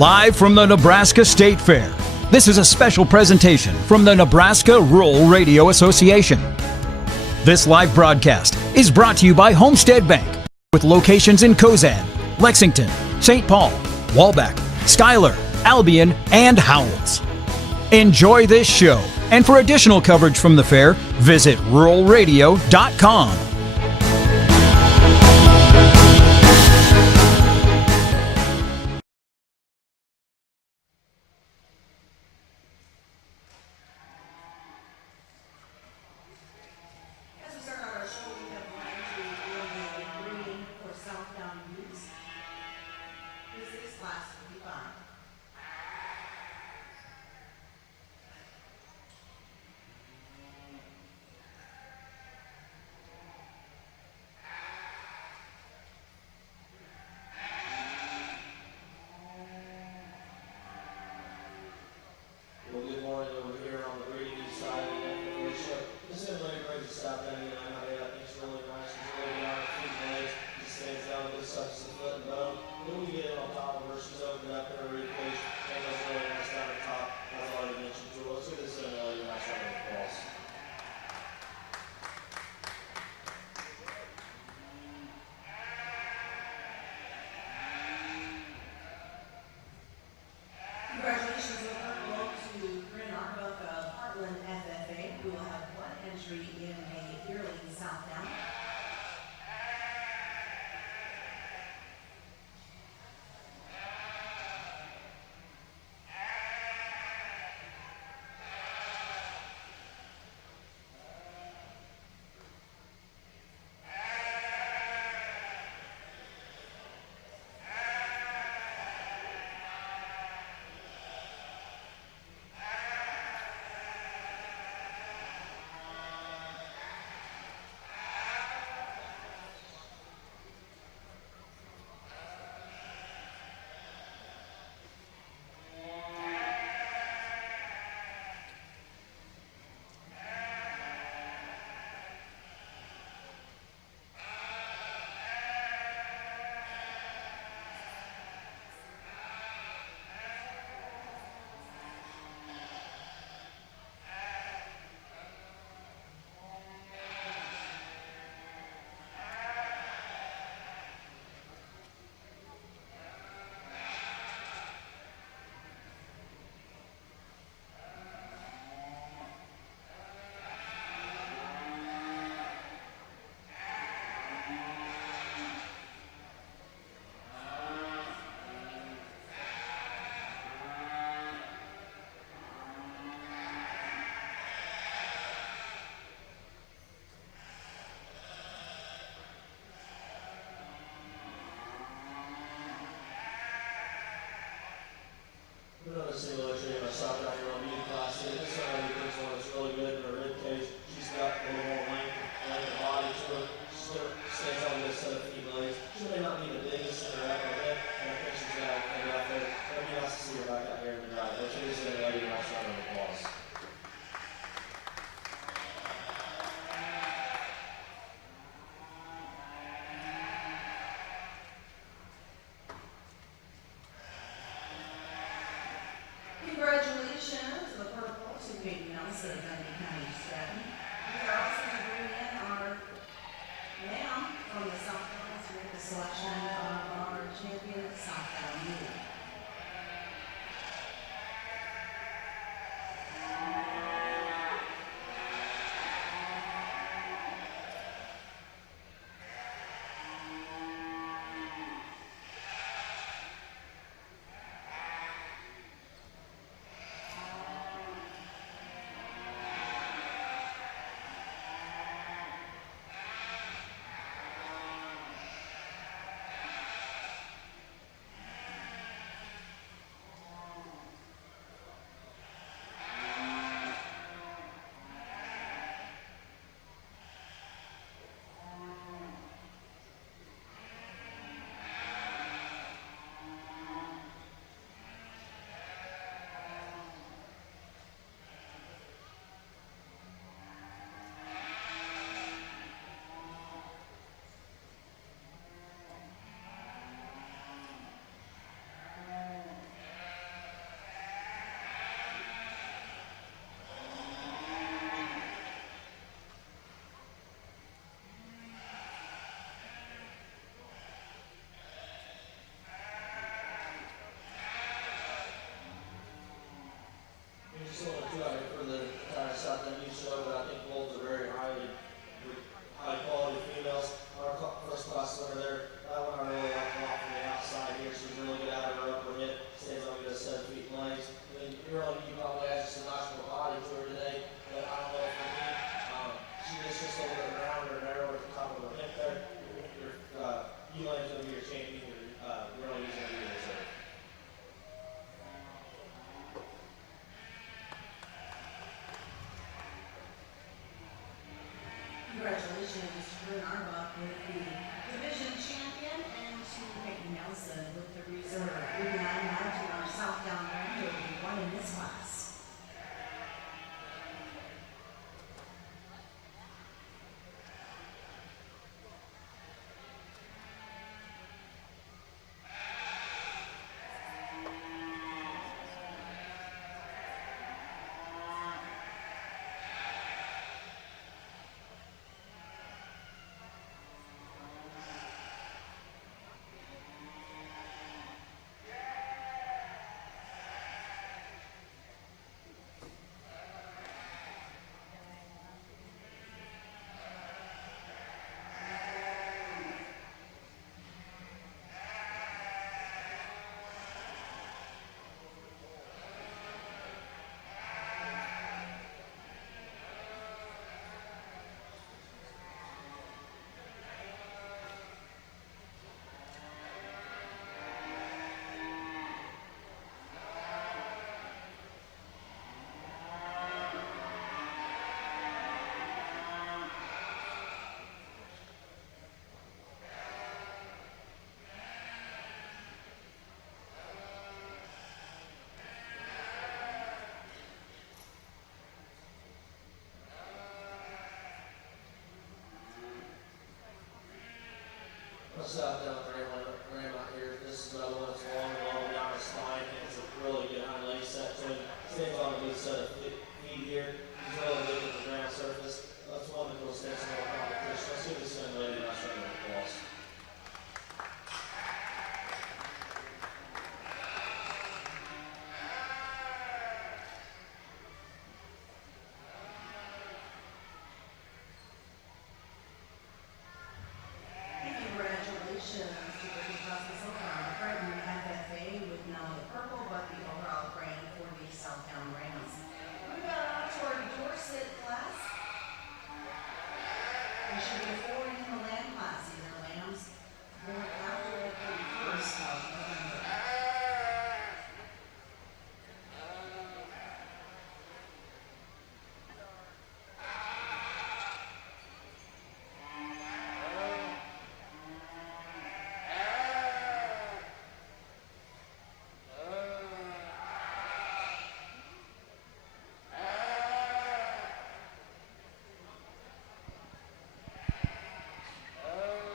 Live from the Nebraska State Fair, this is a special presentation from the Nebraska Rural Radio Association. This live broadcast is brought to you by Homestead Bank, with locations in Cozad, Lexington, St. Paul, Wolbach, Schuyler, Albion, and Howells. Enjoy this show, and for additional coverage from the fair, visit ruralradio.com.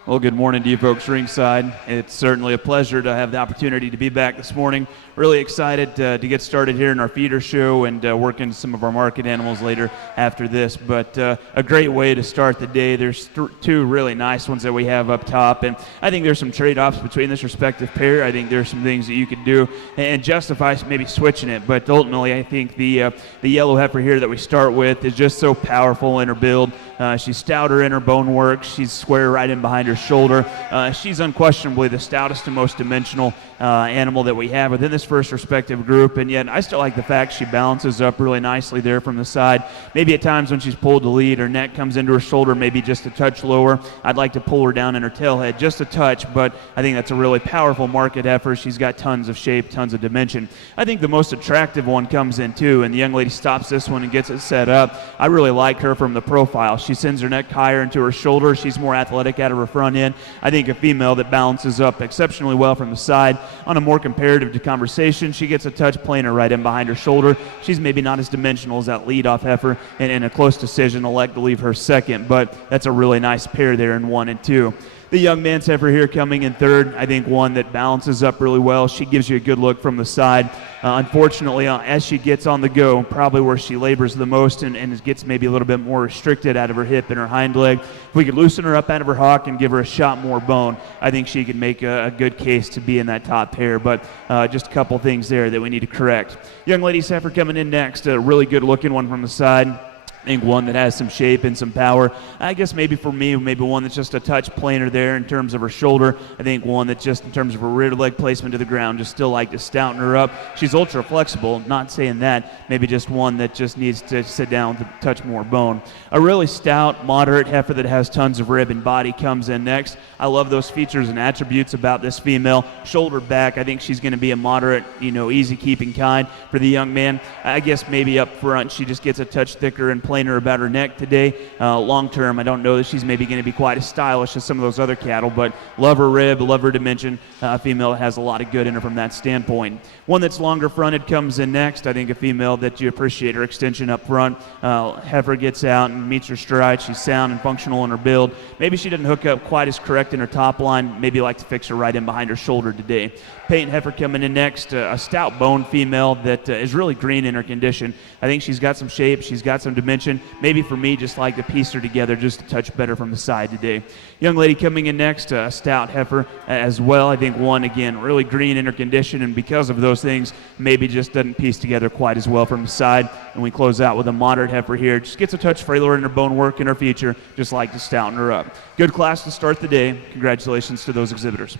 Well, good morning to you folks ringside. It's certainly a pleasure to have the opportunity to be back this morning. Really excited to get started here in our feeder show and work into some of our market animals later after this. But a great way to start the day. There's two really nice ones that we have up top, and I think there's some trade-offs between this respective pair. I think there's some things that you could do and justify maybe switching it. But ultimately, I think the yellow heifer here that we start with is just so powerful in her build. She's stouter in her bone work. She's square right in behind her shoulder. She's unquestionably the stoutest and most dimensional animal that we have within this first respective group, and yet I still like the fact she balances up really nicely there from the side. Maybe at times when she's pulled the lead, her neck comes into her shoulder maybe just a touch lower. I'd like to pull her down in her tail head just a touch, but I think that's a really powerful market heifer. She's got tons of shape, tons of dimension. I think the most attractive one comes in too, and the young lady stops this one and gets it set up. I really like her from the profile. She sends her neck higher into her shoulder. She's more athletic out of her front end. I think a female that balances up exceptionally well from the side. On a more comparative to conversation, she gets a touch plainer right in behind her shoulder. She's maybe not as dimensional as that lead-off heifer, and in a close decision, elect to leave her second, but that's a really nice pair there in 1 and 2. The young man's heifer here coming in third, I think one that balances up really well. She gives you a good look from the side. Unfortunately, as she gets on the go, probably where she labors the most and gets maybe a little bit more restricted out of her hip and her hind leg. If we could loosen her up out of her hock and give her a shot more bone, I think she could make a good case to be in that top pair. But just a couple things there that we need to correct. Young lady's heifer coming in next, a really good looking one from the side. I think one that has some shape and some power. I guess maybe for me, maybe one that's just a touch plainer there in terms of her shoulder. I think one that just in terms of her rear leg placement to the ground, just still like to stouten her up. She's ultra flexible, not saying that. Maybe just one that just needs to sit down to touch more bone. A really stout, moderate heifer that has tons of rib and body comes in next. I love those features and attributes about this female. Shoulder back, I think she's going to be a moderate, easy keeping kind for the young man. I guess maybe up front she just gets a touch thicker and plainer about her neck today. Long term, I don't know that she's maybe going to be quite as stylish as some of those other cattle, but love her rib, love her dimension. Female that has a lot of good in her from that standpoint. One that's longer fronted comes in next. I think a female that you appreciate her extension up front. Heifer gets out and meets her stride. She's sound and functional in her build. Maybe she didn't hook up quite as correct in her top line. Maybe like to fix her right in behind her shoulder today. Paint heifer coming in next. A stout bone female that is really green in her condition. I think she's got some shape. She's got some dimension. Maybe for me, just like to piece her together just a touch better from the side today. Young lady coming in next, a stout heifer as well. I think one, again, really green in her condition, and because of those things, maybe just doesn't piece together quite as well from the side. And we close out with a moderate heifer here. Just gets a touch frailer in her bone work in her feature, just like to stouten her up. Good class to start the day. Congratulations to those exhibitors.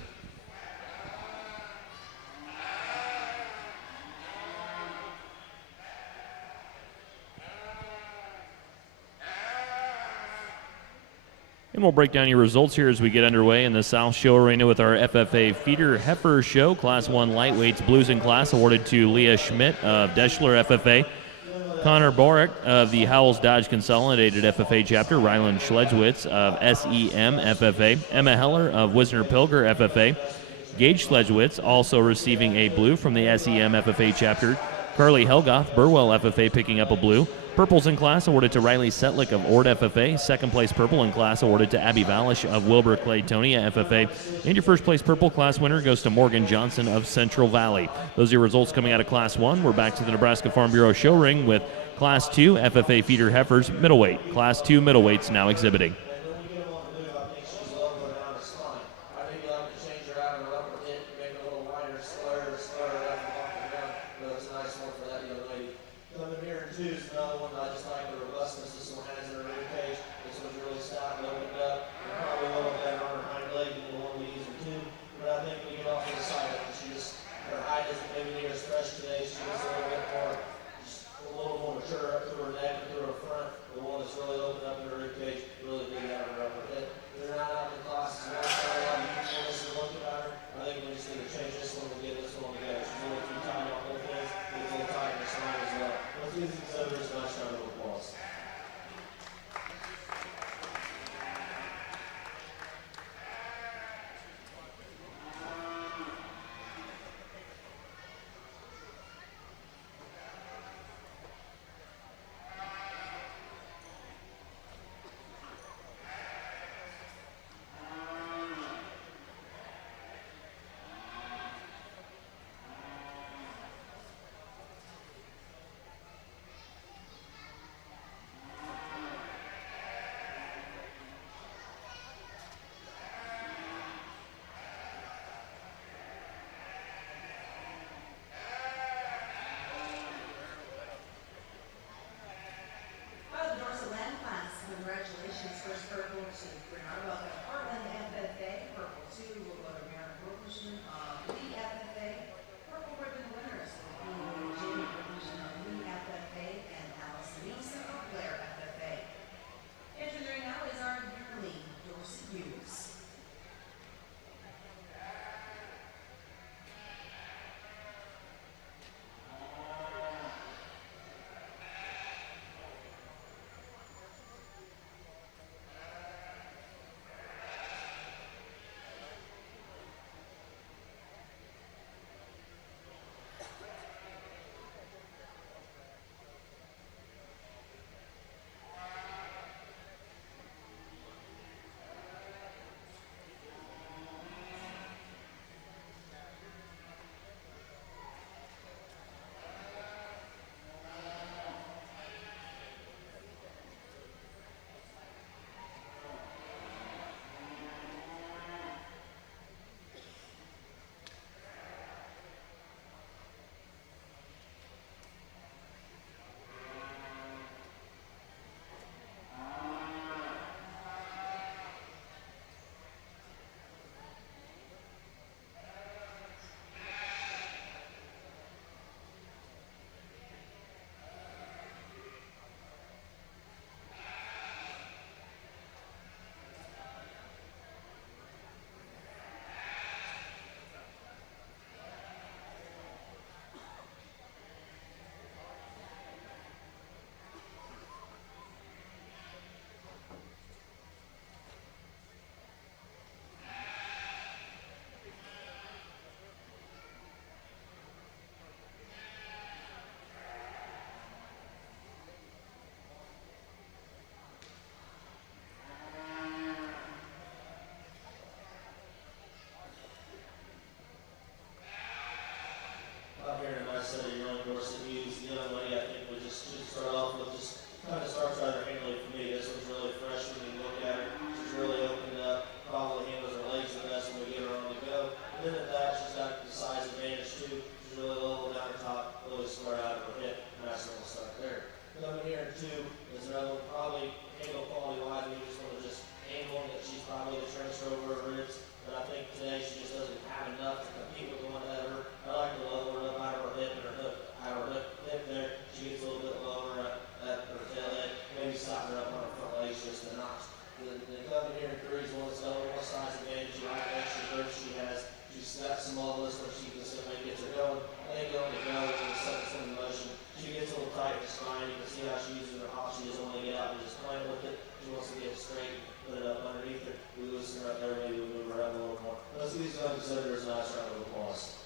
And we'll break down your results here as we get underway in the South Show Arena with our FFA Feeder Heifer Show. Class 1 Lightweights Blues in Class awarded to Leah Schmidt of Deschler FFA. Connor Borick of the Howells Dodge Consolidated FFA Chapter. Ryland Schledgewitz of SEM FFA. Emma Heller of Wisner Pilger FFA. Gage Schledgewitz also receiving a blue from the SEM FFA Chapter. Carly Helgoth, Burwell FFA, picking up a blue. Purples in class awarded to Riley Setlick of Ord FFA. Second place purple in class awarded to Abby Valish of Wilbur Claytonia FFA. And your first place purple class winner goes to Morgan Johnson of Central Valley. Those are your results coming out of Class 1. We're back to the Nebraska Farm Bureau show ring with Class 2 FFA Feeder Heifers Middleweight. Class 2 Middleweights now exhibiting. Coming here in 2 is another one, probably handle quality wise. We just want to just handle that she's probably the transfer over her ribs. But I think today she just doesn't have enough to compete with the one ahead of her. I like the lower up out of her hip and her hook, out of her hip there. She gets a little bit lower at her tail head. Maybe soften her up on her front legs just a notch. The coming here in 3 is one that's got a little more size advantage. She likes the extra grip she has. She's got some all this where she can simply get her going. I think going to go with the second some motion. She gets a little tight in the spine. You can see how she uses her hop. She doesn't want to get out and just playing with it. She wants to get it straight, put it up underneath her. We loosen her up there, maybe we move her up a little more. Let's see these young exhibitors. Nice round of applause.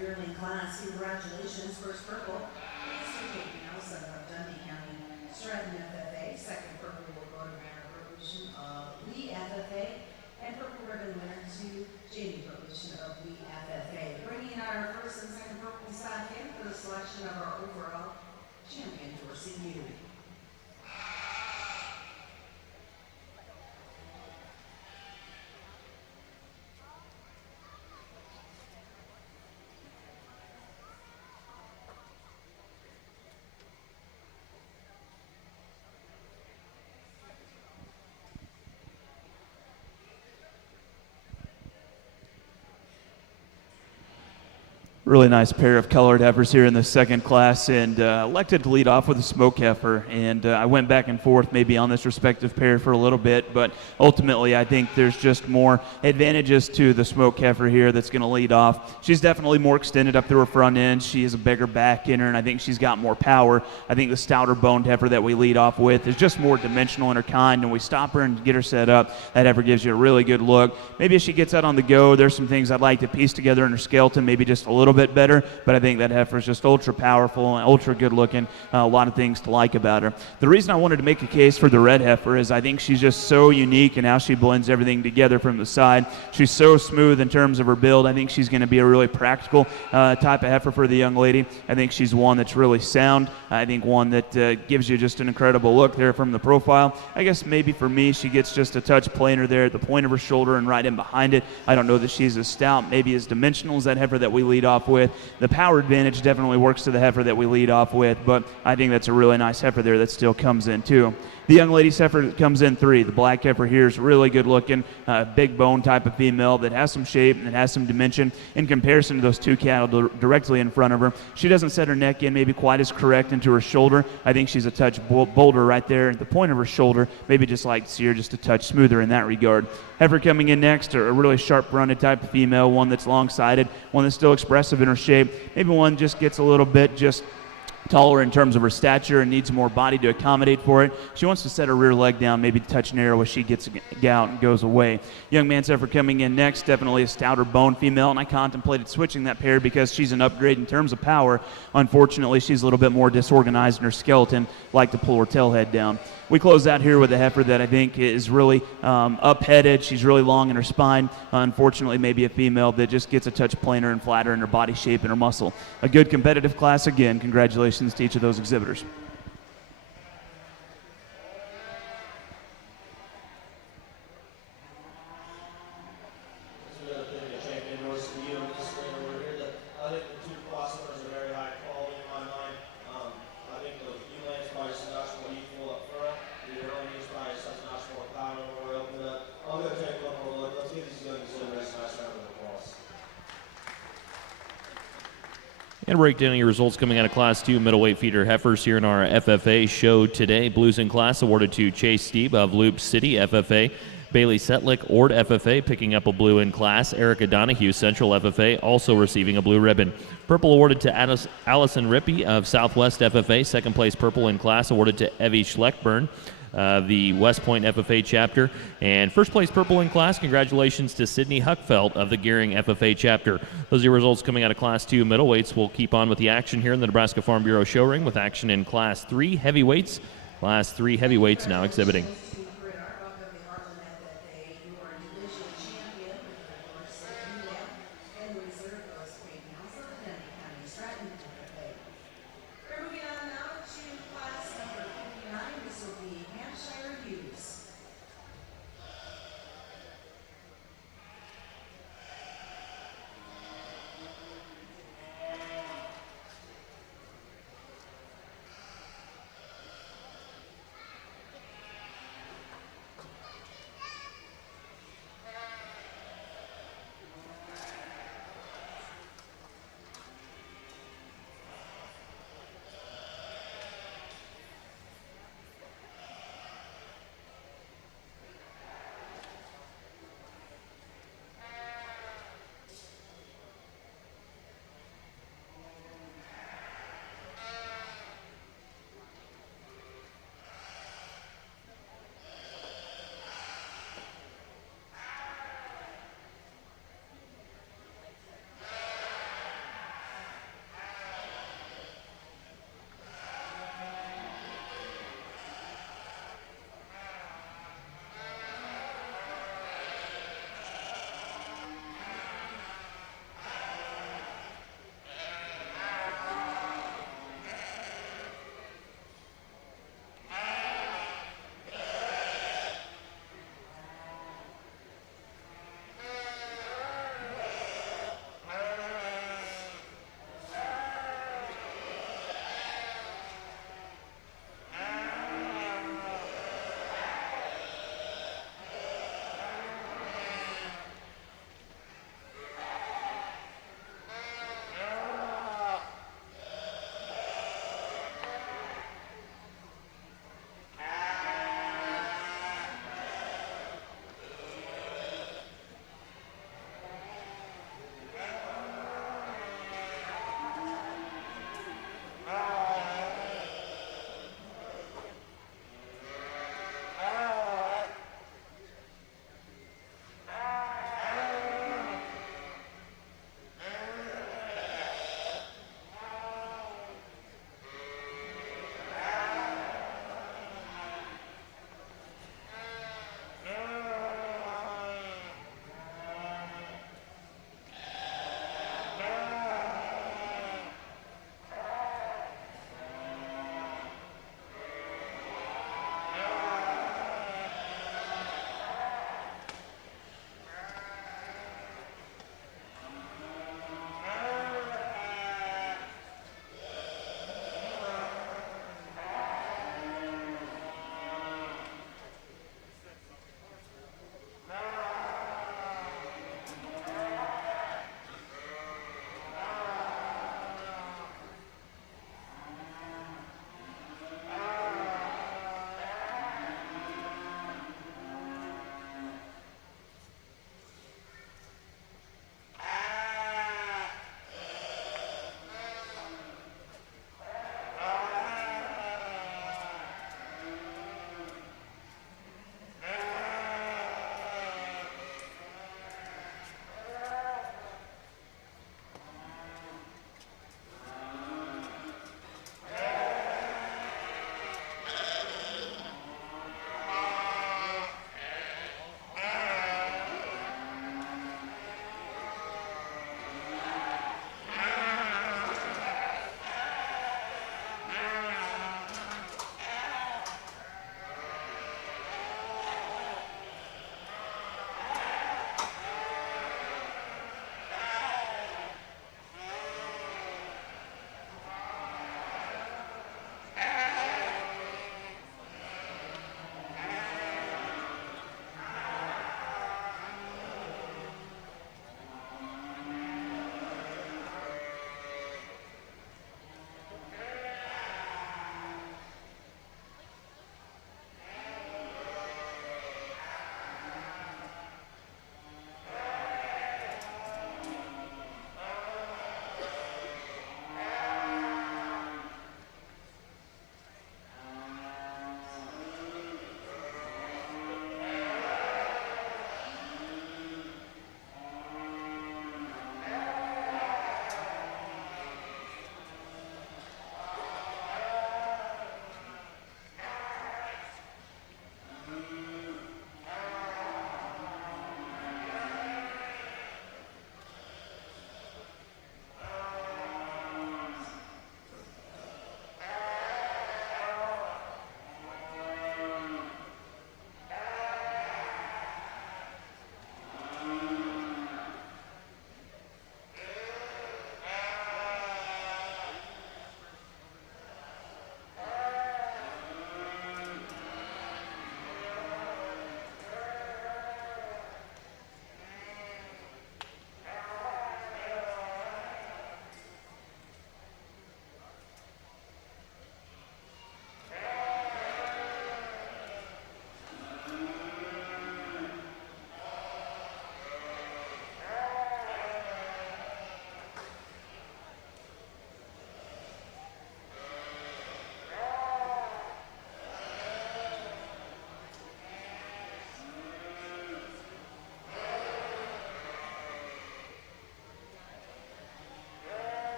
Yearling class, congratulations. First purple is for Kate Nelson of Dundee County Stratton FFA. Second purple will go to Banner Revolution of Lee FFA. And purple ribbon winner to Jamie Revolution of Lee FFA. Bringing our first and second purple back in for the selection of our overall champion, Dorsey New. Really nice pair of colored heifers here in the second class, and elected to lead off with a smoke heifer. And I went back and forth maybe on this respective pair for a little bit, but ultimately I think there's just more advantages to the smoke heifer here that's going to lead off. She's definitely more extended up through her front end. She has a bigger back in her, and I think she's got more power. I think the stouter boned heifer that we lead off with is just more dimensional in her kind, and we stop her and get her set up. That heifer gives you a really good look. Maybe as she gets out on the go, there's some things I'd like to piece together in her skeleton, maybe just a little bit better, but I think that heifer is just ultra powerful and ultra good looking. A lot of things to like about her. The reason I wanted to make a case for the red heifer is I think she's just so unique in how she blends everything together from the side. She's so smooth in terms of her build. I think she's going to be a really practical type of heifer for the young lady. I think she's one that's really sound. I think one that gives you just an incredible look there from the profile. I guess maybe for me she gets just a touch plainer there at the point of her shoulder and right in behind it. I don't know that she's as stout, maybe as dimensional as that heifer that we lead off with. The power advantage definitely works to the heifer that we lead off with, but I think that's a really nice heifer there that still comes in too. The young lady's heifer that comes in 3. The black heifer here is really good looking, big bone type of female that has some shape and has some dimension in comparison to those 2 cattle directly in front of her. She doesn't set her neck in maybe quite as correct into her shoulder. I think she's a touch bolder right there at the point of her shoulder. Maybe just like to see her just a touch smoother in that regard. Heifer coming in next, a really sharp-fronted type of female, one that's long-sided, one that's still expressive in her shape. Maybe one just gets a little bit just taller in terms of her stature and needs more body to accommodate for it. She wants to set her rear leg down, maybe touch narrow as she gets out and goes away. Young man's heifer coming in next, definitely a stouter bone female, and I contemplated switching that pair because she's an upgrade in terms of power. Unfortunately, she's a little bit more disorganized in her skeleton, like to pull her tail head down. We close out here with a heifer that I think is really up-headed. She's really long in her spine. Unfortunately, maybe a female that just gets a touch plainer and flatter in her body shape and her muscle. A good competitive class again. Congratulations to each of those exhibitors. And breakdown your results coming out of Class 2 middleweight feeder heifers here in our FFA show today. Blues in class awarded to Chase Steeb of Loop City FFA. Bailey Setlick, Ord FFA, picking up a blue in class. Erica Donahue, Central FFA, also receiving a blue ribbon. Purple awarded to Allison Rippey of Southwest FFA. Second place purple in class awarded to Evie Schleckburn, the West Point FFA chapter. And first place purple in class, congratulations to Sydney Huckfeld of the Gearing FFA chapter. Those are your results coming out of Class 2 middleweights. We'll keep on with the action here in the Nebraska Farm Bureau show ring with action in Class 3 heavyweights. Class 3 heavyweights now exhibiting.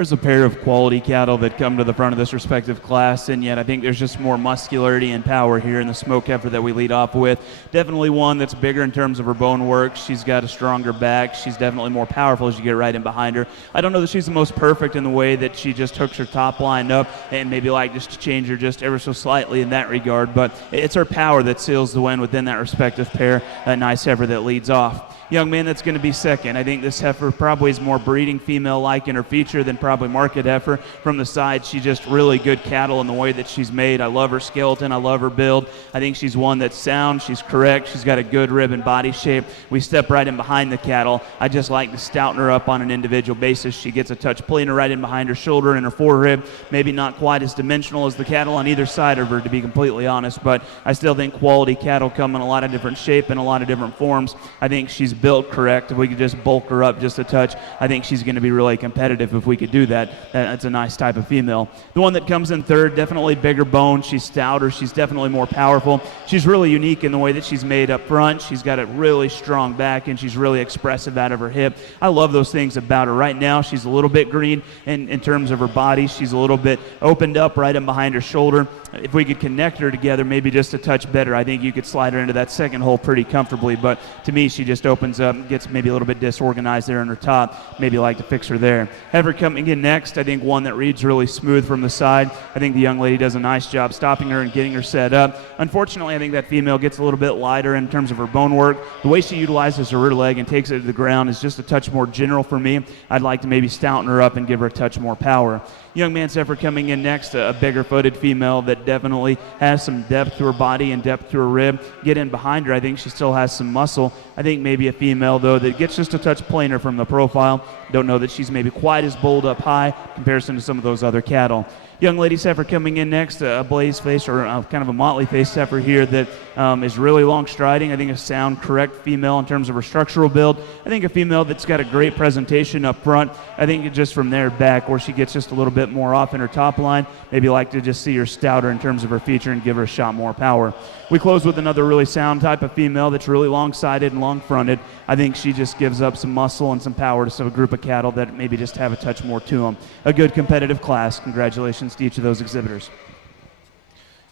there's a pair of quality cattle that come to the front of this respective class, and yet I think there's just more muscularity and power here in the smoke heifer that we lead off with. Definitely one that's bigger in terms of her bone work. She's got a stronger back. She's definitely more powerful as you get right in behind her. I don't know that she's the most perfect in the way that she just hooks her top line up and maybe like just to change her just ever so slightly in that regard, but it's her power that seals the win within that respective pair. A nice heifer that leads off. Young man that's going to be second. I think this heifer probably is more breeding female-like in her feature than probably market heifer. From the side, she's just really good cattle in the way that she's made. I love her skeleton. I love her build. I think she's one that's sound. She's correct. She's got a good rib and body shape. We step right in behind the cattle. I just like to stouten her up on an individual basis. She gets a touch plainer right in behind her shoulder and her forerib. Maybe not quite as dimensional as the cattle on either side of her, to be completely honest, but I still think quality cattle come in a lot of different shape and a lot of different forms. I think she's built correct. If we could just bulk her up just a touch, I think she's going to be really competitive if we could do that. That's a nice type of female. The one that comes in third, definitely bigger bone. She's stouter. She's definitely more powerful. She's really unique in the way that she's made up front. She's got a really strong back, and she's really expressive out of her hip. I love those things about her. Right now, she's a little bit green in terms of her body. She's a little bit opened up right in behind her shoulder. If we could connect her together maybe just a touch better, I think you could slide her into that second hole pretty comfortably, but to me she just opens up, gets maybe a little bit disorganized there on her top. Maybe like to fix her there. Heifer coming in next, I think one that reads really smooth from the side. I think the young lady does a nice job stopping her and getting her set up. Unfortunately, I think that female gets a little bit lighter in terms of her bone work. The way she utilizes her rear leg and takes it to the ground is just a touch more general for me. I'd like to maybe stouten her up and give her a touch more power. Young man's heifer coming in next, a bigger footed female that definitely has some depth to her body and depth to her rib. Get in behind her, I think she still has some muscle. I think maybe a female, though, that gets just a touch plainer from the profile. Don't know that she's maybe quite as bold up high in comparison to some of those other cattle. Young lady's heifer coming in next, a blaze face or kind of a motley face heifer here that is really long striding. I think a sound, correct female in terms of her structural build. I think a female that's got a great presentation up front. I think just from there back where she gets just a little bit more off in her top line, maybe like to just see her stouter in terms of her feature and give her a shot more power. We close with another really sound type of female that's really long-sided and long-fronted. I think she just gives up some muscle and some power to some group of cattle that maybe just have a touch more to them. A good competitive class. Congratulations to each of those exhibitors.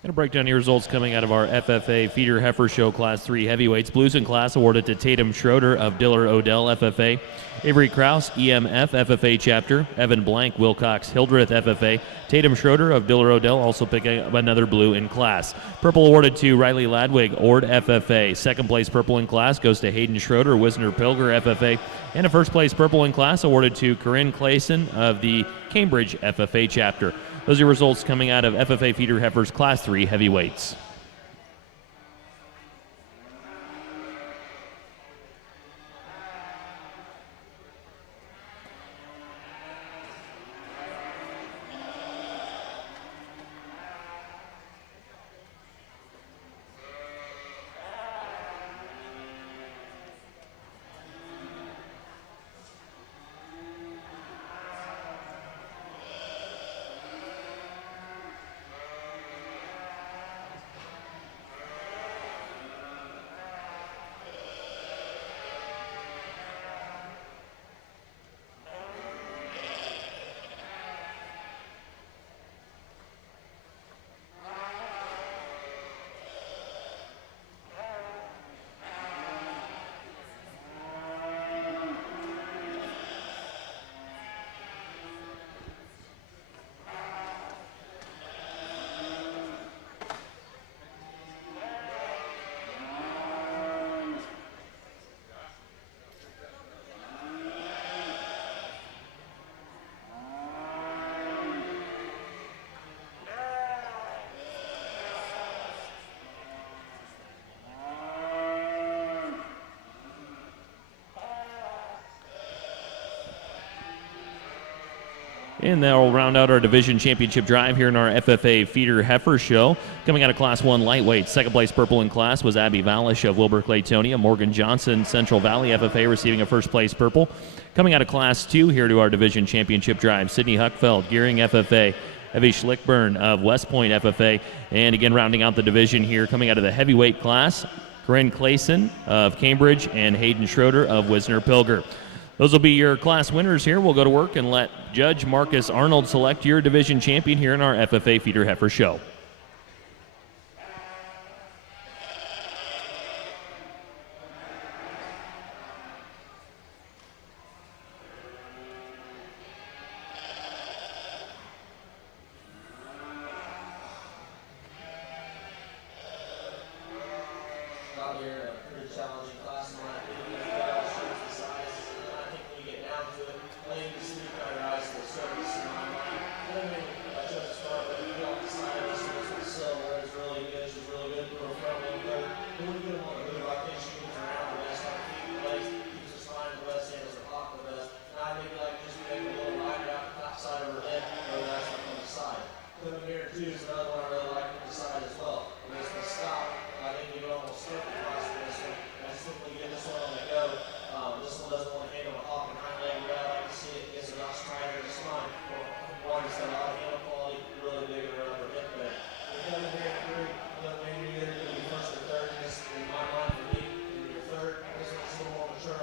Going to break down your results coming out of our FFA Feeder Heifer Show Class 3 Heavyweights. Blues in class awarded to Tatum Schroeder of Diller Odell FFA, Avery Kraus EMF FFA Chapter, Evan Blank Wilcox Hildreth FFA, Tatum Schroeder of Diller Odell also picking up another blue in class. Purple awarded to Riley Ladwig Ord FFA. Second place purple in class goes to Hayden Schroeder Wisner Pilger FFA, and a first place purple in class awarded to Corinne Clayson of the Cambridge FFA Chapter. Those are your results coming out of FFA Feeder Heifers Class 3 Heavyweights. And that will round out our division championship drive here in our FFA Feeder Heifer Show. Coming out of Class 1 lightweight, second place purple in class was Abby Valish of Wilbur Claytonia. Morgan Johnson, Central Valley FFA, receiving a first place purple. Coming out of Class 2 here to our division championship drive, Sydney Huckfeld, Gearing FFA. Evie Schlickburn of West Point FFA. And again, rounding out the division here, coming out of the heavyweight class, Corinne Clayson of Cambridge and Hayden Schroeder of Wisner Pilger. Those will be your class winners here. We'll go to work and let Judge Marcus Arnold select your division champion here in our FFA Feeder Heifer Show.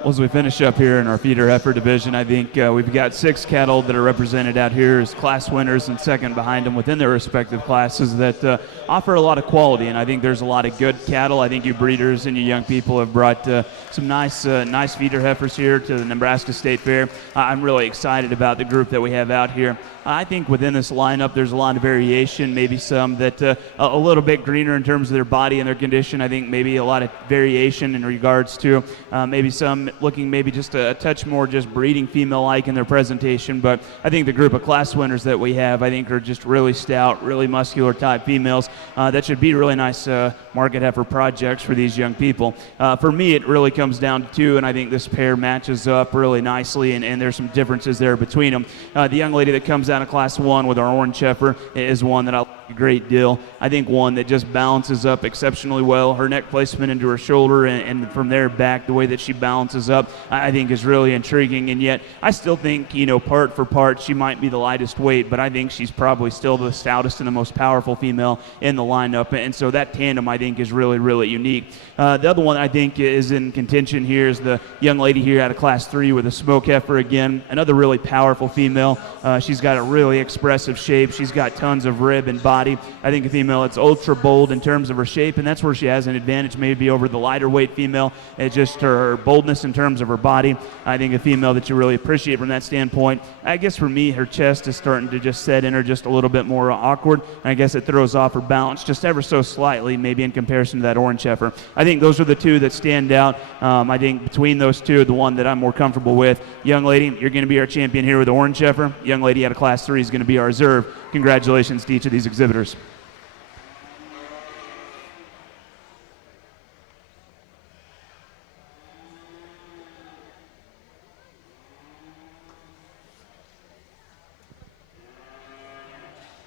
Well, as we finish up here in our feeder heifer division, I think we've got 6 cattle that are represented out here as class winners, and second behind them within their respective classes that offer a lot of quality. And I think there's a lot of good cattle. I think you breeders and you young people have brought some nice feeder heifers here to the Nebraska State Fair. I'm really excited about the group that we have out here. I think within this lineup there's a lot of variation, maybe some that a little bit greener in terms of their body and their condition. I think maybe a lot of variation in regards to maybe some looking maybe just a touch more just breeding female-like in their presentation. But I think the group of class winners that we have, I think, are just really stout, really muscular type females that should be really nice market heifer projects for these young people. For me, it really comes down to 2, and I think this pair matches up really nicely, and there's some differences there between them. The young lady that comes out of class 1 with our orange heifer is one that I like a great deal. I think one that just balances up exceptionally well. Her neck placement into her shoulder and from there back, the way that she balances up, I think is really intriguing. And yet I still think, part for part, she might be the lightest weight, but I think she's probably still the stoutest and the most powerful female in the lineup. And so that tandem, I think, is really, really unique. The other one I think is in contention here is the young lady here out of class 3 with a smoke heifer again. Another really powerful female. She's got a really expressive shape. She's got tons of rib and body. I think a female that's ultra bold in terms of her shape, and that's where she has an advantage maybe over the lighter weight female. It's just her boldness in terms of her body. I think a female that you really appreciate from that standpoint. I guess for me, her chest is starting to just set in her just a little bit more awkward, and I guess it throws off her balance just ever so slightly maybe in comparison to that orange heifer. I think those are the 2 that stand out. I think between those 2, the one that I'm more comfortable with. Young lady, you're going to be our champion here with the orange heifer. Young lady out of class 3 is going to be our reserve. Congratulations to each of these exhibitors.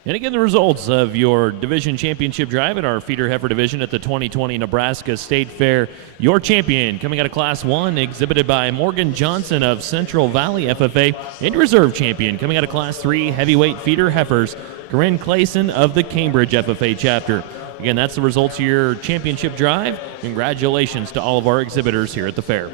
And again, the results of your division championship drive at our feeder heifer division at the 2020 Nebraska State Fair. Your champion coming out of Class 1, exhibited by Morgan Johnson of Central Valley FFA, and reserve champion coming out of Class 3 heavyweight feeder heifers, Corinne Clayson of the Cambridge FFA chapter. Again, that's the results of your championship drive. Congratulations to all of our exhibitors here at the fair.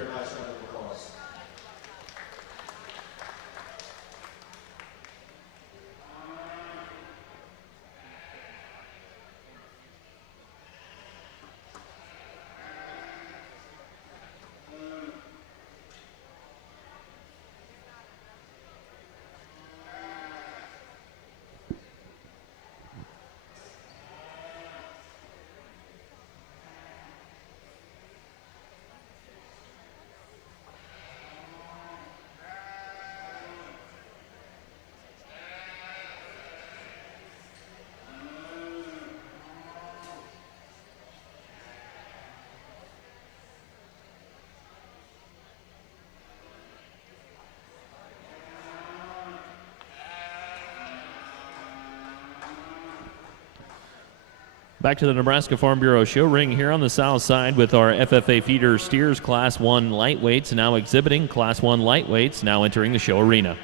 Back to the Nebraska Farm Bureau show ring here on the south side with our FFA feeder steers Class 1 lightweights now exhibiting. Class 1 lightweights now entering the show arena.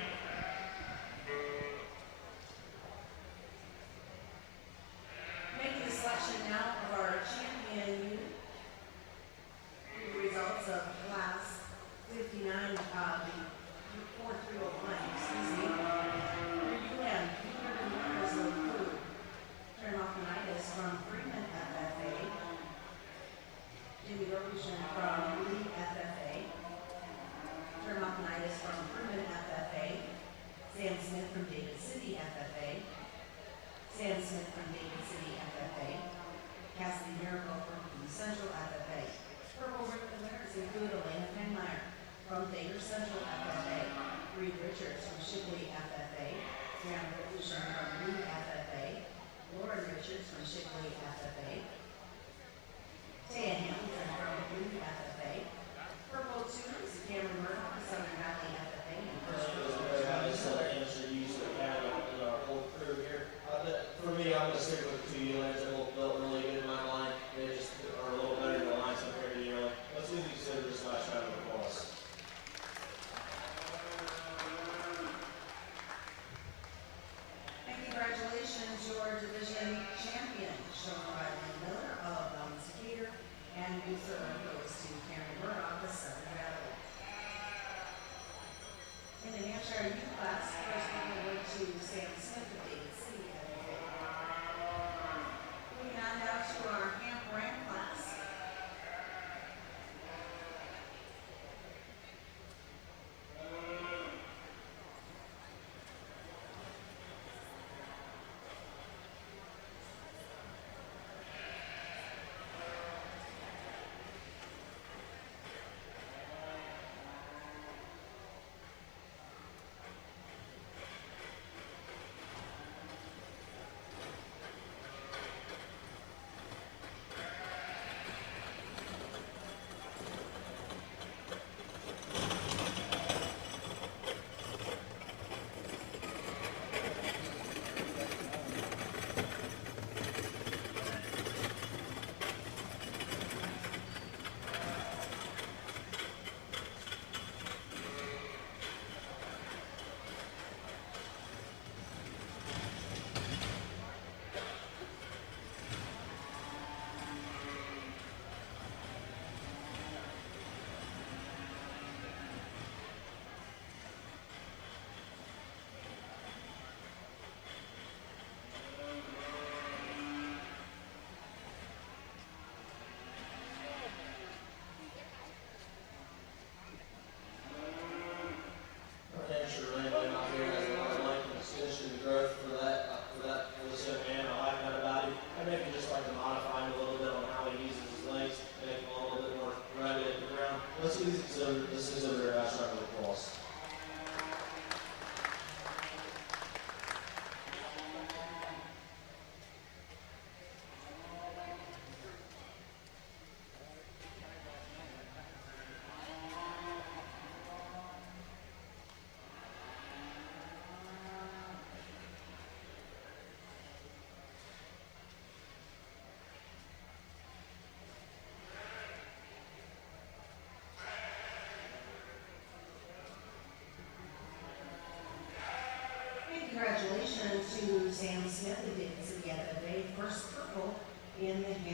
Making the selection now of our champion unit. The results of class 59,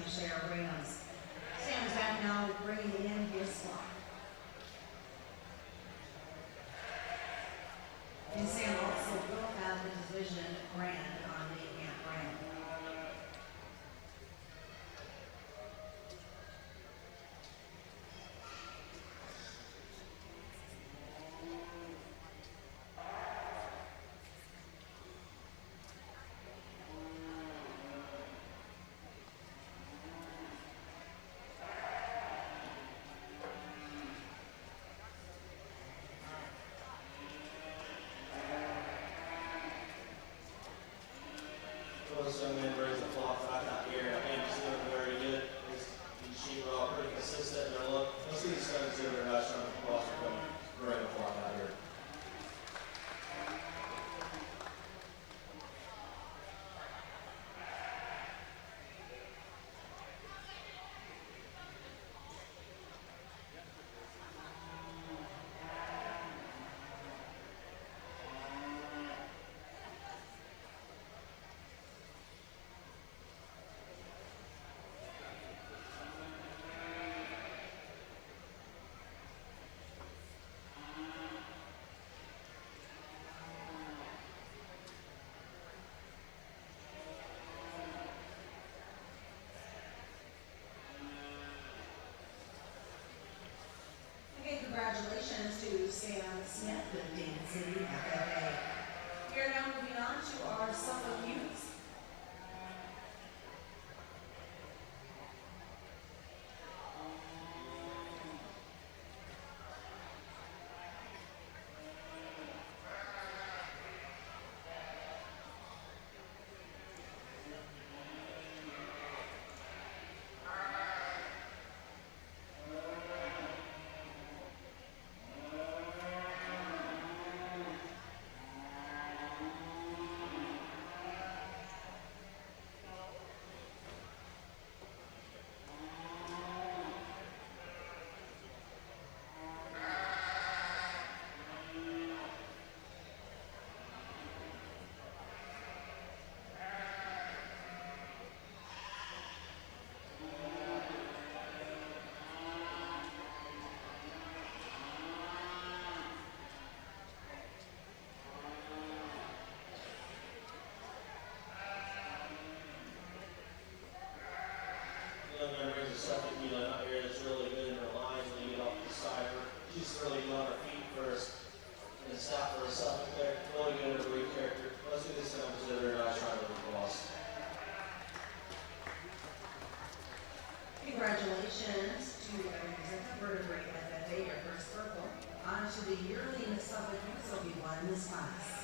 share Rams. Sam's back now bringing in his flock. And Sam also will have the division brand on the camp brand. Those young men raise the flock back out here. I think it's doing very good. These sheep are all pretty consistent in their look. You'll see these guys here, they're not trying to cross from bring the flock out here. Okay, congratulations to Sam Smith with Dane City FFA. We are now moving on to our Suffolk Youths. Young man brings a second Milan out here that's really good in her lines when you get off the side. She's really good on her feet first. And stop for a second there. Really good in her breed character. Let's do this in opposite her not trying to cross. Congratulations to Representative Vertebrate FFA, your first purple. On to the yearling Suffolk Youths will be won in this class.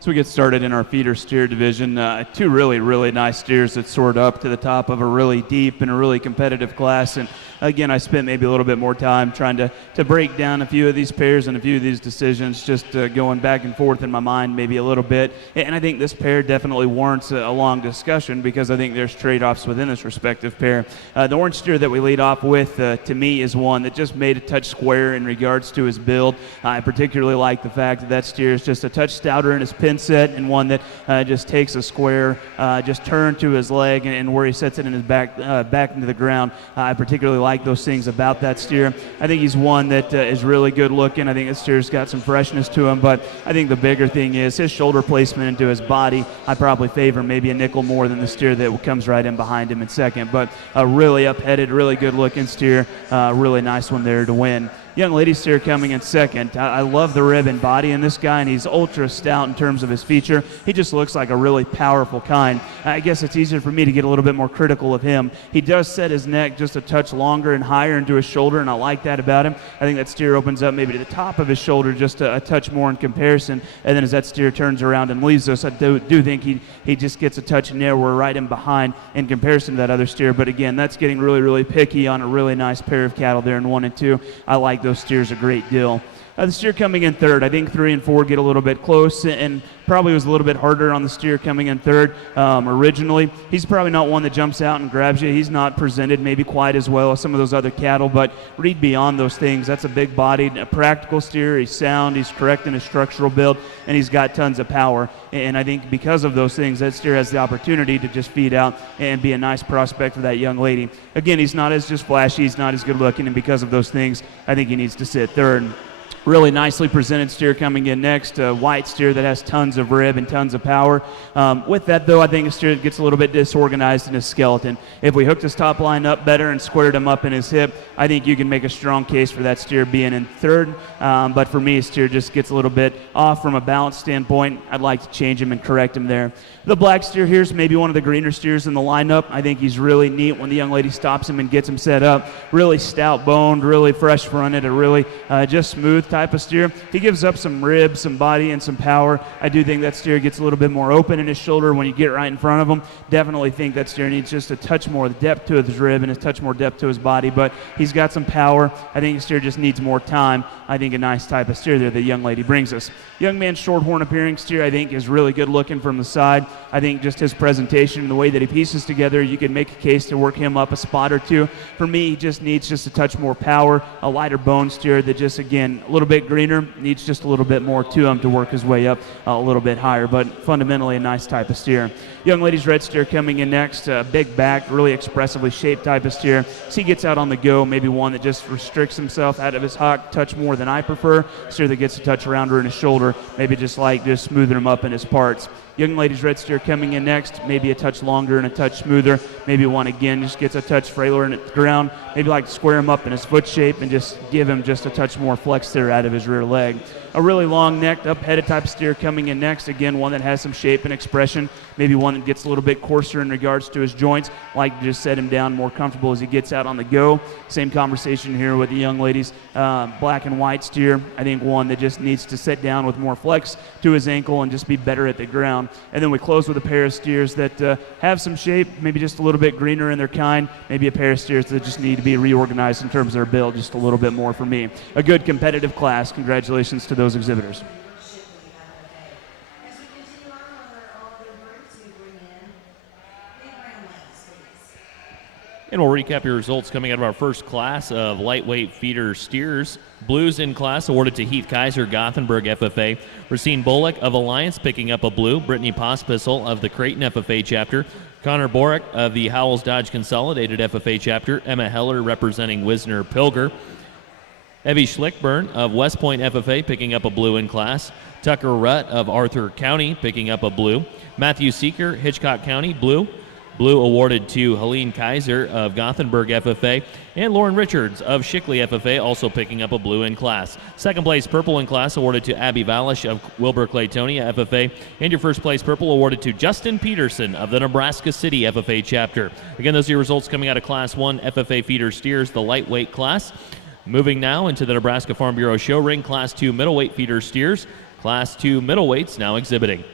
So we get started in our feeder steer division. Two really nice steers that soared up to the top of a really deep and a really competitive class. And again, I spent maybe a little bit more time trying to break down a few of these pairs and a few of these decisions, just going back and forth in my mind maybe a little bit. And I think this pair definitely warrants a long discussion because I think there's trade-offs within this respective pair. The orange steer that we lead off with, to me, is one that just made a touch square in regards to his build. I particularly like the fact that that steer is just a touch stouter in his pin set and one that just takes a square, just turn to his leg and where he sets it in his back into the ground. I particularly like those things about that steer. I think he's one that is really good looking. I think this steer's got some freshness to him, but I think the bigger thing is his shoulder placement into his body. I probably favor maybe a nickel more than the steer that comes right in behind him in second, but a really up-headed, really good looking steer, really nice one there to win. Young lady steer coming in second. I love the rib and body in this guy, and he's ultra stout in terms of his feature. He just looks like a really powerful kind. I guess it's easier for me to get a little bit more critical of him. He does set his neck just a touch longer and higher into his shoulder, and I like that about him. I think that steer opens up maybe to the top of his shoulder just a touch more in comparison, and then as that steer turns around and leaves us, I do think he just gets a touch narrower right in behind in comparison to that other steer. But again, that's getting really picky on a really nice pair of cattle there in 1 and 2. I like those steers a great deal. The steer coming in third, I think 3 and 4 get a little bit close, and probably was a little bit harder on the steer coming in third originally. He's probably not one that jumps out and grabs you. He's not presented maybe quite as well as some of those other cattle, but read beyond those things. That's a big-bodied, a practical steer. He's sound, he's correct in his structural build, and he's got tons of power. And I think because of those things, that steer has the opportunity to just feed out and be a nice prospect for that young lady. Again, he's not as just flashy, he's not as good-looking, and because of those things, I think he needs to sit third. Really nicely presented steer coming in next, a white steer that has tons of rib and tons of power. With that, though, I think a steer gets a little bit disorganized in his skeleton. If we hooked his top line up better and squared him up in his hip, I think you can make a strong case for that steer being in third. But for me, a steer just gets a little bit off from a balance standpoint. I'd like to change him and correct him there. The black steer here is maybe one of the greener steers in the lineup. I think he's really neat when the young lady stops him and gets him set up. Really stout-boned, really fresh-fronted, a really just smooth type of steer. He gives up some rib, some body, and some power. I do think that steer gets a little bit more open in his shoulder when you get right in front of him. Definitely think that steer needs just a touch more depth to his rib and a touch more depth to his body, but he's got some power. I think the steer just needs more time. I think a nice type of steer there the young lady brings us. Young man shorthorn appearing steer, I think, is really good looking from the side. I think just his presentation and the way that he pieces together, you can make a case to work him up a spot or two. For me, he just needs just a touch more power, a lighter bone steer that just, again, a little bit greener, needs just a little bit more to him to work his way up a little bit higher, but fundamentally a nice type of steer. Young lady's red steer coming in next, big back, really expressively shaped type of steer. So he gets out on the go, maybe one that just restricts himself out of his hock touch more than I prefer. Steer that gets a touch around her in his shoulder, maybe just smoothing him up in his parts. Young lady's red steer coming in next, maybe a touch longer and a touch smoother. Maybe one, again, just gets a touch frailer in the ground. Maybe like to square him up in his foot shape and just give him just a touch more flex there out of his rear leg. A really long-necked, up-headed type of steer coming in next. Again, one that has some shape and expression. Maybe one that gets a little bit coarser in regards to his joints. Like to just set him down more comfortable as he gets out on the go. Same conversation here with the young ladies. Black and white steer. I think one that just needs to sit down with more flex to his ankle and just be better at the ground. And then we close with a pair of steers that have some shape, maybe just a little bit greener in their kind. Maybe a pair of steers that just need to be reorganized in terms of their build just a little bit more for me. A good competitive class. Congratulations to those exhibitors. As we continue on with all the groups, we bring in big round legs, please. And we'll recap your results coming out of our first class of lightweight feeder steers. Blues in class awarded to Heath Kaiser, Gothenburg FFA. Racine Bullock of Alliance picking up a blue. Brittany Pospisil of the Creighton FFA chapter. Connor Borick of the Howells Dodge Consolidated FFA chapter. Emma Heller representing Wisner Pilger. Evie Schlickburn of West Point FFA picking up a blue in class. Tucker Rutt of Arthur County picking up a blue. Matthew Seeker, Hitchcock County, blue. Blue awarded to Helene Kaiser of Gothenburg FFA. And Lauren Richards of Shickley FFA also picking up a blue in class. Second place purple in class awarded to Abby Valish of Wilbur Claytonia FFA. And your first place purple awarded to Justin Peterson of the Nebraska City FFA chapter. Again, those are your results coming out of Class 1 FFA feeder steers, the lightweight class. Moving now into the Nebraska Farm Bureau show ring, Class 2 middleweight feeder steers. Class 2 middleweights now exhibiting.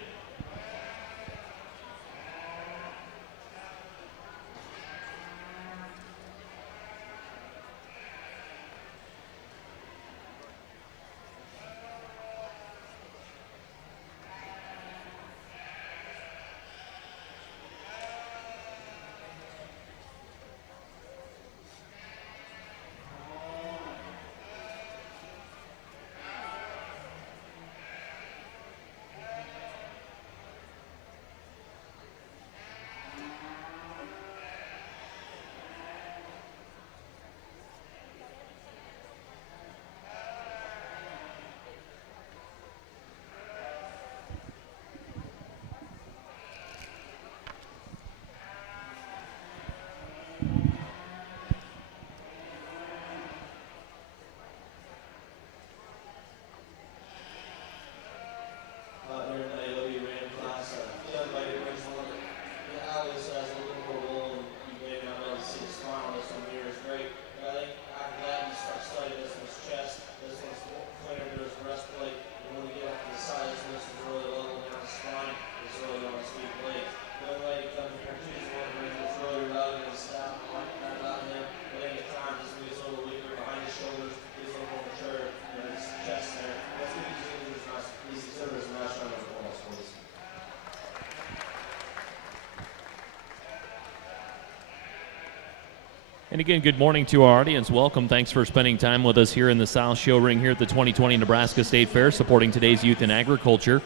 And again, good morning to our audience. Welcome. Thanks for spending time with us here in the South Show Ring here at the 2020 Nebraska State Fair, supporting today's youth in agriculture.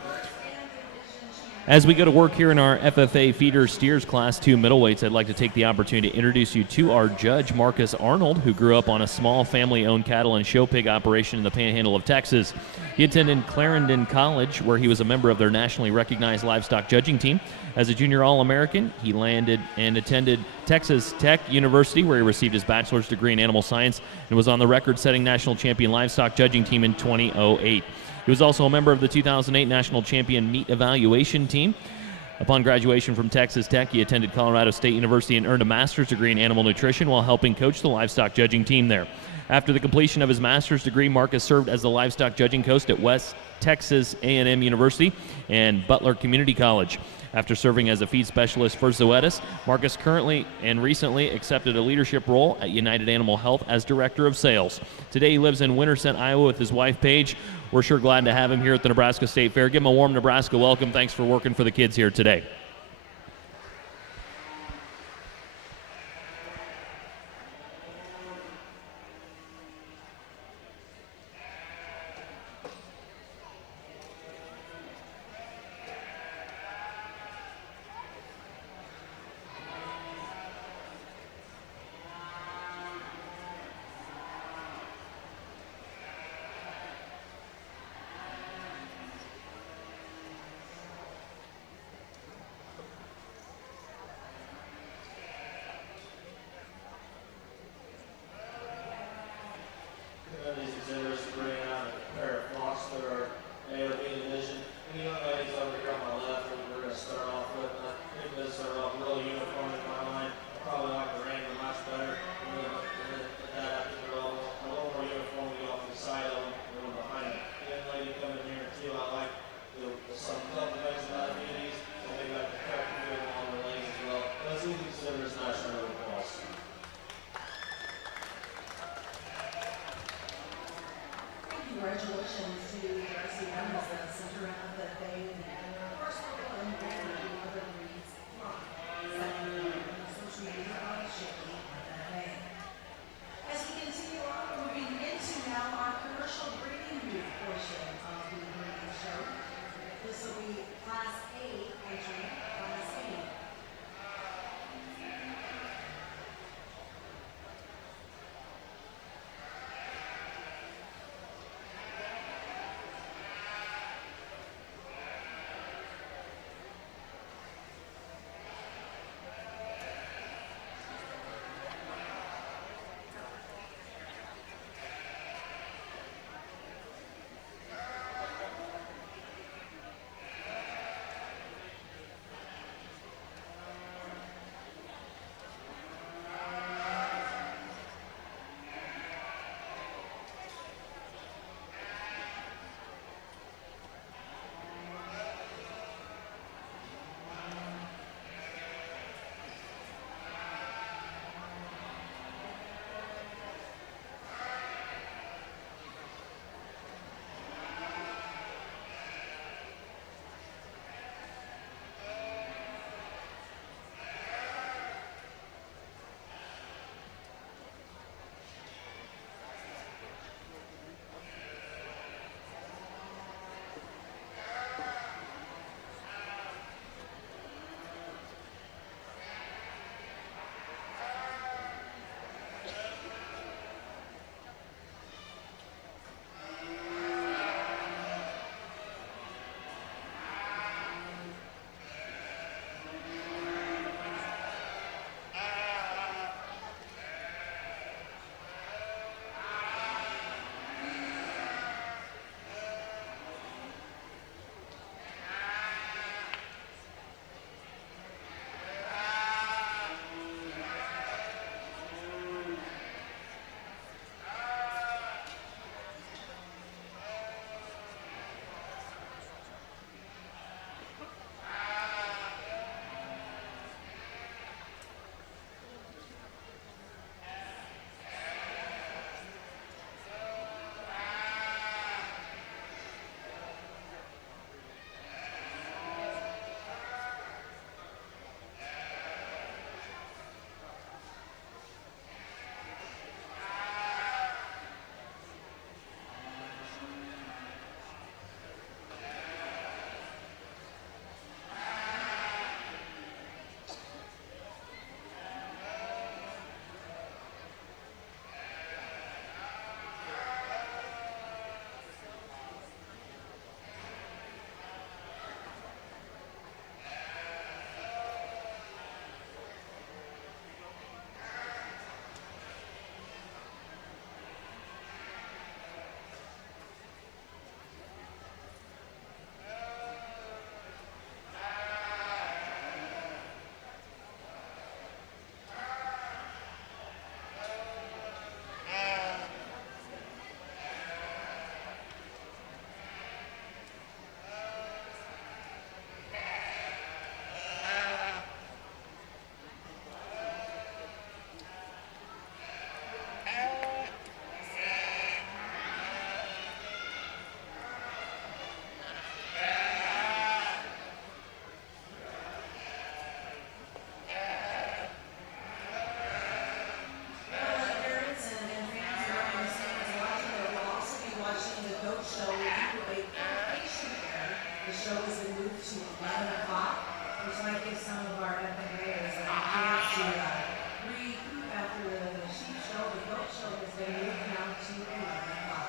As we go to work here in our FFA feeder steers Class 2 middleweights, I'd like to take the opportunity to introduce you to our judge, Marcus Arnold, who grew up on a small family-owned cattle and show pig operation in the Panhandle of Texas. He attended Clarendon College, where he was a member of their nationally recognized livestock judging team. As a junior All-American, he landed and attended Texas Tech University, where he received his bachelor's degree in animal science and was on the record-setting national champion livestock judging team in 2008. He was also a member of the 2008 national champion meat evaluation team. Upon graduation from Texas Tech, he attended Colorado State University and earned a master's degree in animal nutrition while helping coach the livestock judging team there. After the completion of his master's degree, Marcus served as the livestock judging coach at West Texas A&M University and Butler Community College. After serving as a feed specialist for Zoetis, Marcus currently and recently accepted a leadership role at United Animal Health as Director of Sales. Today he lives in Winterset, Iowa with his wife, Paige. We're sure glad to have him here at the Nebraska State Fair. Give him a warm Nebraska welcome. Thanks for working for the kids here today. show has been moved to 11 o'clock, which might give some of our FFAs a chance to recoup after the sheep show. The goat show has been moved now to 11 o'clock.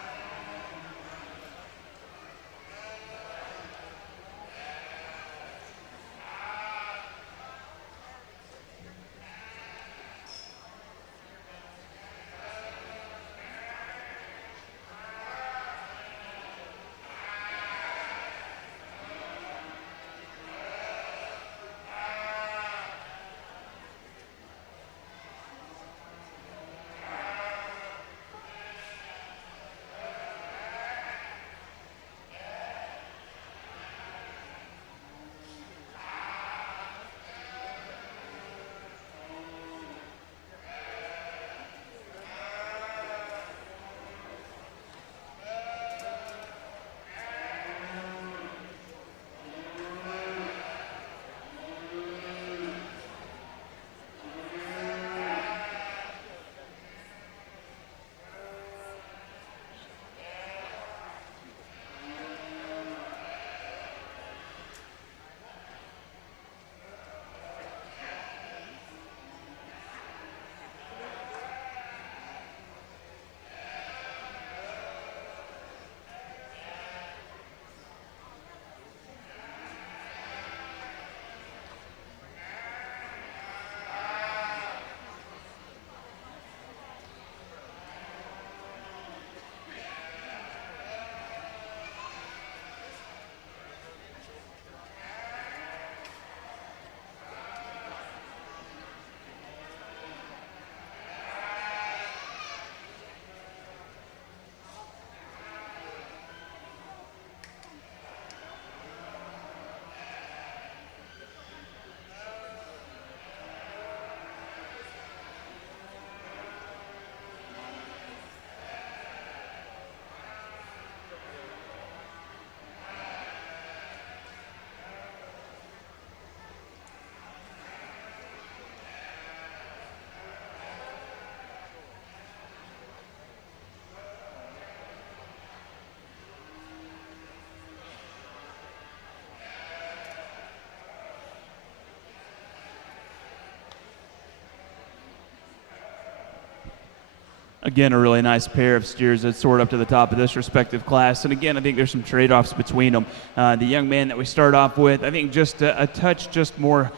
Again, a really nice pair of steers that soared up to the top of this respective class. And again, I think there's some trade-offs between them. The young man that we start off with, I think just a touch just more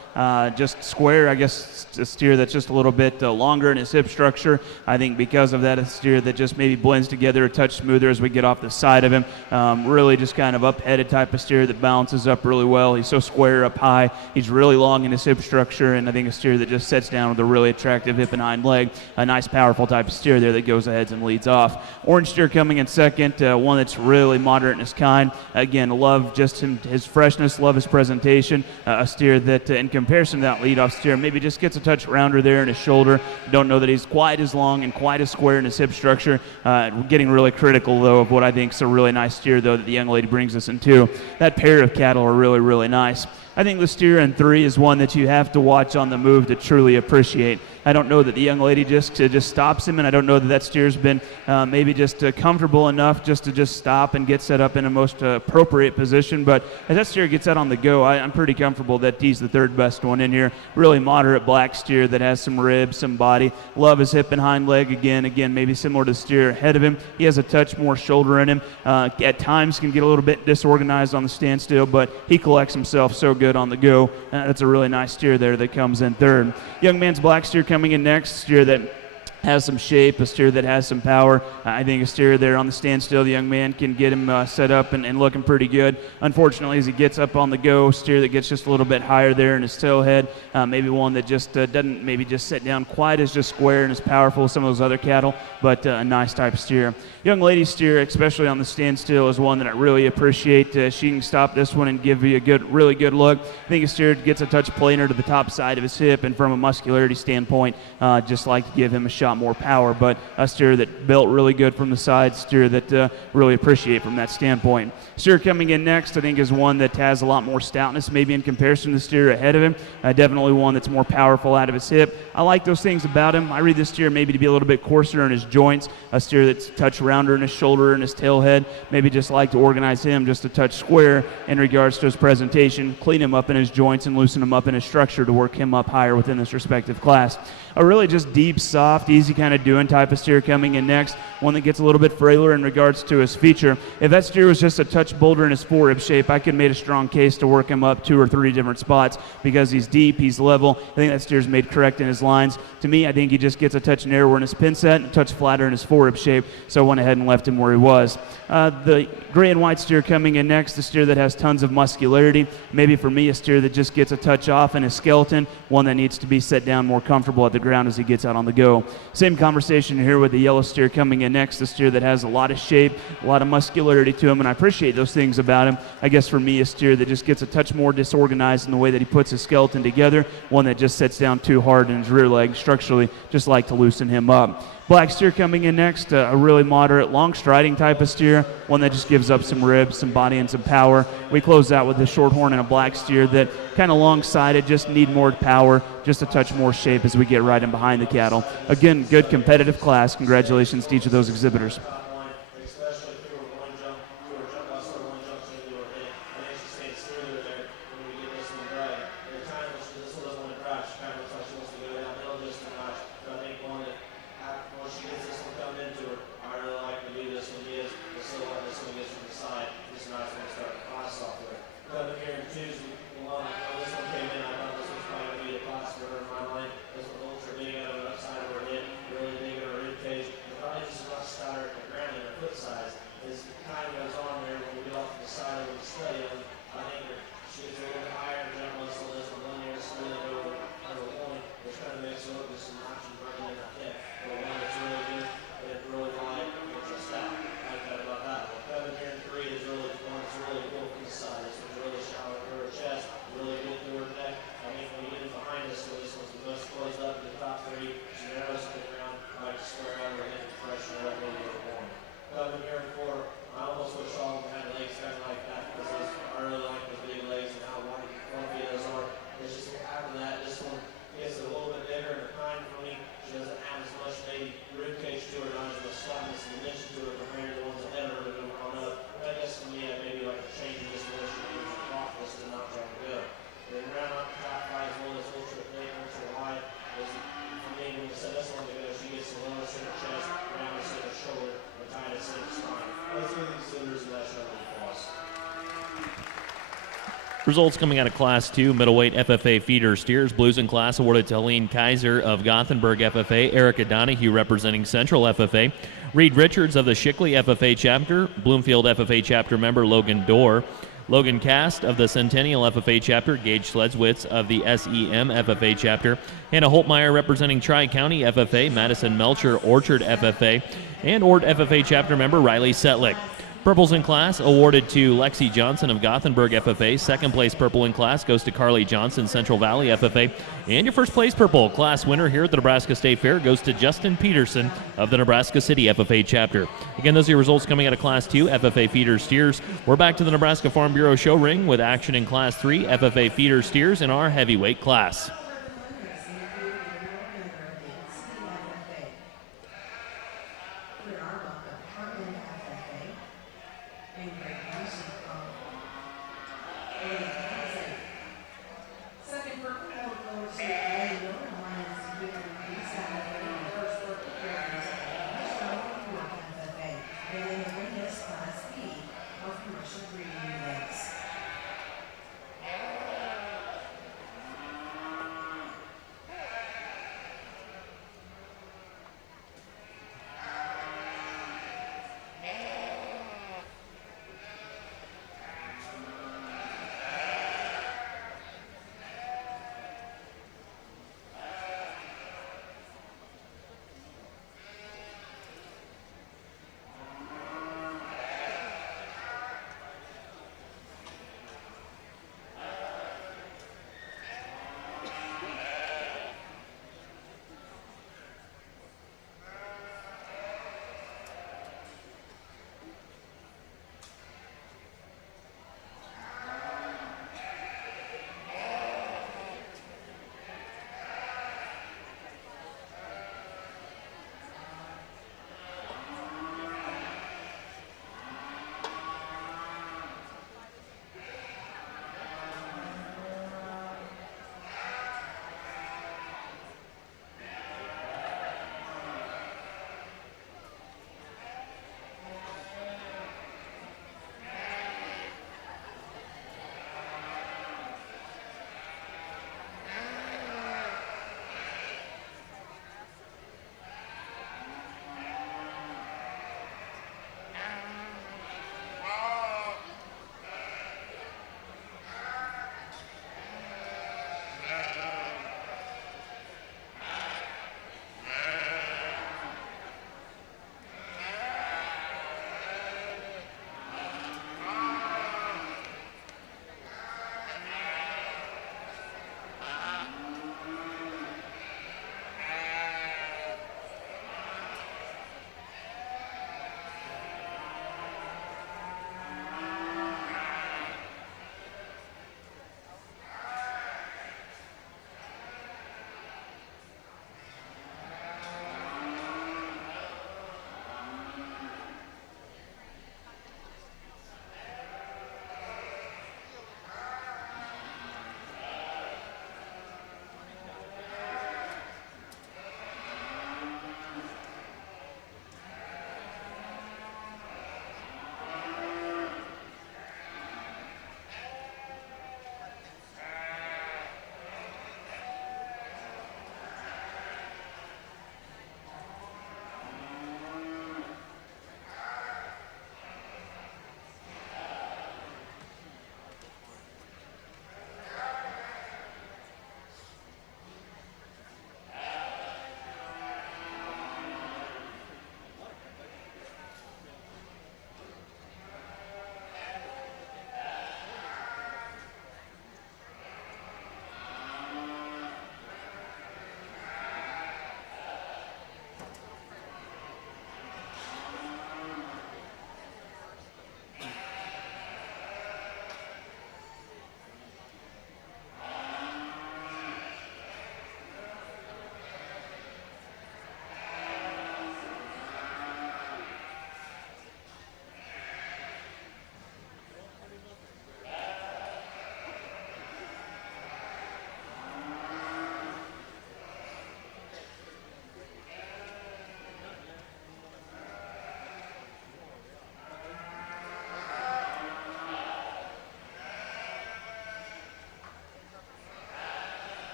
just square. I guess a steer that's just a little bit longer in his hip structure. I think because of that, a steer that just maybe blends together a touch smoother as we get off the side of him. Really just kind of up-headed type of steer that balances up really well. He's so square up high. He's really long in his hip structure, and I think a steer that just sets down with a really attractive hip and hind leg. A nice, powerful type of steer there that goes ahead and leads off. Orange steer coming in second, one that's really moderate in his kind. Again, love just his freshness, love his presentation. A steer that, in comparison to that leadoff steer, maybe just gets a touch rounder there in his shoulder. Don't know that he's quite as long and quite as square in his hip structure. Getting really critical, though, of what I think is a really nice steer, though, that the young lady brings us into. That pair of cattle are really, really nice. I think the steer in 3 is one that you have to watch on the move to truly appreciate. I don't know that the young lady just stops him, and I don't know that that steer's been maybe just comfortable enough just to just stop and get set up in a most appropriate position. But as that steer gets out on the go, I'm pretty comfortable that he's the third best one in here. Really moderate black steer that has some ribs, some body. Love his hip and hind leg again, maybe similar to the steer ahead of him. He has a touch more shoulder in him. At times can get a little bit disorganized on the standstill, but he collects himself so good on the go. That's a really nice steer there that comes in third. Young man's black steer coming in next, steer that has some shape, a steer that has some power. I think a steer there on the standstill, the young man can get him set up and looking pretty good. Unfortunately, as he gets up on the go, steer that gets just a little bit higher there in his tail head, maybe one that just doesn't maybe just sit down quite as just square and as powerful as some of those other cattle, but a nice type of steer. Young lady steer, especially on the standstill, is one that I really appreciate. She can stop this one and give you a really good look. I think a steer gets a touch plainer to the top side of his hip, and from a muscularity standpoint, just like to give him a shot got more power, but a steer that built really good from the side, steer that really appreciate from that standpoint. Steer coming in next, I think, is one that has a lot more stoutness maybe in comparison to the steer ahead of him. Definitely one that's more powerful out of his hip. I like those things about him. I read this steer maybe to be a little bit coarser in his joints, a steer that's a touch rounder in his shoulder and his tail head. Maybe just like to organize him just a touch square in regards to his presentation, clean him up in his joints and loosen him up in his structure to work him up higher within this respective class. A really just deep, soft, easy kind of doing type of steer coming in next, one that gets a little bit frailer in regards to his feature. If that steer was just a touch bolder in his forerib shape, I could have made a strong case to work him up 2 or 3 different spots because he's deep, he's level. I think that steer's made correct in his lines. To me, I think he just gets a touch narrower in his pin set and a touch flatter in his forerib shape, so I went ahead and left him where he was. The gray and white steer coming in next, the steer that has tons of muscularity. Maybe for me, a steer that just gets a touch off in his skeleton, one that needs to be set down more comfortable at the ground as he gets out on the go. Same conversation here with the yellow steer coming in next, the steer that has a lot of shape, a lot of muscularity to him, and I appreciate those things about him. I guess for me, a steer that just gets a touch more disorganized in the way that he puts his skeleton together, one that just sets down too hard in his rear leg structurally, just like to loosen him up. Black steer coming in next, a really moderate, long striding type of steer, one that just gives up some ribs, some body, and some power. We close out with a short horn and a black steer that kind of long-sided, just need more power, just a touch more shape as we get right in behind the cattle. Again, good competitive class. Congratulations to each of those exhibitors. Results coming out of Class 2, Middleweight FFA feeder steers. Blues in class awarded to Helene Kaiser of Gothenburg FFA, Erica Donahue representing Central FFA, Reed Richards of the Shickley FFA chapter, Bloomfield FFA chapter member Logan Dorr, Logan Cast of the Centennial FFA chapter, Gage Sledgewitz of the SEM FFA chapter, Hannah Holtmeyer representing Tri-County FFA, Madison Melcher Orchard FFA, and Ord FFA chapter member Riley Setlick. Purples in class awarded to Lexi Johnson of Gothenburg FFA. Second place purple in class goes to Carly Johnson, Central Valley FFA. And your first place purple class winner here at the Nebraska State Fair goes to Justin Peterson of the Nebraska City FFA chapter. Again, those are your results coming out of Class 2, FFA feeder steers. We're back to the Nebraska Farm Bureau show ring with action in Class 3, FFA feeder steers in our heavyweight class.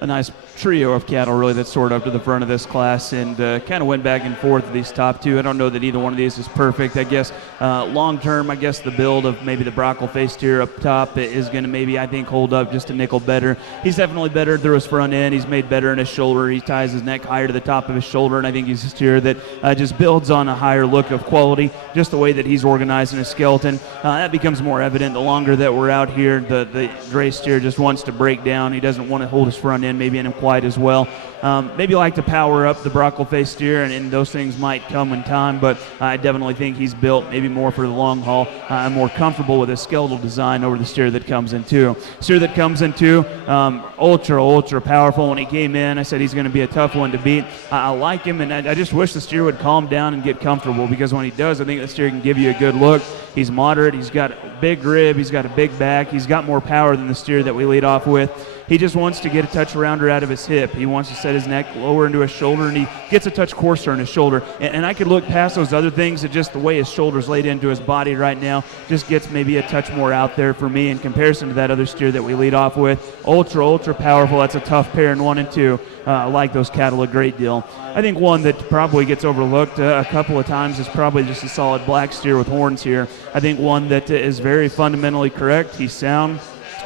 a nice trio of cattle really that soared up to the front of this class and kind of went back and forth with these top two. I don't know that either one of these is perfect. I guess long term, I guess the build of maybe the Brockle face steer up top is going to maybe, I think, hold up just a nickel better. He's definitely better through his front end. He's made better in his shoulder. He ties his neck higher to the top of his shoulder, and I think he's a steer that just builds on a higher look of quality, just the way that he's organized in his skeleton. That becomes more evident the longer that we're out here. The gray steer just wants to break down. He doesn't want to hold his front end maybe in him quite as well. Maybe like to power up the Brockle face steer, and those things might come in time, but I definitely think he's built maybe more for the long haul. I'm more comfortable with his skeletal design over the steer that comes in two. Steer that comes in two, ultra powerful. When he came in, I said he's going to be a tough one to beat. I like him, and I just wish the steer would calm down and get comfortable, because when he does, I think the steer can give you a good look. He's moderate. He's got a big rib. He's got a big back. He's got more power than the steer that we lead off with. He just wants to get a touch rounder out of his hip. He wants to set his neck lower into his shoulder, and he gets a touch coarser in his shoulder. And I could look past those other things, that just the way his shoulder's laid into his body right now just gets maybe a touch more out there for me in comparison to that other steer that we lead off with. Ultra powerful. That's a tough pair in 1 and 2. I like those cattle a great deal. I think one that probably gets overlooked a couple of times is probably just a solid black steer with horns here. I think one that is very fundamentally correct. He's sound.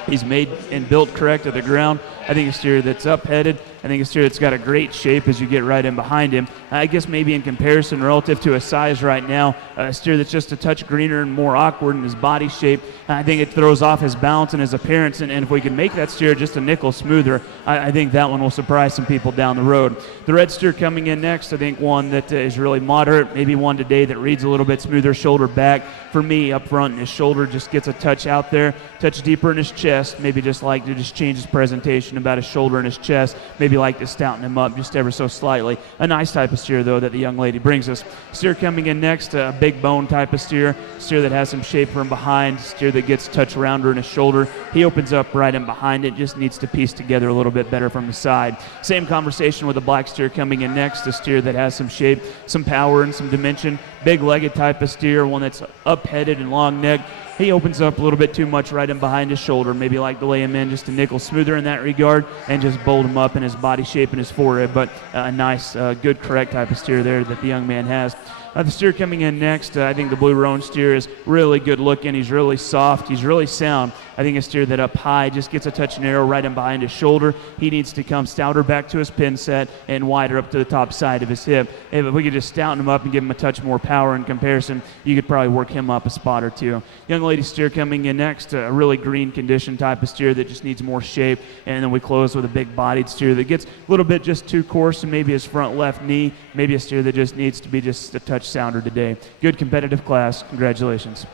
He's made and built correct at the ground. I think a steer that's up-headed. I think a steer that's got a great shape as you get right in behind him. I guess maybe in comparison relative to his size right now, a steer that's just a touch greener and more awkward in his body shape, I think it throws off his balance and his appearance. And if we can make that steer just a nickel smoother, I think that one will surprise some people down the road. The red steer coming in next, I think one that is really moderate, maybe one today that reads a little bit smoother shoulder back. For me, up front, his shoulder just gets a touch out there, touch deeper in his chest, maybe just like to just change his presentation about his shoulder and his chest, maybe like to stouten him up just ever so slightly. A nice type of steer, though, that the young lady brings us. Steer coming in next, a big bone type of steer that has some shape from behind, steer that gets touch rounder in his shoulder. He opens up right in behind it, just needs to piece together a little bit better from the side. Same conversation with the black steer coming in next, a steer that has some shape, some power, and some dimension. Big-legged type of steer, one that's up-headed and long-necked. He opens up a little bit too much right in behind his shoulder. Maybe like to lay him in just a nickel smoother in that regard and just bolt him up in his body shape and his forehead. But a nice, good, correct type of steer there that the young man has. The steer coming in next, I think the blue roan steer is really good looking. He's really soft. He's really sound. I think a steer that up high just gets a touch narrow right in behind his shoulder. He needs to come stouter back to his pin set and wider up to the top side of his hip. If we could just stouten him up and give him a touch more power in comparison, you could probably work him up a spot or two. Young lady steer coming in next, a really green condition type of steer that just needs more shape. And then we close with a big bodied steer that gets a little bit just too coarse and maybe his front left knee. Maybe a steer that just needs to be just a touch sounder today. Good competitive class. Congratulations.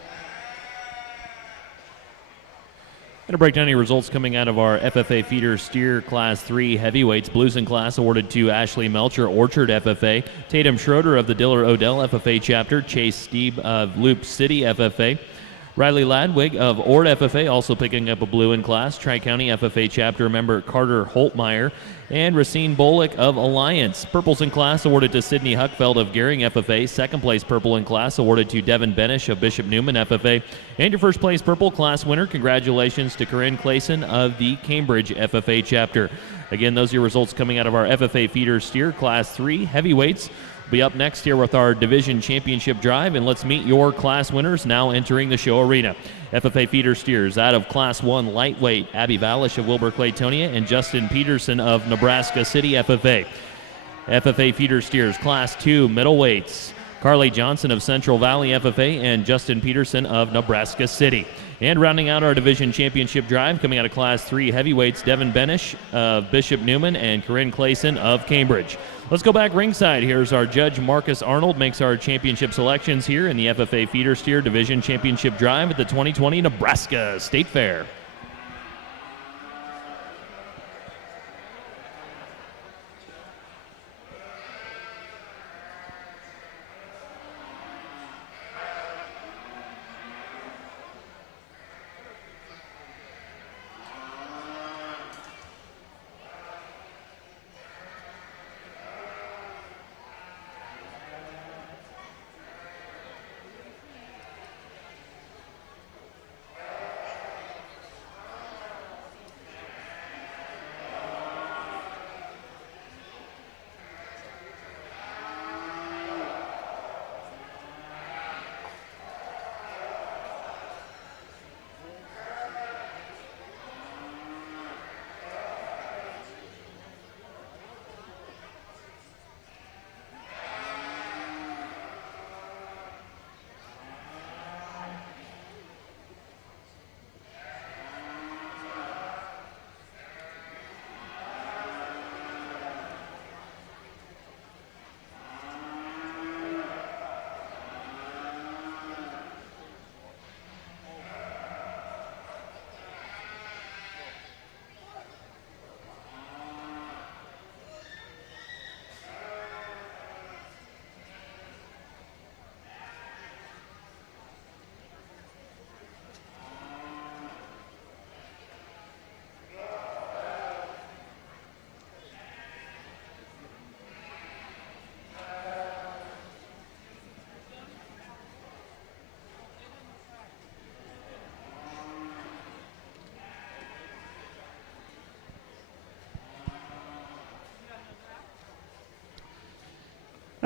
Going to break down your results coming out of our FFA feeder steer class 3 heavyweights. Blues in class awarded to Ashley Melcher, Orchard FFA, Tatum Schroeder of the Diller Odell FFA chapter, Chase Steeb of Loop City FFA, Riley Ladwig of Ord FFA, also picking up a blue in class, Tri-County FFA chapter member Carter Holtmeyer, and Racine Bolick of Alliance. Purples in class awarded to Sydney Huckfeld of Gehring FFA. Second place purple in class awarded to Devin Benish of Bishop Newman FFA. And your first place purple class winner, congratulations to Corinne Clayson of the Cambridge FFA chapter. Again, those are your results coming out of our FFA feeder steer class 3 heavyweights. We'll be up next here with our division championship drive, and let's meet your class winners now entering the show arena. FFA feeder steers out of Class 1 lightweight, Abby Valish of Wilbur Claytonia and Justin Peterson of Nebraska City FFA. FFA feeder steers Class 2 middleweights, Carly Johnson of Central Valley FFA and Justin Peterson of Nebraska City. And rounding out our division championship drive, coming out of Class 3 heavyweights, Devin Benish of Bishop Newman and Corinne Clayson of Cambridge. Let's go back ringside. Here's our judge, Marcus Arnold, makes our championship selections here in the FFA feeder steer division championship drive at the 2020 Nebraska State Fair.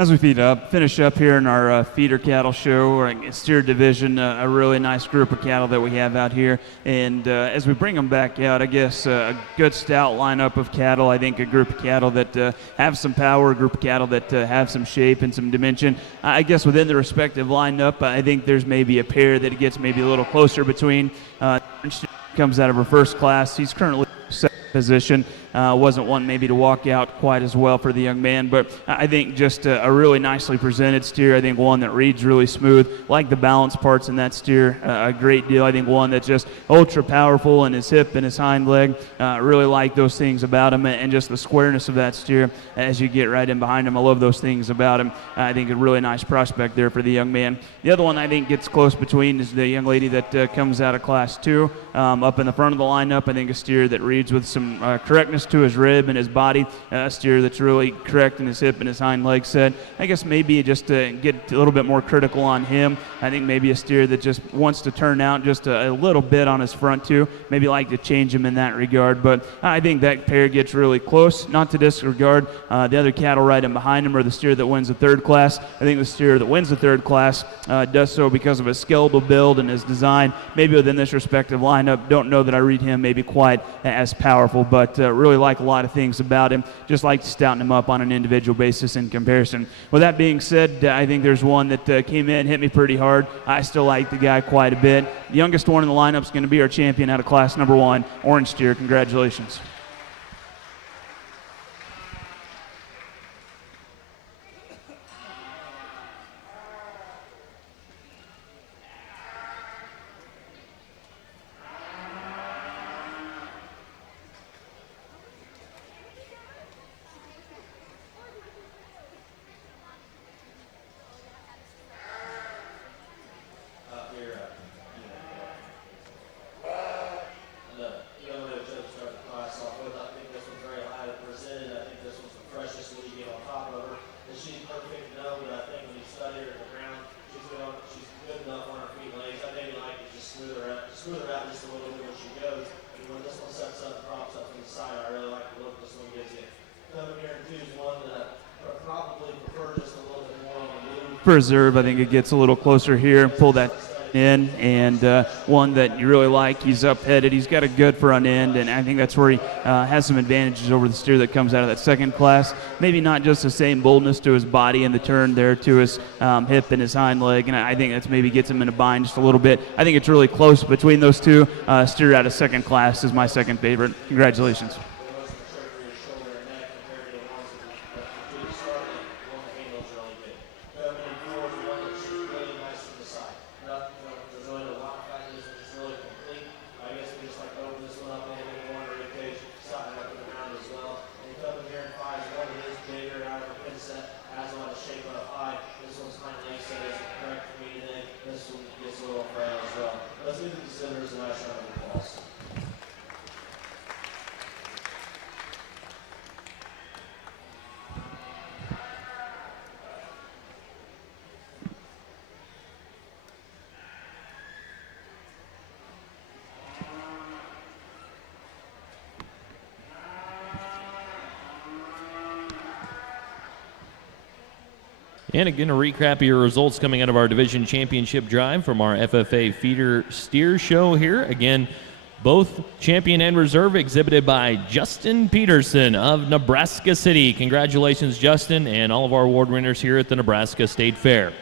As we finish up here in our feeder cattle show, or steer division, a really nice group of cattle that we have out here. And as we bring them back out, I guess a good stout lineup of cattle. I think a group of cattle that have some power, a group of cattle that have some shape and some dimension. I guess within the respective lineup, I think there's maybe a pair that gets maybe a little closer between. Comes out of her first class. He's currently second position. Wasn't one maybe to walk out quite as well for the young man, but I think just a really nicely presented steer. I think one that reads really smooth, like the balance parts in that steer a great deal. I think one that's just ultra powerful in his hip and his hind leg. Really like those things about him, and just the squareness of that steer as you get right in behind him. I love those things about him. I think a really nice prospect there for the young man. The other one I think gets close between is the young lady that comes out of Class 2. Up in the front of the lineup, I think a steer that reads with some correctness to his rib and his body, a steer that's really correct in his hip and his hind leg set. I guess maybe just to get a little bit more critical on him, I think maybe a steer that just wants to turn out just a little bit on his front too, maybe like to change him in that regard, but I think that pair gets really close. Not to disregard the other cattle right in behind him, or the steer that wins the third class. I think the steer that wins the third class does so because of his skeletal build and his design. Maybe within this respective lineup, don't know that I read him maybe quite as powerful, but really like a lot of things about him. Just like to stouten him up on an individual basis in comparison. With that being said, I think there's one that came in, hit me pretty hard. I still like the guy quite a bit. The youngest one in the lineup is going to be our champion out of class number 1, Orange Steer. Congratulations. Preserve, I think it gets a little closer here. Pull that in, and one that you really like. He's up-headed. He's got a good front end, and I think that's where he has some advantages over the steer that comes out of that second class. Maybe not just the same boldness to his body and the turn there to his hip and his hind leg, and I think that's maybe gets him in a bind just a little bit. I think it's really close between those two. Steer out of second class is my second favorite. Congratulations. And again, a recap of your results coming out of our division championship drive from our FFA feeder steer show here. Again, both champion and reserve exhibited by Justin Peterson of Nebraska City. Congratulations, Justin, and all of our award winners here at the Nebraska State Fair.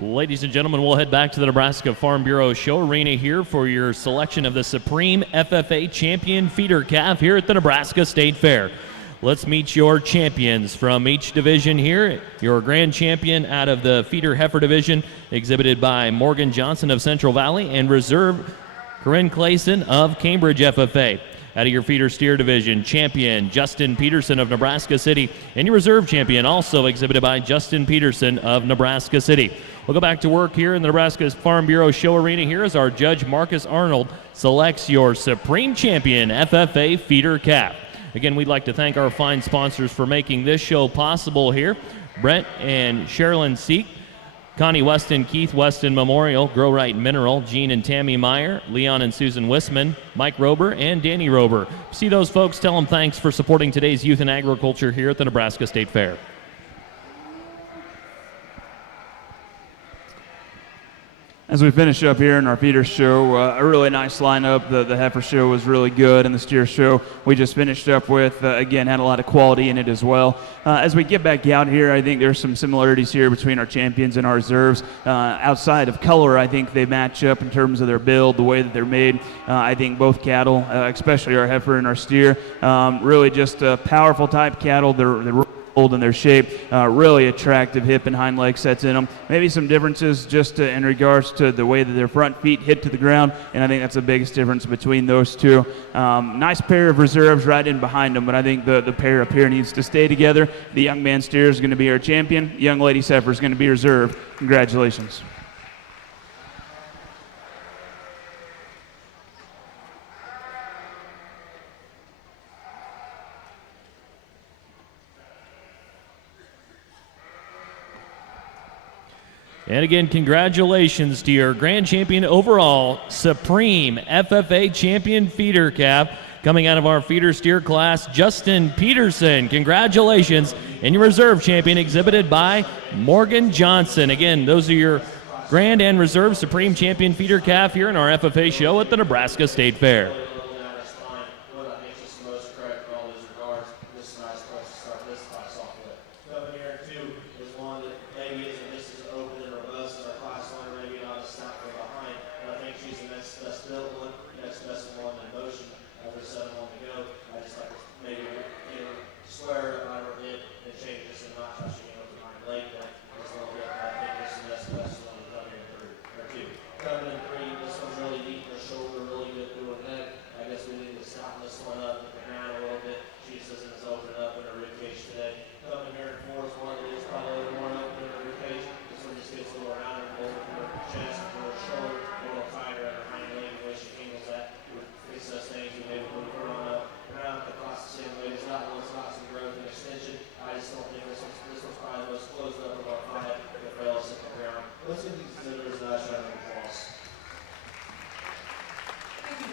Ladies and gentlemen, we'll head back to the Nebraska Farm Bureau Show Arena here for your selection of the Supreme FFA Champion Feeder Calf here at the Nebraska State Fair. Let's meet your champions from each division here. Your grand champion out of the Feeder Heifer Division, exhibited by Morgan Johnson of Central Valley, and Reserve Corinne Clayson of Cambridge FFA. Out of your Feeder Steer Division, champion Justin Peterson of Nebraska City, and your reserve champion also exhibited by Justin Peterson of Nebraska City. We'll go back to work here in the Nebraska Farm Bureau Show Arena here as our judge Marcus Arnold selects your Supreme Champion FFA Feeder Calf. Again, we'd like to thank our fine sponsors for making this show possible here. Brent and Sherilyn Seek, Connie Weston, Keith Weston Memorial, Grow Right Mineral, Gene and Tammy Meyer, Leon and Susan Wisman, Mike Rober, and Danny Rober. See those folks, tell them thanks for supporting today's youth in agriculture here at the Nebraska State Fair. As we finish up here in our feeder show, a really nice lineup. The heifer show was really good, and the steer show we just finished up with, again, had a lot of quality in it as well. As we get back out here, I think there's some similarities here between our champions and our reserves. Outside of color, I think they match up in terms of their build, the way that they're made. I think both cattle, especially our heifer and our steer, really just powerful type cattle. They're old in their shape, really attractive hip and hind leg sets in them. Maybe some differences just in regards to the way that their front feet hit to the ground, and I think that's the biggest difference between those two. Nice pair of reserves right in behind them, but I think the pair up here needs to stay together. The young man steer is going to be our champion. Young lady heifer is going to be reserve. Congratulations. And again, congratulations to your grand champion overall, Supreme FFA Champion Feeder Calf, coming out of our feeder steer class, Justin Peterson. Congratulations. And your reserve champion exhibited by Morgan Johnson. Again, those are your grand and reserve Supreme Champion Feeder Calf here in our FFA show at the Nebraska State Fair.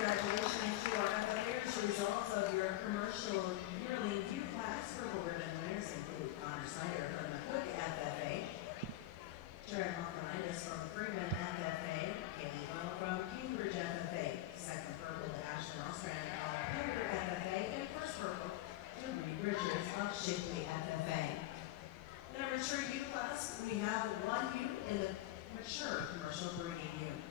Congratulations to our FFA's results of your commercial yearling view class. Purple ribbon winners include Connor Snyder from the Cook FFA, Jared Malkonitis from Freeman FFA, Kaylee Lowe from Cambridge FFA, second purple to Ashton Ostran of Pembroke FFA, and first purple to Reed Richards of Shipley FFA. In our mature youth class, we have one youth in the mature commercial breeding youth.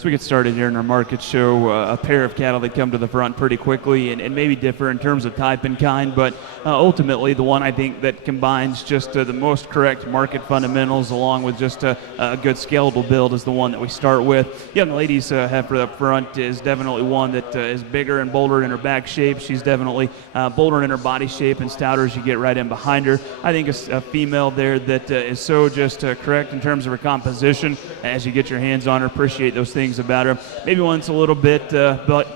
as we get started here in our market show, a pair of cattle that come to the front pretty quickly and maybe differ in terms of type and kind, but ultimately the one I think that combines just the most correct market fundamentals along with just a good skeletal build is the one that we start with. Young lady's heifer up front is definitely one that is bigger and bolder in her back shape. She's definitely bolder in her body shape and stouter as you get right in behind her. I think a female there that is so just correct in terms of her composition as you get your hands on her. Appreciate those things about her. Maybe one's a little bit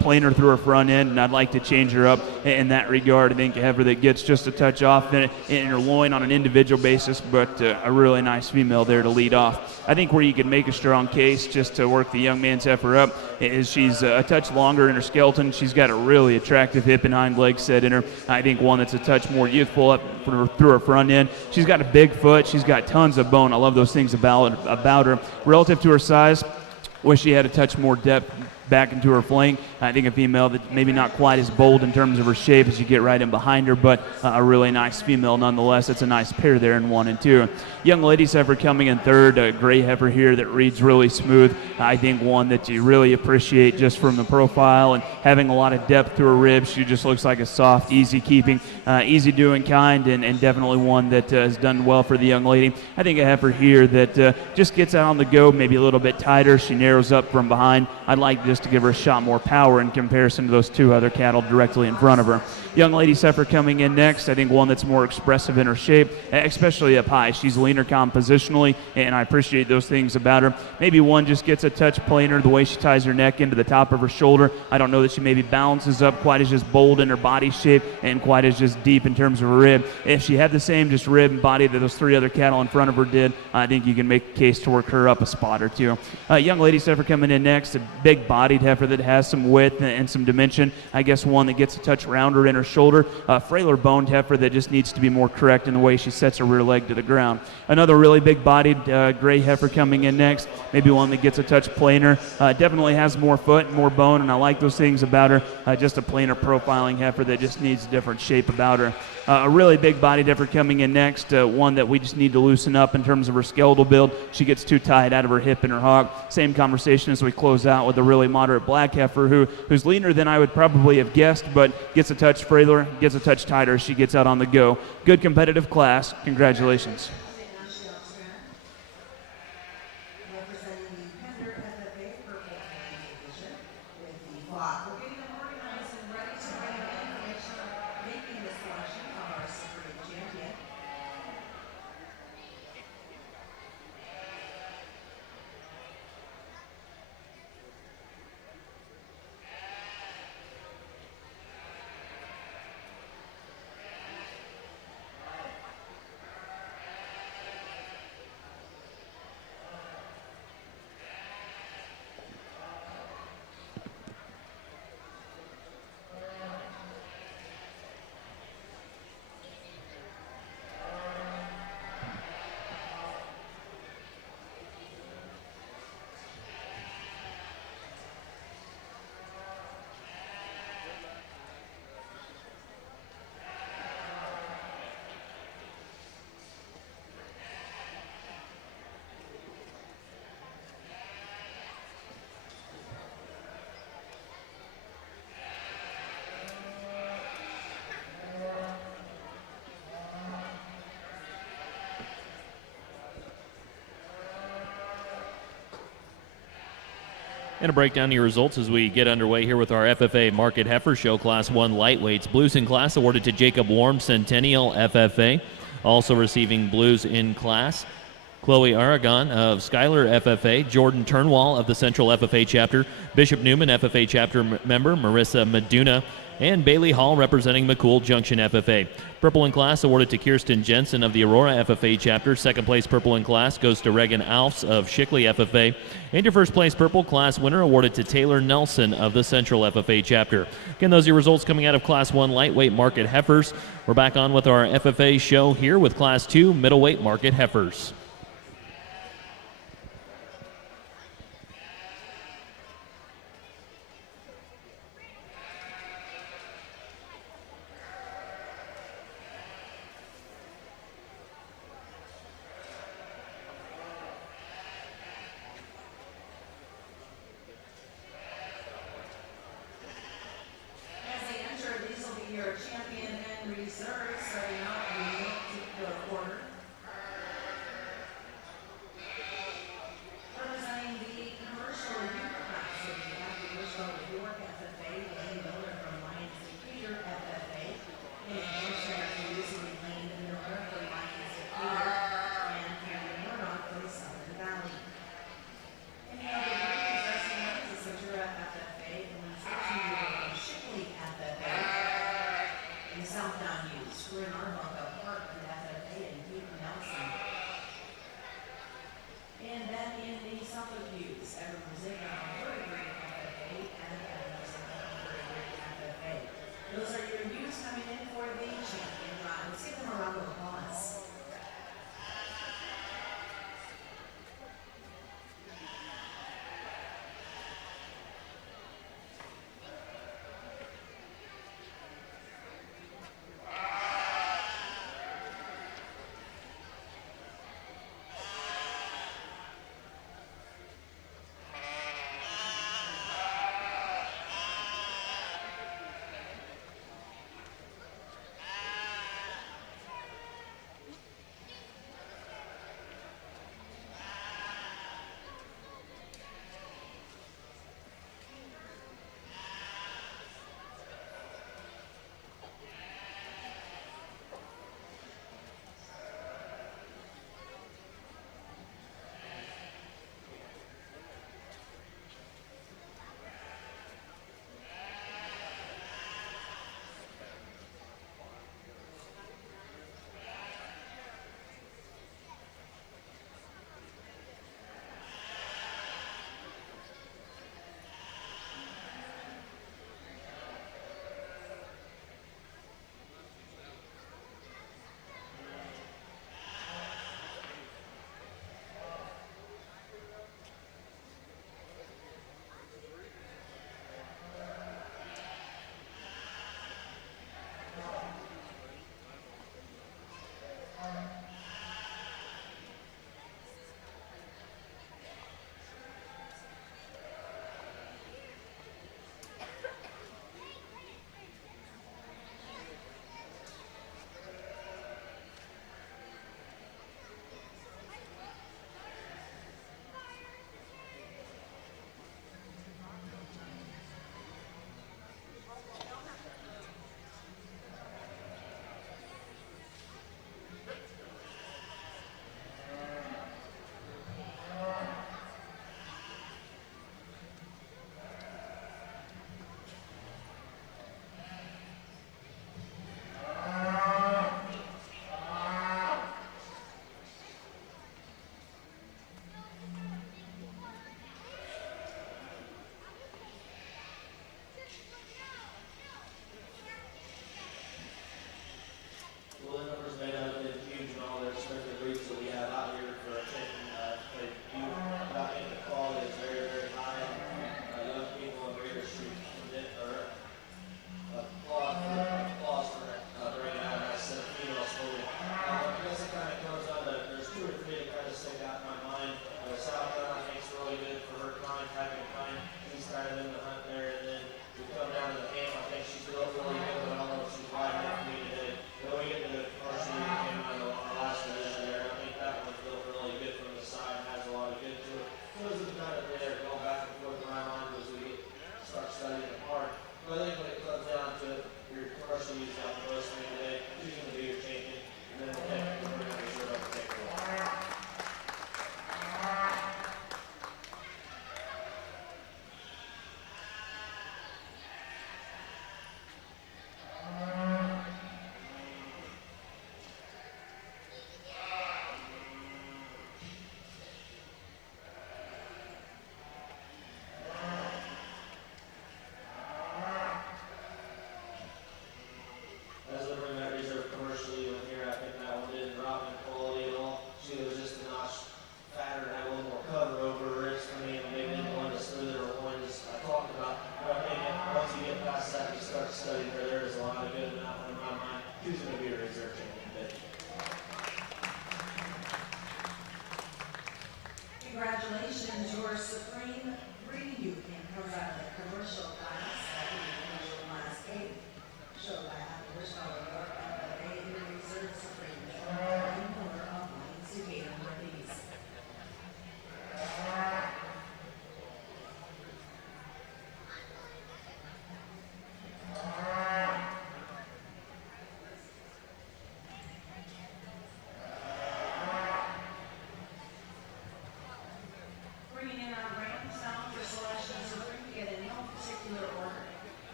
plainer through her front end, and I'd like to change her up in that regard. I think a heifer that gets just a touch off in her loin on an individual basis, but a really nice female there to lead off. I think where you could make a strong case just to work the young man's heifer up is she's a touch longer in her skeleton. She's got a really attractive hip and hind leg set in her. I think one that's a touch more youthful up through her front end. She's got a big foot. She's got tons of bone. I love those things about her. Relative to her size, wish she had a touch more depth back into her flank. I think a female that maybe not quite as bold in terms of her shape as you get right in behind her, but a really nice female nonetheless. It's a nice pair there in 1 and 2. Young lady's heifer coming in third, a gray heifer here that reads really smooth. I think one that you really appreciate just from the profile and having a lot of depth to her ribs. She just looks like a soft, easy keeping, easy doing kind, and definitely one that has done well for the young lady. I think a heifer here that just gets out on the go maybe a little bit tighter. She narrows up from behind. I'd like just to give her a shot more power in comparison to those two other cattle directly in front of her. Young lady's heifer coming in next. I think one that's more expressive in her shape, especially up high. She's leaner compositionally, and I appreciate those things about her. Maybe one just gets a touch plainer, the way she ties her neck into the top of her shoulder. I don't know that she maybe balances up quite as just bold in her body shape and quite as just deep in terms of her rib. If she had the same just rib and body that those three other cattle in front of her did, I think you can make a case to work her up a spot or two. Young lady's heifer coming in next, a big-bodied heifer that has some width and some dimension. I guess one that gets a touch rounder in her shoulder. Frailer boned heifer that just needs to be more correct in the way she sets her rear leg to the ground. Another really big-bodied gray heifer coming in next. Maybe one that gets a touch plainer. Definitely has more foot and more bone, and I like those things about her. Just a plainer profiling heifer that just needs a different shape about her. A really big-bodied heifer coming in next. One that we just need to loosen up in terms of her skeletal build. She gets too tight out of her hip and her hock. Same conversation as we close out with a really moderate black heifer who's leaner than I would probably have guessed, but gets a touch frailer, gets a touch tighter. She gets out on the go. Good competitive class. Congratulations. Representing the Pender FFA Purple Line Division with the flock. We're getting them organized and ready to bring in information, making the selection of our spring champion. And a breakdown of your results as we get underway here with our FFA Market Heifer Show Class 1 Lightweights. Blues in class awarded to Jacob Warm, Centennial FFA. Also receiving blues in class, Chloe Aragon of Schuyler FFA, Jordan Turnwall of the Central FFA Chapter, Bishop Newman FFA Chapter member, Marissa Meduna, and Bailey Hall representing McCool Junction FFA. Purple in class awarded to Kirsten Jensen of the Aurora FFA Chapter. Second place purple in class goes to Reagan Alfs of Shickley FFA. And your first place purple class winner awarded to Taylor Nelson of the Central FFA Chapter. Again, those are your results coming out of Class 1 Lightweight Market Heifers. We're back on with our FFA show here with Class 2 Middleweight Market Heifers. reserves starting out in the quarter. Representing the commercial youth class of the Commercial York FFA, Lane Miller from Lions Decatur FFA, and Hampshire using Lane Miller from Lions Decatur, and Cameron Murdoch from Southern Valley. And the other group is dressing up to Centura FFA and Instruction Bureau from Shipley FFA. In the Southdown Youth, we're in Arbuckle Park with FFA and Pete Nelson. And then in the Suffolk Youth, Evan Mosaic on Vertebrate FFA and Evan Mosaic on Vertebrate FFA. Those are your youths coming in for the champion run. Let's give them a round of applause.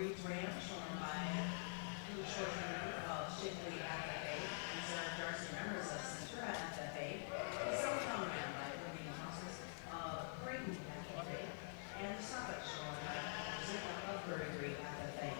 breed ram shown by Blue Short Shipley FFA, reserve Darcy members of Centura FFA, Silicon ram by Living Houses of Creighton FFA, and Suffolk shown by Zipper of Burberry FFA.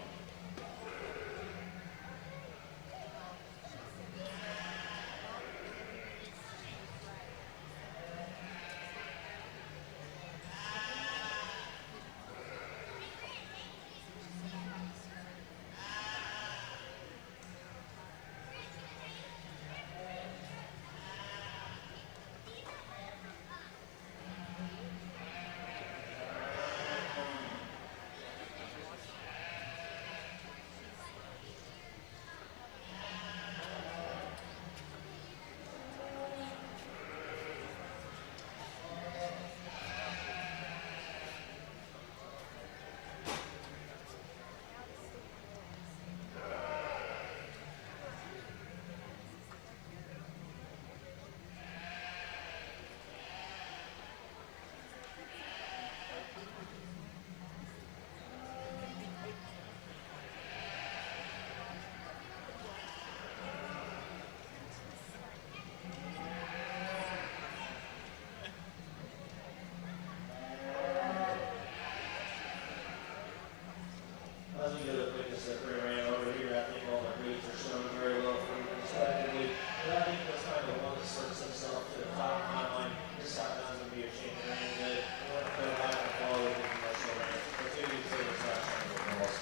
As we go to quickness that we ran over here, I think all the breeds are shown very well for respectively. But I think that's kind of the one that sorts himself to the top of my mind. This top down's going to be a change of rain that we want to go back and follow with the commercial rain. But two weeks later, it's not showing the balls.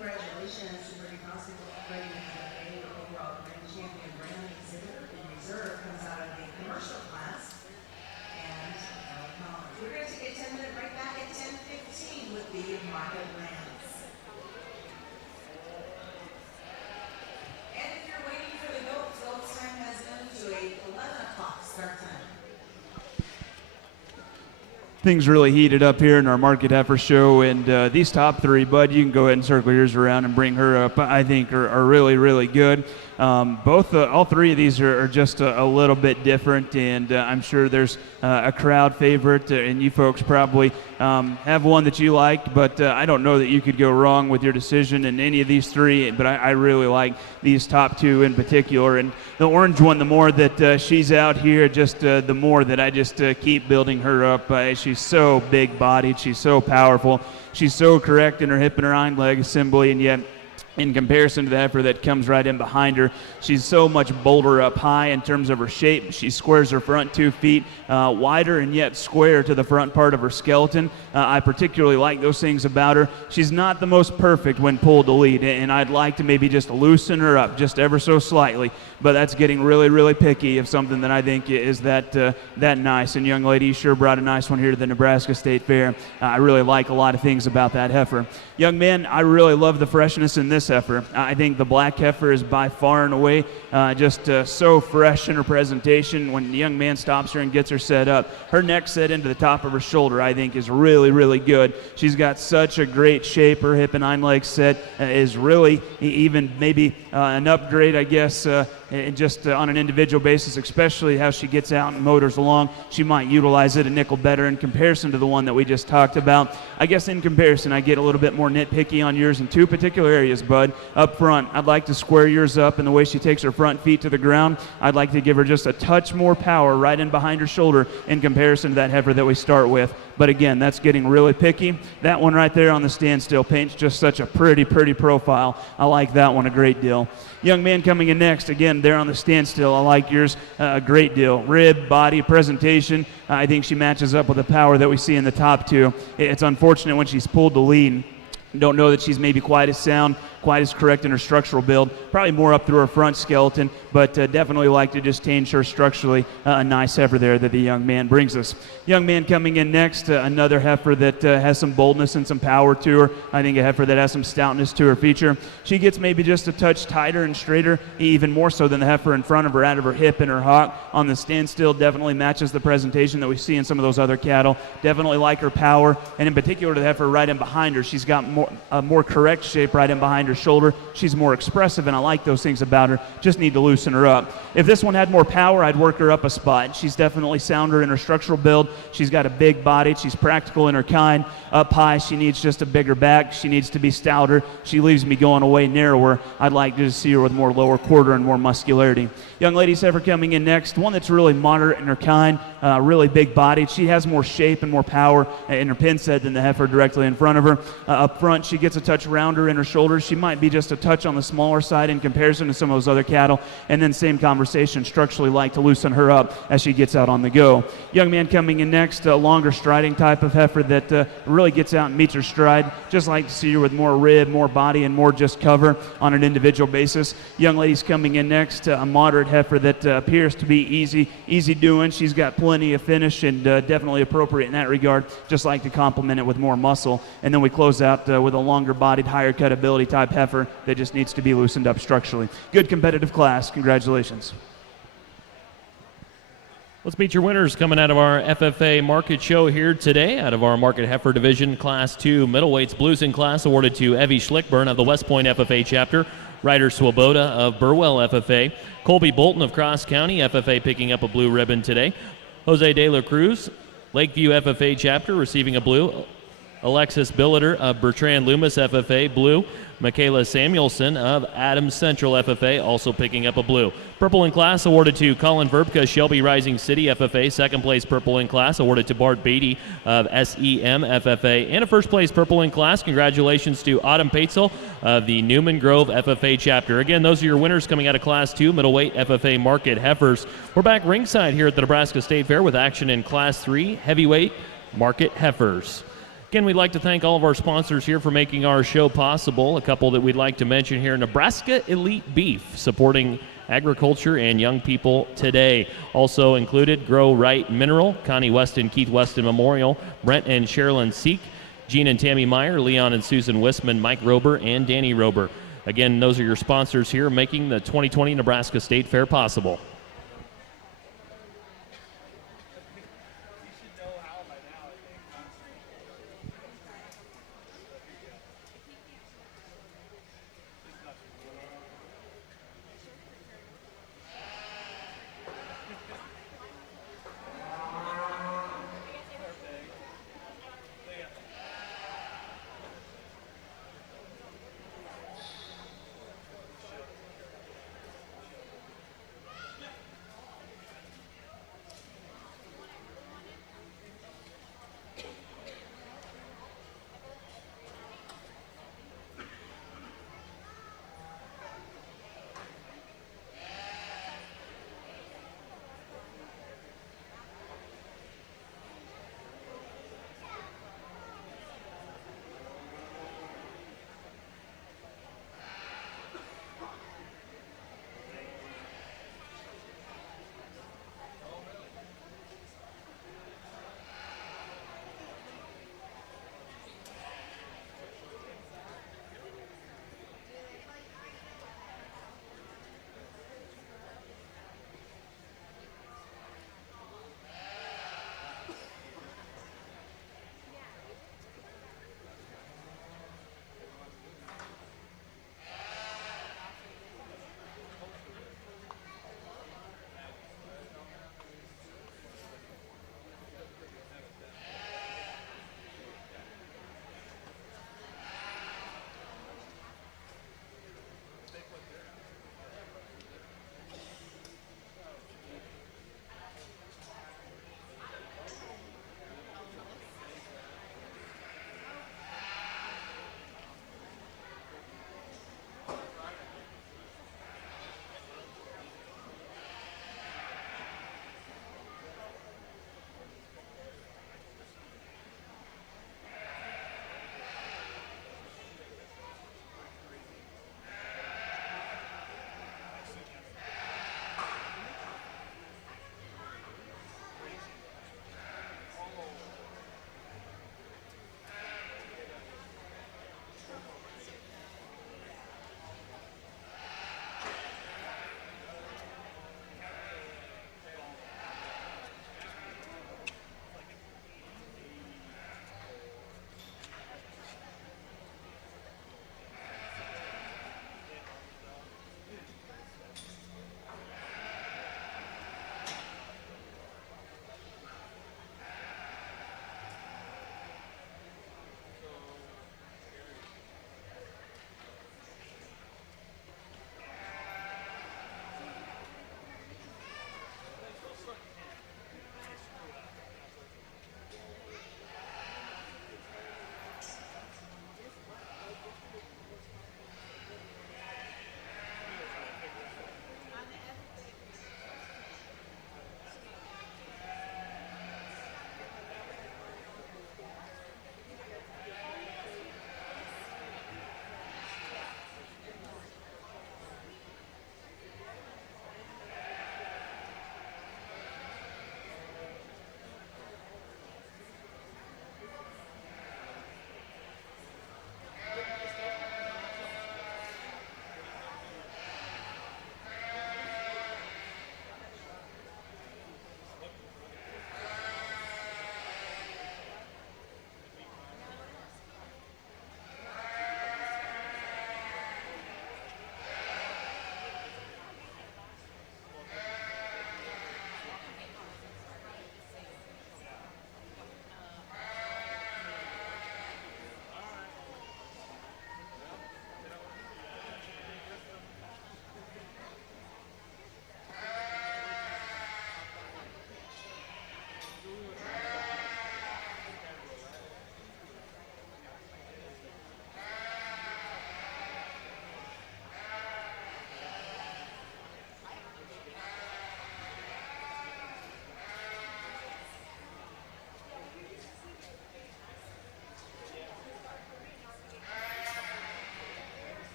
Congratulations, Super Constable Creighton FFA overall grand champion brand exhibitor in reserve comes out of the commercial class. And we're going to take a 10-minute break back at 10:15 with the market lands. And if you're waiting for the goats time has moved to a 11 o'clock start time. Things really heated up here in our Market Heifer show, and these top three, Bud, you can go ahead and circle yours around and bring her up, I think are really, really good. All three of these are just a little bit different, and I'm sure there's a crowd favorite, and you folks probably have one that you liked, but I don't know that you could go wrong with your decision in any of these three, but I really like these top two in particular. And the orange one, the more that she's out here, just the more that I just keep building her up. She's so big-bodied, she's so powerful, she's so correct in her hip and her hind leg assembly, and yet in comparison to the heifer that comes right in behind her, she's so much bolder up high in terms of her shape. She squares her front 2 feet wider and yet square to the front part of her skeleton. I particularly like those things about her. She's not the most perfect when pulled to lead, and I'd like to maybe just loosen her up just ever so slightly, but that's getting really, really picky of something that I think is that nice. And young lady, you sure brought a nice one here to the Nebraska State Fair. I really like a lot of things about that heifer. Young man, I really love the freshness in this heifer. I think the black heifer is by far and away just so fresh in her presentation. When the young man stops her and gets her set up, her neck set into the top of her shoulder, I think, is really, really good. She's got such a great shape. Her hip and hind leg set is really even maybe an upgrade, I guess, just on an individual basis, especially how she gets out and motors along. She might utilize it a nickel better in comparison to the one that we just talked about. I guess in comparison, I get a little bit more nitpicky on yours in two particular areas, bud. Up front, I'd like to square yours up in the way she takes her front feet to the ground. I'd like to give her just a touch more power right in behind her shoulder in comparison to that heifer that we start with. But again, that's getting really picky. That one right there on the standstill paints just such a pretty profile. I like that one a great deal. Young man coming in next, again, there on the standstill, I like yours a great deal. Rib, body, presentation, I think she matches up with the power that we see in the top two. It's unfortunate when she's pulled the lead. Don't know that she's maybe quite as sound, quite as correct in her structural build. Probably more up through her front skeleton, but definitely like to just change her structurally. A nice heifer there that the young man brings us. Young man coming in next, another heifer that has some boldness and some power to her. I think a heifer that has some stoutness to her feature. She gets maybe just a touch tighter and straighter, even more so than the heifer in front of her, out of her hip and her hock. On the standstill, definitely matches the presentation that we see in some of those other cattle. Definitely like her power, and in particular to the heifer right in behind her. She's got a more correct shape right in behind her shoulder. She's more expressive, and I like those things about her. Just need to loosen her up. If this one had more power, I'd work her up a spot. She's definitely sounder in her structural build. She's got a big body. She's practical in her kind. Up high, she needs just a bigger back. She needs to be stouter. She leaves me going away narrower. I'd like to see her with more lower quarter and more muscularity. Young lady's heifer coming in next, one that's really moderate in her kind, really big bodied. She has more shape and more power in her pin set than the heifer directly in front of her. Up front, she gets a touch rounder in her shoulders. She might be just a touch on the smaller side in comparison to some of those other cattle. And then same conversation, structurally like to loosen her up as she gets out on the go. Young man coming in next, a longer striding type of heifer that really gets out and meets her stride. Just like to see her with more rib, more body, and more just cover on an individual basis. Young lady's coming in next, a moderate heifer that appears to be easy doing. She's got plenty of finish and definitely appropriate in that regard. Just like to complement it with more muscle. And then we close out with a longer bodied, higher cutability type heifer that just needs to be loosened up structurally. Good competitive class. Congratulations. Let's meet your winners coming out of our FFA market show here today. Out of our market heifer division, Class 2 middleweights bluesing class awarded to Evie Schlickburn of the West Point FFA chapter, Ryder Swoboda of Burwell FFA, Colby Bolton of Cross County FFA picking up a blue ribbon today, Jose De La Cruz, Lakeview FFA chapter receiving a blue, Alexis Billiter of Bertrand Loomis FFA blue, Michaela Samuelson of Adams Central FFA also picking up a blue. Purple in class awarded to Colin Verbka, Shelby Rising City FFA. Second place purple in class awarded to Bart Beatty of SEM FFA. And a first place purple in class, congratulations to Autumn Paetzel of the Newman Grove FFA chapter. Again, those are your winners coming out of Class 2 middleweight FFA market heifers. We're back ringside here at the Nebraska State Fair with action in Class 3 heavyweight market heifers. Again, we'd like to thank all of our sponsors here for making our show possible. A couple that we'd like to mention here: Nebraska Elite Beef, supporting agriculture and young people today. Also included Grow Right Mineral, Connie Weston, Keith Weston Memorial, Brent and Sherilyn Seek, Gene and Tammy Meyer, Leon and Susan Wisman, Mike Rober, and Danny Rober. Again, those are your sponsors here making the 2020 Nebraska State Fair possible.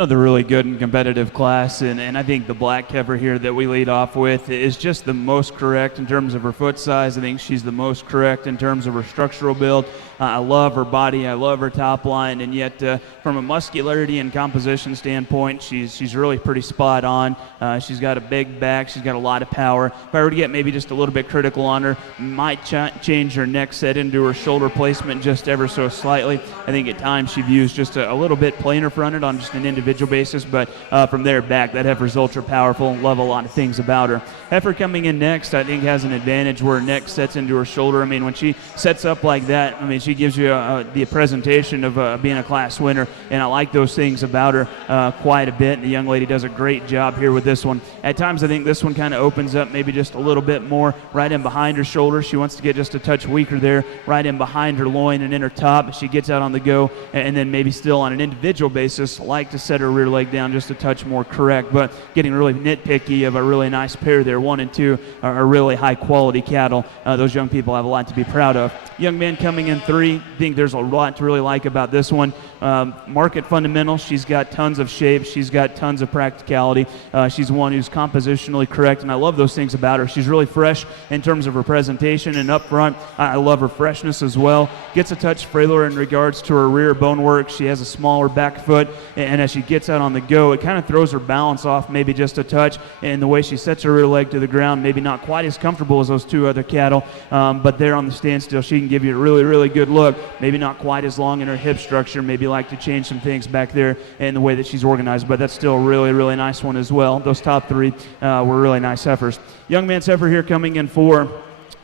Another really good and competitive class, and I think the black heifer here that we lead off with is just the most correct in terms of her foot size. I think she's the most correct in terms of her structural build. I love her body, I love her top line, and yet from a muscularity and composition standpoint, she's really pretty spot on. She's got a big back, she's got a lot of power. If I were to get maybe just a little bit critical on her, might change her neck set into her shoulder placement just ever so slightly. I think at times she views just a little bit plainer fronted on just an individual basis, but from there back, that heifer's ultra powerful. Love a lot of things about her. Heifer coming in next, I think has an advantage where her neck sets into her shoulder. I mean, when she sets up like that, I mean, she gives you the presentation of being a class winner, and I like those things about her quite a bit. And the young lady does a great job here with this one. At times, I think this one kind of opens up maybe just a little bit more right in behind her shoulder. She wants to get just a touch weaker there, right in behind her loin and in her top. She gets out on the go, and then maybe still on an individual basis, like to set her rear leg down just a touch more correct, but getting really nitpicky of a really nice pair there. 1 and 2 are really high quality cattle. Those young people have a lot to be proud of. Young man coming in 3, I think there's a lot to really like about this one. Market fundamentals, she's got tons of shape, she's got tons of practicality. She's one who's compositionally correct, and I love those things about her. She's really fresh in terms of her presentation, and up front, I love her freshness as well. Gets a touch frailer in regards to her rear bone work. She has a smaller back foot, and as she gets out on the go, it kind of throws her balance off maybe just a touch, and the way she sets her rear leg to the ground, maybe not quite as comfortable as those 2 other cattle, but there on the standstill, she can give you a really, really good look. Maybe not quite as long in her hip structure, maybe like to change some things back there in the way that she's organized, but that's still a really, really nice one as well. Those top 3 were really nice heifers. Young man's heifer here coming in 4.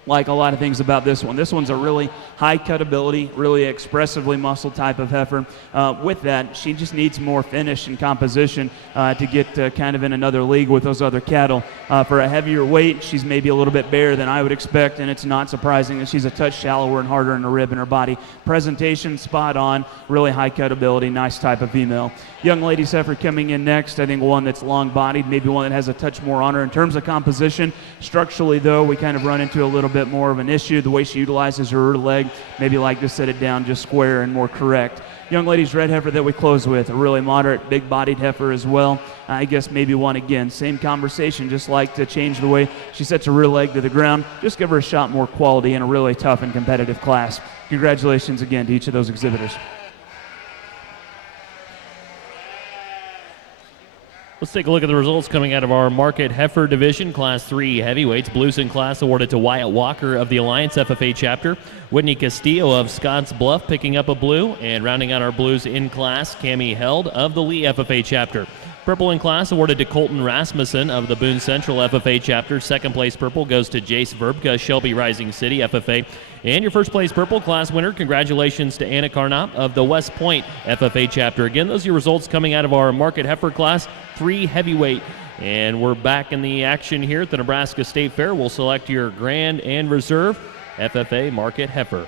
Like a lot of things about this one. This one's a really high cutability, really expressively muscle type of heifer. With that, she just needs more finish and composition to get kind of in another league with those other cattle. For a heavier weight, she's maybe a little bit barer than I would expect, and it's not surprising that she's a touch shallower and harder in the rib in her body. Presentation, spot on, really high cutability, nice type of female. Young lady's heifer coming in next, I think one that's long-bodied, maybe one that has a touch more on her. In terms of composition, structurally though, we kind of run into a little bit more of an issue. The way she utilizes her rear leg, maybe like to set it down just square and more correct. Young lady's red heifer that we close with, a really moderate, big-bodied heifer as well. I guess maybe one again, same conversation, just like to change the way she sets her rear leg to the ground. Just give her a shot more quality in a really tough and competitive class. Congratulations again to each of those exhibitors. Let's take a look at the results coming out of our market heifer division. Class 3 heavyweights. Blues class awarded to Wyatt Walker of the Alliance FFA chapter. Whitney Castillo of Scotts Bluff picking up a blue. And rounding out our blues in class, Cammie Held of the Lee FFA chapter. Purple in class awarded to Colton Rasmussen of the Boone Central FFA chapter. Second place purple goes to Jace Verbka, Shelby Rising City FFA. And your first place purple class winner, congratulations to Anna Carnop of the West Point FFA chapter. Again, those are your results coming out of our market heifer class 3 heavyweight. And we're back in the action here at the Nebraska State Fair. We'll select your grand and reserve FFA market heifer.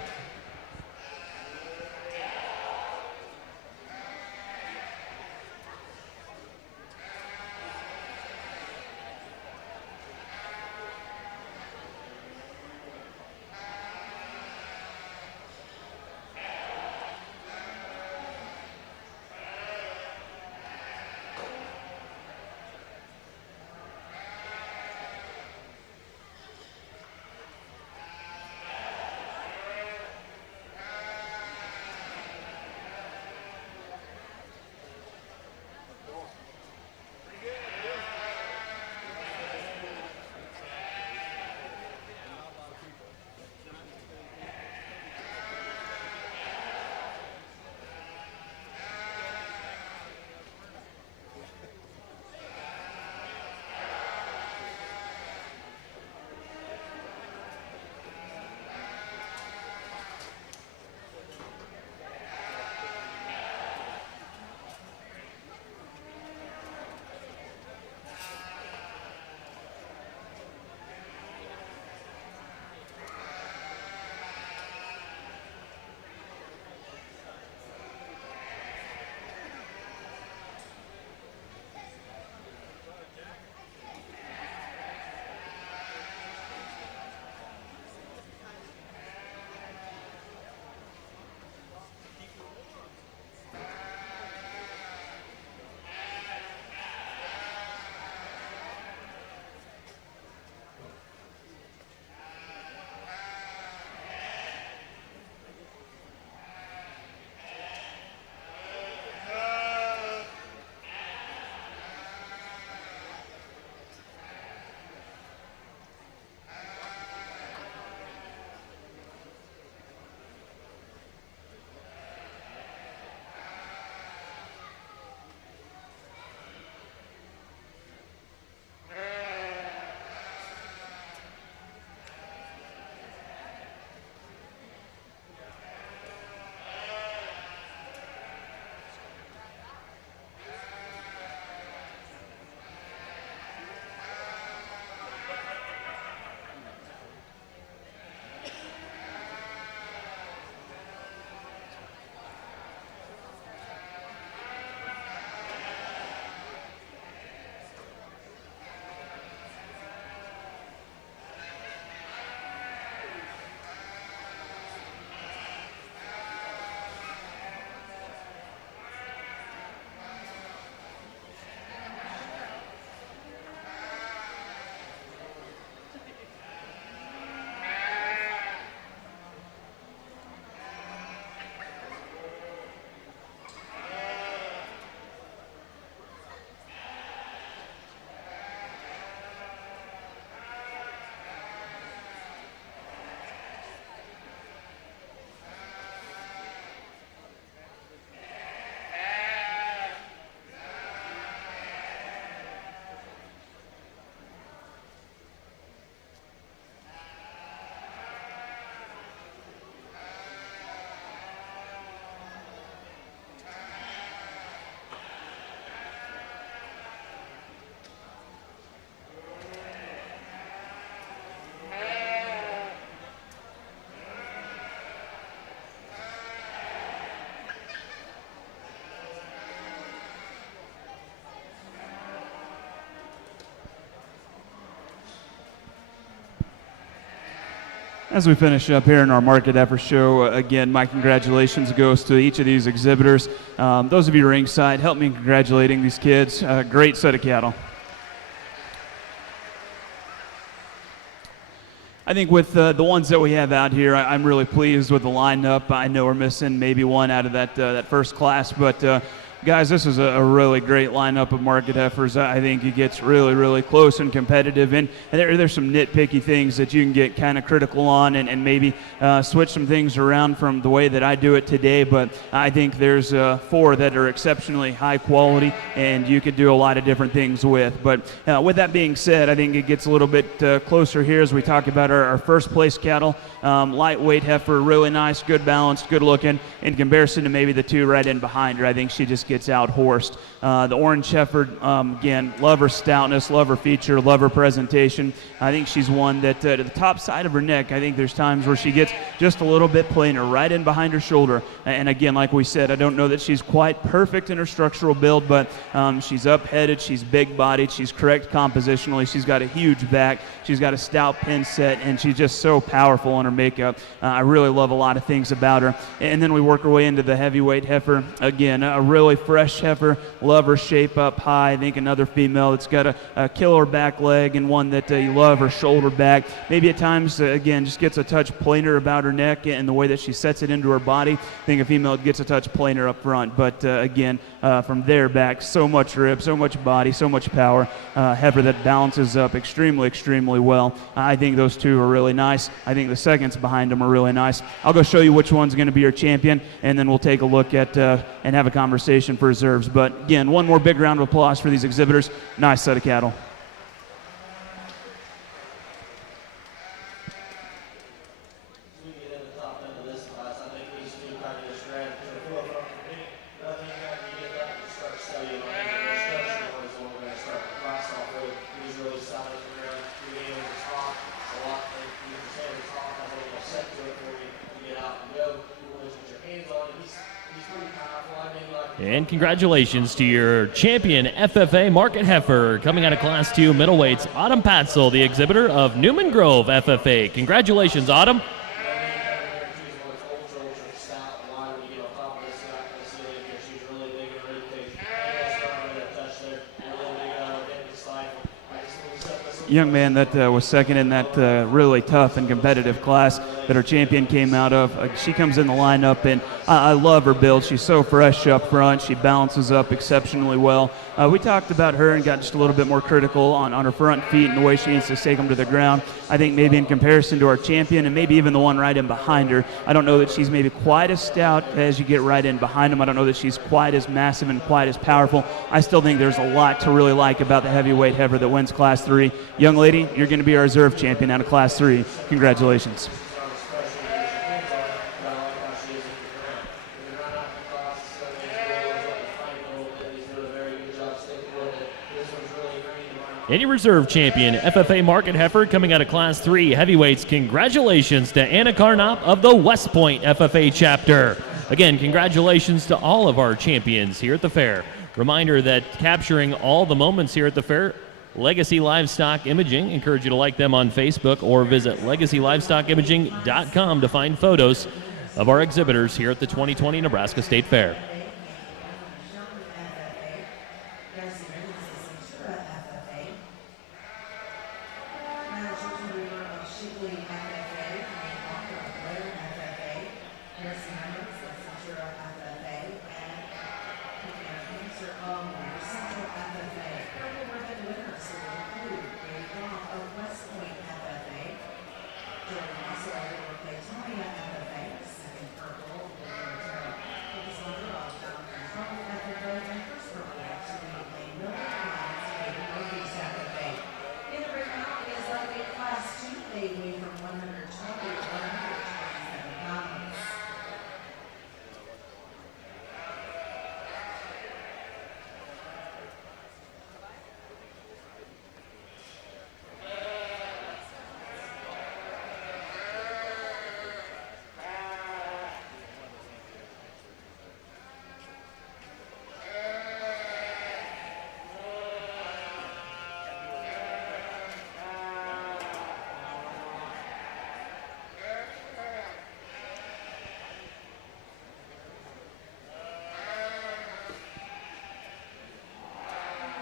As we finish up here in our Market Heifer show, again, my congratulations goes to each of these exhibitors. Those of you ringside, help me in congratulating these kids. Great set of cattle. I think with the ones that we have out here, I'm really pleased with the lineup. I know we're missing maybe one out of that first class, but guys, this is a really great lineup of market heifers. I think it gets really, really close and competitive, and there's some nitpicky things that you can get kind of critical on and maybe switch some things around from the way that I do it today, but I think there's 4 that are exceptionally high quality and you could do a lot of different things with. But with that being said, I think it gets a little bit closer here as we talk about our first place cattle. Lightweight heifer, really nice, good balanced, good looking in comparison to maybe the 2 right in behind her. I think she just gets out-horsed. The orange heifer, again, love her stoutness, love her feature, love her presentation. I think she's one that to the top side of her neck, I think there's times where she gets just a little bit plainer right in behind her shoulder. And again, like we said, I don't know that she's quite perfect in her structural build, but she's up-headed, she's big-bodied, she's correct compositionally, she's got a huge back, she's got a stout pin set, and she's just so powerful on her makeup. I really love a lot of things about her. And then we work our way into the heavyweight heifer. Again, a really fresh heifer. Love her shape up high. I think another female that's got a killer back leg and one that you love her shoulder back. Maybe at times, again, just gets a touch plainer about her neck and the way that she sets it into her body. I think a female gets a touch plainer up front. But again, from there back, so much rib, so much body, so much power. Heifer that balances up extremely, extremely well. I think those 2 are really nice. I think the seconds behind them are really nice. I'll go show you which one's going to be your champion, and then we'll take a look at and have a conversation for reserves. But again, one more big round of applause for these exhibitors. Nice set of cattle. And congratulations to your champion FFA Market Heifer coming out of Class 2 middleweights, Autumn Patzel, the exhibitor of Newman Grove FFA. Congratulations, Autumn. Young man that was second in that really tough and competitive class that our champion came out of. She comes in the lineup, and I love her build. She's so fresh up front. She balances up exceptionally well. We talked about her and got just a little bit more critical on her front feet and the way she needs to take them to the ground. I think maybe in comparison to our champion and maybe even the one right in behind her, I don't know that she's maybe quite as stout as you get right in behind them. I don't know that she's quite as massive and quite as powerful. I still think there's a lot to really like about the heavyweight heifer that wins Class 3. Young lady, you're going to be our reserve champion out of Class 3. Congratulations. And your reserve champion, FFA Market Heifer, coming out of Class 3 heavyweights. Congratulations to Anna Carnop of the West Point FFA chapter. Again, congratulations to all of our champions here at the fair. Reminder that capturing all the moments here at the fair, Legacy Livestock Imaging. Encourage you to like them on Facebook or visit legacylivestockimaging.com to find photos of our exhibitors here at the 2020 Nebraska State Fair.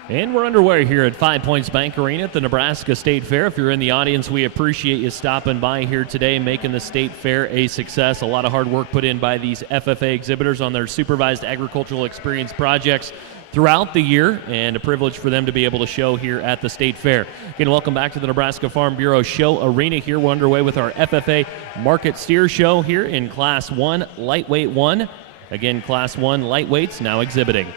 And we're underway here at 5 Points Bank Arena at the Nebraska State Fair. If you're in the audience, we appreciate you stopping by here today, making the State Fair a success. A lot of hard work put in by these FFA exhibitors on their supervised agricultural experience projects throughout the year, and a privilege for them to be able to show here at the State Fair. Again, welcome back to the Nebraska Farm Bureau Show Arena here. We're underway with our FFA Market Steer Show here in Class 1, Lightweight 1. Again, Class 1 Lightweights now exhibiting.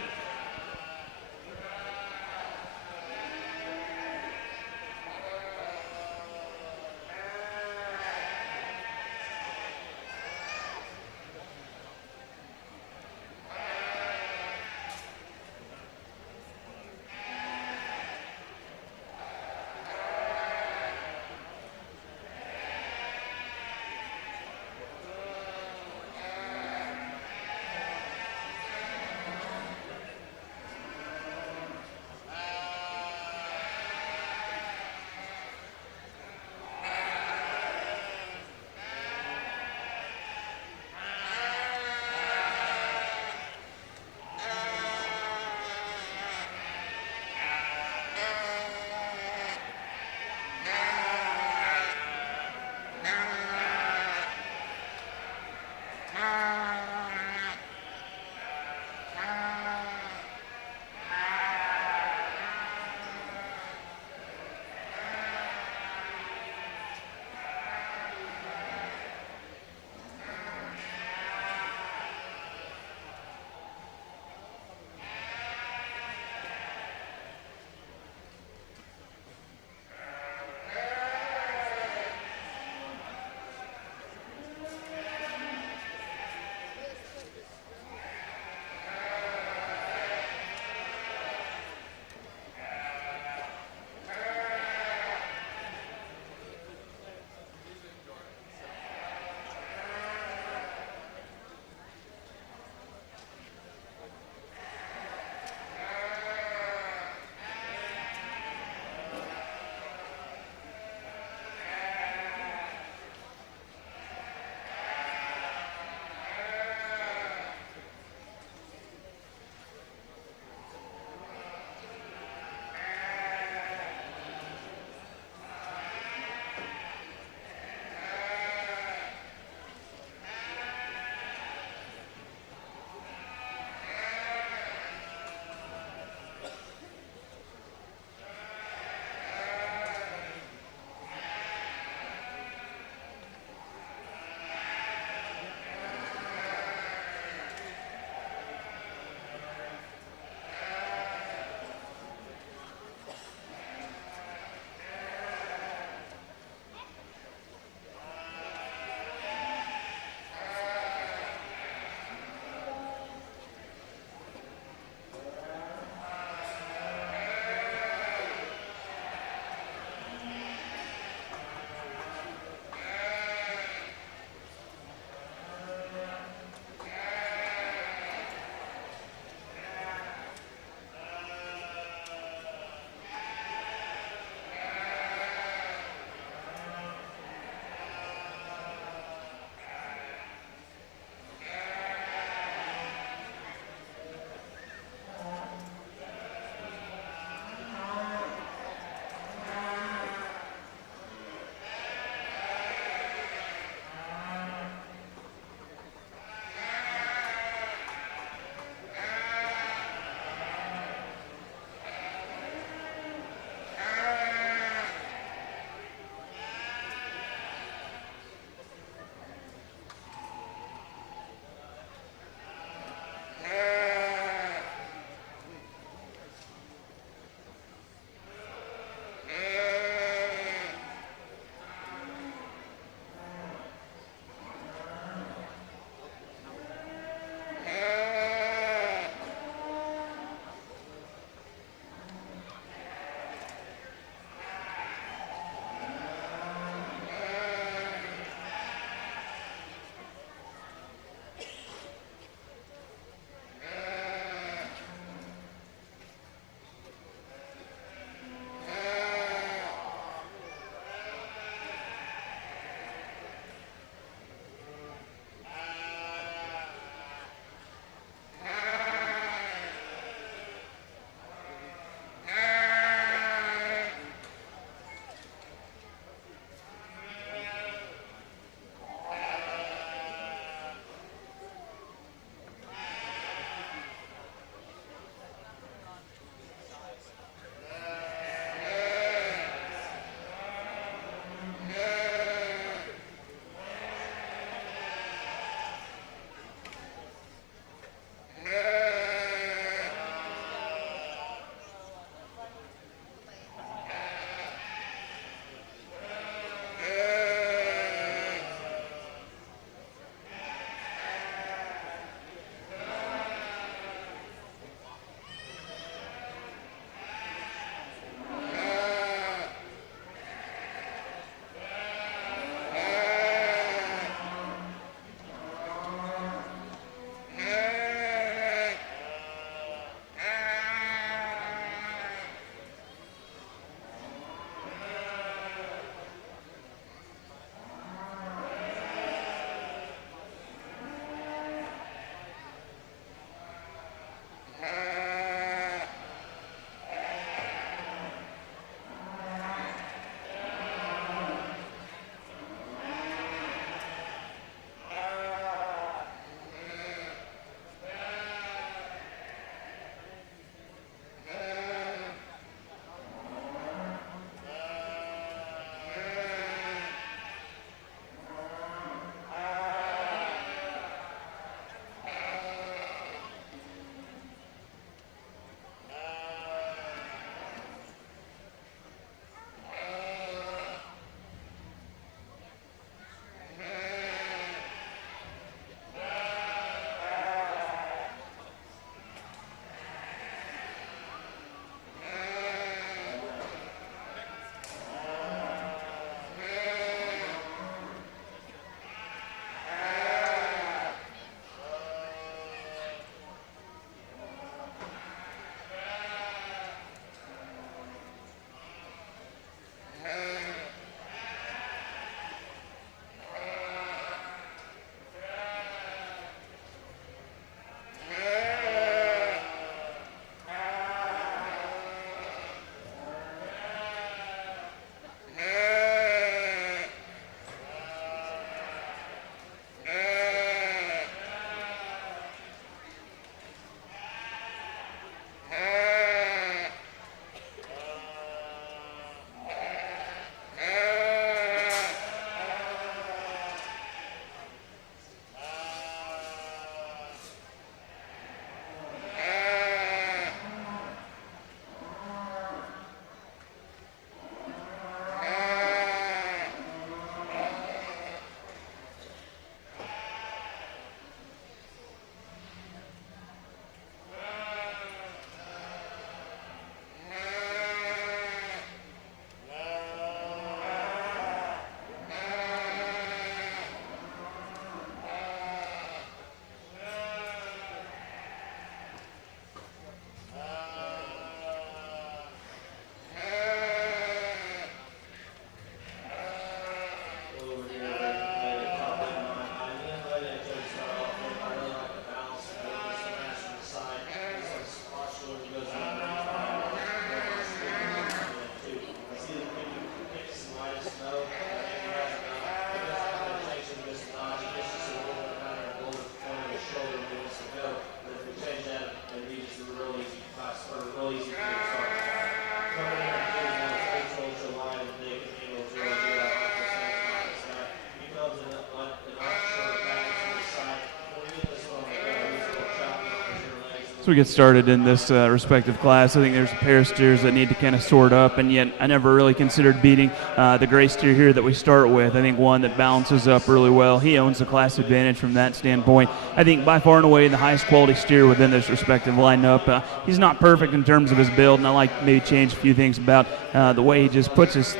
As we get started in this respective class, I think there's a pair of steers that need to kind of sort up, and yet I never really considered beating the gray steer here that we start with. I think one that balances up really well. He owns the class advantage from that standpoint. I think by far and away the highest quality steer within this respective lineup. He's not perfect in terms of his build, and I like to maybe change a few things about the way he just puts his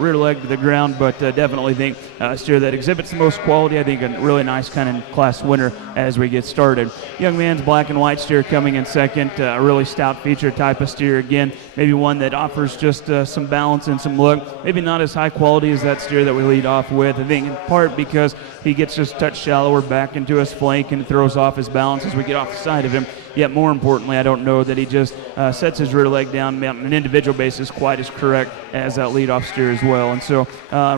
rear leg to the ground, but definitely think a steer that exhibits the most quality. I think a really nice kind of class winner as we get started. Young man's black and white steer coming in second, a really stout feature type of steer again, maybe one that offers just some balance and some look, maybe not as high quality as that steer that we lead off with. I think in part because he gets just a touch shallower back into his flank and throws off his balance as we get off the side of him. Yet more importantly, I don't know that he just sets his rear leg down on an individual basis quite as correct as that leadoff steer as well. And so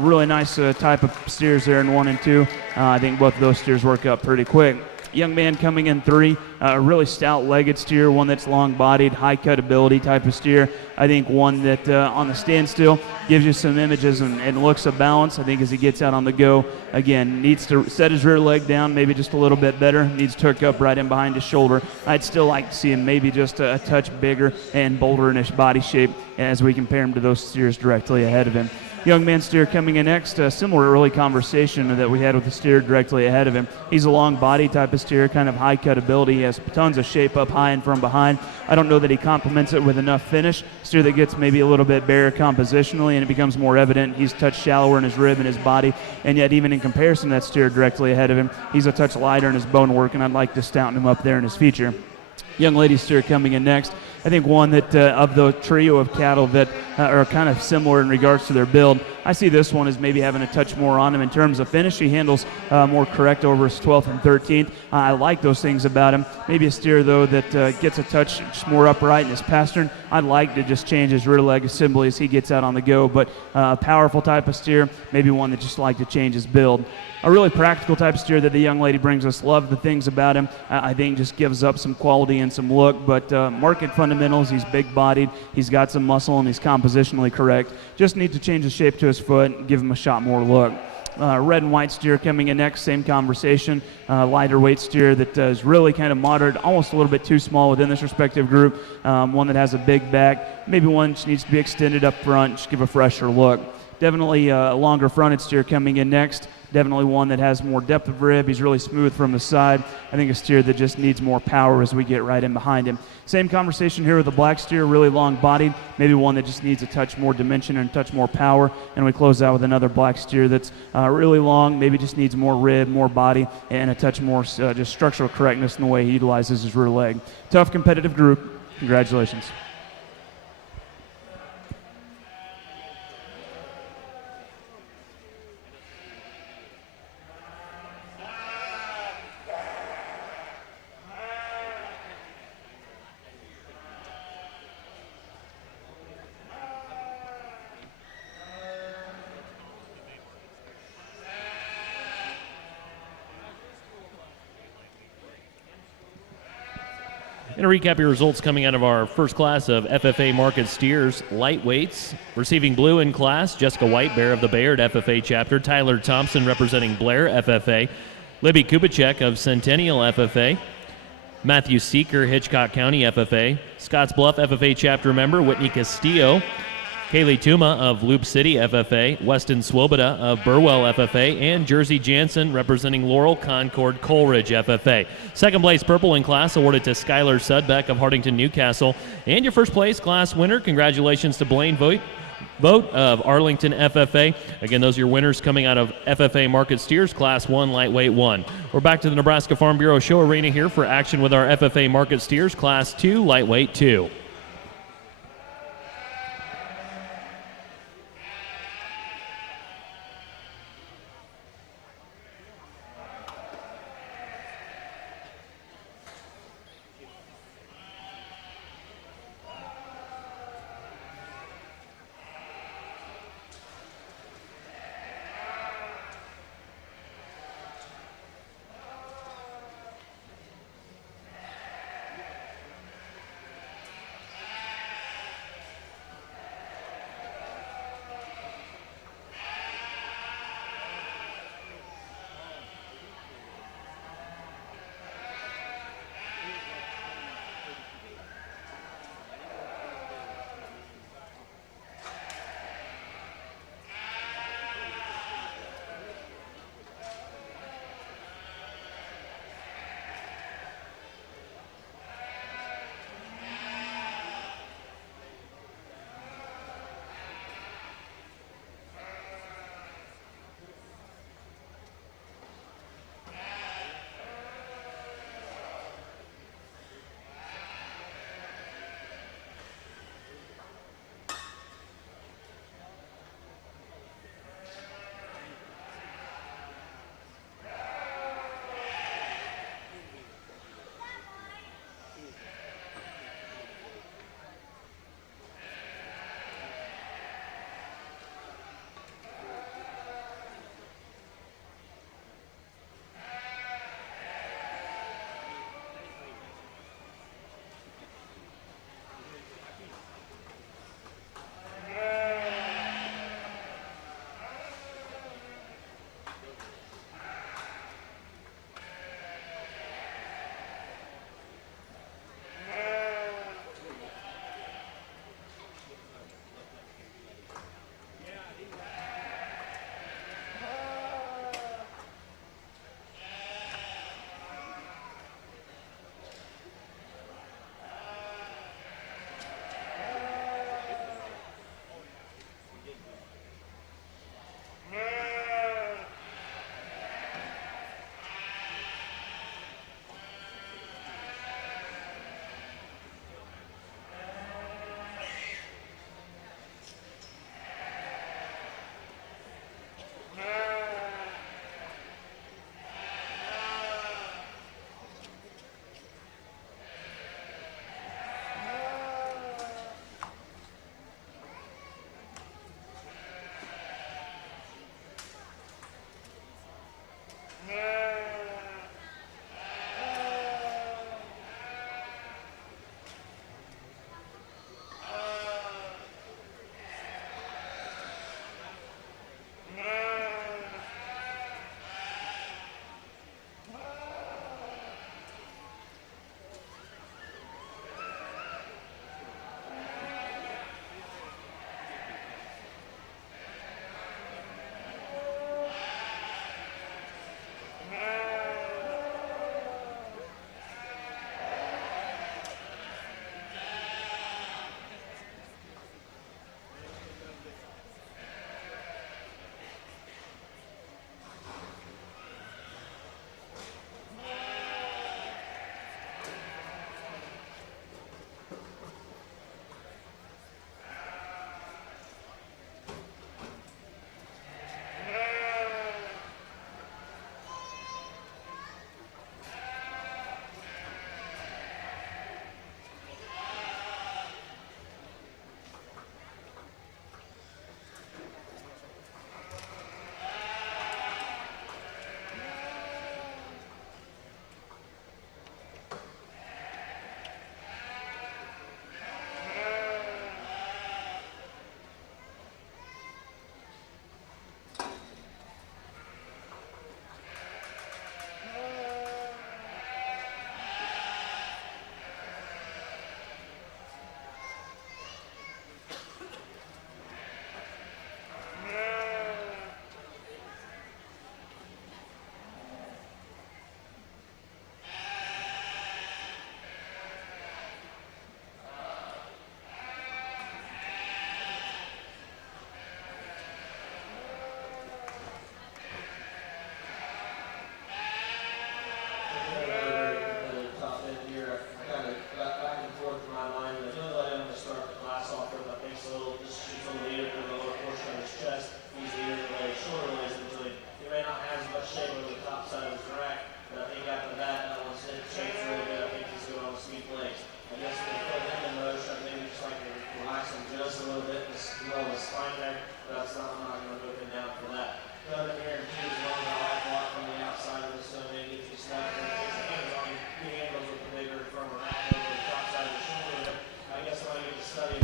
really nice type of steers there in 1 and 2. I think both of those steers work up pretty quick. Young man coming in 3, a really stout-legged steer, one that's long-bodied, high cut-ability type of steer. I think one that on the standstill gives you some images and looks of balance. I think as he gets out on the go, again, needs to set his rear leg down maybe just a little bit better, needs to hook up right in behind his shoulder. I'd still like to see him maybe just a touch bigger and bolder in his body shape as we compare him to those steers directly ahead of him. Young man steer coming in next, a similar early conversation that we had with the steer directly ahead of him. He's a long body type of steer, kind of high cut ability. He has tons of shape up high and from behind. I don't know that he complements it with enough finish. Steer that gets maybe a little bit bare compositionally, and it becomes more evident. He's a touch shallower in his rib and his body, and yet even in comparison to that steer directly ahead of him, he's a touch lighter in his bone work, and I'd like to stouten him up there in his feature. Young lady steer coming in next. I think one that of the trio of cattle that are kind of similar in regards to their build, I see this one as maybe having a touch more on him in terms of finish. He handles more correct over his 12th and 13th. I like those things about him. Maybe a steer, though, that gets a touch just more upright in his pastern. I'd like to just change his rear leg assembly as he gets out on the go, but powerful type of steer, maybe one that just like to change his build. A really practical type of steer that the young lady brings us. Love the things about him. I think just gives up some quality and some look, but market fundamentals, he's big-bodied, he's got some muscle, and he's compositionally correct. Just needs to change the shape to his foot and give him a shot more look. Red and white steer coming in next, same conversation. Lighter weight steer that is really kind of moderate, almost a little bit too small within this respective group. One that has a big back, maybe one just needs to be extended up front, just give a fresher look. Definitely a longer fronted steer coming in next. Definitely one that has more depth of rib. He's really smooth from the side. I think a steer that just needs more power as we get right in behind him. Same conversation here with the black steer, really long-bodied. Maybe one that just needs a touch more dimension and a touch more power. And we close out with another black steer that's really long, maybe just needs more rib, more body, and a touch more just structural correctness in the way he utilizes his rear leg. Tough, competitive group. Congratulations. And to recap your results coming out of our first class of FFA market steers, lightweights, receiving blue in class, Jessica White, Bear of the Bayard FFA chapter, Tyler Thompson representing Blair FFA, Libby Kubicek of Centennial FFA, Matthew Seeker, Hitchcock County FFA, Scotts Bluff FFA chapter member, Whitney Castillo, Kaylee Tuma of Loop City FFA, Weston Swoboda of Burwell FFA, and Jersey Jansen representing Laurel, Concord, Coleridge FFA. Second place purple in class awarded to Schuyler Sudbeck of Hartington, Newcastle. And your first place class winner, congratulations to Blaine Vogt of Arlington FFA. Again, those are your winners coming out of FFA Market Steers Class 1, Lightweight 1. We're back to the Nebraska Farm Bureau Show Arena here for action with our FFA Market Steers Class 2, Lightweight 2.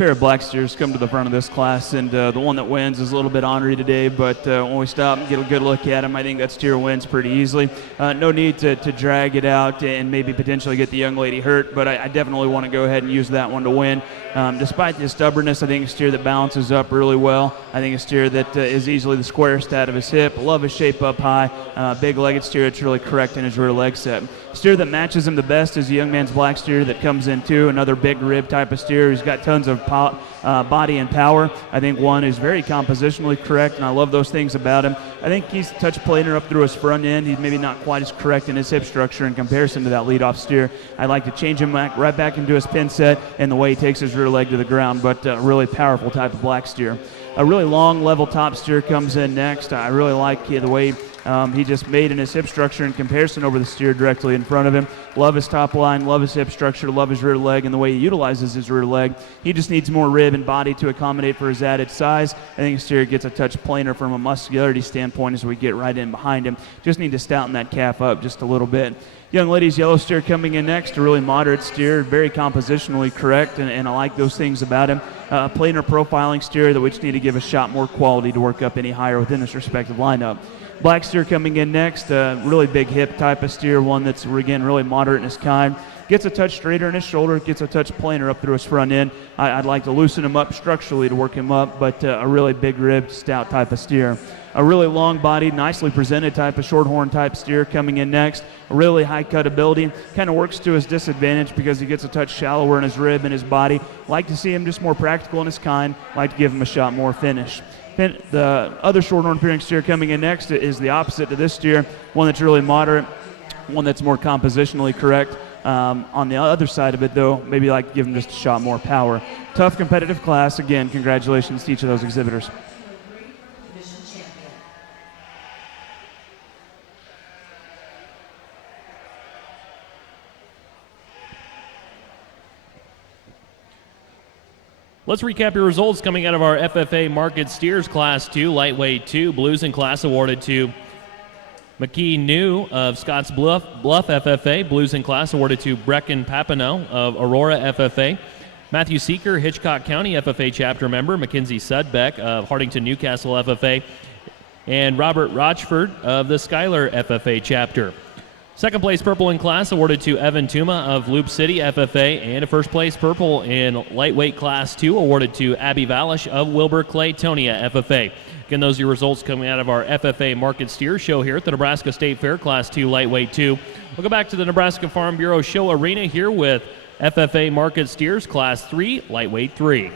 pair of black steers come to the front of this class, and the one that wins is a little bit ornery today, but when we stop and get a good look at him, I think that steer wins pretty easily. No need to drag it out and maybe potentially get the young lady hurt, but I definitely want to go ahead and use that one to win. Despite his stubbornness, I think a steer that balances up really well. I think a steer that is easily the squarest out of his hip. Love his shape up high. Big-legged steer that's really correct in his rear leg set. Steer that matches him the best is the young man's black steer that comes in too. Another big rib type of steer. He's got tons of body and power. I think one is very compositionally correct, and I love those things about him. I think he's a touch plainer up through his front end. He's maybe not quite as correct in his hip structure in comparison to that leadoff steer. I'd like to change him right back into his pin set and the way he takes his rear leg to the ground, but a really powerful type of black steer. A really long level top steer comes in next. I really like the way he just made in his hip structure in comparison over the steer directly in front of him. Love his top line, love his hip structure, love his rear leg and the way he utilizes his rear leg. He just needs more rib and body to accommodate for his added size. I think the steer gets a touch plainer from a muscularity standpoint as we get right in behind him. Just need to stouten that calf up just a little bit. Young lady's yellow steer coming in next, a really moderate steer, very compositionally correct, and I like those things about him. Planar profiling steer that we just need to give a shot more quality to work up any higher within his respective lineup. Black steer coming in next, really big hip type of steer, one that's, again, really moderate in his kind. Gets a touch straighter in his shoulder, gets a touch plainer up through his front end. I'd like to loosen him up structurally to work him up, but a really big ribbed, stout type of steer. A really long-bodied, nicely presented type of shorthorn type steer coming in next. A really high cut ability. Kind of works to his disadvantage because he gets a touch shallower in his rib and his body. Like to see him just more practical in his kind. Like to give him a shot more finish. The other shorthorn appearing steer coming in next is the opposite to this steer. One that's really moderate, one that's more compositionally correct. On the other side of it, though, maybe like to give him just a shot more power. Tough competitive class. Again, congratulations to each of those exhibitors. Division champion. Let's recap your results coming out of our FFA Market Steers Class 2, Lightweight 2. Blues in class awarded to McKee New of Scotts Bluff FFA. Blues in class awarded to Brecken Papineau of Aurora FFA. Matthew Seeker, Hitchcock County FFA chapter member. Mackenzie Sudbeck of Hartington Newcastle FFA. And Robert Rochford of the Schuyler FFA chapter. Second place purple in class awarded to Evan Tuma of Loop City FFA, and a first place purple in lightweight class 2 awarded to Abby Valish of Wilbur Claytonia FFA. Again, those are your results coming out of our FFA Market Steer show here at the Nebraska State Fair Class 2 Lightweight 2. We'll go back to the Nebraska Farm Bureau Show Arena here with FFA Market Steers Class 3 Lightweight 3.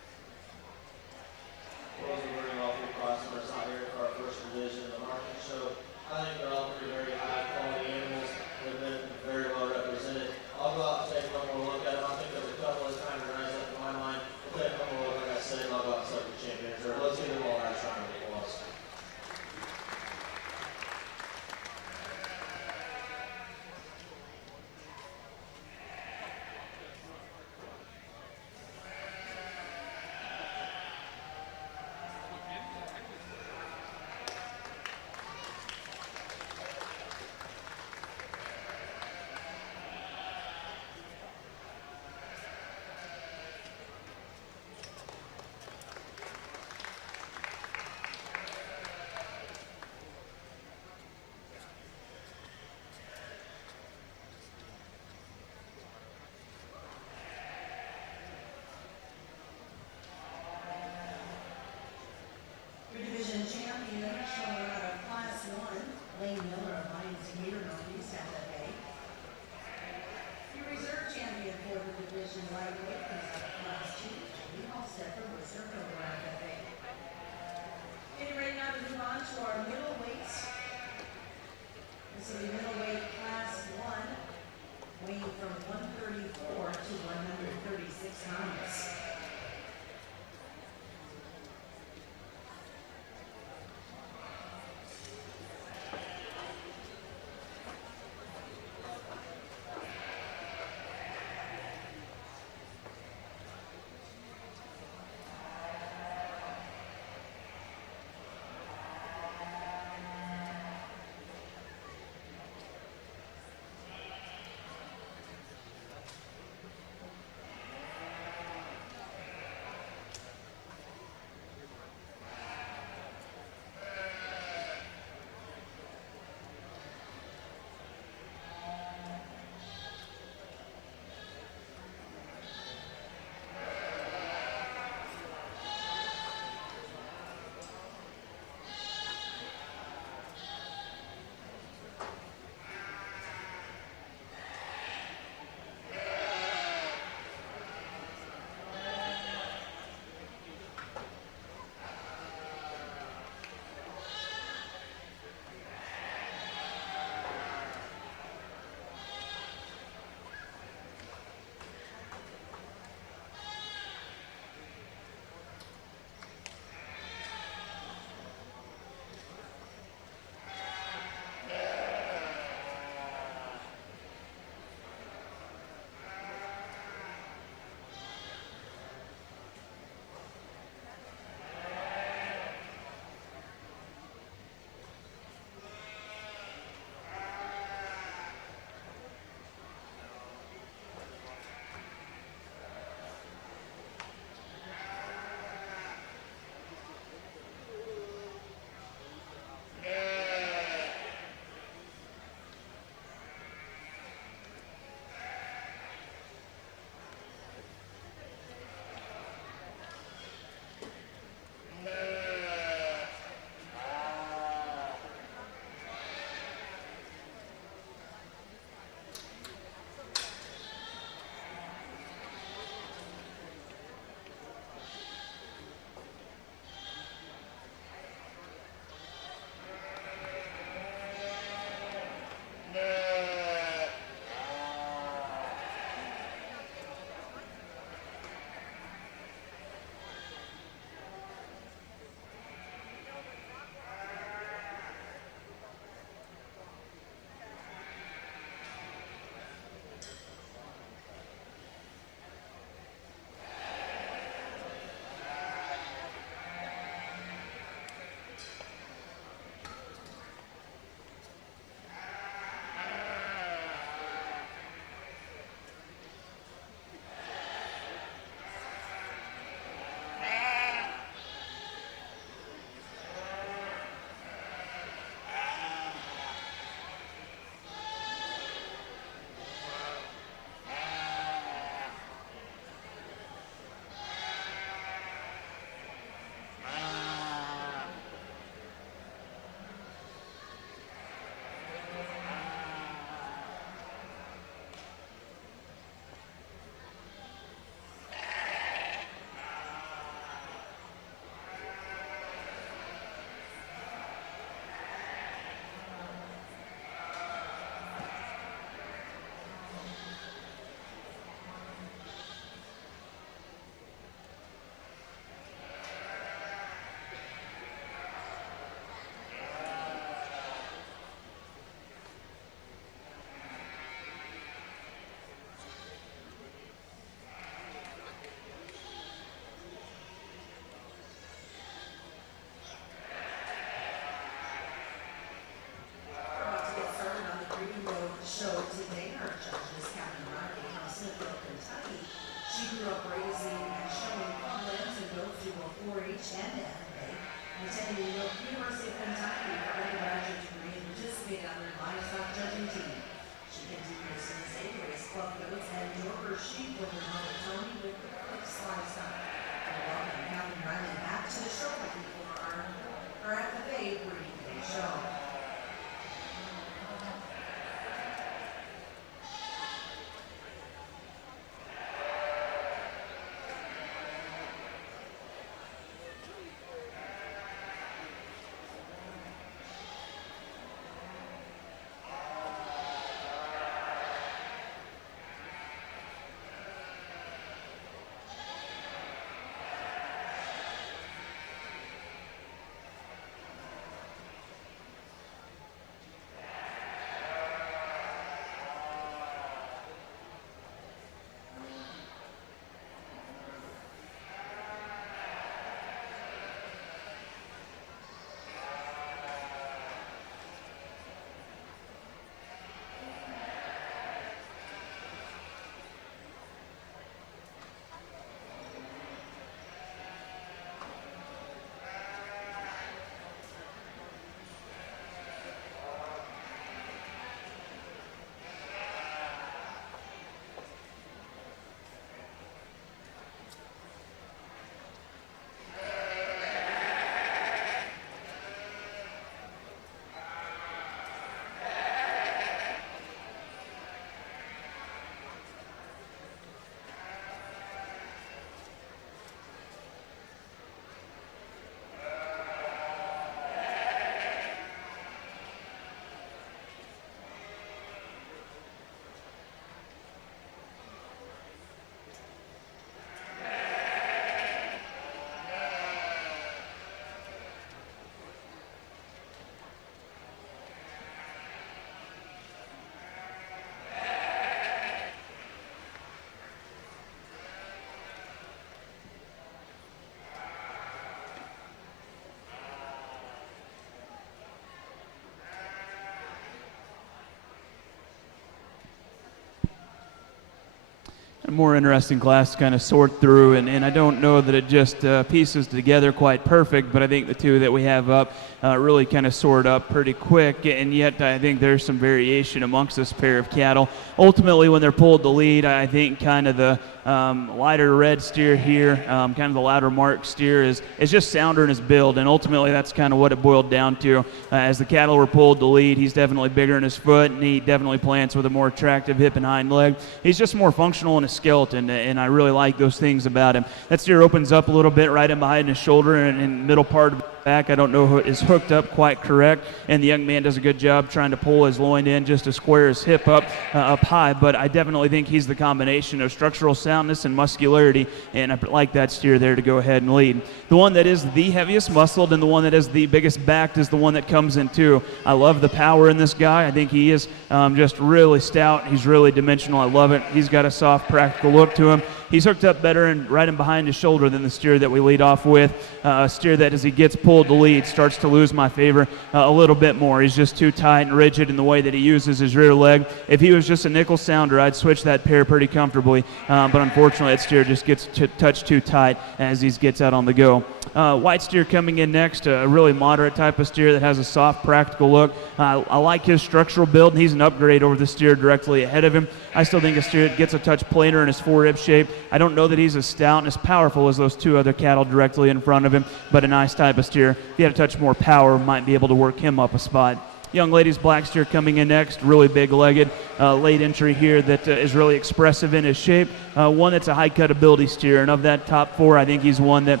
a more interesting class to kind of sort through, and I don't know that it just pieces together quite perfect, but I think the two that we have up really kind of sort up pretty quick, and yet I think there's some variation amongst this pair of cattle. Ultimately, when they're pulled to lead, I think kind of the lighter red steer here, kind of the louder mark steer is just sounder in his build, and ultimately that's kind of what it boiled down to. As the cattle were pulled to lead, he's definitely bigger in his foot, and he definitely plants with a more attractive hip and hind leg. He's just more functional in his skeleton, and I really like those things about him. That steer opens up a little bit right in behind his shoulder and in middle part of the back. I don't know who is hooked up quite correct, and the young man does a good job trying to pull his loin in just to square his hip up high, but I definitely think he's the combination of structural soundness and muscularity, and I like that steer there to go ahead and lead. The one that is the heaviest muscled and the one that is the biggest backed is the one that comes in two. I love the power in this guy. I think he is just really stout. He's really dimensional. I love it. He's got a soft, practical look to him. He's hooked up better and right in behind his shoulder than the steer that we lead off with. A steer that, as he gets pulled to lead, starts to lose my favor a little bit more. He's just too tight and rigid in the way that he uses his rear leg. If he was just a nickel sounder, I'd switch that pair pretty comfortably. But unfortunately, that steer just gets touched too tight as he gets out on the go. White steer coming in next, a really moderate type of steer that has a soft, practical look. I like his structural build, and he's an upgrade over the steer directly ahead of him. I still think a steer that gets a touch plainer in his forerib shape. I don't know that he's as stout and as powerful as those two other cattle directly in front of him, but a nice type of steer. If he had a touch more power, might be able to work him up a spot. Young lady's black steer coming in next, really big-legged, late entry here that is really expressive in his shape. One that's a high cut-ability steer, and of that top four, I think he's one that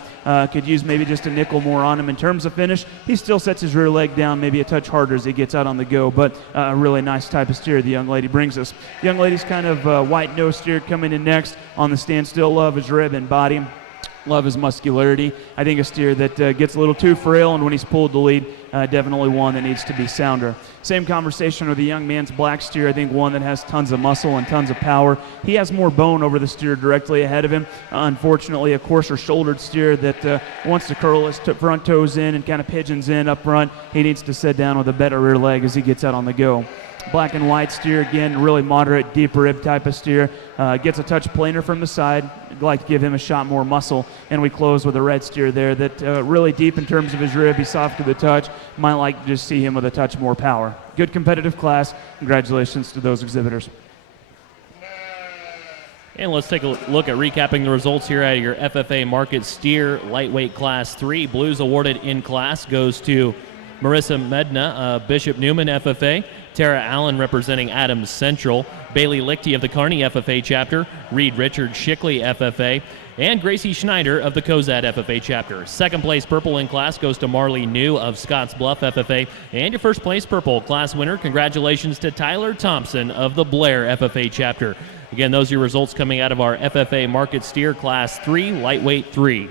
could use maybe just a nickel more on him in terms of finish. He still sets his rear leg down maybe a touch harder as he gets out on the go, but a really nice type of steer the young lady brings us. Young lady's kind of white-nosed steer coming in next on the standstill. Love his rib and body. Love his muscularity. I think a steer that gets a little too frail, and when he's pulled to lead, definitely one that needs to be sounder. Same conversation with the young man's black steer. I think one that has tons of muscle and tons of power. He has more bone over the steer directly ahead of him. Unfortunately, a coarser shouldered steer that wants to curl his front toes in and kind of pigeons in up front. He needs to sit down with a better rear leg as he gets out on the go. Black and white steer, again, really moderate, deep rib type of steer. Gets a touch plainer from the side. I'd like to give him a shot more muscle. And we close with a red steer there that really deep in terms of his rib. He's soft to the touch. Might like to just see him with a touch more power. Good competitive class. Congratulations to those exhibitors. And let's take a look at recapping the results here at your FFA Market Steer Lightweight Class 3. Blues awarded in class goes to Marissa Medna, Bishop Newman FFA, Tara Allen representing Adams Central, Bailey Lichty of the Kearney FFA chapter, Reed Richard Shickley FFA, and Gracie Schneider of the Cozad FFA chapter. Second place purple in class goes to Marley New of Scotts Bluff FFA, and your first place purple class winner, congratulations to Tyler Thompson of the Blair FFA chapter. Again, those are your results coming out of our FFA Market Steer Class 3, Lightweight 3.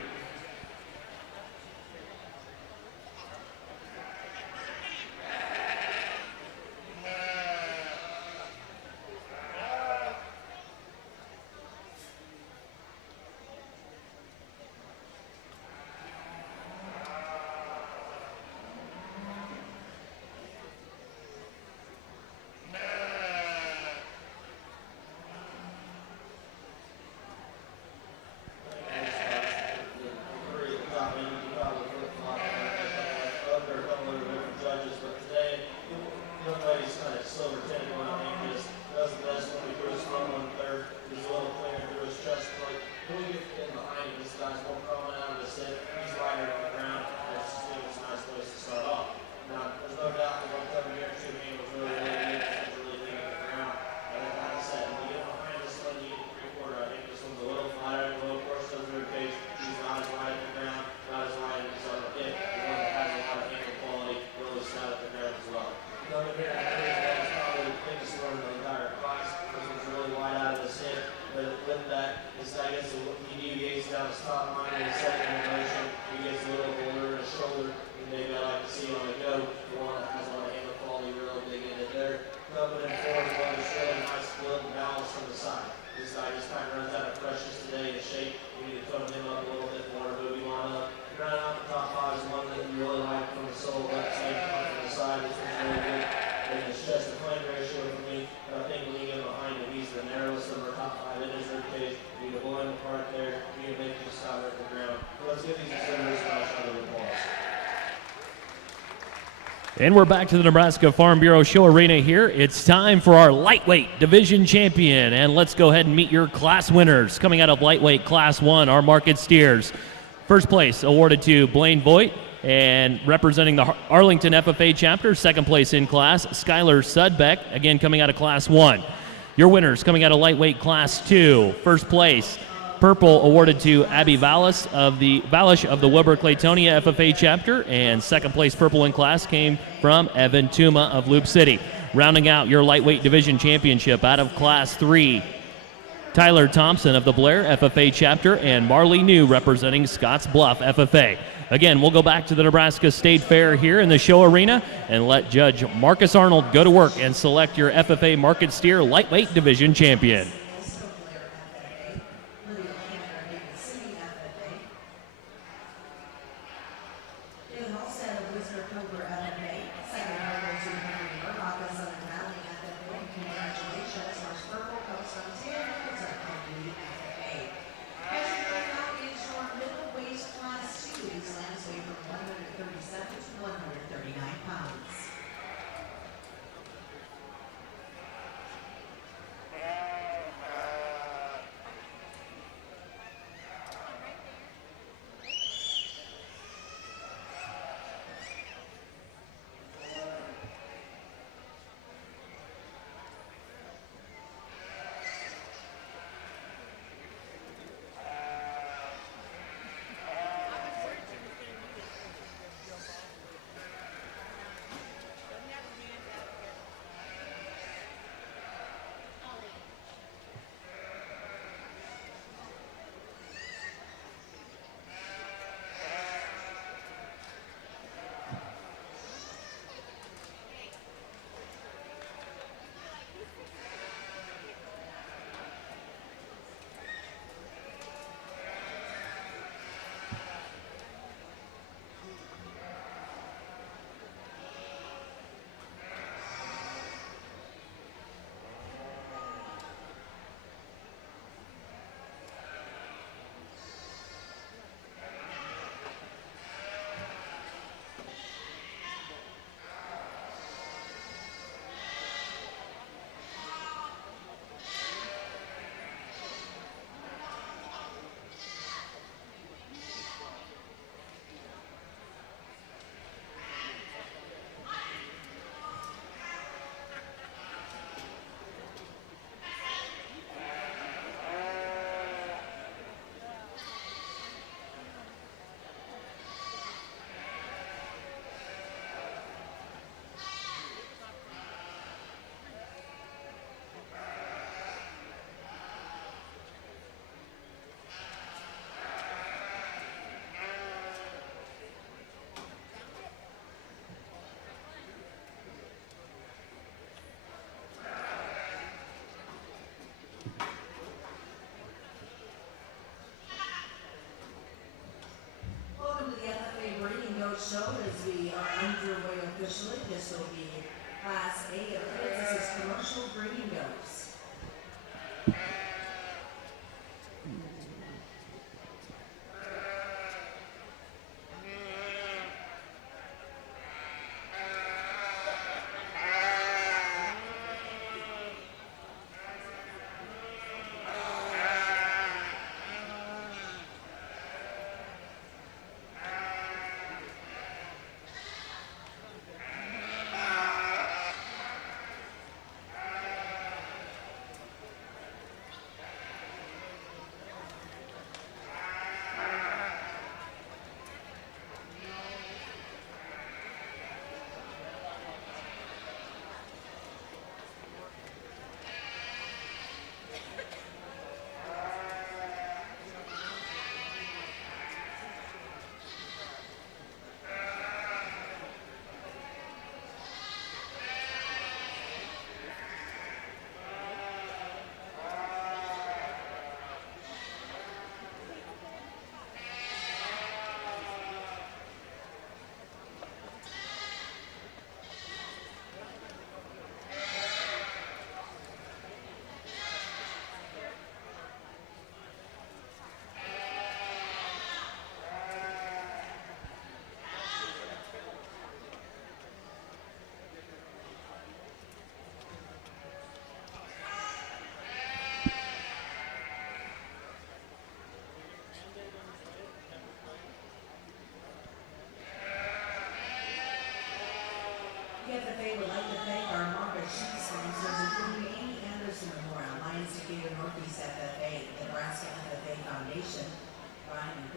case, you need to blow in the part there, you need to make it stop at the ground. So let's give these exhibitors a nice round of applause. And we're back to the Nebraska Farm Bureau Show Arena here. It's time for our lightweight division champion. And let's go ahead and meet your class winners. Coming out of lightweight class 1, our market steers. First place awarded to Blaine Voigt, and representing the Arlington FFA chapter. Second place in class, Schuyler Sudbeck, again coming out of class 1. Your winners coming out of lightweight class 2. First place, purple, awarded to Abby Vallis of the Wilbur-Claytonia FFA chapter, and second place purple in class came from Evan Tuma of Loop City. Rounding out your lightweight division championship out of class 3, Tyler Thompson of the Blair FFA chapter, and Marley New representing Scotts Bluff FFA. Again, we'll go back to the Nebraska State Fair here in the show arena and let Judge Marcus Arnold go to work and select your FFA Market Steer lightweight division champion.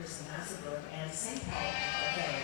Ferguson, Hasselberg, and St. Paul FFA.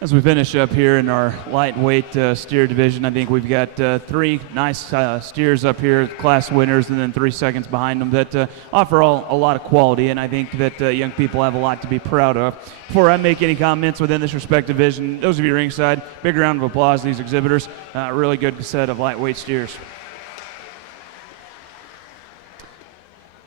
As we finish up here in our lightweight steer division, I think we've got three nice steers up here, class winners, and then 3 seconds behind them that offer a lot of quality, and I think that young people have a lot to be proud of. Before I make any comments within this respective division, those of you ringside, big round of applause to these exhibitors. Really good set of lightweight steers.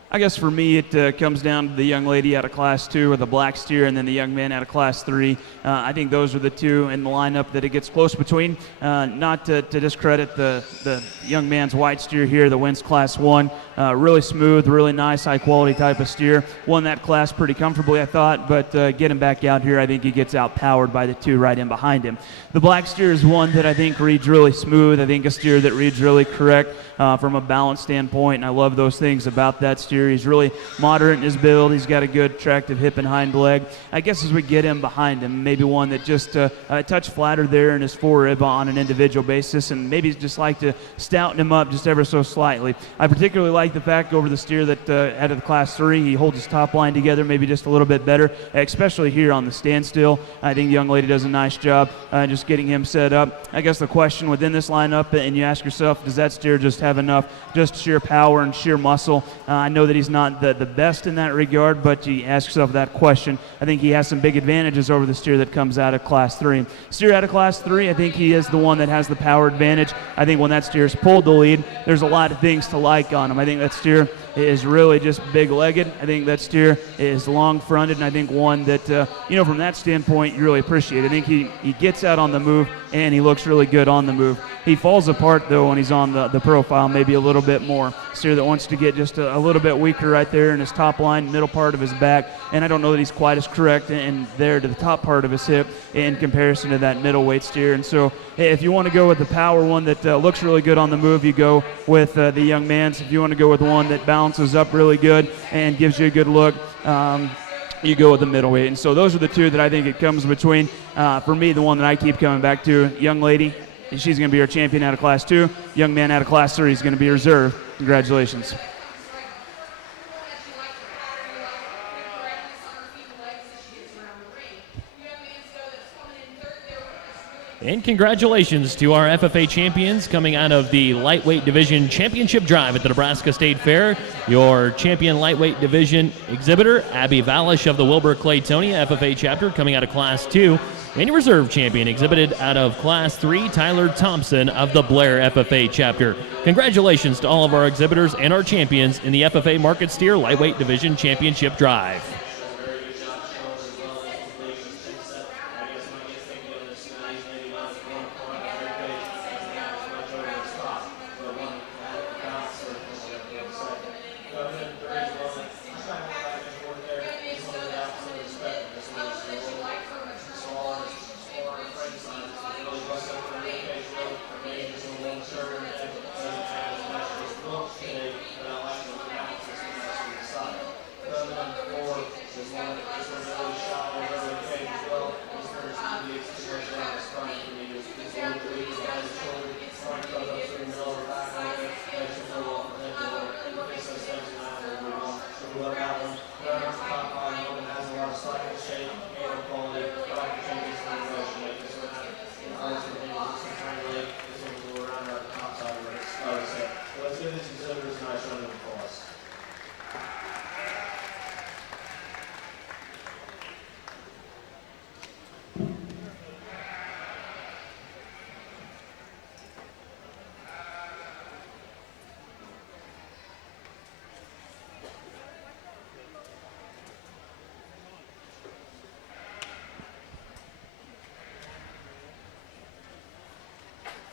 I guess for me it comes down to the young lady out of Class 2 with the black steer and then the young man out of Class 3. I think those are the two in the lineup that it gets close between. Not to discredit the young man's white steer here that wins Class 1. Really smooth, really nice, high-quality type of steer. Won that class pretty comfortably, I thought, but getting back out here, I think he gets outpowered by the two right in behind him. The black steer is one that I think reads really smooth. I think a steer that reads really correct from a balance standpoint, and I love those things about that steer. He's really moderate in his build. He's got a good, attractive hip and hind leg. I guess as we get him behind him, maybe one that just a touch flatter there in his forerib on an individual basis, and maybe just like to stouten him up just ever so slightly. I particularly like the fact over the steer that out of the Class 3, he holds his top line together maybe just a little bit better, especially here on the standstill. I think the young lady does a nice job just getting him set up. I guess the question within this lineup, and you ask yourself, does that steer just have enough just sheer power and sheer muscle? I know that he's not the best in that regard, but you ask yourself that question. I think he has some big advantages over the steer that comes out of Class 3. Steer out of Class 3, I think he is the one that has the power advantage. I think when that steer's pulled the lead, there's a lot of things to like on him. I think that steer is really just big-legged. I think that steer is long-fronted, and I think one that, from that standpoint, you really appreciate. I think he gets out on the move, and he looks really good on the move. He falls apart, though, when he's on the profile, maybe a little bit more. Steer that wants to get just a little bit weaker right there in his top line, middle part of his back, and I don't know that he's quite as correct in there to the top part of his hip in comparison to that middleweight steer. And so if you want to go with the power one that looks really good on the move, you go with the young man's. If you want to go with one that balances up really good and gives you a good look, you go with the middleweight. And so those are the two that I think it comes between. For me, the one that I keep coming back to, young lady, she's going to be our champion out of Class 2. Young man out of Class 3 is going to be reserve. Congratulations. And congratulations to our FFA champions coming out of the Lightweight Division Championship Drive at the Nebraska State Fair. Your champion Lightweight Division exhibitor, Abby Valish of the Wilbur-Claytonia FFA chapter, coming out of Class 2. And your reserve champion exhibited out of Class 3, Tyler Thompson of the Blair FFA chapter. Congratulations to all of our exhibitors and our champions in the FFA Market Steer Lightweight Division Championship Drive.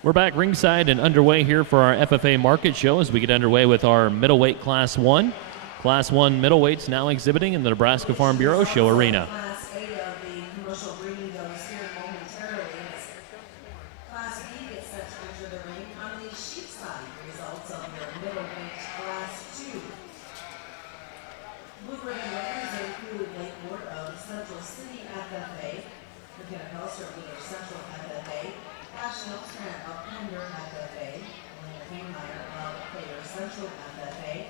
We're back ringside and underway here for our FFA Market Show as we get underway with our middleweight Class 1. Class 1 middleweights now exhibiting in the Nebraska Farm Bureau Show Arena. Class A of the commercial breeding dog is here momentarily. Class B gets set to enter the ring on the sheep side. Results of your middleweight Class 2. Blue ribbon winners include Lake Ward of Central City FFA, McKenna Pelster of Wheeler Central FFA, Ashton Strand of Pender FFA, Elena Kingmeyer of Thayer Central FFA,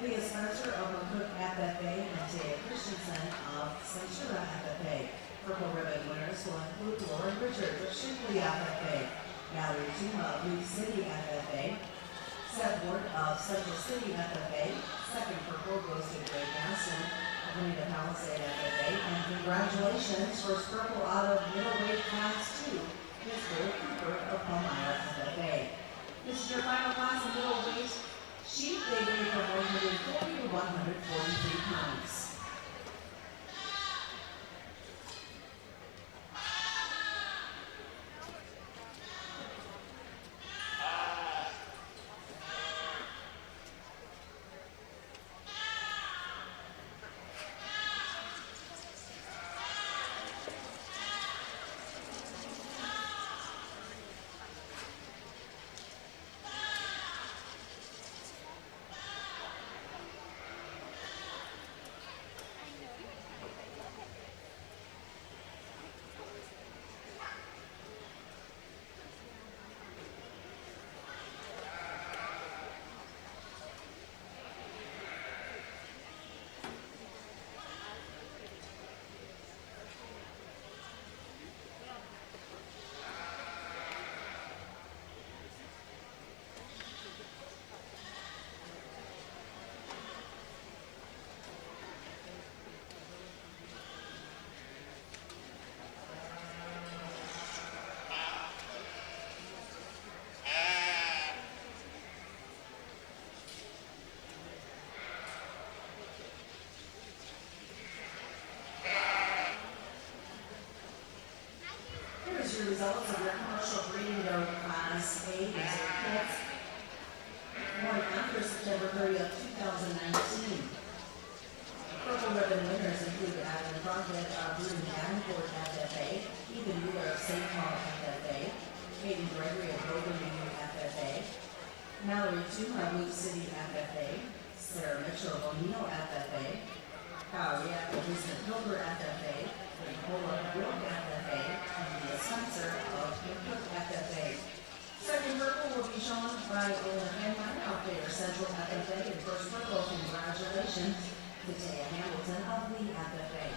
Leah Spencer of McCook FFA, and Taya Christensen of Centura FFA. Purple ribbon winners will include Lauren Richards of Shipley FFA, Mallory Tuma of Leaf City FFA, Seth Ward of Central City FFA. Second purple goes to Greg Gaston of Bonita Palisade FFA, and congratulations, first purple out of middleweight Class 2. Ms. Bill Cooper of Palmyra FFA. This is your final class in middleweight. Sheep, they weigh from 140 to 143 pounds. Results of your commercial breeding dog Class A desert kits. Born after September 30th, 2019. Purple ribbon winners include Adam Crockett of Bruton Davenport FFA, Ethan Wheeler of St. Paul FFA, Hayden Gregory of Logan FFA, Mallory Tuma of Leaf City FFA, Sarah Mitchell of O'Neill FFA, Kyle Yap of Eastern Pilger FFA, Nicola York FFA, Spencer of McCook FFA. Second purple will be shown by Elena Kingmeyer of Thayer Central FFA, and first purple, congratulations to Taya Hamilton of the FFA.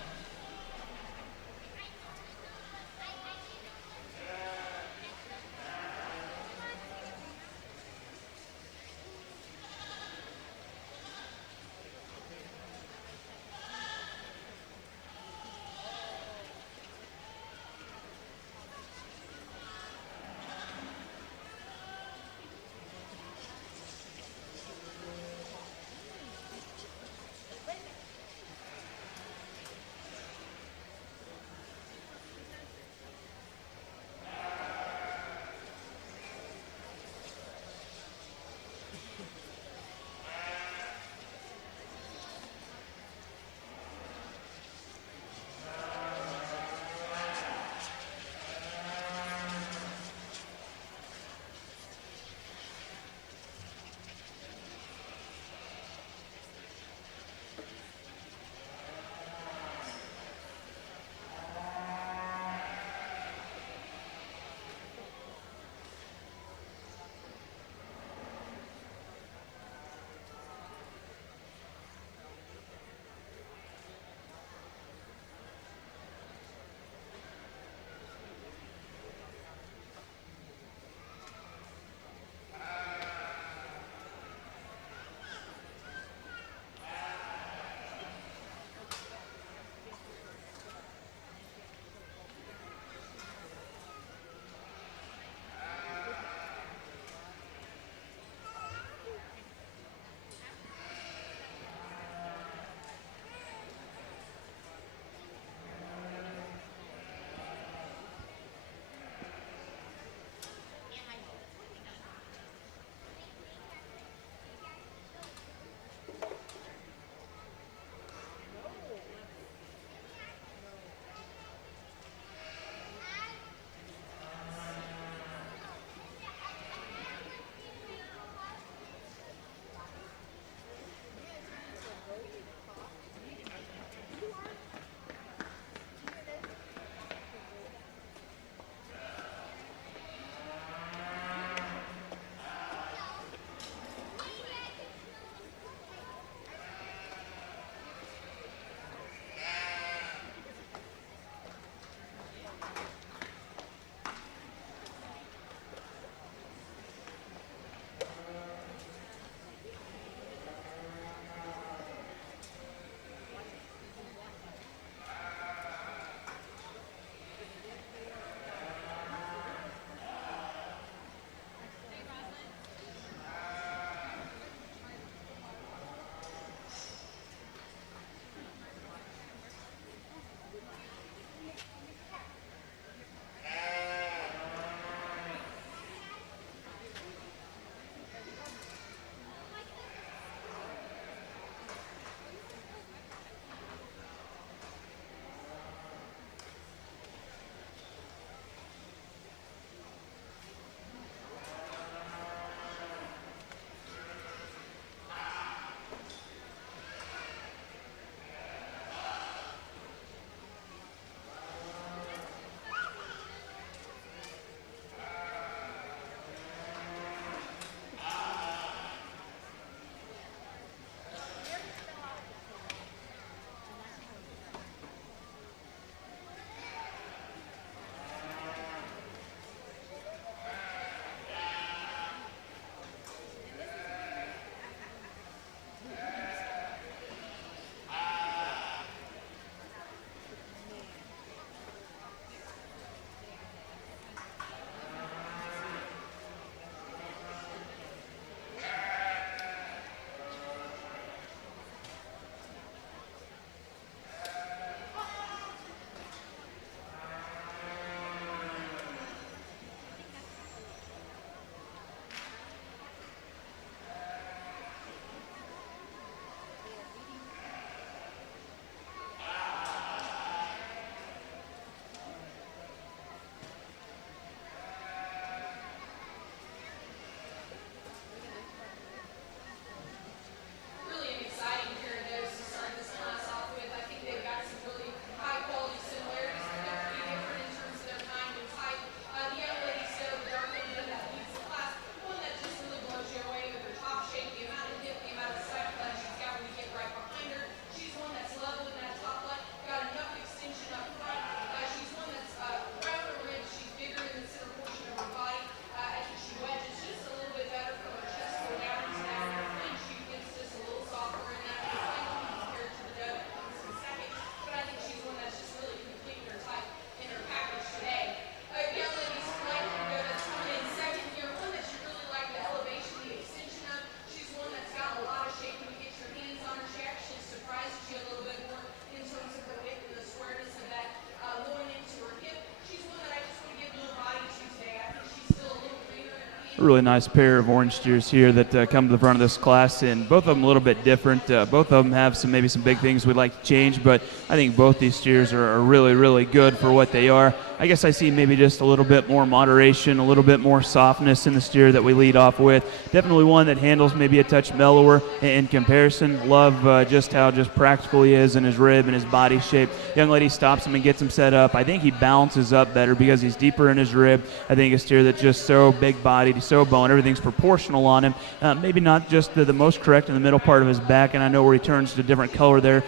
A really nice pair of orange steers here that come to the front of this class, and both of them a little bit different. Both of them have maybe some big things we'd like to change, but I think both these steers are really, really good for what they are. I guess I see maybe just a little bit more moderation, a little bit more softness in the steer that we lead off with. Definitely one that handles maybe a touch mellower in comparison. Love just how practical he is in his rib and his body shape. Young lady stops him and gets him set up. I think he balances up better because he's deeper in his rib. I think a steer that's just so big-bodied, so bone, everything's proportional on him. Maybe not just the most correct in the middle part of his back, and I know where he turns to a different color there.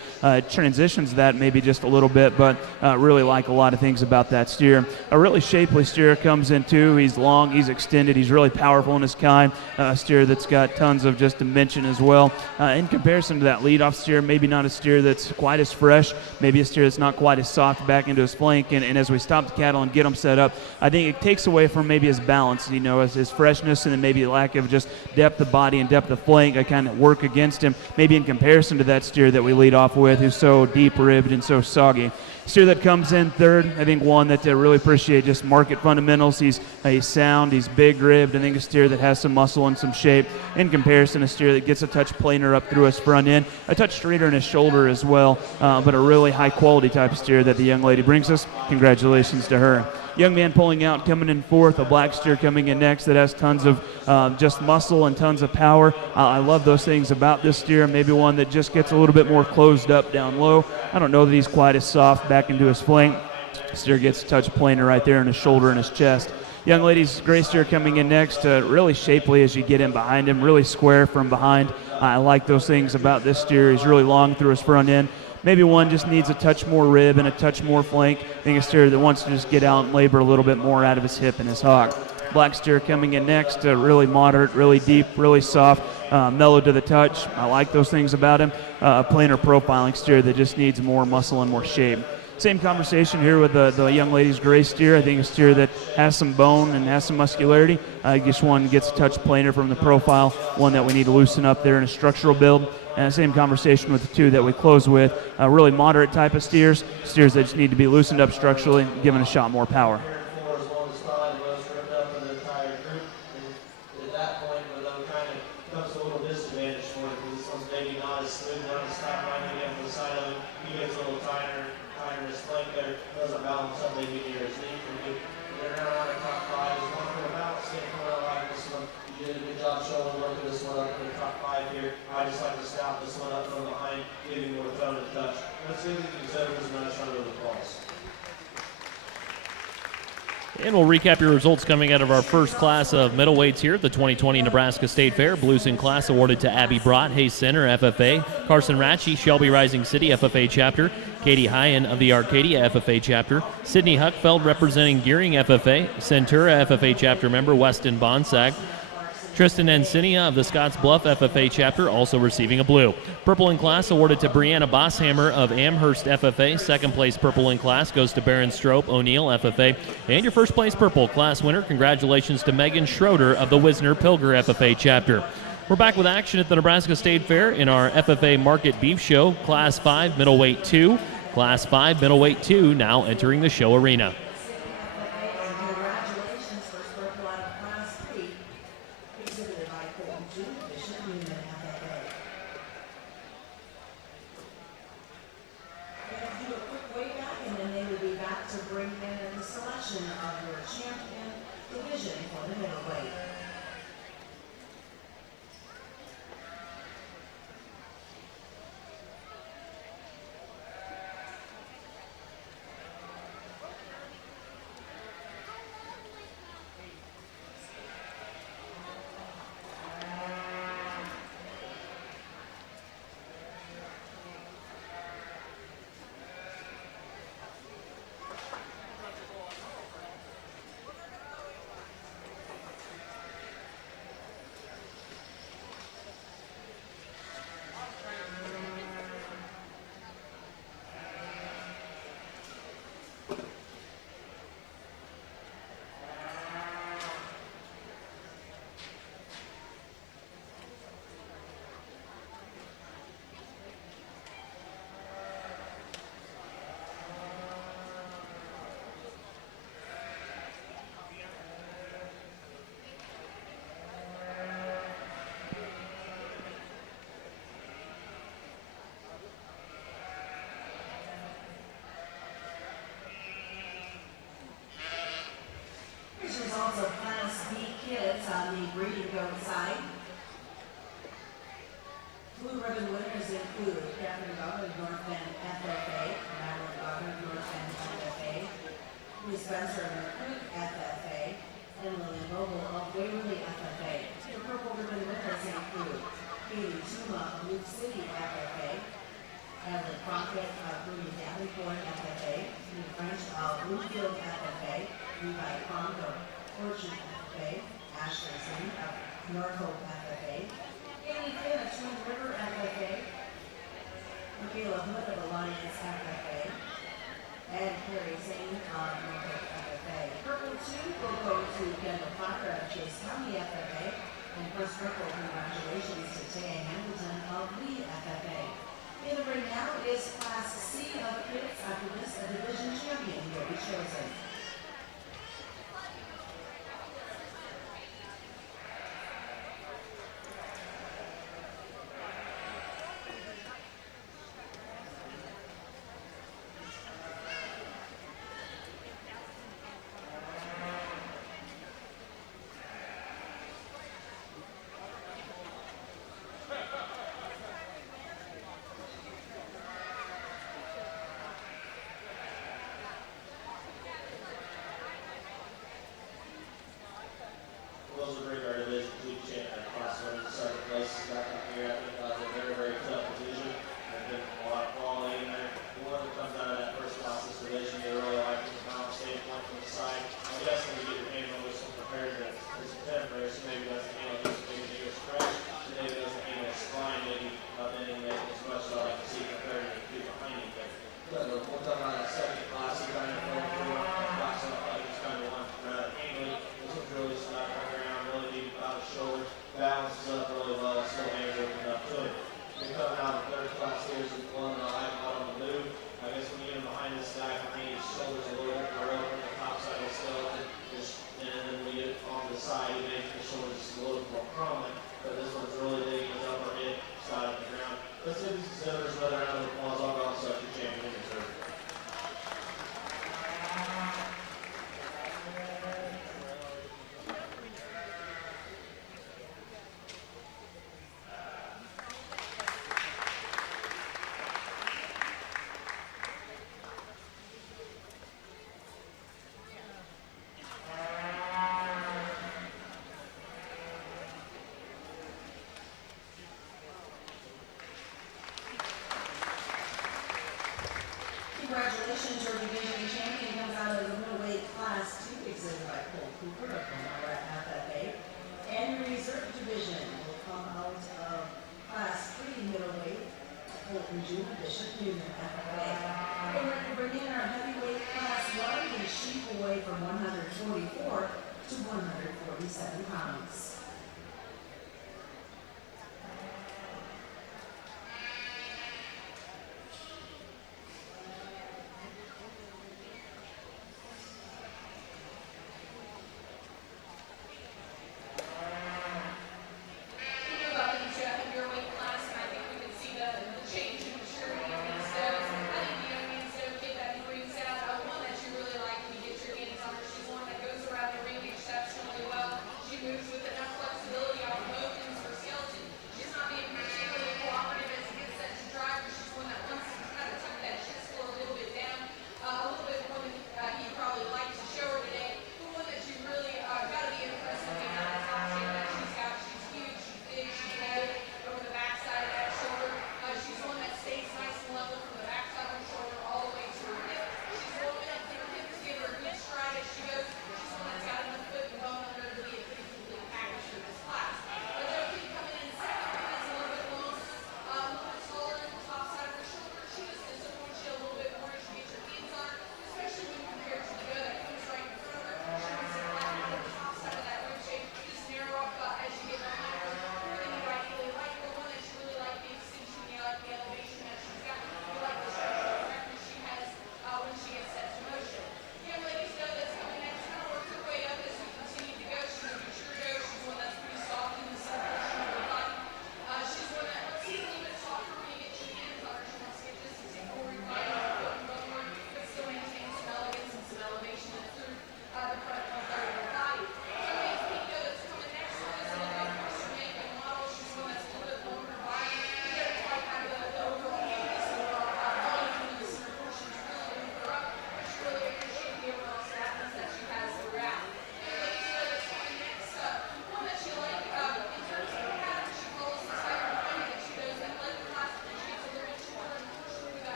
Transitions that maybe just a little bit, but really like a lot of things about that steer. A really shapely steer comes in too. He's long, he's extended, he's really powerful in his kind. A steer that's got tons of just dimension as well. In comparison to that leadoff steer, maybe not a steer that's quite as fresh, maybe a steer that's not quite as soft back into his flank, and as we stop the cattle and get them set up, I think it takes away from maybe his balance, as his freshness and then maybe lack of just depth of body and depth of flank. I kind of work against him, maybe in comparison to that steer that we lead off with, who's so deep-ribbed and so soggy. Steer that comes in third, I think one that really appreciate just market fundamentals. He's sound, he's big-ribbed. I think a steer that has some muscle and some shape. In comparison, a steer that gets a touch plainer up through his front end, a touch straighter in his shoulder as well, but a really high-quality type of steer that the young lady brings us. Congratulations to her. Young man pulling out, coming in fourth, a black steer coming in next that has tons of just muscle and tons of power. I love those things about this steer. Maybe one that just gets a little bit more closed up down low. I don't know that he's quite as soft back into his flank. Steer gets a touch plainer right there in his shoulder and his chest. Young lady's gray steer coming in next, really shapely as you get in behind him, really square from behind. I like those things about this steer. He's really long through his front end. Maybe one just needs a touch more rib and a touch more flank. I think a steer that wants to just get out and labor a little bit more out of his hip and his hock. Black steer coming in next, really moderate, really deep, really soft, mellow to the touch. I like those things about him. A plainer profiling steer that just needs more muscle and more shape. Same conversation here with the young lady's gray steer. I think a steer that has some bone and has some muscularity. I guess one gets a touch plainer from the profile, one that we need to loosen up there in a structural build. And the same conversation with the two that we close with, really moderate type of steers that just need to be loosened up structurally, given a shot more power. And we'll recap your results coming out of our first class of middleweights here at the 2020 Nebraska State Fair. Blues in class awarded to Abby Brott, Hayes Center, FFA. Carson Ratchie, Shelby Rising City, FFA chapter. Katie Hyen of the Arcadia, FFA chapter. Sydney Huckfeld representing Gearing, FFA. Centura, FFA chapter member, Weston Bonsack. Tristan Encinia of the Scotts Bluff FFA chapter, also receiving a blue. Purple in class awarded to Brianna Bosshammer of Amherst FFA. Second place purple in class goes to Baron Strope, O'Neill FFA. And your first place purple class winner, congratulations to Megan Schroeder of the Wisner Pilger FFA chapter. We're back with action at the Nebraska State Fair in our FFA Market Beef Show, Class 5 Middleweight 2. Class 5 Middleweight 2 now entering the show arena. goat side. Blue ribbon winners include Catherine Gardner, North Bend FFA, Madeline Gardner, North Bend FFA, Lee Spencer, Creek FFA, and Lily Vogel of Waverly FFA. The purple ribbon winners include Katie Tuma of Luke City FFA, Evelyn Crockett of Ruby Davenport FFA, Lee French of Bluefield FFA, Levi Kronk of Fortune FFA, Ashley Singh of Norfolk FFA, Annie Finn of Twin River FFA, Michaela Hood of Alliance FFA, and Carrie Zane of Norfolk FFA. Purple 2 will go to Kendall Parker of Chase County FFA, and first purple congratulations to Taya Hamilton of Lee FFA. In the ring now is Class C of kids. After this, a division champion will be chosen. Those are great, our division 2 champion, class 1 and second place is back up here. I think that's a very, very tough division. There's been a lot of quality in there. The one that comes out of that first class this division, they really like from the balance standpoint from the side. I'm guessing we get your hand on this one compared to this contemporary, so maybe doesn't handle this maybe a stretch, and maybe doesn't handle his spine, maybe not anything as much as I like to see compared to the two behind him. But we'll come out of that second class, he kind of fell through, box up like he's kind of one rather handling. This one's really stuck on the ground, really deep about his shoulders, balances up really well, still hands opened up to it. We're coming out of the third class here is the one that I like out on the move. I guess when you get him behind this guy, behind his shoulders a little bit more open, the top side of the skeleton, and then when we get on the side, he makes the shoulders a little bit more prominent. But this one's really digging his upper hip side of the ground. Let's see if these exhibitors, whether or not the applause, I'll go on such a champion reserve.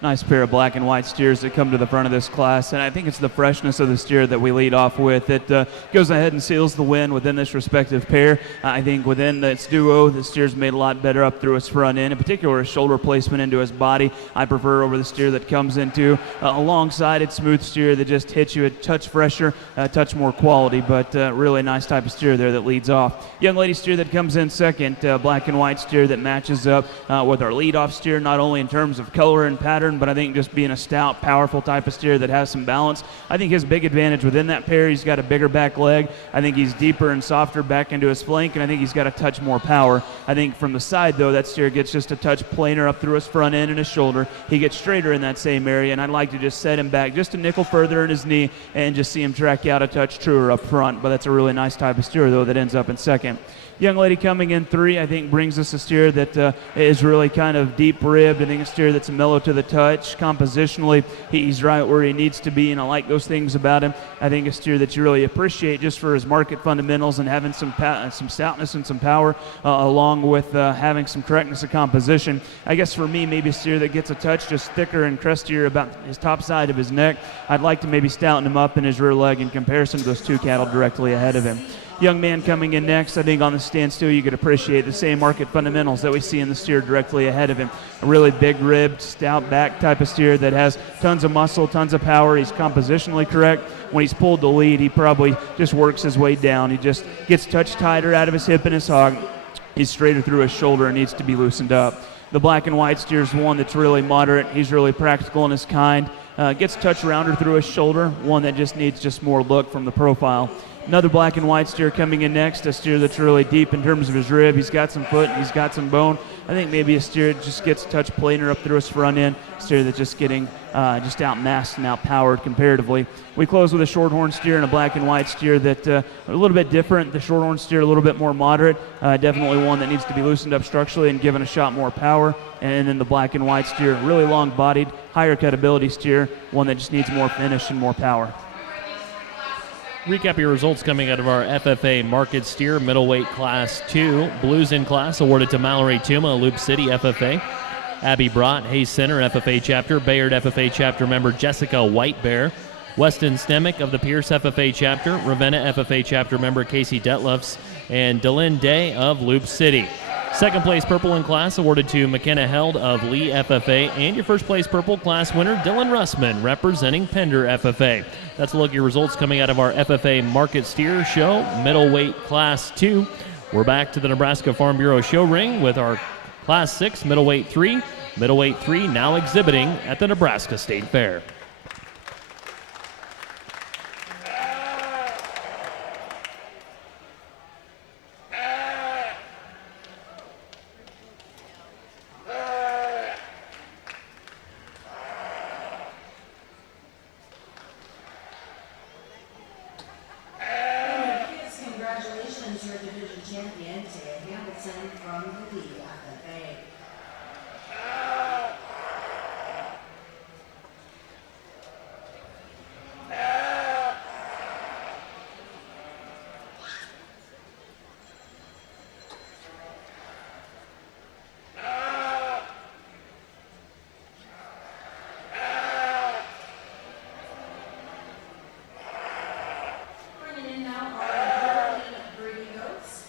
nice pair of black and white steers that come to the front of this class, and I think it's the freshness of the steer that we lead off with. It goes ahead and seals the win within this respective pair. I think within its duo, the steer's made a lot better up through his front end, in particular his shoulder placement into his body. I prefer over the steer that comes into alongside its smooth steer that just hits you a touch fresher, a touch more quality, but really nice type of steer there that leads off. Young lady steer that comes in second, black and white steer that matches up with our lead-off steer, not only in terms of color and pattern, but I think just being a stout, powerful type of steer that has some balance. I think his big advantage within that pair, he's got a bigger back leg. I think he's deeper and softer back into his flank, and I think he's got a touch more power. I think from the side, though, that steer gets just a touch plainer up through his front end and his shoulder. He gets straighter in that same area, and I'd like to just set him back just a nickel further in his knee and just see him track out a touch truer up front. But that's a really nice type of steer, though, that ends up in second. Young lady coming in three, I think brings us a steer that is really kind of deep-ribbed. I think a steer that's mellow to the touch. Compositionally, he's right where he needs to be, and I like those things about him. I think a steer that you really appreciate just for his market fundamentals and having some stoutness and some power, along with having some correctness of composition. I guess for me, maybe a steer that gets a touch just thicker and crustier about his top side of his neck. I'd like to maybe stouten him up in his rear leg in comparison to those two cattle directly ahead of him. Young man coming in next, I think on the standstill you could appreciate the same market fundamentals that we see in the steer directly ahead of him. A really big-ribbed, stout back type of steer that has tons of muscle, tons of power. He's compositionally correct. When he's pulled the lead, he probably just works his way down. He just gets touch tighter out of his hip and his hog. He's straighter through his shoulder and needs to be loosened up. The black and white steer is one that's really moderate. He's really practical in his kind. Gets touch rounder through his shoulder, one that just needs just more look from the profile. Another black and white steer coming in next, a steer that's really deep in terms of his rib. He's got some foot and he's got some bone. I think maybe a steer that just gets touch plainer up through his front end, a steer that's just getting just outmassed and outpowered comparatively. We close with a shorthorn steer and a black and white steer that a little bit different. The shorthorn steer a little bit more moderate, definitely one that needs to be loosened up structurally and given a shot more power. And then the black and white steer, really long-bodied, higher cutability steer, one that just needs more finish and more power. Recap your results coming out of our FFA Market Steer Middleweight Class 2. Blues in class awarded to Mallory Tuma, Loop City FFA. Abby Brott, Hayes Center FFA Chapter. Bayard FFA Chapter member Jessica White-Bear. Weston Stemick of the Pierce FFA Chapter. Ravenna FFA Chapter member Casey Detlefs. And Dylan Day of Loop City. Second place purple in class awarded to McKenna Held of Lee FFA, and your first place purple class winner Dylan Russman representing Pender FFA. That's a look at your results coming out of our FFA Market Steer Show, Middleweight Class 2. We're back to the Nebraska Farm Bureau show ring with our Class 6 Middleweight 3. Middleweight 3 now exhibiting at the Nebraska State Fair. Congratulations, your division champion, Taya Hamilton from the Lee FFA. Bringing in now our Berlin breeding goats.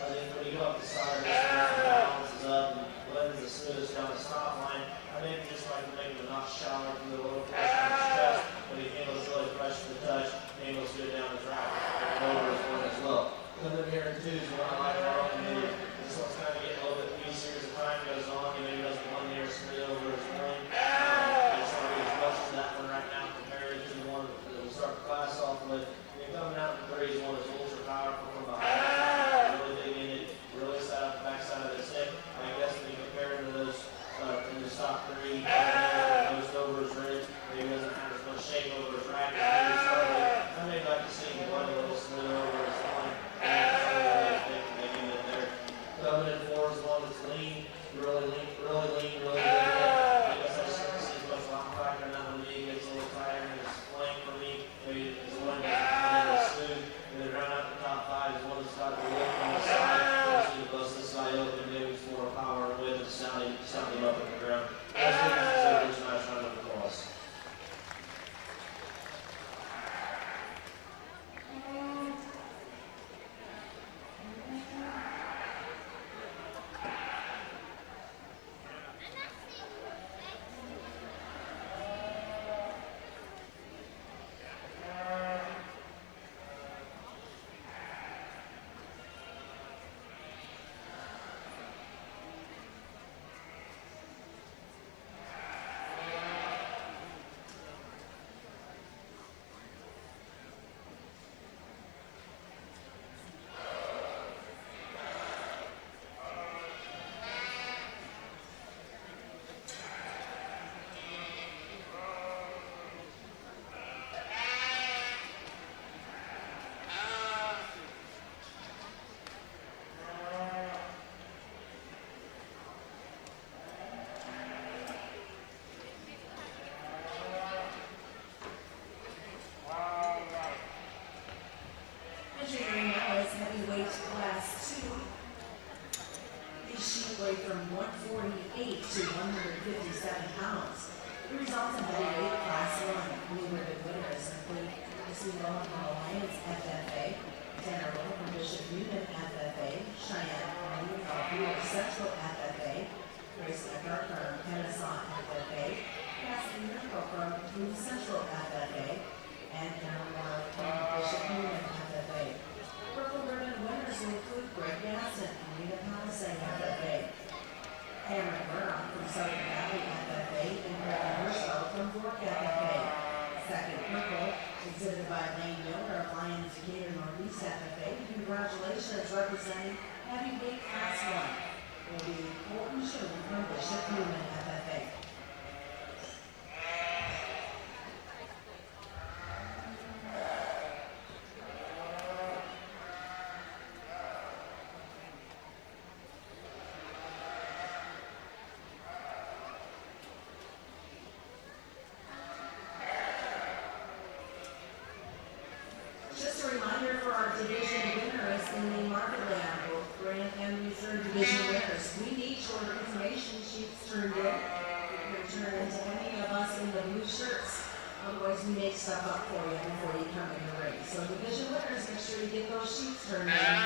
but if when you go up the side, this balances up and blends the smoothest down the stop line. I maybe just like to make him a notch shallower through the lower portion of his chest, but he handles really fresh to the touch, handles good down the track, and over his one as well. Coming here in twos, what I like about him is this one's kind of getting a little bit easier as the time goes on. He maybe doesn't want to smooth over his one. It's not really as much as that one right now compared to the one that we start the class off with. Coming out in threes, one is ultra powerful from behind, really big in it, really set up the backside of his hip. I guess when you compare him to those in the top three, most over his ribs, maybe he doesn't have as much shape over his rack as maybe started. I may like to see him one a little smooth over his one, and maybe in there. Coming in four is one that's lean, really lean, really good. I guess I just don't see as much lock factor in that one. He gets a little tighter in his flank for me. Maybe his one smooth, and then round out the top five is one that's got the lift on the side. Obviously, the bust this side open, maybe it's more power and width to sound him up at the ground. That's what the smash round of applause. Entering now is heavyweight class 2. These sheep weigh from 148 to 157 pounds. The results in heavyweight class 1 Blue-ribbon winners include Cozad from Alliance FFA, Tanner Little from Bishop Union FFA, Cheyenne from Albion Central FFA, Grace Eckhart from Cozad FFA, Cassie Miracle from Blue Central FFA, and Tanner Moore from Bishop Union FFA. Purple ribbon winners include Greg Gaston from Heifer FFA, Cameron Burnock from Southern Valley FFA, and Brandon Herschel from Wolbach FFA. Second purple, exhibited by Lane Miller of Lion Decatur Northeast FFA. Congratulations, representing heavyweight class 1 will be Colton Schuman from Bishop Union FFA. Just a reminder for our division winners in the market lab, both Grant and Reserve division winners. We need shorter information sheets turned in. You can turn into any of us in the blue shirts. Otherwise, we make stuff up for you before you come in the ring. So division winners, make sure you get those sheets turned in.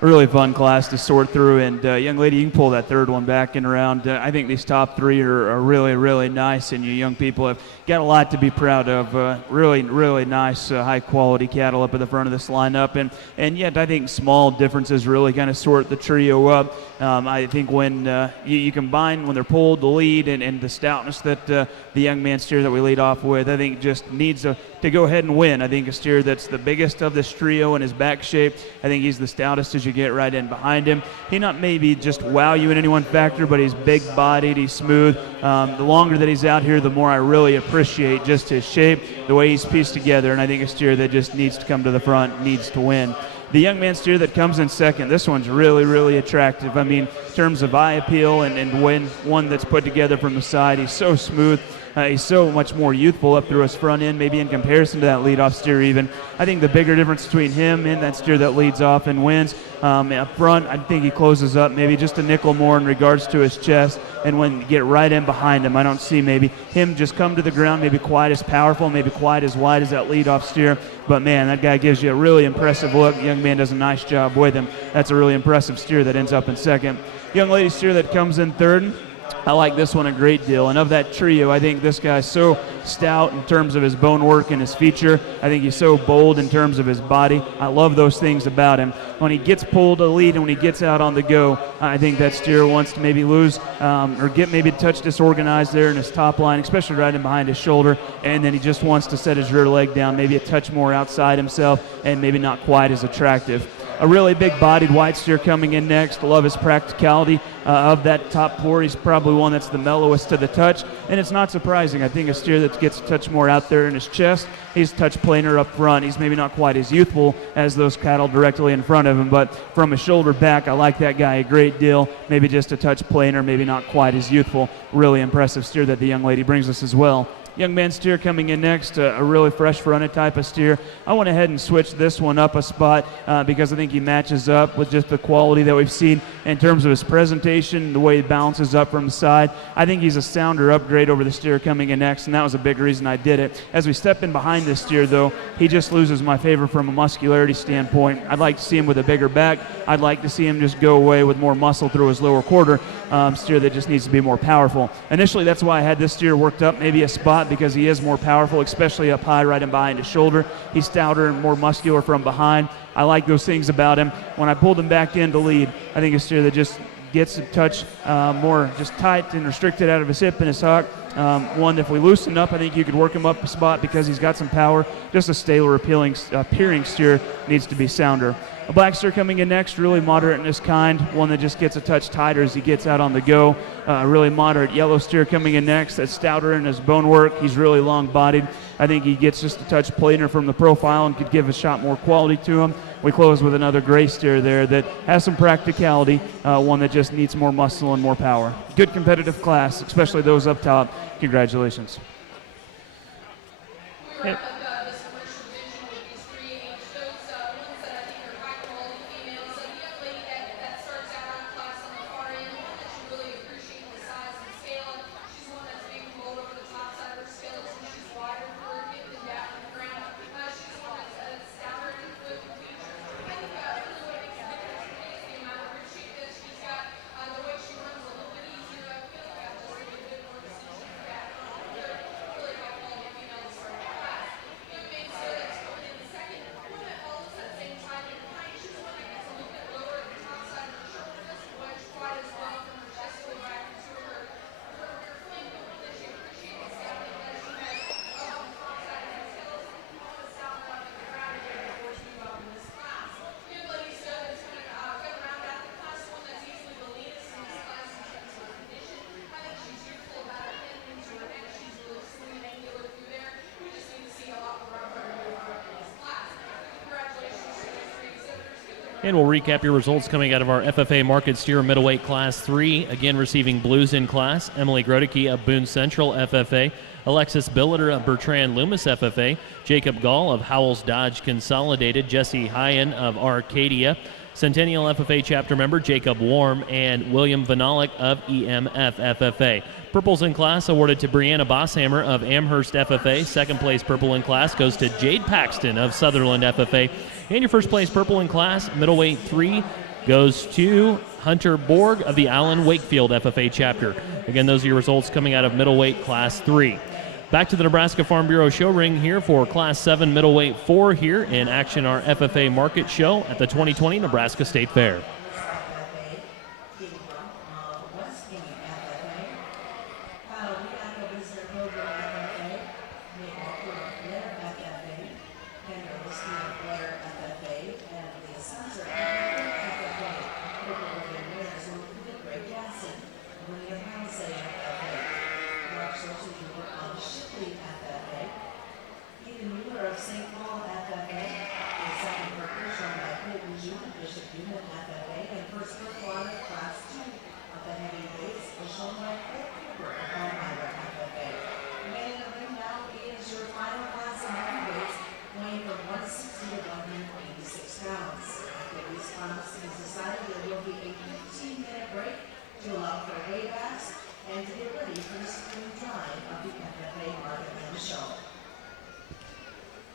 a really fun class to sort through. And young lady, you can pull that third one back and around. I think these top three are really, really nice, and you young people have got a lot to be proud of. Really, really nice, high-quality cattle up at the front of this lineup. And yet I think small differences really kind of sort the trio up. I think when you combine when they're pulled, the lead, and the stoutness that the young man steer that we lead off with, I think just needs to go ahead and win. I think a steer that's the biggest of this trio in his back shape. I think he's the stoutest as you get right in behind him. He not maybe just wow you in any one factor, but he's big-bodied, he's smooth. The longer that he's out here, the more I really appreciate just his shape, the way he's pieced together, and I think a steer that just needs to come to the front, needs to win. The young man steer that comes in second, this one's really, really attractive. I mean, in terms of eye appeal and when one that's put together from the side, he's so smooth. He's so much more youthful up through his front end, maybe in comparison to that leadoff steer even. I think the bigger difference between him and that steer that leads off and wins, up front, I think he closes up maybe just a nickel more in regards to his chest. And when you get right in behind him, I don't see maybe him just come to the ground maybe quite as powerful, maybe quite as wide as that leadoff steer. But, man, that guy gives you a really impressive look. The young man does a nice job with him. That's a really impressive steer that ends up in second. Young lady steer that comes in third, I like this one a great deal. And of that trio, I think this guy's so stout in terms of his bone work and his feature. I think he's so bold in terms of his body. I love those things about him. When he gets pulled to lead and when he gets out on the go, I think that steer wants to maybe lose or get maybe a touch disorganized there in his top line, especially right in behind his shoulder. And then he just wants to set his rear leg down, maybe a touch more outside himself and maybe not quite as attractive. A really big-bodied white steer coming in next. Love his practicality of that top four. He's probably one that's the mellowest to the touch, and it's not surprising. I think a steer that gets a touch more out there in his chest, he's touch plainer up front. He's maybe not quite as youthful as those cattle directly in front of him, but from his shoulder back, I like that guy a great deal. Maybe just a touch plainer, maybe not quite as youthful. Really impressive steer that the young lady brings us as well. Young man steer coming in next, a really fresh fronted type of steer. I went ahead and switched this one up a spot because I think he matches up with just the quality that we've seen in terms of his presentation, the way he bounces up from the side. I think he's a sounder upgrade over the steer coming in next, and that was a big reason I did it. As we step in behind this steer, though, he just loses my favor from a muscularity standpoint. I'd like to see him with a bigger back. I'd like to see him just go away with more muscle through his lower quarter. Steer that just needs to be more powerful. Initially, that's why I had this steer worked up maybe a spot, because he is more powerful, especially up high right in behind his shoulder. He's stouter and more muscular from behind. I like those things about him. When I pulled him back in to lead, I think a steer that just gets a touch more just tight and restricted out of his hip and his hock. One, if we loosen up, I think you could work him up a spot because he's got some power. Just a staler appearing steer needs to be sounder. A black steer coming in next, really moderate in his kind, one that just gets a touch tighter as he gets out on the go. Really moderate yellow steer coming in next, that's stouter in his bone work. He's really long-bodied. I think he gets just a touch plainer from the profile and could give a shot more quality to him. We close with another gray steer there that has some practicality, one that just needs more muscle and more power. Good competitive class, especially those up top. Congratulations. We're up this commercial division with these three age goats. Ones that I think are high quality females. The young lady that starts out on class on the far end, one that you really appreciate the size and scale of. She's one that's being rolled over the top side of her scale, so she's wider for her hip and down on the ground. She's one that's stouter in foot and features. I think really what makes a difference for me is the amount of rib shape that she's got. The way she runs a little bit easier upfield, got just a little bit more decision for that. Really high quality female to start the class. Young man steer that's coming in the second, one that follows that same side in height. She's one that gets a little bit lower at the top side of her shoulder, doesn't wedge quite as well from her chest all the way back into her rear flank, but one that you appreciate the scouting that she has on the front side of her tails. On the south side of the ground area before she move up in this class. Young lady steer that's going to round out the class, one that's easily the leadest in this class in terms of condition. I think she's youthful about her head into her neck. She's really smooth and angular through there. We just need to see a lot more of her in this class. Congratulations to those three exhibitors. And we'll recap your results coming out of our FFA Market Steer Middleweight Class 3. Again, receiving blues in class, Emily Grodecki of Boone Central FFA, Alexis Billiter of Bertrand Loomis FFA, Jacob Gall of Howells Dodge Consolidated, Jesse Hyen of Arcadia, Centennial FFA chapter member Jacob Warm, and William Vanalik of EMF FFA. Purples in class awarded to Brianna Bosshammer of Amherst FFA. Second place purple in class goes to Jade Paxton of Sutherland FFA. And your first place purple in class, middleweight 3, goes to Hunter Borg of the Allen Wakefield FFA chapter. Again, those are your results coming out of middleweight Class 3. Back to the Nebraska Farm Bureau show ring here for Class 7 middleweight 4 here in action, our FFA market show at the 2020 Nebraska State Fair.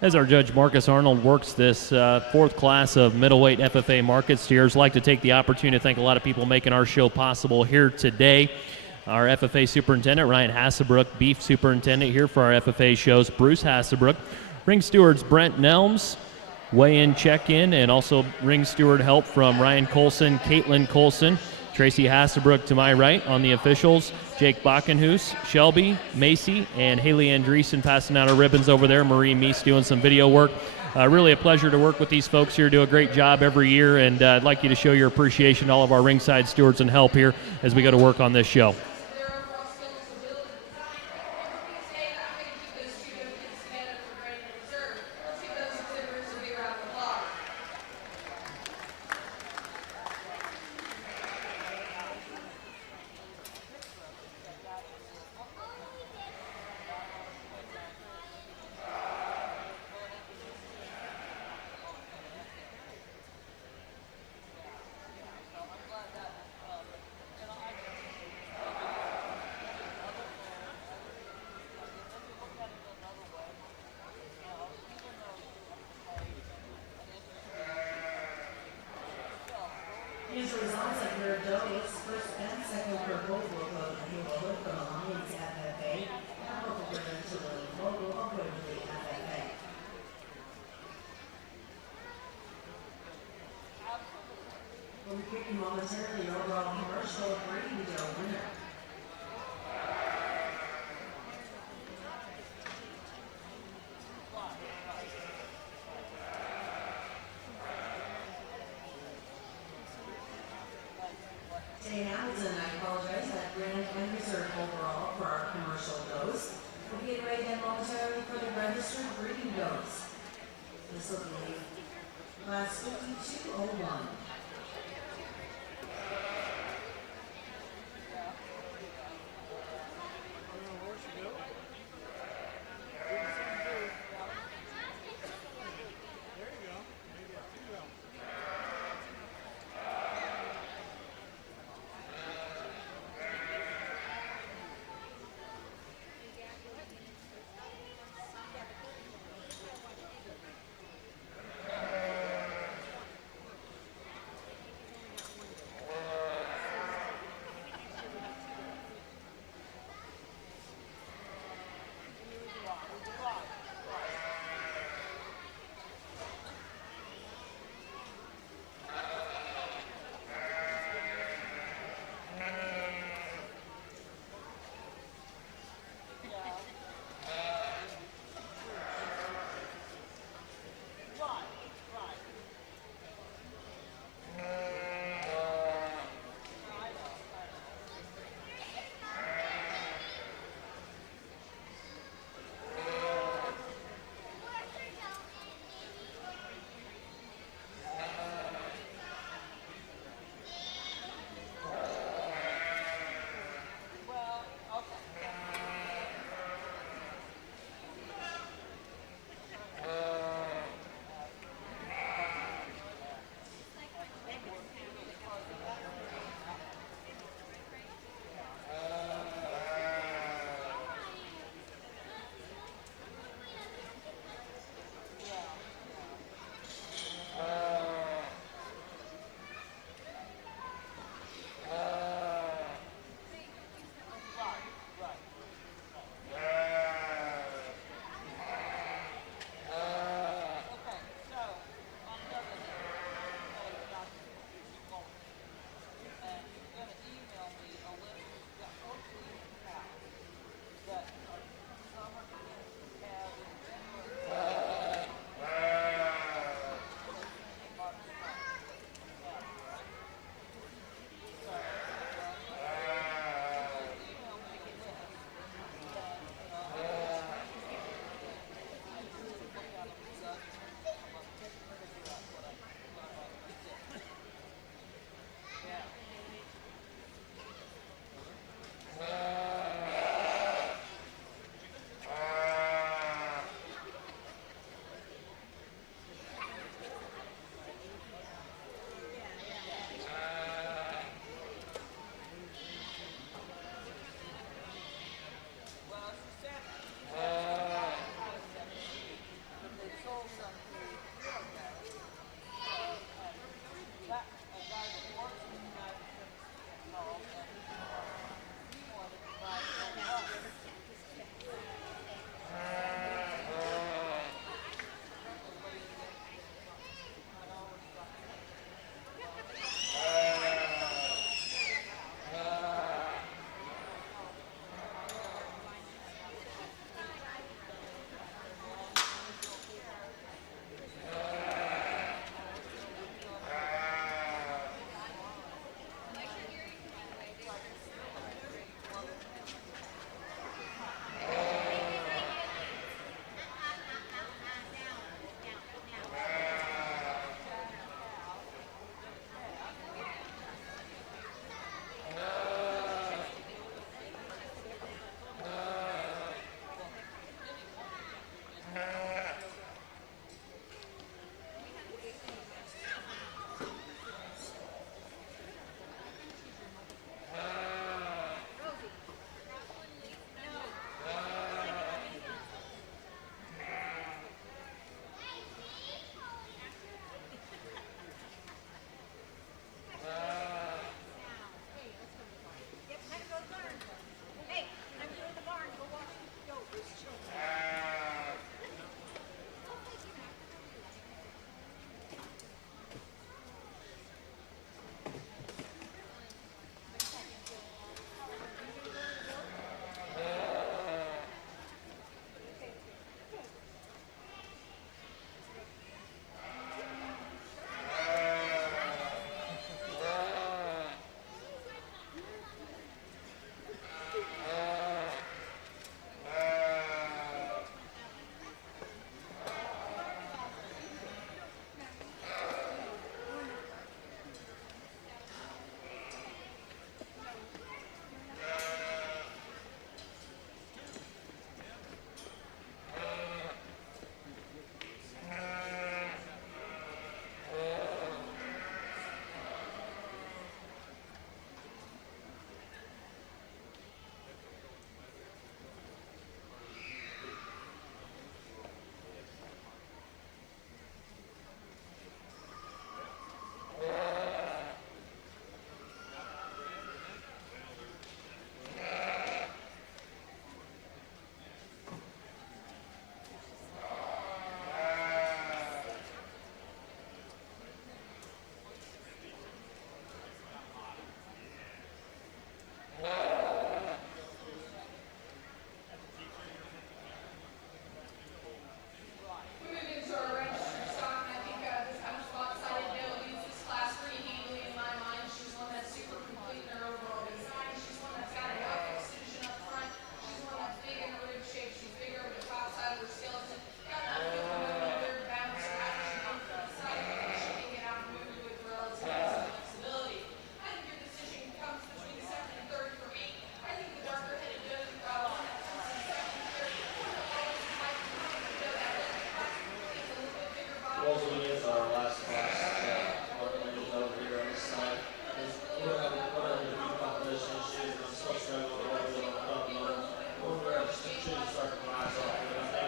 As our judge Marcus Arnold works this fourth class of middleweight FFA market steers, I'd like to take the opportunity to thank a lot of people making our show possible here today. Our FFA superintendent, Ryan Hassebrook, beef superintendent here for our FFA shows, Bruce Hassebrook, ring stewards Brent Nelms, weigh-in check-in, and also ring steward help from Ryan Colson, Caitlin Colson, Tracy Hassebrook to my right on the officials, Jake Bachenhus, Shelby, Macy, and Haley Andreessen passing out our ribbons over there. Marie Meese doing some video work. Really a pleasure to work with these folks here, do a great job every year, and I'd like you to show your appreciation to all of our ringside stewards and help here as we go to work on this show.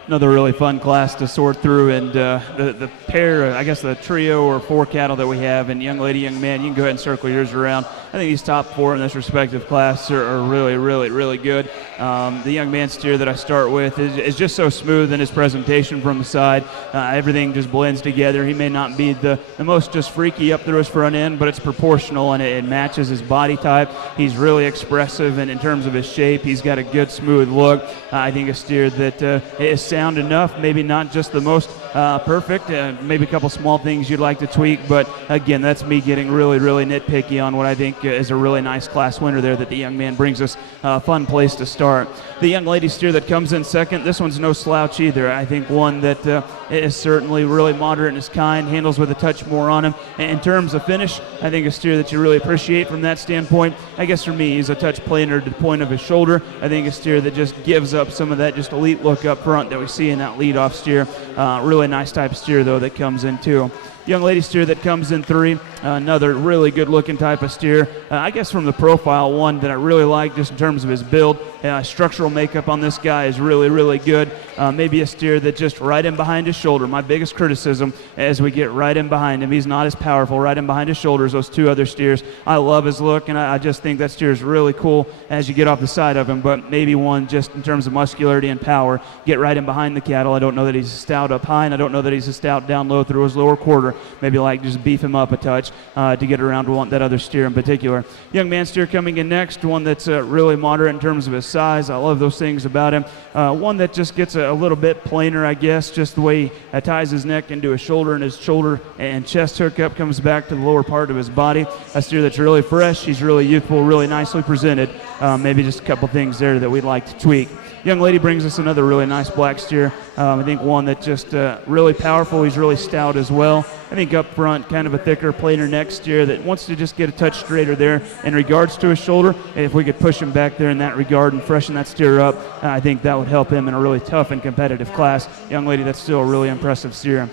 Another really fun class to sort through, and the pair, I guess the trio or 4 cattle that we have, and young lady, young man, you can go ahead and circle yours around. I think these top 4 in this respective class are really, really, really good. The young man steer that I start with is just so smooth in his presentation from the side. Everything just blends together. He may not be the most just freaky up through his front end, but it's proportional and it matches his body type. He's really expressive, and in terms of his shape, he's got a good, smooth look. I think a steer that is sound enough, maybe not just the most perfect, maybe a couple small things you'd like to tweak, but again, that's me getting really, really nitpicky on what I think is a really nice class winner there that the young man brings us. A fun place to start. The young lady steer that comes in second, this one's no slouch either. I think one that is certainly really moderate in his kind, handles with a touch more on him. In terms of finish, I think a steer that you really appreciate from that standpoint. I guess for me, he's a touch plainer to the point of his shoulder. I think a steer that just gives up some of that just elite look up front that we see in that lead-off steer. Really nice type of steer, though, that comes in two. Young lady steer that comes in 3, another really good looking type of steer. I guess from the profile, one that I really like just in terms of his build. Structural makeup on this guy is really, really good. Maybe a steer that just right in behind his shoulder. My biggest criticism as we get right in behind him, he's not as powerful right in behind his shoulders, those 2 other steers. I love his look, and I just think that steer is really cool as you get off the side of him, but maybe one just in terms of muscularity and power, get right in behind the cattle. I don't know that he's stout up high, and I don't know that he's a stout down low through his lower quarter. Maybe like just beef him up a touch to get around to want that other steer in particular. Young man steer coming in next, one that's really moderate in terms of his size. I love those things about him. One that just gets a little bit plainer, I guess, just the way he ties his neck into his shoulder, and his shoulder and chest hookup comes back to the lower part of his body. A steer that's really fresh. He's really youthful, really nicely presented. Maybe just a couple things there that we'd like to tweak. Young lady brings us another really nice black steer. I think one that just really powerful. He's really stout as well. I think up front, kind of a thicker, plainer neck steer that wants to just get a touch straighter there in regards to his shoulder. And if we could push him back there in that regard and freshen that steer up, I think that would help him in a really tough and competitive class. Young lady, that's still a really impressive steer.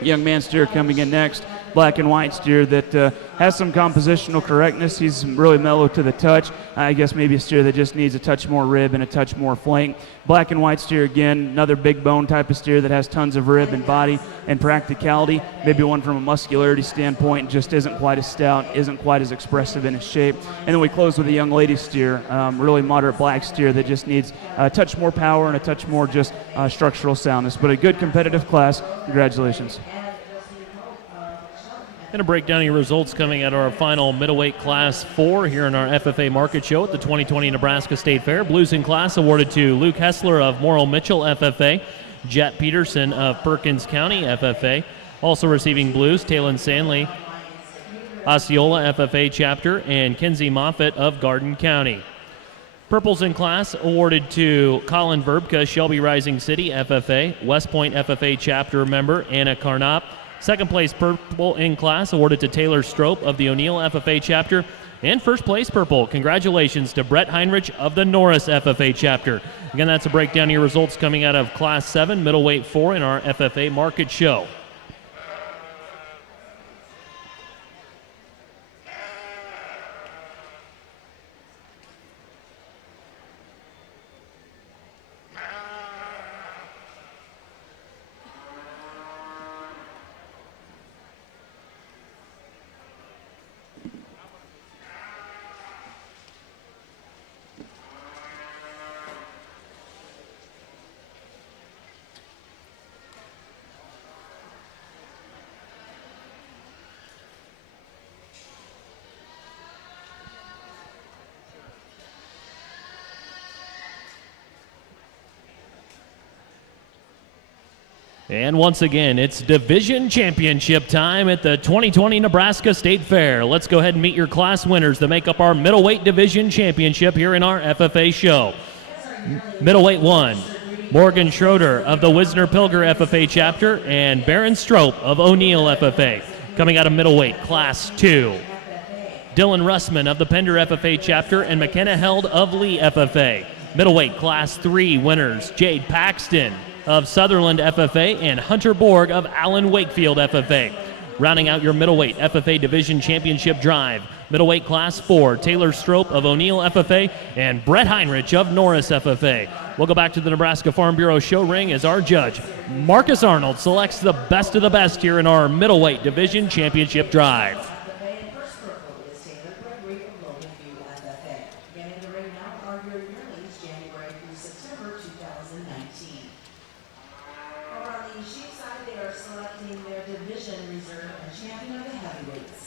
Young man steer coming in next. Black and white steer that has some compositional correctness. He's really mellow to the touch. I guess maybe a steer that just needs a touch more rib and a touch more flank. Black and white steer again, another big bone type of steer that has tons of rib and body and practicality. Maybe one from a muscularity standpoint just isn't quite as stout, isn't quite as expressive in his shape. And then we close with a young lady steer, really moderate black steer that just needs a touch more power and a touch more just structural soundness. But a good competitive class. Congratulations. Going to break down your results coming out of our final middleweight class 4 here in our FFA market show at the 2020 Nebraska State Fair. Blues in class awarded to Luke Hessler of Morrill Mitchell FFA, Jet Peterson of Perkins County FFA. Also receiving blues, Talon Sandley, Osceola FFA chapter, and Kenzie Moffitt of Garden County. Purples in class awarded to Colin Verbka, Shelby Rising City FFA, West Point FFA chapter member Anna Carnop. Second place purple in class awarded to Taylor Strope of the O'Neill FFA chapter. And first place purple, congratulations to Brett Heinrich of the Norris FFA chapter. Again, that's a breakdown of your results coming out of class 7, middleweight 4 in our FFA market show. And once again, it's division championship time at the 2020 Nebraska State Fair. Let's go ahead and meet your class winners that make up our middleweight division championship here in our FFA show. Middleweight 1, Morgan Schroeder of the Wisner Pilger FFA chapter and Baron Strope of O'Neill FFA. Coming out of middleweight, class 2, Dylan Russman of the Pender FFA chapter and McKenna Held of Lee FFA. Middleweight, class 3 winners, Jade Paxton of Sutherland FFA and Hunter Borg of Allen Wakefield FFA. Rounding out your middleweight FFA Division Championship drive, middleweight Class 4, Taylor Strope of O'Neill FFA and Brett Heinrich of Norris FFA. We'll go back to the Nebraska Farm Bureau show ring as our judge, Marcus Arnold, selects the best of the best here in our middleweight Division Championship drive. FFA and first purple is Taylor Gregory of Loganview FFA. Getting the ring now are your yearlings January through September 2019. Over on the sheep side, they are selecting their division reserve and champion of the heavyweights.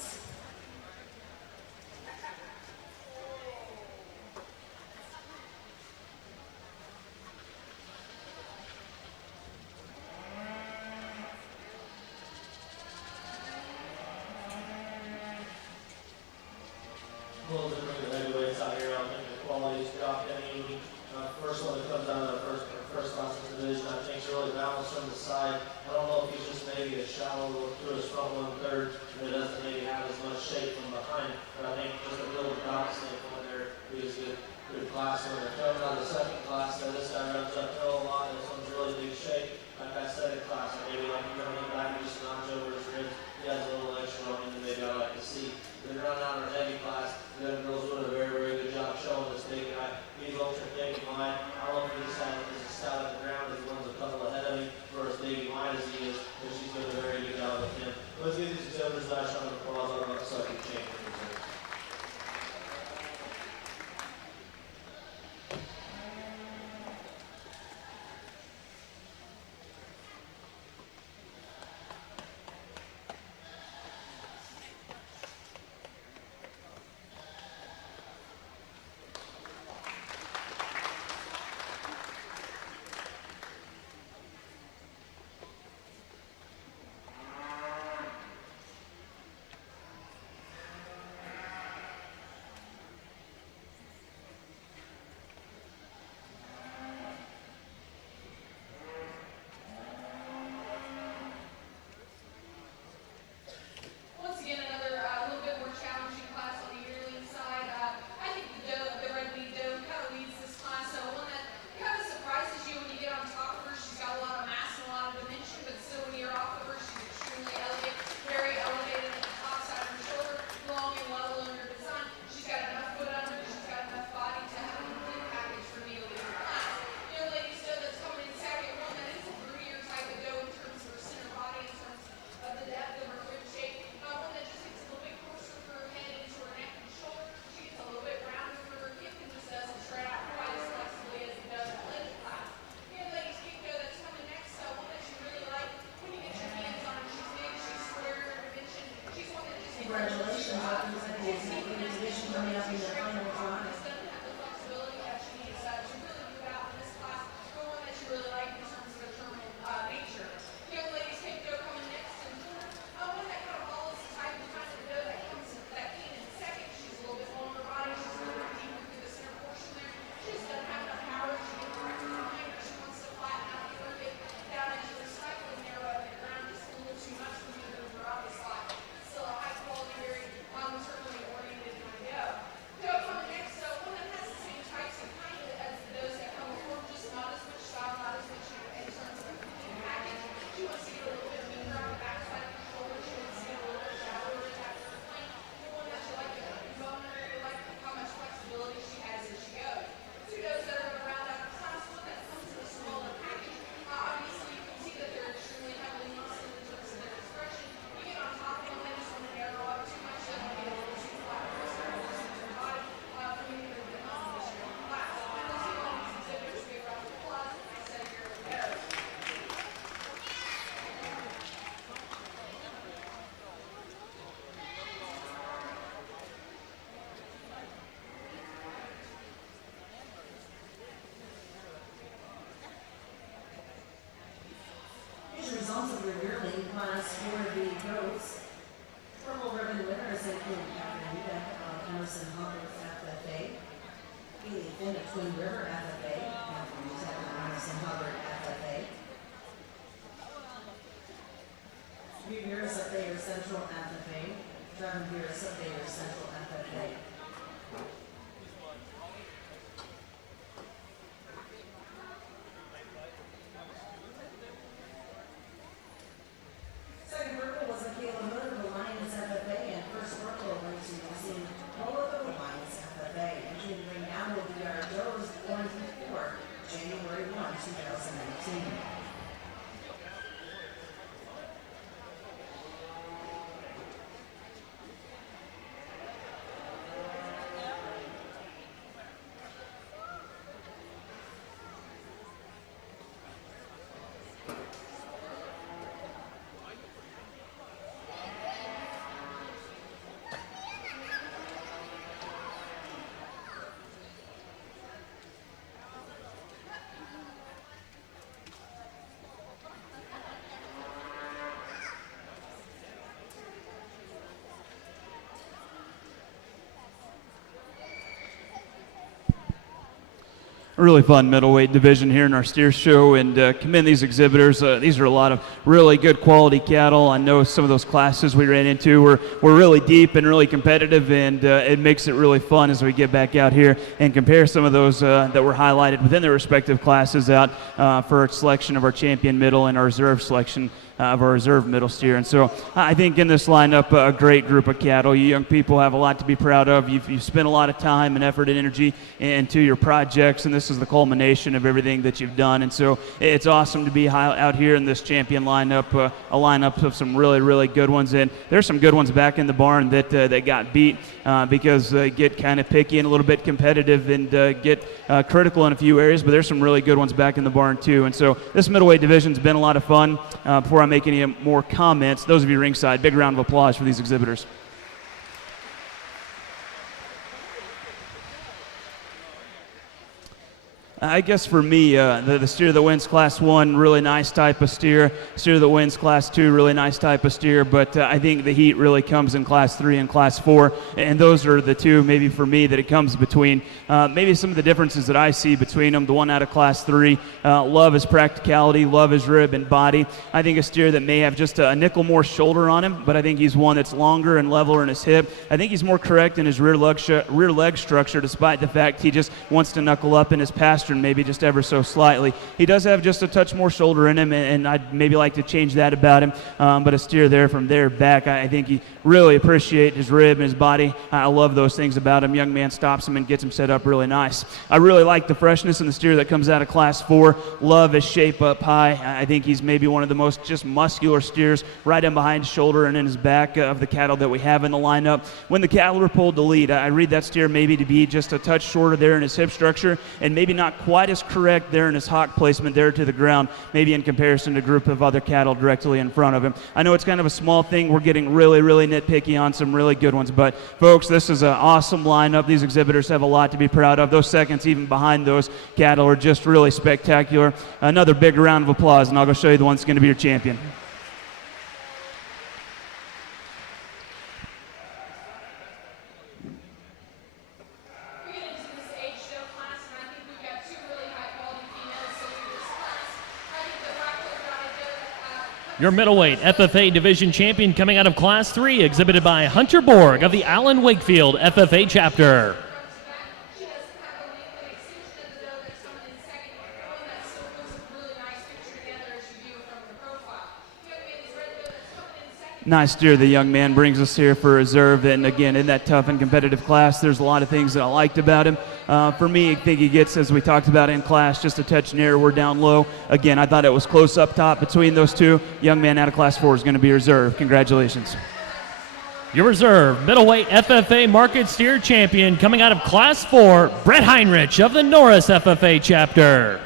A little different with the heavyweights out here. I think the quality's dropped any. First one that comes out of the first class of the division, I think, is really balanced from the side. I don't know if he's just maybe a shallow look through his front 1/3, and it doesn't maybe have as much shape from behind. But I think just a little balance standpoint there, he is good class winner. Coming out of the second class, so this guy runs uphill a lot. This one's really big shape. Like I said in class, I maybe like him coming back and just notch over his ribs. He has a little extra on him that maybe I like to see. Then run out in our heavy class. The other girls doing a very, very good job showing this big guy. He's ultra thick and wide. I don't know if he just has his stout at the ground as he runs a couple ahead of me for as big and wide as he is, but she's doing a very good job with him. Let's get these exhibitors that showing the applause on the second champion. A really fun middleweight division here in our steer show, and commend these exhibitors. These are a lot of really good quality cattle. I know some of those classes we ran into were really deep and really competitive, and it makes it really fun as we get back out here and compare some of those that were highlighted within their respective classes out for our selection of our champion middle and our reserve selection of our reserve middle steer. And so I think in this lineup, a great group of cattle. You young people have a lot to be proud of. You've spent a lot of time and effort and energy into your projects, and this is the culmination of everything that you've done. And so it's awesome to be out here in this champion lineup, a lineup of some really, really good ones. And there's some good ones back in the barn that got beat because they get kind of picky and a little bit competitive and get critical in a few areas, but there's some really good ones back in the barn too. And so this middleweight division's been a lot of fun. Before I make any more comments, those of you ringside, big round of applause for these exhibitors. I guess for me, the steer that wins Class 1, really nice type of steer. Steer that wins Class 2, really nice type of steer. But I think the heat really comes in Class 3 and Class 4. And those are the two, maybe for me, that it comes between. Maybe some of the differences that I see between them. The one out of Class 3, love his practicality, love his rib and body. I think a steer that may have just a nickel more shoulder on him, but I think he's one that's longer and leveler in his hip. I think he's more correct in his rear leg structure, despite the fact he just wants to knuckle up in his pastern maybe just ever so slightly. He does have just a touch more shoulder in him, and I'd maybe like to change that about him. But a steer there from there back, I think he really appreciates his rib and his body. I love those things about him. Young man stops him and gets him set up really nice. I really like the freshness in the steer that comes out of Class 4. Love his shape up high. I think he's maybe one of the most just muscular steers right in behind his shoulder and in his back of the cattle that we have in the lineup. When the cattle are pulled to lead, I read that steer maybe to be just a touch shorter there in his hip structure and maybe not quite as correct there in his hock placement there to the ground, maybe in comparison to a group of other cattle directly in front of him. I know it's kind of a small thing. We're getting really, really nitpicky on some really good ones, but folks, this is an awesome lineup. These exhibitors have a lot to be proud of. Those seconds even behind those cattle are just really spectacular. Another big round of applause, and I'll go show you the one that's going to be your champion. Your middleweight FFA division champion coming out of Class 3, exhibited by Hunter Borg of the Allen Wakefield FFA chapter. Nice steer the young man brings us here for reserve, and again, in that tough and competitive class, there's a lot of things that I liked about him. For me, I think he gets, as we talked about in class, just a touch narrower down low. Again, I thought it was close up top between those two. Young man out of Class 4 is going to be reserve. Congratulations. Your reserve middleweight FFA market steer champion coming out of Class 4, Brett Heinrich of the Norris FFA chapter.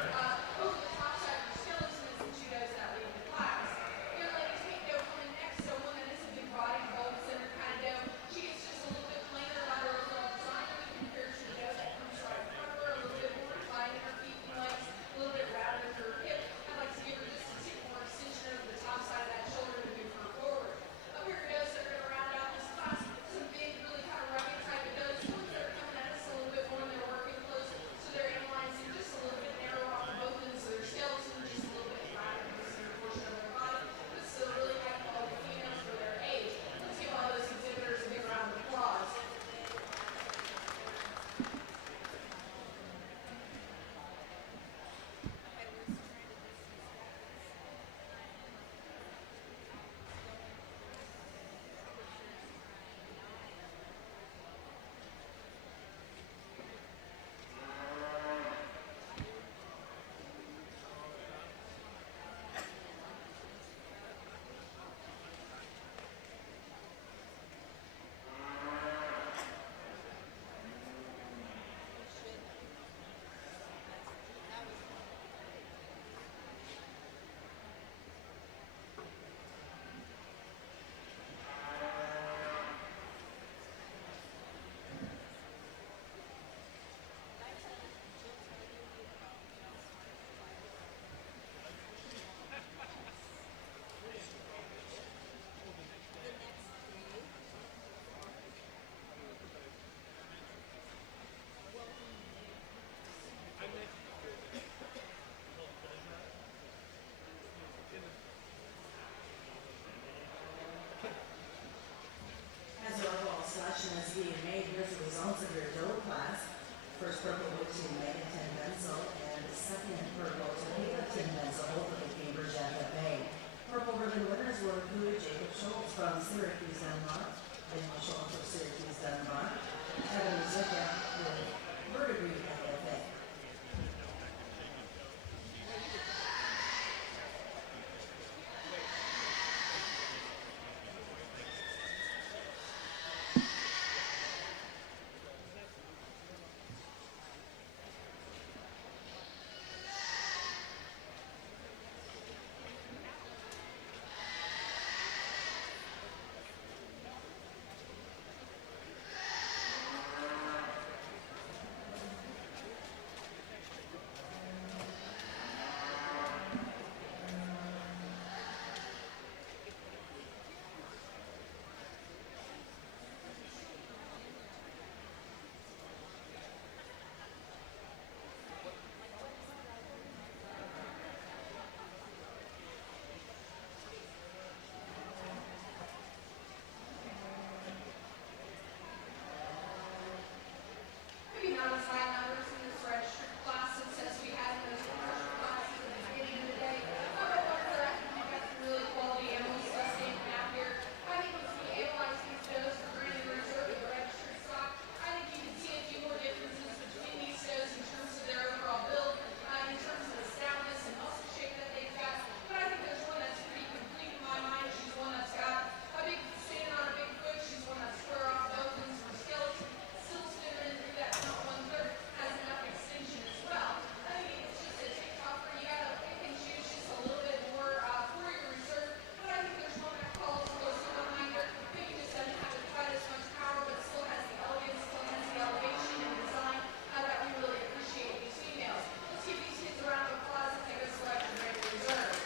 showing for Syracuse Dunbar. Heather Zucker with Verdigris FFA. Maybe not as high numbers in this registered classes as we had in those commercial classes at the beginning of the day. But ones that I think we've got some really quality animals standing out here. I think once we analyze these shows for breeding reserve and registered stock, I think you can see a few more differences between these shows in terms of their overall build, in terms of the soundness and muscle shape that they've got. But I think there's one that's pretty complete in my mind. She's one that's got a big standing on a big foot. She's one that's square off both ends of her skeleton. Still swimming through that front 1/3, has enough extension as well. I think it's just a tick tougher. You gotta pick and choose just a little bit more for your reserve. But I think there's one that calls closer behind her. Maybe just doesn't have quite as much power, but still has the elegance, still has the elevation and design that we really appreciate in these females. Let's give these kids a round of applause and take a selection ready to reserve.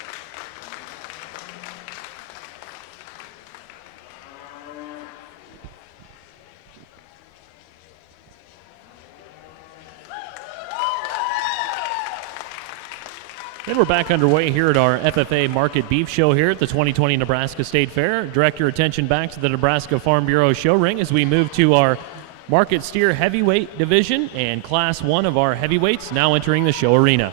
And we're back underway here at our FFA Market Beef Show here at the 2020 Nebraska State Fair. Direct your attention back to the Nebraska Farm Bureau show ring as we move to our market steer heavyweight division and class 1 of our heavyweights now entering the show arena.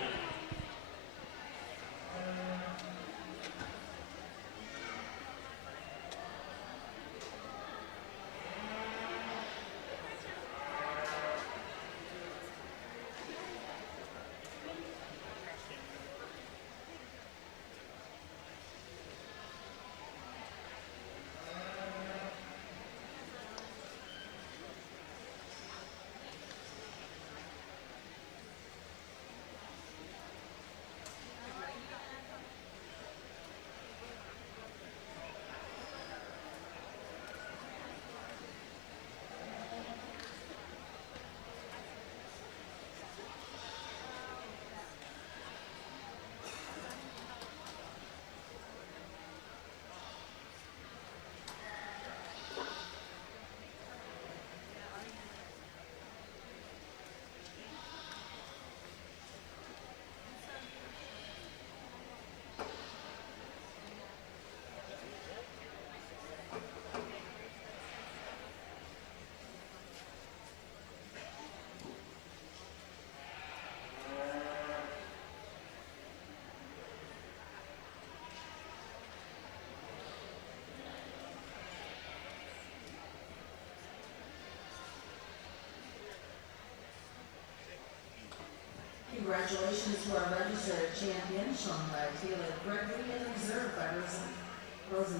Congratulations to our registered champion, shown by Taylor Gregory and reserved by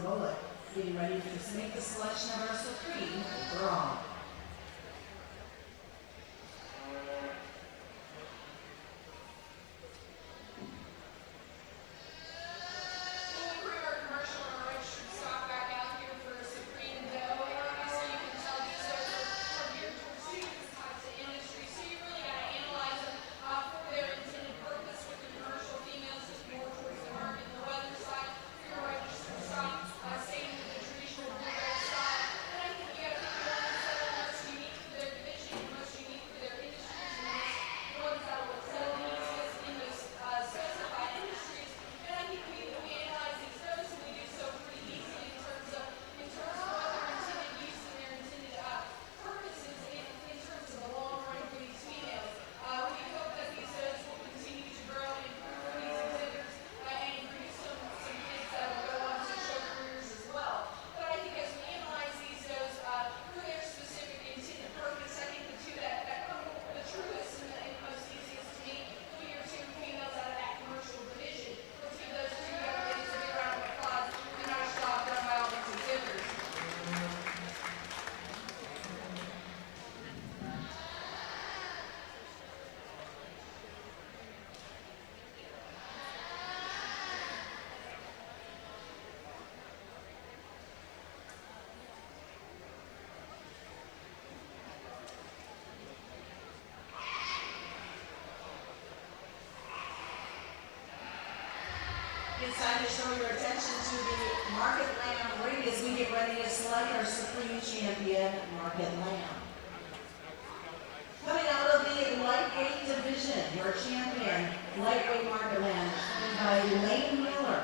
Wolbach. Getting ready to make the selection of our Supreme Brawl. We'll bring our commercial and our registered stock back out here for a Supreme doe. Obviously, you can tell these does are geared towards different types of industry, so you really got to analyze them for their intended purpose. With the commercial females, it's more towards the market and the weather side. For your registered stock, staying with the traditional blue style. And I think you got to pick one that's to show your attention to the Market Lamb ring as we get ready to select our Supreme Champion Market Lamb. Coming out of the lightweight division, your champion, lightweight Market Lamb, trained by Lane Miller.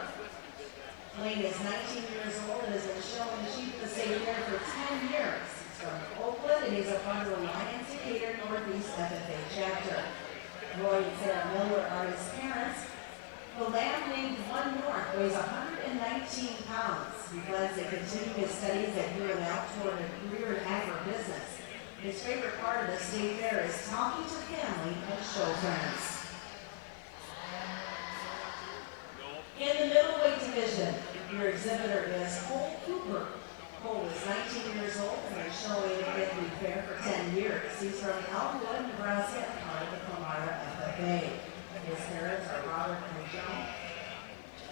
Lane is 19 years old and has been showing sheep at the State Fair for 10 years. He's from Oakland and he's a part of the Lions Decatur Northeast FFA chapter. Roy and Sarah Miller are his parents. The lamb named One North weighs 119 pounds. He plans to continue his studies at UNL toward a career in agribusiness. His favorite part of the State Fair is talking to family and show friends. In the middleweight division, your exhibitor is Cole Cooper. Cole is 19 years old and has showing at the fair for 10 years. He's from Albion, Nebraska, and part of the FFA. His parents are Robert and John.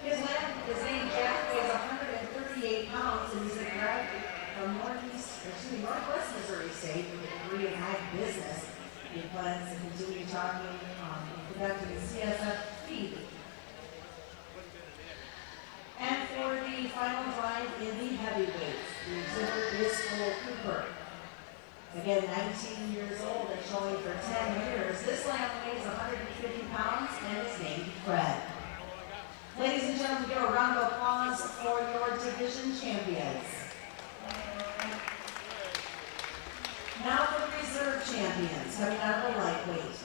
His name Jack weighs 138 pounds and he's a graduate from Northwest Missouri State with a degree in ag business. He plans to continue conducting CSF feed. And for the final drive in the heavyweights, the exhibitor is Cole Cooper. Again, 19 years old and showing for 10 years. This lamb weighs 150 pounds and is named Fred. Ladies and gentlemen, give a round of applause for your division champions. Now for the reserve champions, coming out of the lightweight.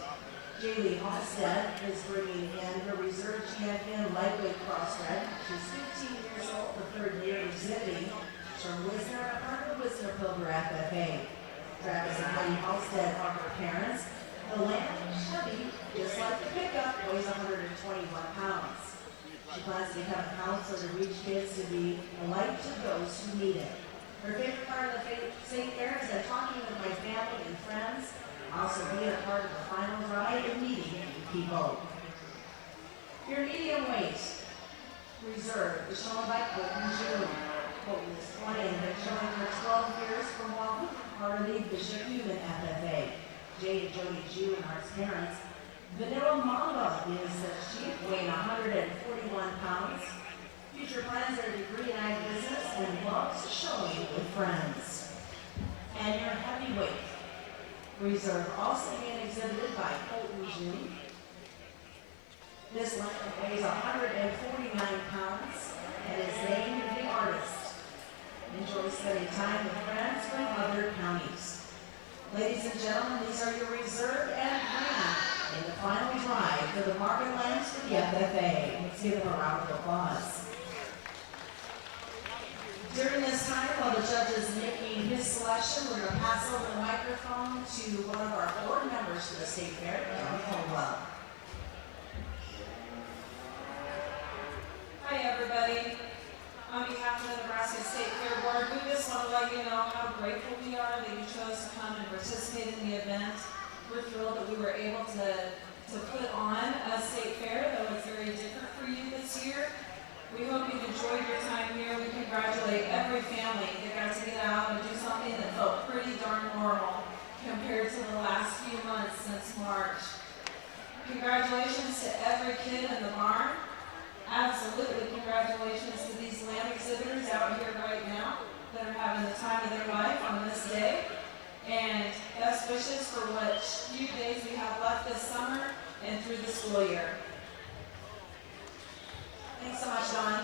Jaylee Homestead is bringing in her reserve champion lightweight crossbred. She's 15 years old, the third year exhibiting. She's from Wisner, part of the Wisner Pilger FFA. Travis and Heidi Homestead are her parents. The lamb, chubby, just like the pickup, weighs 121 pounds. She plans to become a counselor to reach kids to be a light to those who need it. Her favorite part of the State Fair is that talking with my family and friends, also being a part of the final drive and meeting new people. Your medium weight reserve is shown by Colton June. Colton is 20 and been showing for 12 years from Wolbach, part of the Bishop Human FFA. Jay and Jody June are his parents. Vanilla Mamba is a sheep weighing 141 pounds. Future plans are a degree in ag business and loves showing with friends. And your heavyweight reserve also being exhibited by Colton June. This lamb weighs 149 pounds and is named the Artist. Enjoy spending time with friends from other counties. Ladies and gentlemen, these are your reserve and grand in the final drive for the market lambs for the FFA. Let's give them a round of applause. During this time, while the judge is making his selection, we're going to pass over the microphone to one of our board members for the State Fair, John Caldwell. Hi everybody. On behalf of the Nebraska State Fair Board, we just want to let you know how grateful we are that you chose to come and participate in the event. We're thrilled that we were able to put on a State Fair that was very different for you this year. We hope you've enjoyed your time here. We congratulate every family that got to get out and do something that felt pretty darn normal compared to the last few months since March. Congratulations to every kid in the barn. Absolutely congratulations to these lamb exhibitors out here right now that are having the time of their life on this day. And best wishes for what few days we have left this summer and through the school year. Thanks so much, Dawn.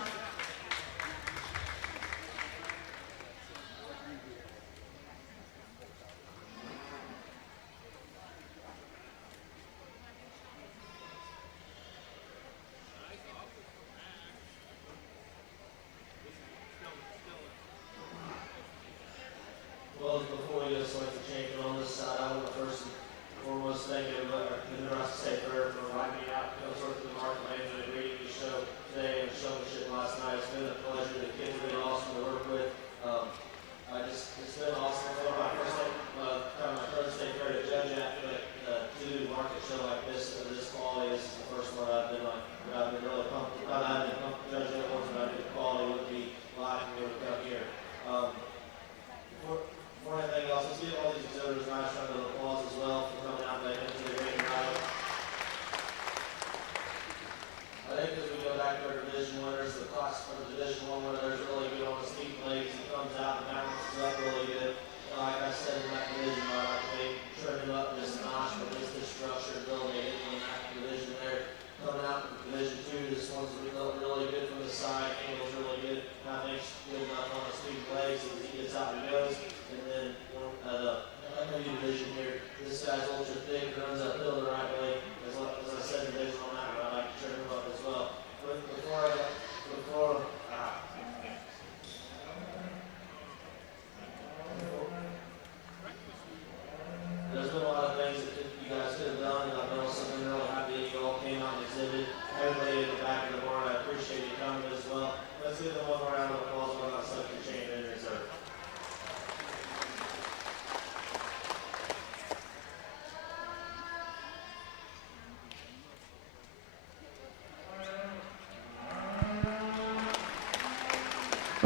Well, before we get select the champion on this side, I want to first and foremost thank the Nebraska State Fair for inviting me out to come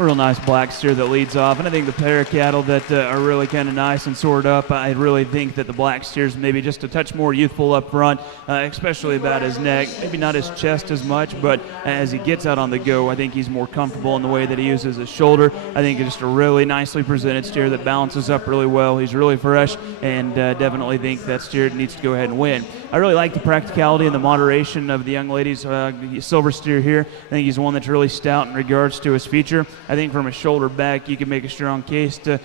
a real nice black steer that leads off. And I think the pair of cattle that are really kind of nice and soared up, I really think that the black steer's maybe just a touch more youthful up front, especially about his neck. Maybe not his chest as much, but as he gets out on the go, I think he's more comfortable in the way that he uses his shoulder. I think it's just a really nicely presented steer that balances up really well. He's really fresh, and definitely think that steer needs to go ahead and win. I really like the practicality and the moderation of the young lady's silver steer here. I think he's one that's really stout in regards to his feature. I think from his shoulder back, you can make a strong case to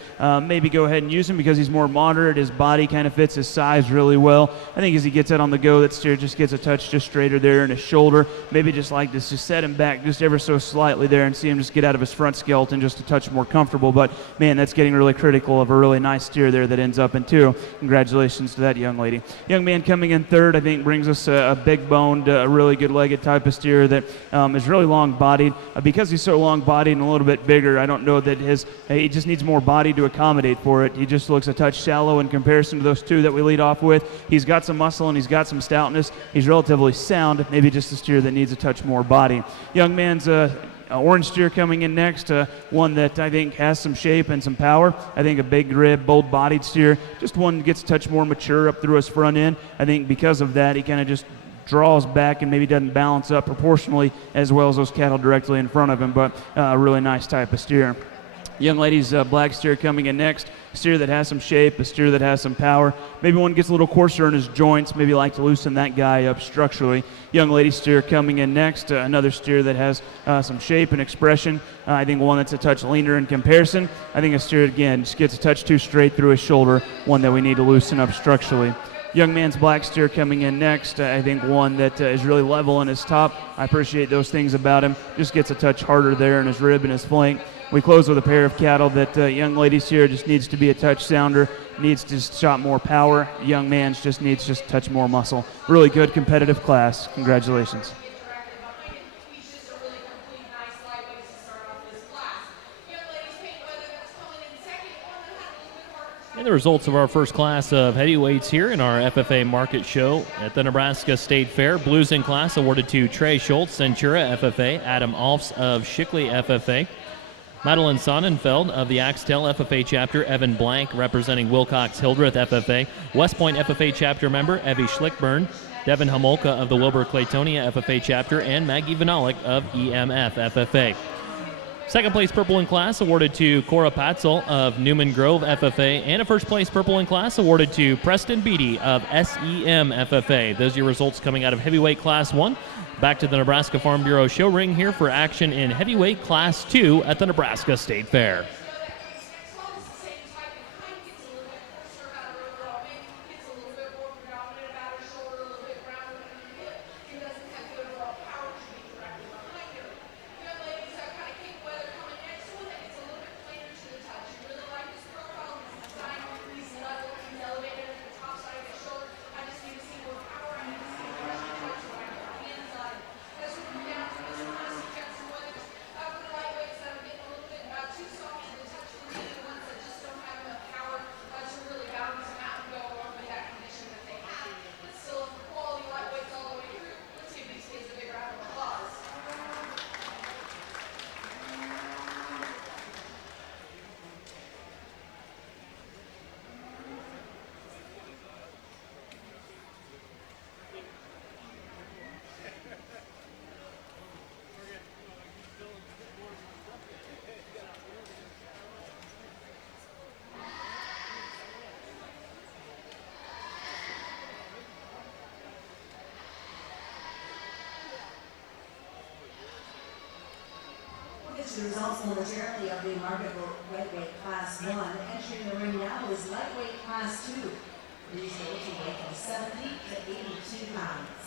maybe go ahead and use him because he's more moderate. His body kind of fits his size really well. I think as he gets out on the go, that steer just gets a touch just straighter there in his shoulder. Maybe just like this, just set him back just ever so slightly there and see him just get out of his front skeleton just a touch more comfortable. But, man, that's getting really critical of a really nice steer there that ends up in 2. Congratulations to that young lady. Young man coming in 3rd, I think, brings us a big-boned, really good-legged type of steer that is really long-bodied. Because he's so long-bodied and a little bit bigger, I don't know that he just needs more body to accommodate for it. He just looks a touch shallow in comparison to those 2 that we lead off with. He's got some muscle and he's got some stoutness. He's relatively sound, maybe just a steer that needs a touch more body. Young man's orange steer coming in next, one that I think has some shape and some power. I think a big rib, bold-bodied steer, just one that gets a touch more mature up through his front end. I think because of that, he kind of just draws back and maybe doesn't balance up proportionally as well as those cattle directly in front of him, but a really nice type of steer. Young lady's black steer coming in next, a steer that has some shape, a steer that has some power. Maybe one gets a little coarser in his joints, maybe like to loosen that guy up structurally. Young lady steer coming in next, another steer that has some shape and expression. I think one that's a touch leaner in comparison. I think a steer, again, just gets a touch too straight through his shoulder, one that we need to loosen up structurally. Young man's black steer coming in next. I think one that is really level in his top. I appreciate those things about him. Just gets a touch harder there in his rib and his flank. We close with a pair of cattle that young lady's here just needs to be a touch sounder, needs to shot more power. Young man's just needs just a touch more muscle. Really good competitive class. Congratulations. And the results of our first class of heavyweights here in our FFA market show at the Nebraska State Fair. Blues in class awarded to Trey Schultz, Centura FFA, Adam Alfs of Shickley FFA, Madeline Sonnenfeld of the Axtell FFA chapter, Evan Blank representing Wilcox Hildreth FFA, West Point FFA chapter member Evie Schlickburn, Devin Homolka of the Wilbur Claytonia FFA chapter, and Maggie Vanalik of EMF FFA. Second place purple in class awarded to Cora Patzel of Newman Grove FFA, and a first place purple in class awarded to Preston Beatty of SEM FFA. Those are your results coming out of heavyweight class 1. Back to the Nebraska Farm Bureau show ring here for action in heavyweight class 2 at the Nebraska State Fair. The results momentarily of the market lightweight class 1. Entering the ring now is lightweight class 2. These goals will weigh from 70 to 82 pounds.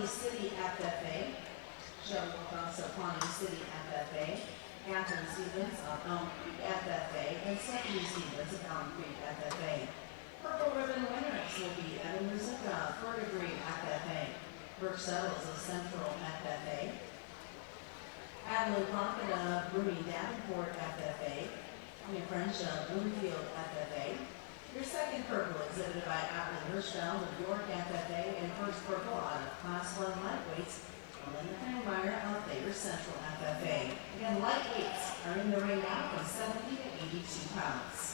Pawnee City FFA. Shelley Wilcox of Pawnee City FFA. Catherine Stevens of Elm Creek FFA. And Stephanie Stevens of Elm Creek FFA. Purple ribbon winners will be Evan Muzica, Verdigris FFA. Brooke Settles of Central FFA. Adeline Crockett of Brooming Davenport FFA. Tanya French of Bloomfield FFA. Your second purple exhibited by Adeline Hirschfeld of York FFA, and first purple out of Class 1 lightweights, Melinda Hangmeyer of Favor Central FFA. Again, lightweights are in the ring now from 70 to 82 pounds.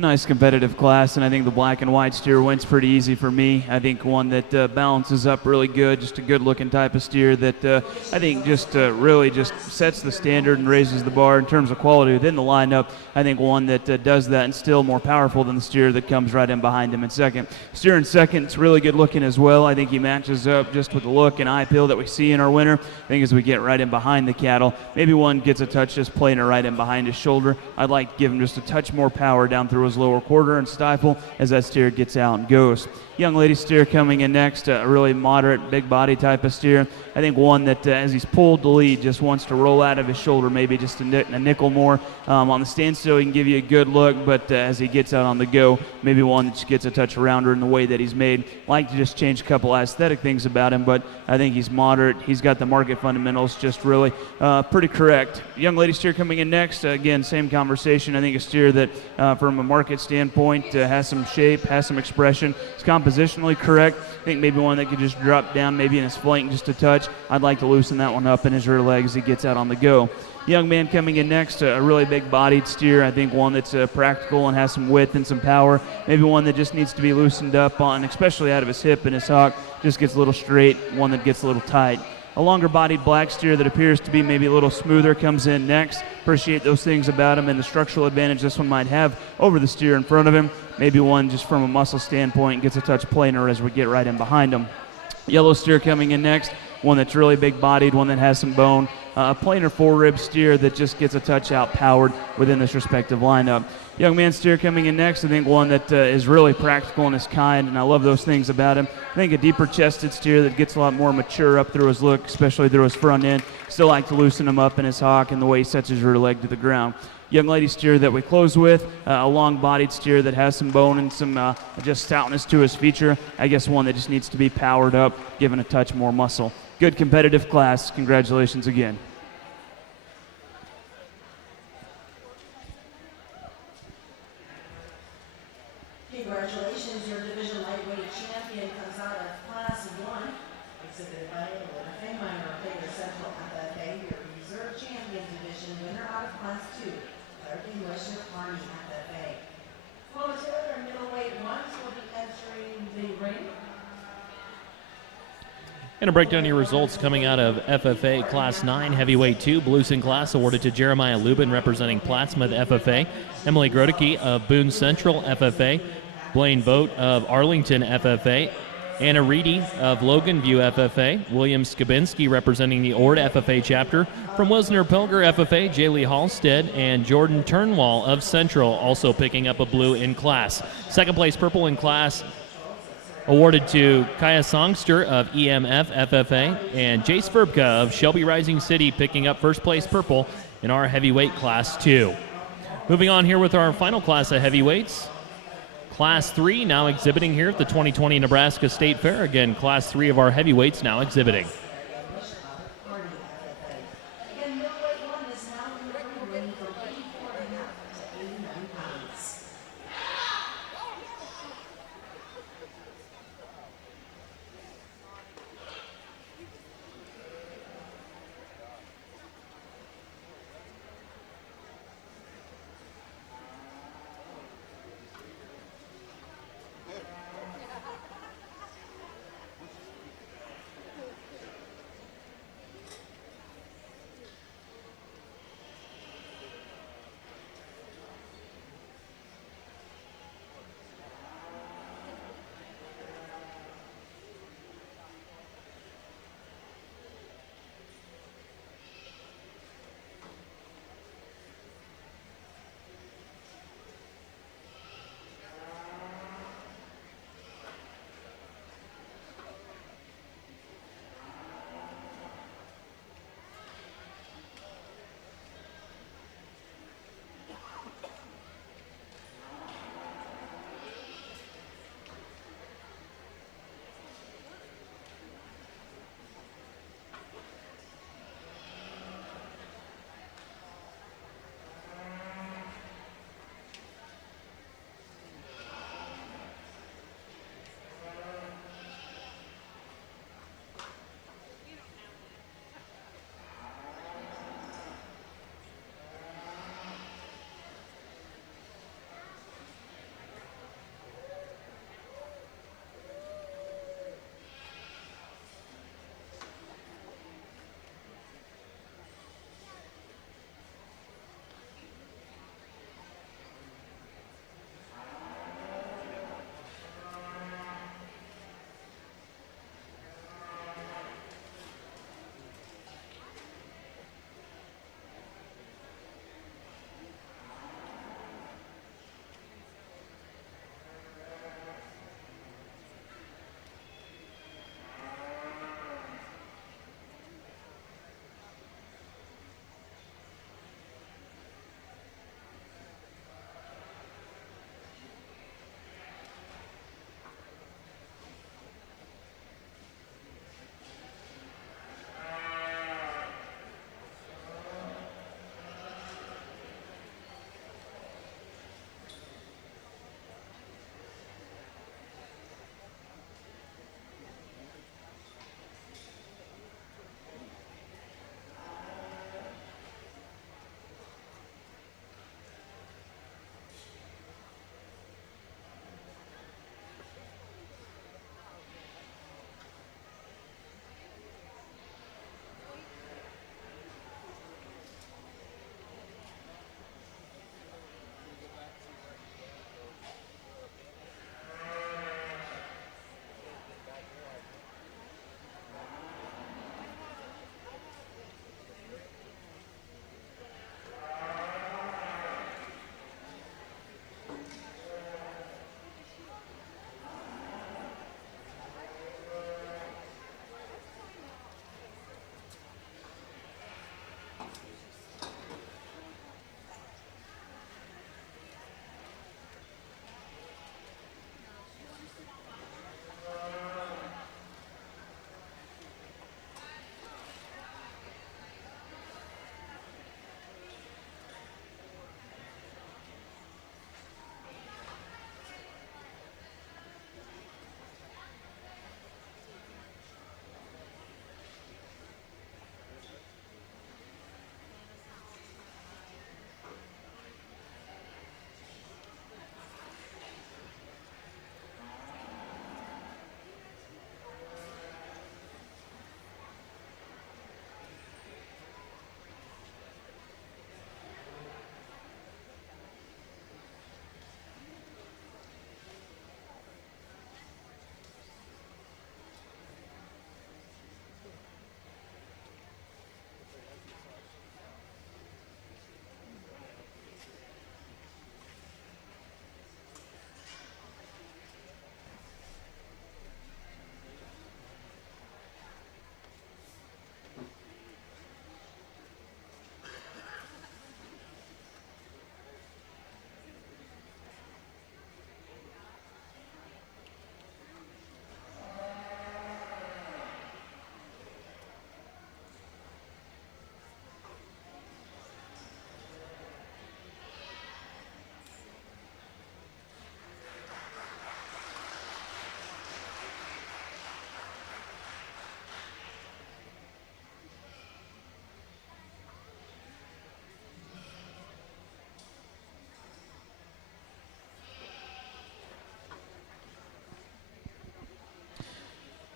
nice competitive class, and I think the black and white steer wins pretty easy for me. I think one that balances up really good, just a good-looking type of steer that I think just really just sets the standard and raises the bar in terms of quality within the lineup. I think one that does that and still more powerful than the steer that comes right in behind him in second. Steer in second, it's really good-looking as well. I think he matches up just with the look and eye appeal that we see in our winner. I think as we get right in behind the cattle, maybe one gets a touch just playing it right in behind his shoulder. I'd like to give him just a touch more power down through his lower quarter and stifle as that steer gets out and goes. Young lady steer coming in next, a really moderate, big body type of steer. I think one that as he's pulled the lead just wants to roll out of his shoulder maybe just a nickel more. On the standstill he can give you a good look, but as he gets out on the go, maybe one that just gets a touch rounder in the way that he's made. Like to just change a couple aesthetic things about him, but I think he's moderate. He's got the market fundamentals just really pretty correct. Young lady steer coming in next, again, same conversation. I think a steer that from a market standpoint has some shape, has some expression. It's compositionally correct. I think maybe one that could just drop down maybe in his flank just a touch. I'd like to loosen that one up in his rear leg as he gets out on the go. Young man coming in next, a really big-bodied steer. I think one that's practical and has some width and some power. Maybe one that just needs to be loosened up on, especially out of his hip and his hock. Just gets a little straight, one that gets a little tight. A longer-bodied black steer that appears to be maybe a little smoother comes in next. Appreciate those things about him and the structural advantage this one might have over the steer in front of him. Maybe one just from a muscle standpoint gets a touch plainer as we get right in behind him. Yellow steer coming in next, one that's really big-bodied, one that has some bone. A plainer four-rib steer that just gets a touch out-powered within this respective lineup. Young man steer coming in next, I think one that is really practical in his kind, and I love those things about him. I think a deeper-chested steer that gets a lot more mature up through his look, especially through his front end. Still like to loosen him up in his hock and the way he sets his rear leg to the ground. Young lady steer that we close with, a long-bodied steer that has some bone and some just stoutness to his feature. I guess one that just needs to be powered up, given a touch more muscle. Good competitive class. Congratulations again. Congratulations, your division lightweight champion Cozad Class 1, exhibited by FFA Minor Player Central FFA, your reserve champion division winner out of Class 2, third English Army FFA. Homestead and Middleweight ones will be entering the ring. And to break down your results coming out of FFA Class 9 Heavyweight 2, Blueson class awarded to Jeremiah Lubin representing Plattsmouth FFA, Emily Grodicke of Boone Central FFA, Blaine Vogt of Arlington FFA, Anna Reedy of Loganview FFA, William Skabinski representing the Ord FFA chapter, from Wisner Pilger FFA, Jaylee Halstead, and Jordan Turnwall of Central also picking up a blue in class. Second place purple in class awarded to Kaya Songster of EMF FFA, and Jace Verbka of Shelby Rising City picking up first place purple in our heavyweight Class 2. Moving on here with our final class of heavyweights. Class 3 now exhibiting here at the 2020 Nebraska State Fair. Again, Class 3 of our heavyweights now exhibiting. Again, middleweight one is now in the ring from 84.5 to 89 pounds.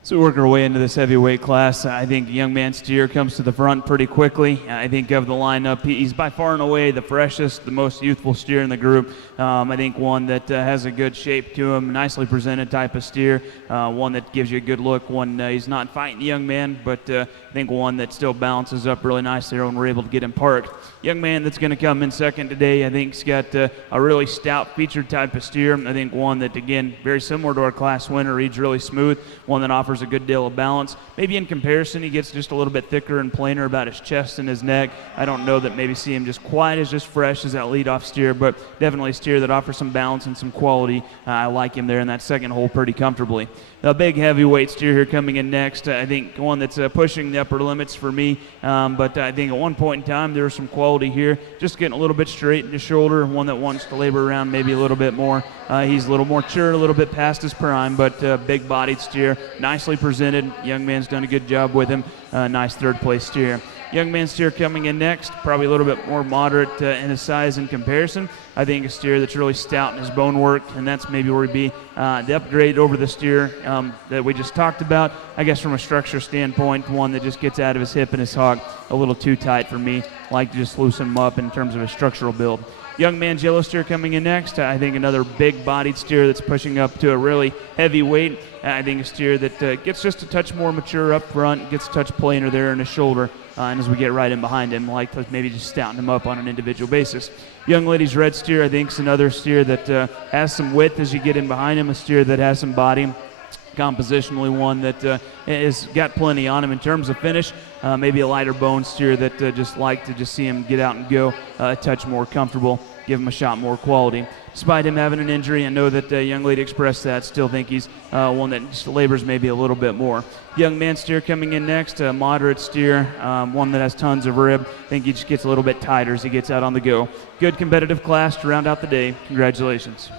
So we work our way into this heavyweight class. I think young man steer comes to the front pretty quickly. I think of the lineup, he's by far and away the freshest, the most youthful steer in the group. I think one that has a good shape to him, nicely presented type of steer, one that gives you a good look when he's not fighting the young man, but I think one that still balances up really nice there when we're able to get him parked. Young man that's going to come in second today, I think he's got a really stout featured type of steer. I think one that, again, very similar to our class winner, reads really smooth, one that offers a good deal of balance. Maybe in comparison, he gets just a little bit thicker and plainer about his chest and his neck. I don't know that maybe see him just quite as just fresh as that leadoff steer, but definitely a steer that offers some balance and some quality. I like him there in that second hole pretty comfortably. A big heavyweight steer here coming in next. I think one that's pushing the upper limits for me, but I think at one point in time there was some quality here. Just getting a little bit straight in the shoulder, one that wants to labor around maybe a little bit more. He's a little more mature, a little bit past his prime, but big-bodied steer, nicely presented. Young man's done a good job with him. Nice third-place steer. Young man steer coming in next, probably a little bit more moderate in his size in comparison. I think a steer that's really stout in his bone work, and that's maybe where he'd be the upgrade over the steer that we just talked about. I guess from a structure standpoint, one that just gets out of his hip and his hock a little too tight for me. I like to just loosen him up in terms of his structural build. Young man's yellow steer coming in next. I think another big-bodied steer that's pushing up to a really heavy weight. I think a steer that gets just a touch more mature up front, gets a touch plainer there in his shoulder. And as we get right in behind him, like to maybe just stouten him up on an individual basis. Young lady's red steer, I think, is another steer that has some width as you get in behind him, a steer that has some body. Compositionally one that has got plenty on him in terms of finish. Maybe a lighter bone steer that just like to just see him get out and go a touch more comfortable, give him a shot more quality. Despite him having an injury, I know that young lady expressed that. Still think he's one that just labors maybe a little bit more. Young man steer coming in next, a moderate steer, one that has tons of rib. I think he just gets a little bit tighter as he gets out on the go. Good competitive class to round out the day. Congratulations.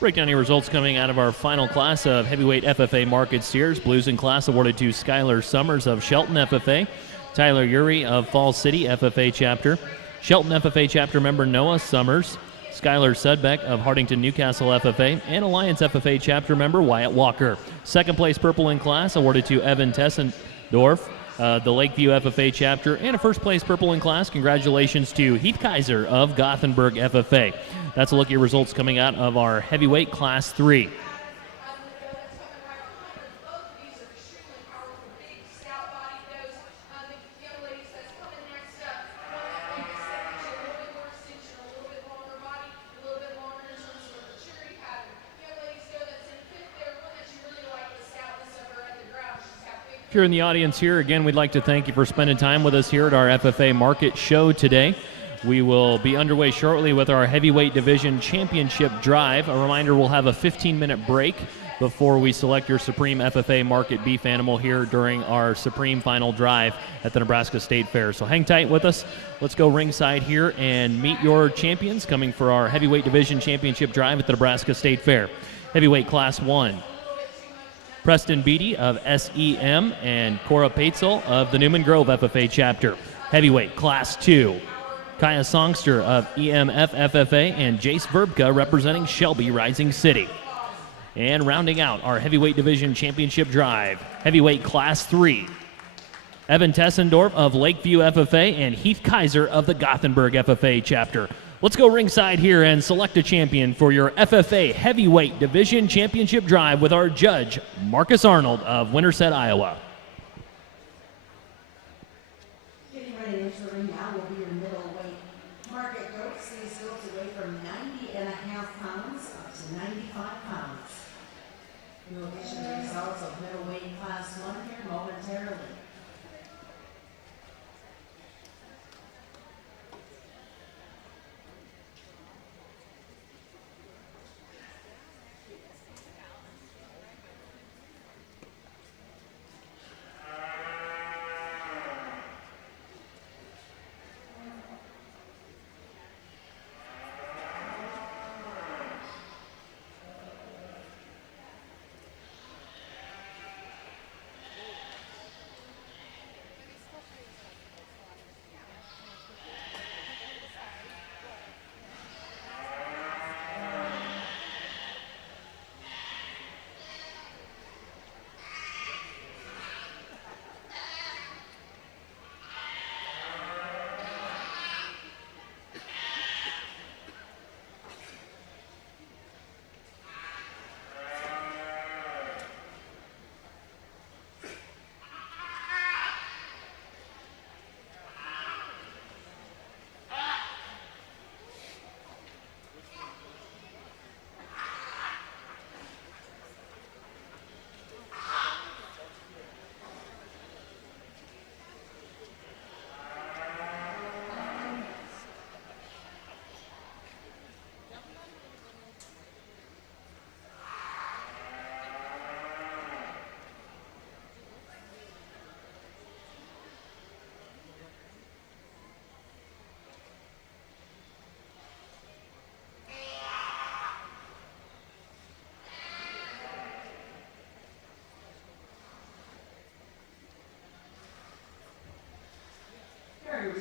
Break down your results coming out of our final class of heavyweight FFA market steers. Blues in class awarded to Schuyler Summers of Shelton FFA, Tyler Urey of Falls City FFA chapter, Shelton FFA chapter member Noah Summers, Schuyler Sudbeck of Hartington Newcastle FFA, and Alliance FFA chapter member Wyatt Walker. Second place purple in class awarded to Evan Tessendorf, the Lakeview FFA chapter, and a first place purple in class. Congratulations to Heath Kaiser of Gothenburg FFA. That's a look at your results coming out of our heavyweight class 3. If you're in the audience here, again, we'd like to thank you for spending time with us here at our FFA Market Show today. We will be underway shortly with our Heavyweight Division Championship Drive. A reminder, we'll have a 15-minute break before we select your Supreme FFA Market beef animal here during our Supreme Final Drive at the Nebraska State Fair. So hang tight with us. Let's go ringside here and meet your champions coming for our Heavyweight Division Championship Drive at the Nebraska State Fair. Heavyweight Class 1. Preston Beatty of SEM and Cora Paetzel of the Newman Grove FFA chapter. Heavyweight Class 2. Kaya Songster of EMF FFA and Jace Verbka representing Shelby Rising City. And rounding out our Heavyweight Division Championship Drive, Heavyweight Class 3. Evan Tessendorf of Lakeview FFA and Heath Kaiser of the Gothenburg FFA chapter. Let's go ringside here and select a champion for your FFA Heavyweight Division Championship Drive with our judge, Marcus Arnold of Winterset, Iowa. Getting ready to enter the ring now will be your middleweight market goats. These goats weigh from 90.5 pounds up to 95 pounds. We will get you the results of middleweight class 1 here momentarily.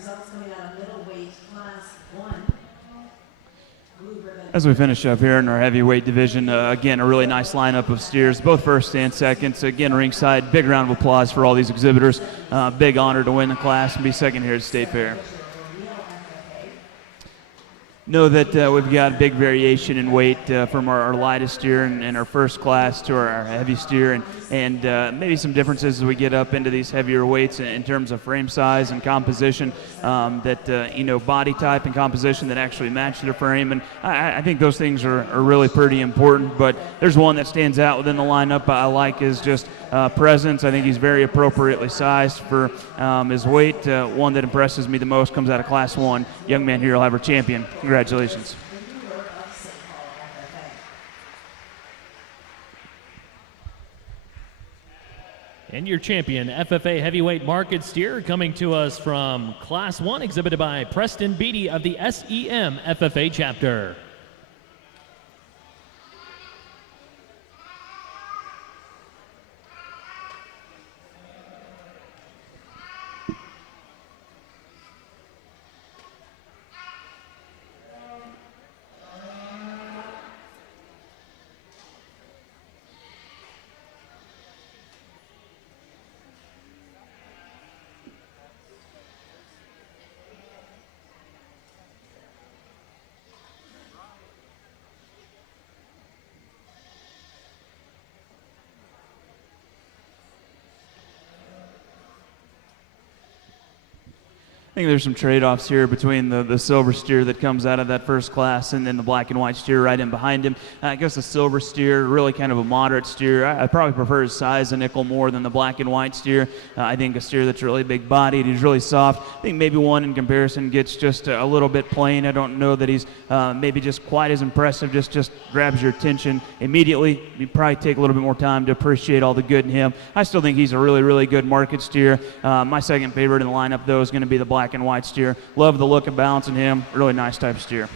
results coming out of middleweight class 1. Blue ribbon. As we finish up here in our heavyweight division, again, a really nice lineup of steers, both first and seconds. Again, ringside, big round of applause for all these exhibitors. Big honor to win the class and be second here at State Fair. Know that we've got big variation in weight from our lightest steer and our first class to our heavy steer, and maybe some differences as we get up into these heavier weights in terms of frame size and composition, body type and composition that actually match their frame. And I think those things are really pretty important. But there's one that stands out within the lineup I like is just presence. I think he's very appropriately sized for his weight. One that impresses me the most comes out of Class 1. Young man here will have our champion. Congratulations. And your champion, FFA heavyweight market steer, coming to us from Class 1, exhibited by Preston Beatty of the SEM FFA chapter. I think there's some trade-offs here between the silver steer that comes out of that first class and then the black and white steer right in behind him. I guess the silver steer, really kind of a moderate steer. I probably prefer his size a nickel more than the black and white steer. I think a steer that's really big-bodied, he's really soft. I think maybe one in comparison gets just a little bit plain. I don't know that he's maybe just quite as impressive, just grabs your attention immediately. You probably take a little bit more time to appreciate all the good in him. I still think he's a really, really good market steer. My second favorite in the lineup, though, is going to be the black and white steer. Love the look and balance in him. Really nice type of steer.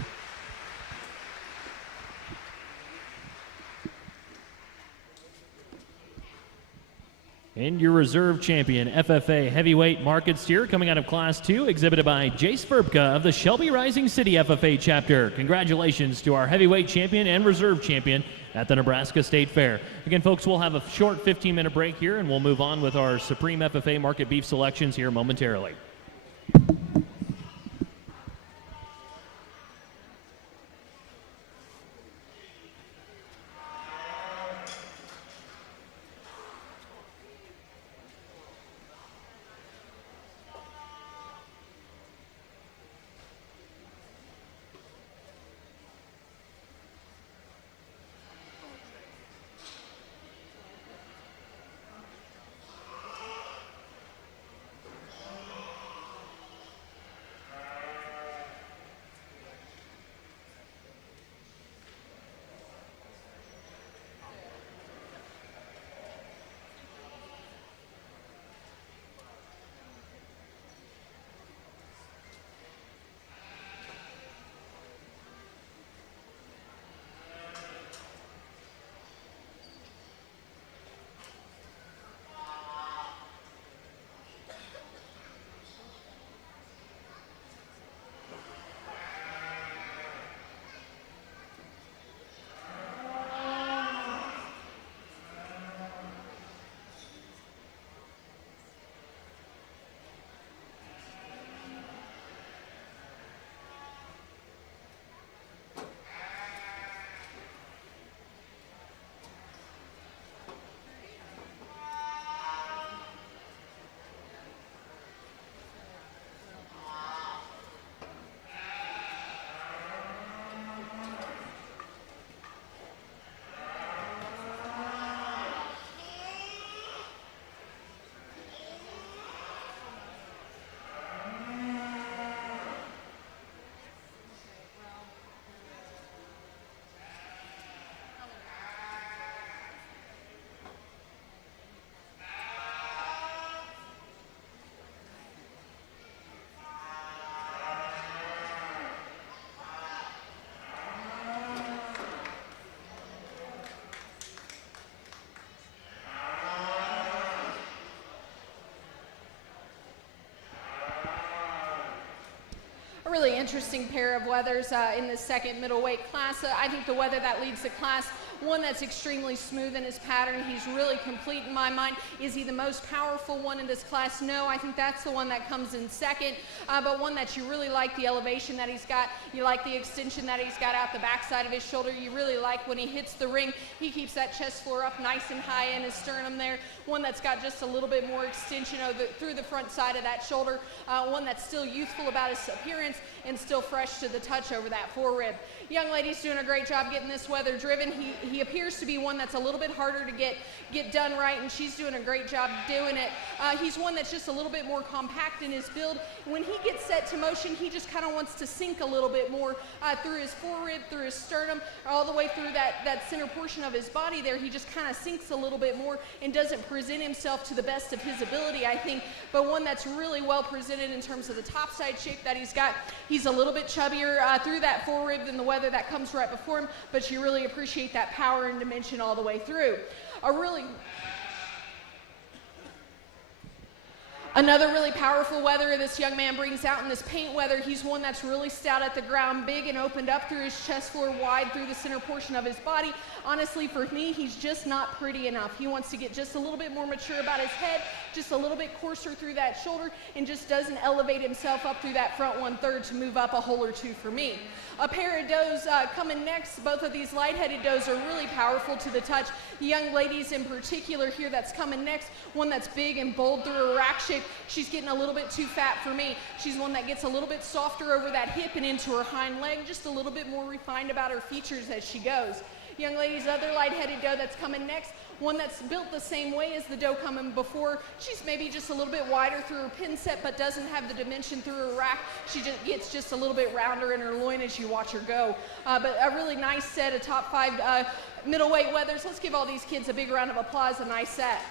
And your reserve champion, FFA heavyweight market steer, coming out of Class 2, exhibited by Jace Verbka of the Shelby Rising City FFA chapter. Congratulations to our heavyweight champion and reserve champion at the Nebraska State Fair. Again, folks, we'll have a short 15-minute break here, and we'll move on with our Supreme FFA market beef selections here momentarily. really interesting pair of weathers in the second middleweight class. I think the weather that leads the class, one that's extremely smooth in his pattern. He's really complete in my mind. Is he the most powerful one in this class? No, I think that's the one that comes in second, but one that you really like the elevation that he's got. You like the extension that he's got out the backside of his shoulder. You really like when he hits the ring, he keeps that chest floor up nice and high in his sternum there. One that's got just a little bit more extension through the front side of that shoulder. One that's still youthful about his appearance and still fresh to the touch over that forerib. Young lady's doing a great job getting this weather driven. He appears to be one that's a little bit harder to get done right, and she's doing a great job doing it. He's one that's just a little bit more compact in his build. When he gets set to motion, he just kind of wants to sink a little bit more through his forerib, through his sternum, all the way through that center portion of his body there. He just kind of sinks a little bit more and doesn't present himself to the best of his ability, I think, but one that's really well presented in terms of the topside shape that he's got. He's a little bit chubbier through that forerib than the weather that comes right before him, but you really appreciate that power and dimension all the way through. Another really powerful weather this young man brings out in this paint weather. He's one that's really stout at the ground, big and opened up through his chest floor, wide through the center portion of his body. Honestly, for me, he's just not pretty enough. He wants to get just a little bit more mature about his head, just a little bit coarser through that shoulder, and just doesn't elevate himself up through that front 1/3 to move up a hole or two for me. A pair of does coming next. Both of these light-headed does are really powerful to the touch. The young ladies in particular here that's coming next, one that's big and bold through a rack shape. She's getting a little bit too fat for me. She's one that gets a little bit softer over that hip and into her hind leg, just a little bit more refined about her features as she goes. Young ladies, other light-headed doe that's coming next, one that's built the same way as the doe coming before. She's maybe just a little bit wider through her pin set, but doesn't have the dimension through her rack. She just gets just a little bit rounder in her loin as you watch her go. But a really nice set of top 5 middleweight weathers. Let's give all these kids a big round of applause. A nice set.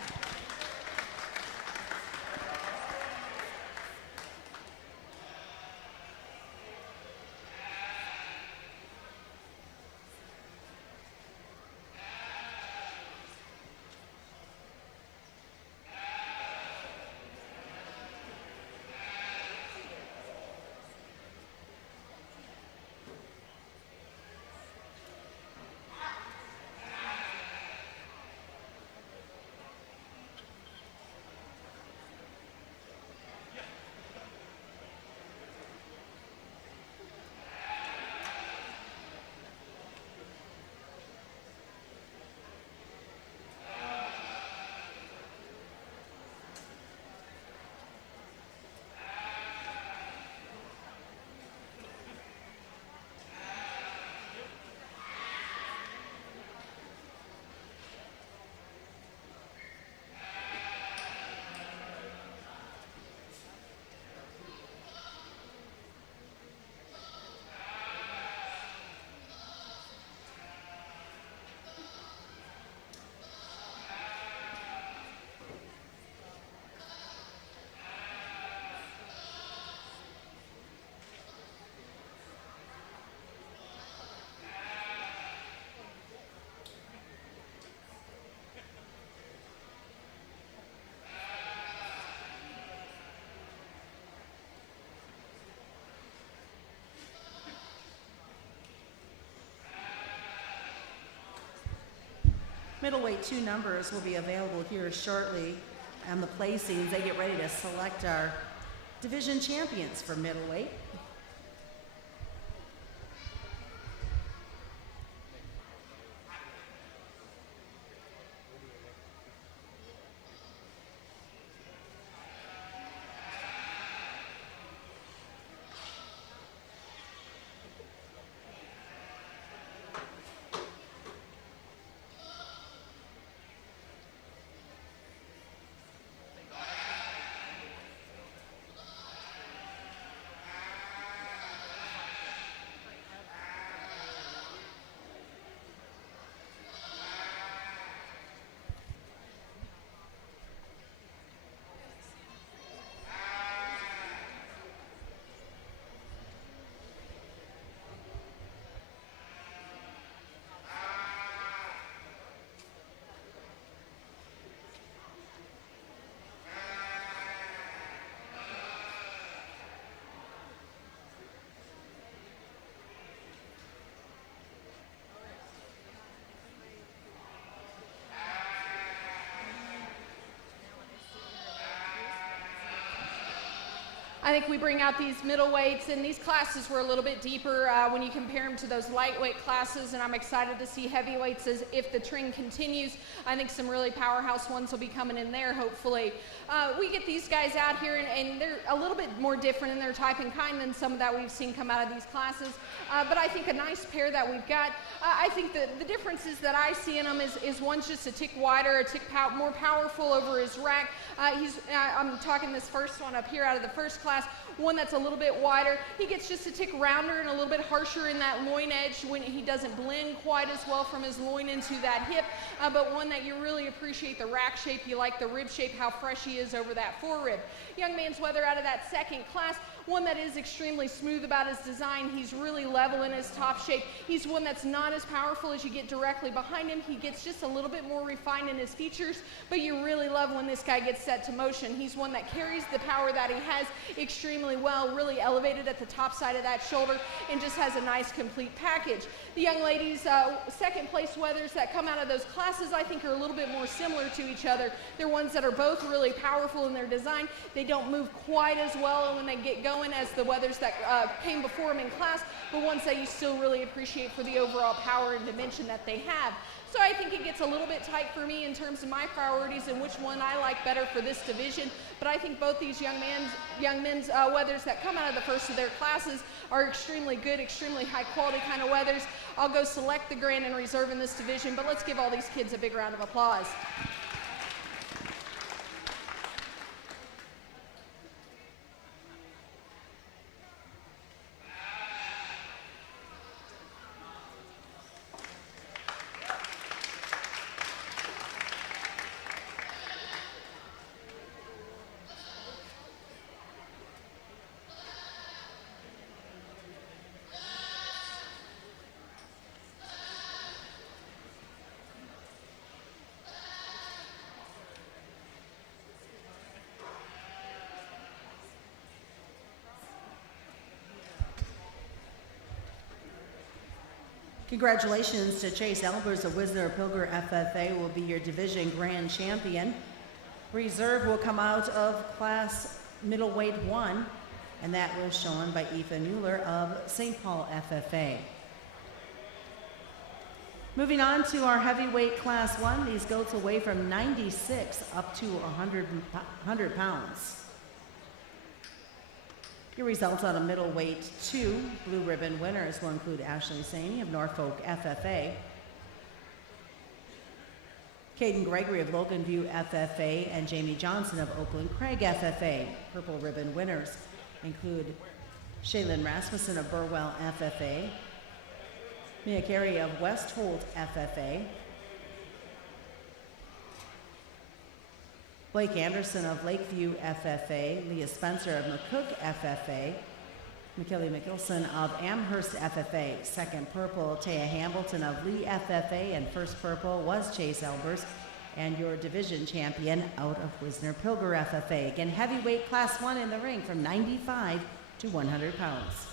Middleweight 2 numbers will be available here shortly, and the placings, they get ready to select our division champions for middleweight. I think we bring out these middleweights, and these classes were a little bit deeper when you compare them to those lightweight classes, and I'm excited to see heavyweights as if the trend continues. I think some really powerhouse ones will be coming in there, hopefully. We get these guys out here, and they're a little bit more different in their type and kind than some that we've seen come out of these classes, but I think a nice pair that we've got. I think the differences that I see in them is one's just a tick wider, a tick more powerful over his rack. I'm talking this first one up here out of the first class, one that's a little bit wider. He gets just a tick rounder and a little bit harsher in that loin edge when he doesn't blend quite as well from his loin into that hip, but one that you really appreciate the rack shape, you like the rib shape, how fresh he is over that forerib. Young man's weather out of that second class, one that is extremely smooth about his design. He's really level in his top shape. He's one that's not as powerful as you get directly behind him. He gets just a little bit more refined in his features, but you really love when this guy gets set to motion. He's one that carries the power that he has extremely well, really elevated at the top side of that shoulder, and just has a nice complete package. The young ladies' second place weathers that come out of those classes I think are a little bit more similar to each other. They're ones that are both really powerful in their design. They don't move quite as well when they get going as the weathers that came before them in class, but ones that you still really appreciate for the overall power and dimension that they have. So I think it gets a little bit tight for me in terms of my priorities and which one I like better for this division, but I think both these young men's weathers that come out of the first of their classes are extremely good, extremely high quality kind of weathers. I'll go select the Grand and Reserve in this division, but let's give all these kids a big round of applause. Congratulations to Chase Albers of Wisner-Pilger FFA will be your division grand champion. Reserve will come out of class middleweight 1, and that was shown by Ethan Mueller of St. Paul FFA. Moving on to our heavyweight class 1, these goats will weigh from 96 up to 100 pounds. Your results on a middleweight 2 blue ribbon winners will include Ashley Saney of Norfolk FFA, Caden Gregory of Logan View FFA, and Jamie Johnson of Oakland Craig FFA. Purple ribbon winners include Shaylin Rasmussen of Burwell FFA, Mia Carey of West Holt FFA, Blake Anderson of Lakeview FFA, Leah Spencer of McCook FFA, McKillie Mickelson of Amherst FFA. Second purple, Taya Hamilton of Lee FFA, and first purple was Chase Albers, and your division champion out of Wisner-Pilger FFA. Again, heavyweight class 1 in the ring from 95 to 100 pounds.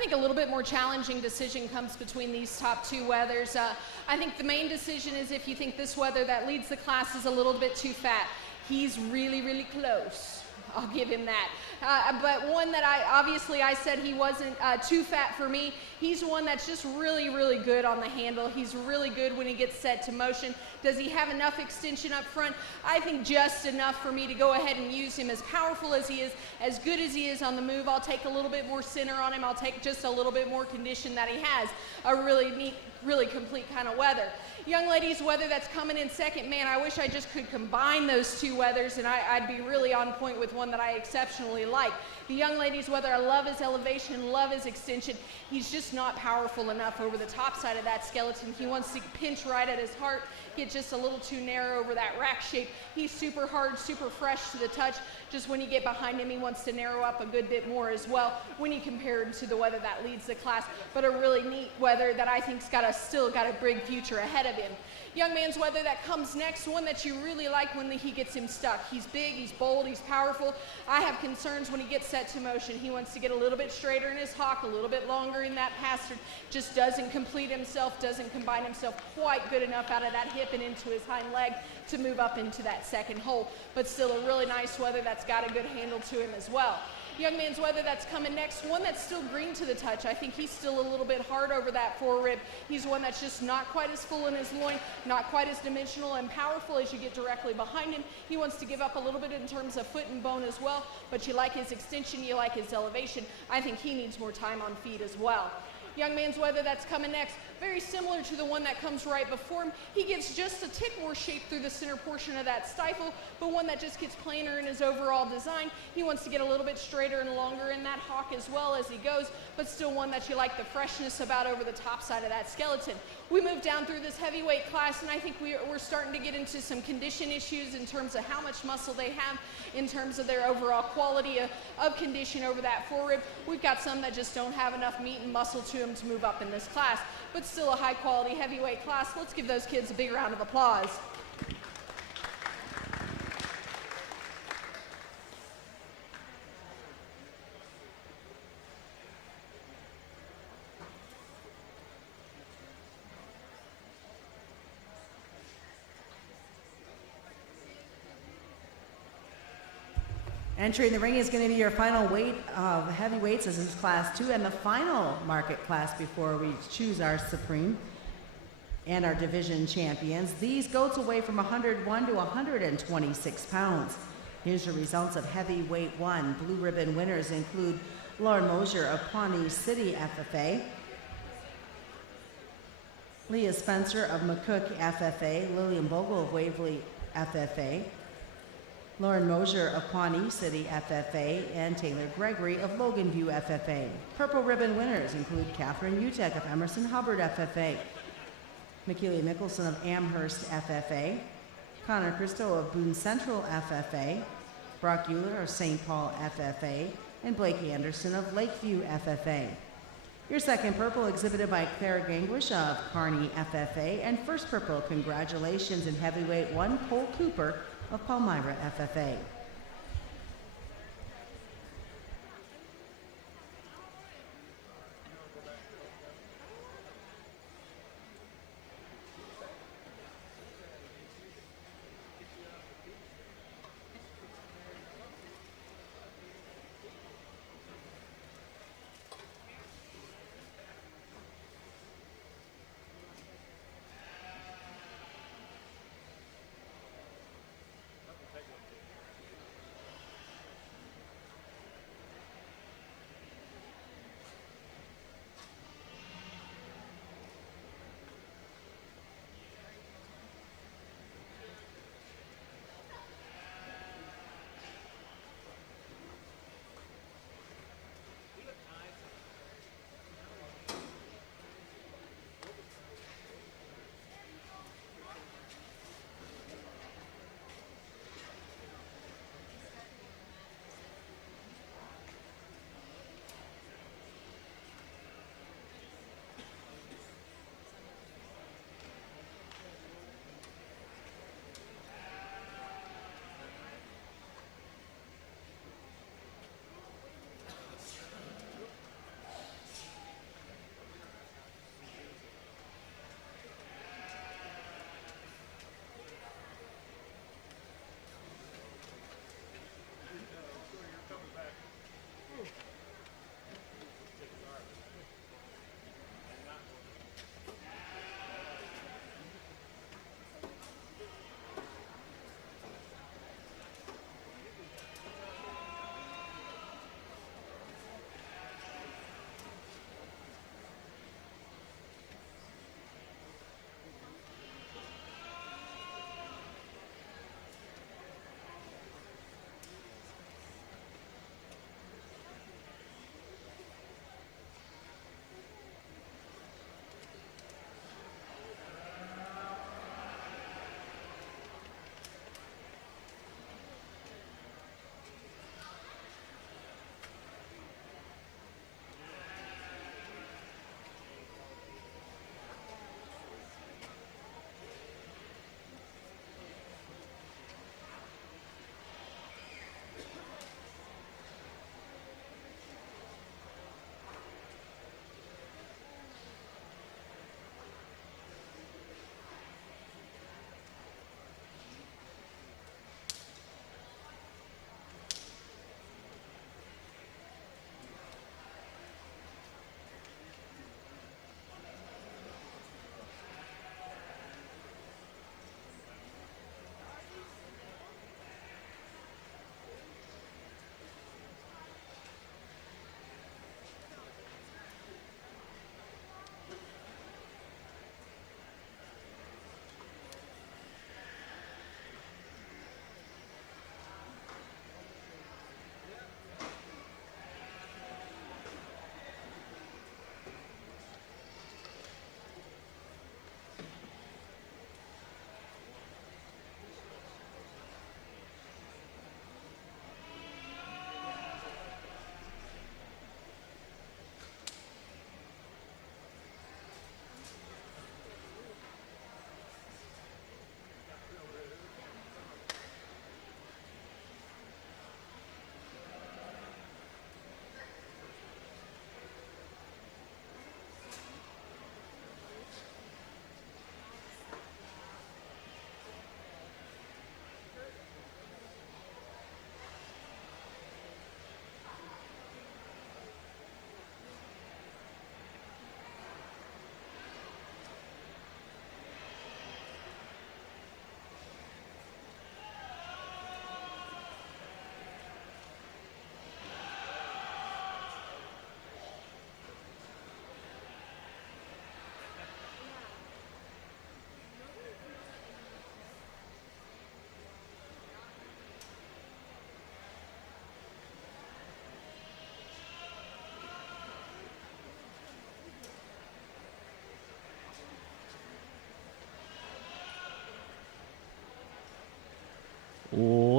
think a little bit more challenging decision comes between these top two weathers. I think the main decision is if you think this weather that leads the class is a little bit too fat. He's really, really close. I'll give him that. But one that I said he wasn't too fat for me. He's one that's just really, really good on the handle. He's really good when he gets set to motion. Does he have enough extension up front? I think just enough for me to go ahead and use him. As powerful as he is, as good as he is on the move, I'll take a little bit more center on him. I'll take just a little bit more condition that he has. A really neat, really complete kind of weather. Young ladies, weather that's coming in second, man, I wish I just could combine those two weathers and I'd be really on point with one that I exceptionally like. The young ladies, weather, I love his elevation, love his extension. He's just not powerful enough over the top side of that skeleton. He wants to pinch right at his heart, get just a little too narrow over that rack shape. He's super hard, super fresh to the touch. Just when you get behind him, he wants to narrow up a good bit more as well when you compare him to the weather that leads the class. But a really neat weather that I think's still got a big future ahead of him. Young man's weather that comes next, one that you really like when he gets him stuck. He's big, he's bold, he's powerful. I have concerns when he gets set to motion. He wants to get a little bit straighter in his hock, a little bit longer in that pastern. Just doesn't complete himself, doesn't combine himself quite good enough out of that hip and into his hind leg to move up into that second hole. But still a really nice weather that's got a good handle to him as well. Young man's weather that's coming next, one that's still green to the touch. I think he's still a little bit hard over that forerib. He's one that's just not quite as full in his loin, not quite as dimensional and powerful as you get directly behind him. He wants to give up a little bit in terms of foot and bone as well, but you like his extension, you like his elevation. I think he needs more time on feet as well. Young man's weather that's coming next, very similar to the one that comes right before him. He gives just a tick more shape through the center portion of that stifle, but one that just gets plainer in his overall design. He wants to get a little bit straighter and longer in that hock as well as he goes, but still one that you like the freshness about over the top side of that skeleton. We move down through this heavyweight class, and I think we're starting to get into some condition issues in terms of how much muscle they have, in terms of their overall quality of condition over that forerib. We've got some that just don't have enough meat and muscle to them to move up in this class, but still a high quality heavyweight class. Let's give those kids a big round of applause. Entering the ring is going to be your final weight of heavyweights. This is class 2 and the final market class before we choose our supreme and our division champions. These goats weigh from 101 to 126 pounds. Here's your results of heavyweight 1. Blue ribbon winners include Lauren Mosier of Pawnee City FFA, Leah Spencer of McCook FFA, Lillian Bogle of Waverly FFA, Lauren Mosier of Pawnee City FFA, and Taylor Gregory of Logan View FFA. Purple ribbon winners include Catherine Utek of Emerson Hubbard FFA, McKeely Mickelson of Amherst FFA, Connor Christo of Boone Central FFA, Brock Euler of St. Paul FFA, and Blake Anderson of Lakeview FFA. Your second purple exhibited by Claire Gangwish of Kearney FFA, and first purple, congratulations in heavyweight 1, Cole Cooper of Palmyra FFA.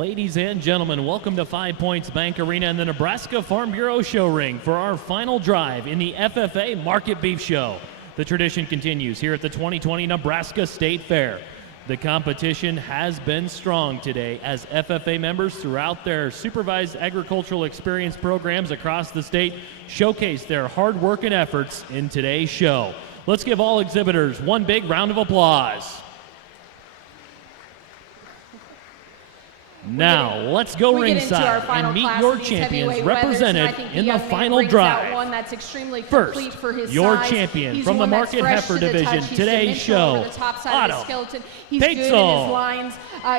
Ladies and gentlemen, welcome to 5 Points Bank Arena and the Nebraska Farm Bureau Show Ring for our final drive in the FFA Market Beef Show. The tradition continues here at the 2020 Nebraska State Fair. The competition has been strong today as FFA members throughout their supervised agricultural experience programs across the state showcase their hard work and efforts in today's show. Let's give all exhibitors one big round of applause. Now, let's go ringside and meet your champions represented in the final drive. First, your champion from the Market Heifer division, today's show, Otto Peitzel.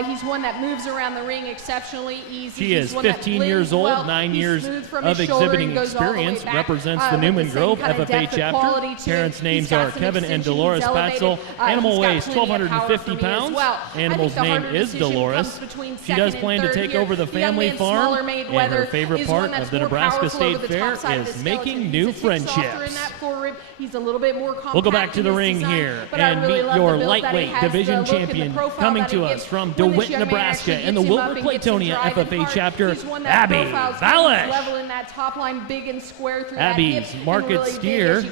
He's one that moves around the ring exceptionally easy. She is 15 years old, 9 years of exhibiting experience, represents the Newman Grove FFA chapter. Parents' names are Kevin and Dolores Peitzel. Animal weighs 1,250 pounds. Animal's name is Dolores. She does plan to take over the family farm, and her favorite part of the Nebraska State Fair is making new friendships. We'll go back to the ring here and meet your lightweight division champion coming to us from DeWitt, Nebraska, and the Wilbur Claytonia FFA chapter, Abby Vallish. Abby's market steer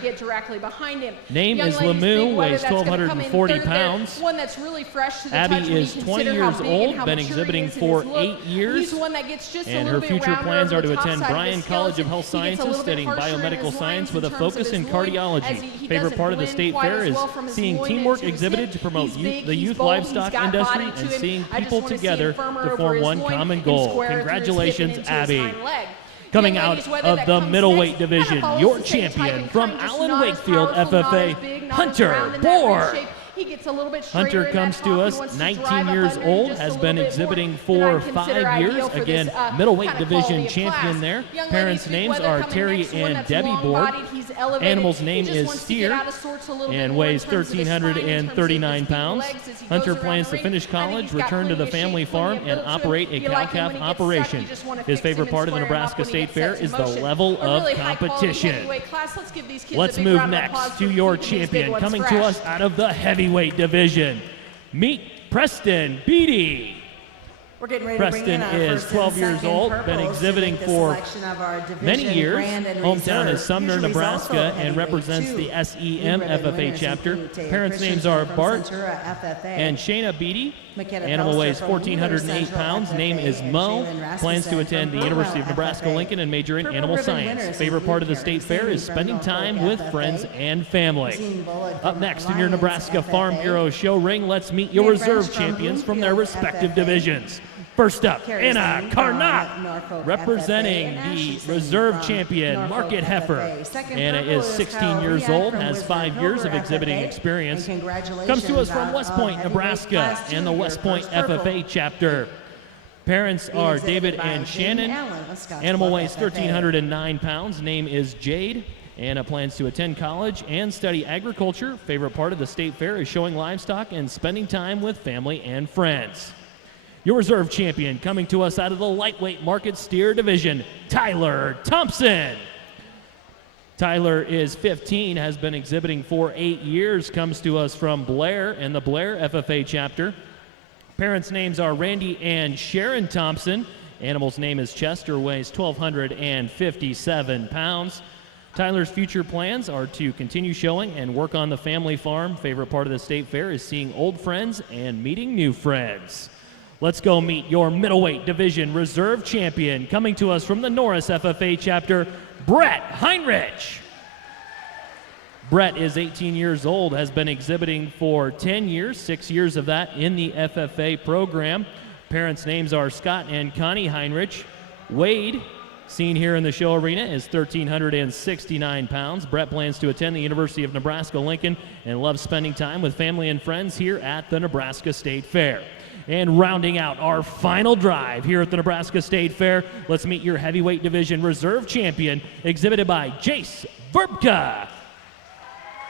name is Lemieux, weighs 1,240 pounds. Abby is 20 years old, been exhibiting for 8 years, and her future plans are to attend Bryan College of Health Sciences, studying biomedical science with a focus in cardiology. Favorite part of the State Fair is seeing teamwork exhibited to promote the youth livestock industry and seeing people together to form one common goal. Congratulations, Abby. Coming out of the middleweight division, your champion from Allen Wakefield FFA, Hunter Bohr. Hunter comes to us, 19 years old, has been exhibiting for 5 years. Again, middleweight division champion there. Parents' names are Terry and Debbie Board. Animal's name is Steer and weighs 1,339 pounds. Hunter plans to finish college, return to the family farm, and operate a cow-calf operation. His favorite part of the Nebraska State Fair is the level of competition. Let's move next to your champion coming to us out of the heavyweight division. Meet Preston Beatty. Preston is 12 years old, been exhibiting for many years. Hometown is Sumner, Nebraska, and represents the SEM FFA chapter. Parents' names are Bart and Shayna Beatty. Animal weighs 1,408 pounds. Name is Mo. Plans to attend the University of Nebraska-Lincoln and major in animal science. Favorite part of the State Fair is spending time with friends and family. Up next in your Nebraska Farm Bureau show ring, let's meet your reserve champions from their respective divisions. First up, Anna Carnot, representing the reserve champion, Market Heifer. Anna is 16 years old, has 5 years of exhibiting experience. Comes to us from West Point, Nebraska, and the West Point FFA chapter. Parents are David and Shannon. Animal weighs 1,309 pounds. Name is Jade. Anna plans to attend college and study agriculture. Favorite part of the State Fair is showing livestock and spending time with family and friends. Your reserve champion coming to us out of the lightweight market steer division, Tyler Thompson. Tyler is 15, has been exhibiting for 8 years, comes to us from Blair and the Blair FFA chapter. Parents' names are Randy and Sharon Thompson. Animal's name is Chester, weighs 1,257 pounds. Tyler's future plans are to continue showing and work on the family farm. Favorite part of the State Fair is seeing old friends and meeting new friends. Let's go meet your middleweight division reserve champion coming to us from the Norris FFA chapter, Brett Heinrich. Brett is 18 years old, has been exhibiting for 10 years, 6 years of that in the FFA program. Parents' names are Scott and Connie Heinrich. Wade, seen here in the show arena, is 1,369 pounds. Brett plans to attend the University of Nebraska-Lincoln and loves spending time with family and friends here at the Nebraska State Fair. And rounding out our final drive here at the Nebraska State Fair, let's meet your heavyweight division reserve champion, exhibited by Jace Verbka.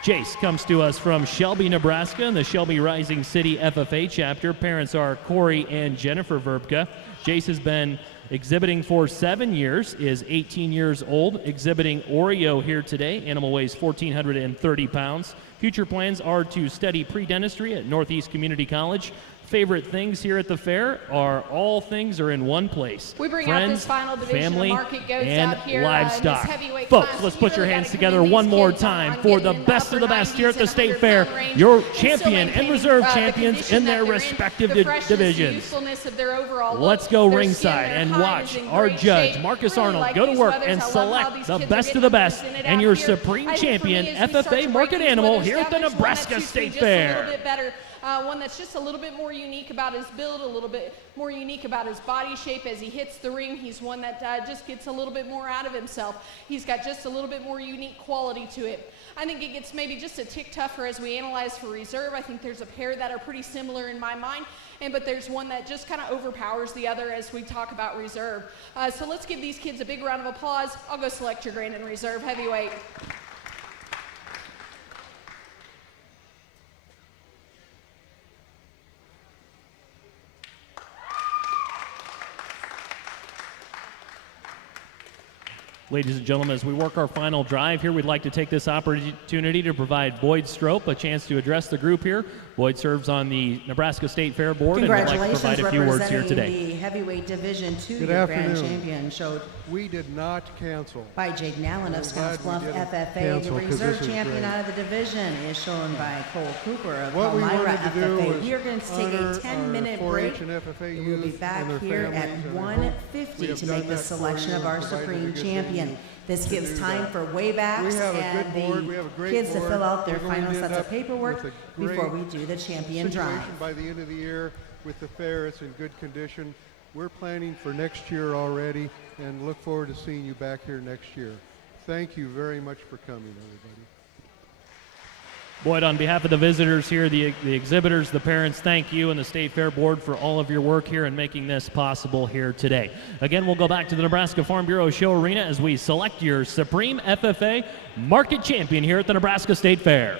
Jace comes to us from Shelby, Nebraska, and the Shelby Rising City FFA chapter. Parents are Corey and Jennifer Verbka. Jace has been exhibiting for 7 years, is 18 years old, exhibiting Oreo here today. Animal weighs 1,430 pounds. Future plans are to study pre-dentistry at Northeast Community College. favorite things here at the fair are all things are in one place. We bring Friends, out this final division family, of market goats and out here, livestock. this heavyweight Folks, class. let's You put your really hands gotta together commend one these more kids time on for getting the in best of the upper best here at the 90s State and Fair, 100-pound range, your and still champion and maintaining, reserve the champions condition in their that they're respective the freshness, the divisions. youthfulness of their overall look, Let's go their ringside skin, their and hide watch is in our great judge, shape. Marcus Really Arnold, like go to these work weathers. and I love how select these the kids are best of getting the best represented and out your here. supreme I think for champion, me, as we start FFA to break market these animal weathers here at the down, there's one that Nebraska suits me State just a little Fair. bit better. One that's just a little bit more unique about his build, a little bit more unique about his body shape. As he hits the ring, he's one that just gets a little bit more out of himself. He's got just a little bit more unique quality to it. I think it gets maybe just a tick tougher as we analyze for reserve. I think there's a pair that are pretty similar in my mind, but there's one that just kind of overpowers the other as we talk about reserve. So let's give these kids a big round of applause. I'll go select your grand and reserve heavyweight. Ladies and gentlemen, as we work our final drive here, we'd like to take this opportunity to provide Boyd Strope a chance to address the group here. Boyd serves on the Nebraska State Fair board and would like to provide a few words here today. The heavyweight division 2 Good year grand afternoon. champion showed We did not cancel. by Jake Nallen of Scotts glad we Bluff didn't FFA. The cancel, 'cause reserve this is champion great. out of the division is shown by Cole Cooper of What we Palmyra wanted to do FFA. was We are going to take honor a 10-minute our break. 4-H and FFA And we'll be youth back and their here at families, and we 1:50 have to done make the that for selection you of our and provided a supreme good champion. venue This to gives do time that. for waybacks We have a and good board. We have a the great kids to board. fill out their We're going final to end sets of up paperwork with a before great we do the champion situation drive. by the end of the year with the fair. It's in good condition. We're planning for next year already and look forward to seeing you back here next year. Thank you very much for coming, everybody. Boyd, on behalf of the visitors here, the exhibitors, the parents, thank you and the State Fair Board for all of your work here and making this possible here today. Again, we'll go back to the Nebraska Farm Bureau Show Arena as we select your Supreme FFA Market Champion here at the Nebraska State Fair.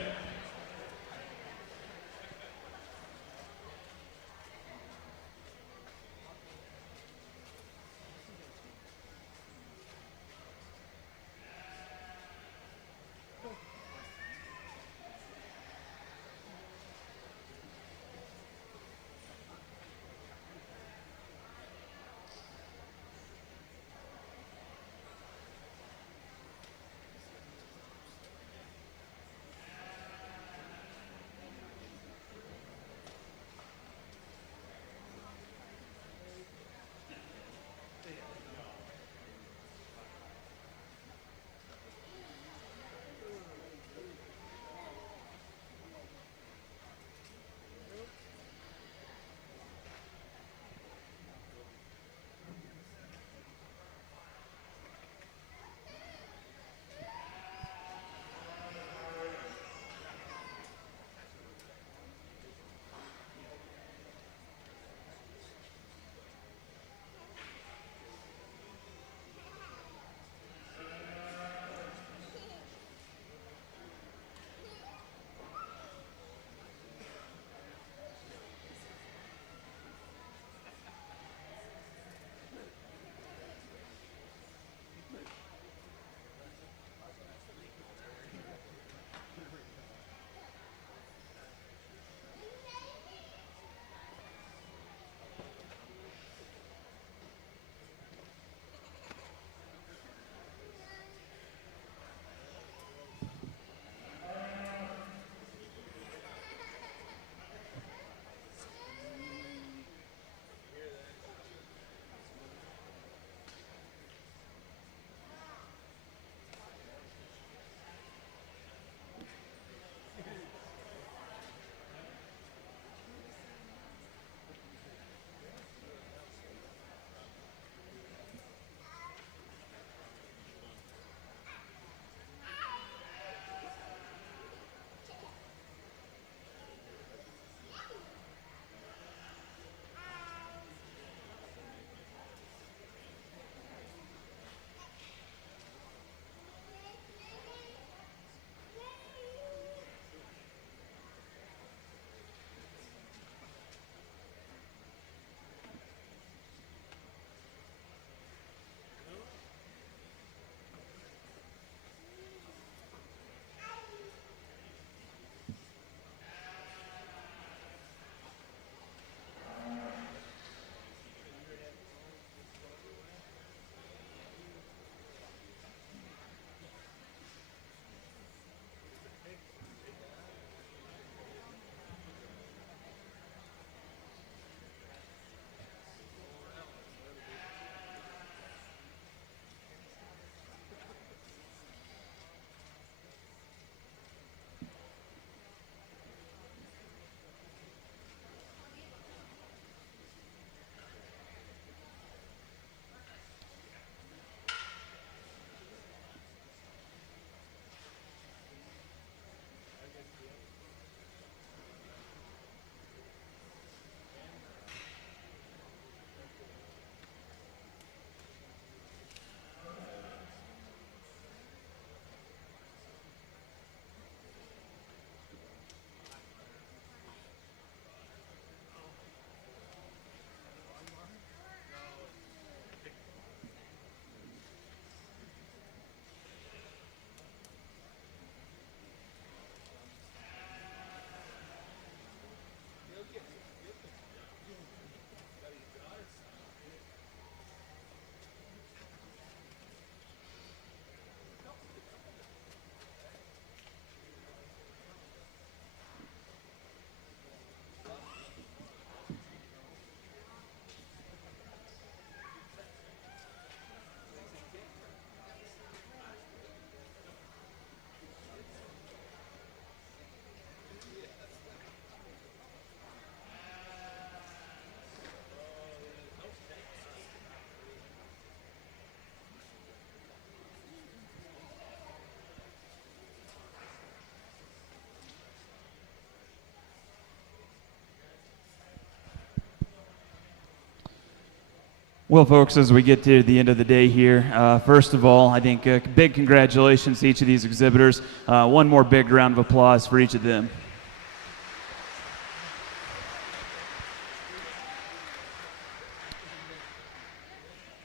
Well, folks, as we get to the end of the day here, first of all, I think big congratulations to each of these exhibitors. One more big round of applause for each of them.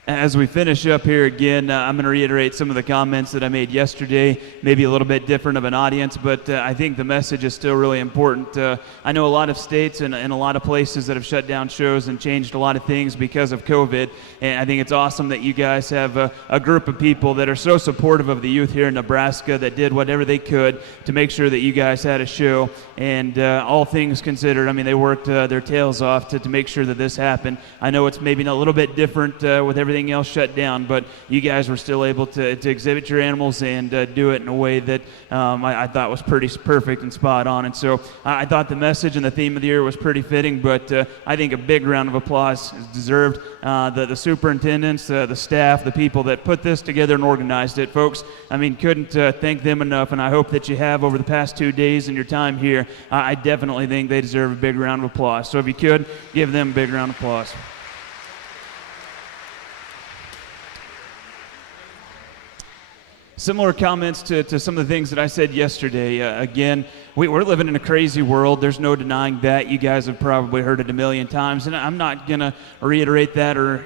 As we finish up here again, I'm going to reiterate some of the comments that I made yesterday, maybe a little bit different of an audience, but I think the message is still really important. I know a lot of states and a lot of places that have shut down shows and changed a lot of things because of COVID, and I think it's awesome that you guys have a group of people that are so supportive of the youth here in Nebraska that did whatever they could to make sure that you guys had a show, and all things considered, I mean, they worked their tails off to make sure that this happened. I know it's maybe a little bit different with everything else shut down, but you guys were still able to exhibit your animals and do it in a way that I thought was pretty perfect and spot on. And so I thought the message and the theme of the year was pretty fitting, but I think a big round of applause is deserved. The superintendents, the staff, the people that put this together and organized it. Folks, I mean, couldn't thank them enough, and I hope that you have over the past 2 days and your time here. I definitely think they deserve a big round of applause. So if you could, give them a big round of applause. Similar comments to some of the things that I said yesterday. Again, we're living in a crazy world. There's no denying that. You guys have probably heard it a million times, and I'm not going to reiterate that or,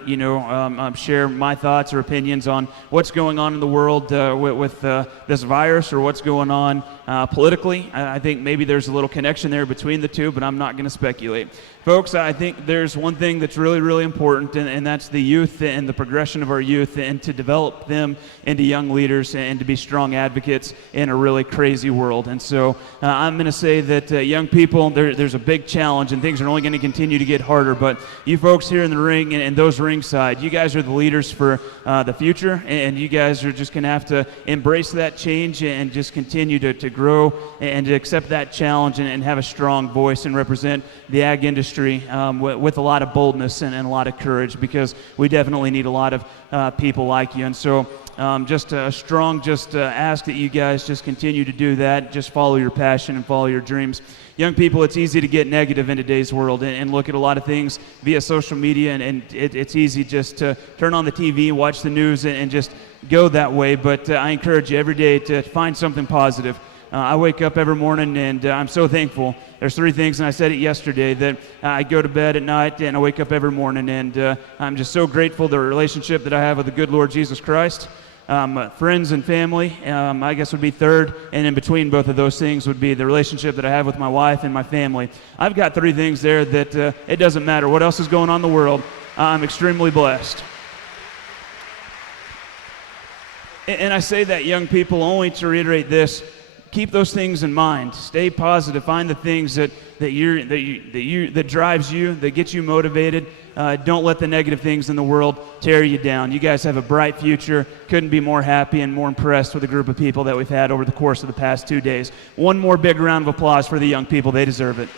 share my thoughts or opinions on what's going on in the world with this virus or what's going on politically. I think maybe there's a little connection there between the two, but I'm not going to speculate. Folks, I think there's one thing that's really, really important, and that's the youth and the progression of our youth and to develop them into young leaders and to be strong advocates in a really crazy world. And so I'm going to say that young people, there's a big challenge, and things are only going to continue to get harder. But you folks here in the ring and those ringside, you guys are the leaders for the future, and you guys are just going to have to embrace that change and just continue to grow and to accept that challenge and have a strong voice and represent the ag industry with a lot of boldness and a lot of courage, because we definitely need a lot of people like you. And so just a strong ask that you guys just continue to do that. Just follow your passion and follow your dreams. Young people, it's easy to get negative in today's world and look at a lot of things via social media, and it's easy just to turn on the TV, watch the news, and just go that way. But I encourage you every day to find something positive. I wake up every morning, and I'm so thankful. There's 3 things, and I said it yesterday, that I go to bed at night and I wake up every morning, and I'm just so grateful for the relationship that I have with the good Lord Jesus Christ. Friends and family, I guess, would be third, and in between both of those things would be the relationship that I have with my wife and my family. I've got 3 things there that it doesn't matter what else is going on in the world. I'm extremely blessed. And I say that, young people, only to reiterate this. Keep those things in mind. Stay positive. Find the things that drives you, that gets you motivated. Don't let the negative things in the world tear you down. You guys have a bright future. Couldn't be more happy and more impressed with the group of people that we've had over the course of the past 2 days. One more big round of applause for the young people. They deserve it.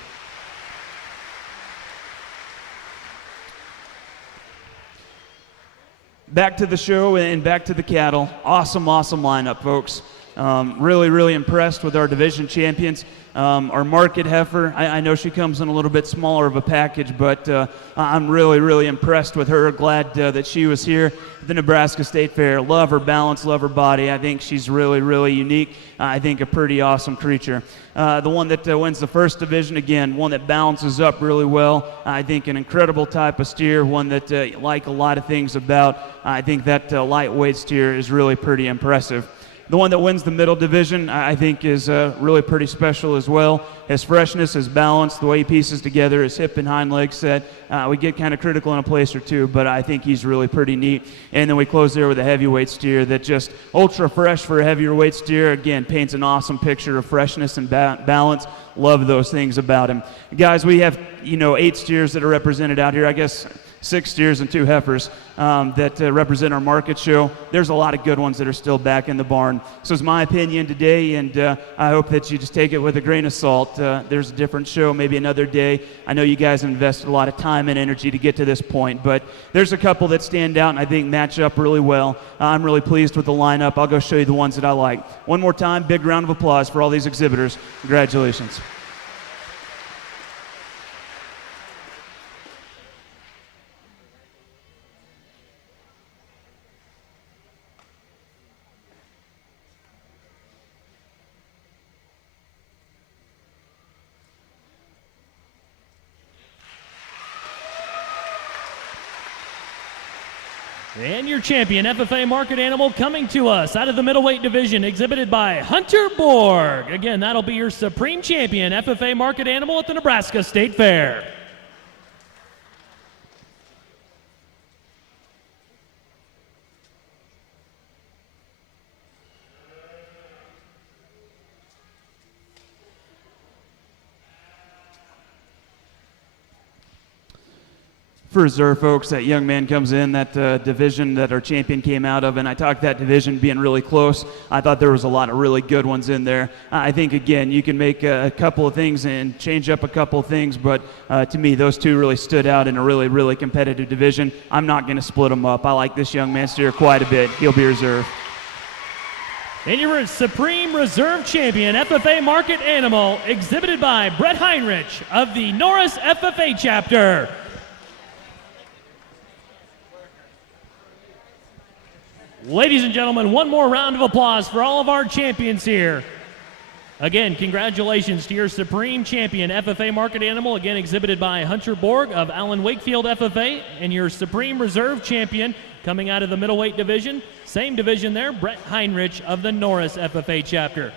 Back to the show and back to the cattle. Awesome lineup, folks. Really impressed with our division champions. Our market heifer, I know she comes in a little bit smaller of a package, but I'm really impressed with her. Glad that she was here at the Nebraska State Fair. Love her balance, love her body. I think she's really unique. I think a pretty awesome creature. The one that wins the first division, again, one that balances up really well. I think an incredible type of steer, one that like a lot of things about. I think that lightweight steer is really pretty impressive. The one that wins the middle division, I think, is really pretty special as well. His freshness, his balance, the way he pieces together, his hip and hind leg set. We get kind of critical in a place or two, but I think he's really pretty neat. And then we close there with a heavyweight steer that just ultra fresh for a heavier weight steer. Again, paints an awesome picture of freshness and balance. Love those things about him. Guys, we have 8 steers that are represented out here. I guess 6 steers and 2 heifers that represent our market show. There's a lot of good ones that are still back in the barn. So it's my opinion today, and I hope that you just take it with a grain of salt. There's a different show, maybe another day. I know you guys have invested a lot of time and energy to get to this point, but there's a couple that stand out and I think match up really well. I'm really pleased with the lineup. I'll go show you the ones that I like. One more time, big round of applause for all these exhibitors. Congratulations. And your champion FFA market animal coming to us out of the middleweight division, exhibited by Hunter Borg. Again, that'll be your supreme champion FFA market animal at the Nebraska State Fair. For reserve folks, that young man comes in, that division that our champion came out of, and I talked that division being really close. I thought there was a lot of really good ones in there. I think, again, you can make a couple of things and change up a couple of things, but to me, those two really stood out in a really, really competitive division. I'm not going to split them up. I like this young man steer quite a bit. He'll be reserve. And your Supreme Reserve Champion FFA Market Animal, exhibited by Brett Heinrich of the Norris FFA Chapter. Ladies and gentlemen, one more round of applause for all of our champions here. Again, congratulations to your Supreme Champion FFA Market Animal, again exhibited by Hunter Borg of Allen Wakefield FFA, and your Supreme Reserve Champion coming out of the middleweight division, same division there, Brett Heinrich of the Norris FFA Chapter.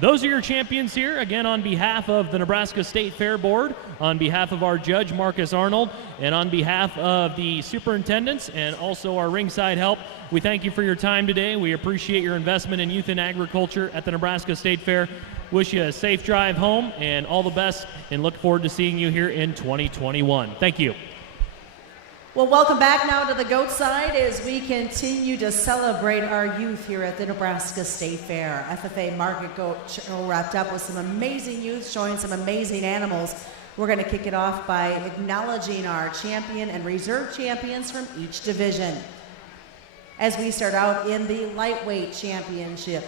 Those are your champions here, again on behalf of the Nebraska State Fair Board, on behalf of our judge Marcus Arnold, and on behalf of the superintendents and also our ringside help. We thank you for your time today. We appreciate your investment in youth and agriculture at the Nebraska State Fair. Wish you a safe drive home and all the best, and look forward to seeing you here in 2021. Thank you. Well, welcome back now to the goat side as we continue to celebrate our youth here at the Nebraska State Fair. FFA Market Goat Show wrapped up with some amazing youth showing some amazing animals. We're going to kick it off by acknowledging our champion and reserve champions from each division. As we start out in the lightweight championship.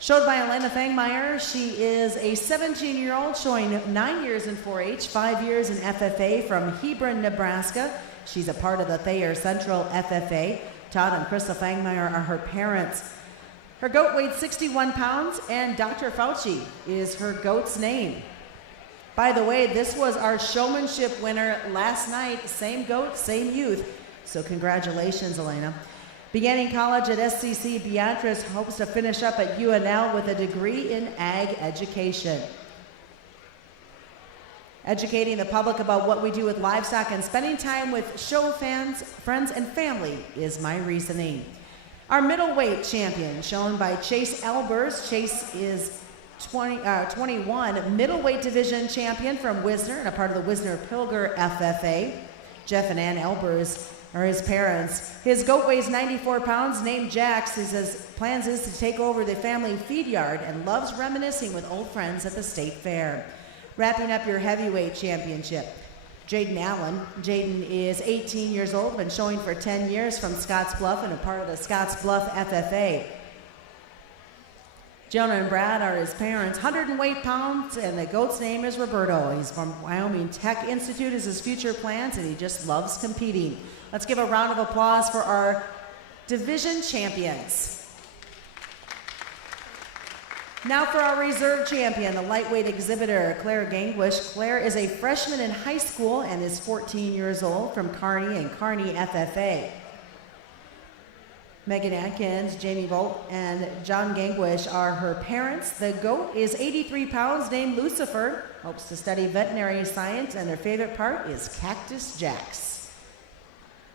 Showed by Elena Fangmeyer, she is a 17-year-old showing 9 years in 4-H, 5 years in FFA from Hebron, Nebraska. She's a part of the Thayer Central FFA. Todd and Crystal Fangmeyer are her parents. Her goat weighed 61 pounds, and Dr. Fauci is her goat's name. By the way, this was our showmanship winner last night. Same goat, same youth. So congratulations, Elena. Beginning college at SCC, Beatrice hopes to finish up at UNL with a degree in ag education. Educating the public about what we do with livestock and spending time with show fans, friends, and family is my reasoning. Our middleweight champion, shown by Chase Elbers. Chase is 21 middleweight division champion from Wisner and a part of the Wisner-Pilger FFA. Jeff and Ann Elbers are his parents. His goat weighs 94 pounds, named Jax. He says plans is to take over the family feed yard and loves reminiscing with old friends at the state fair. Wrapping up your heavyweight championship, Jaden Allen. Jaden is 18 years old, been showing for 10 years from Scottsbluff and a part of the Scottsbluff FFA. Jonah and Brad are his parents, 108 pounds, and the goat's name is Roberto. He's from Wyoming Tech Institute is his future plans, and he just loves competing. Let's give a round of applause for our division champions. Now for our reserve champion, the lightweight exhibitor, Claire Gangwish. Claire is a freshman in high school and is 14 years old from Kearney and Kearney FFA. Megan Atkins, Jamie Volt, and John Gangwish are her parents. The goat is 83 pounds, named Lucifer, hopes to study veterinary science, and their favorite part is Cactus Jacks.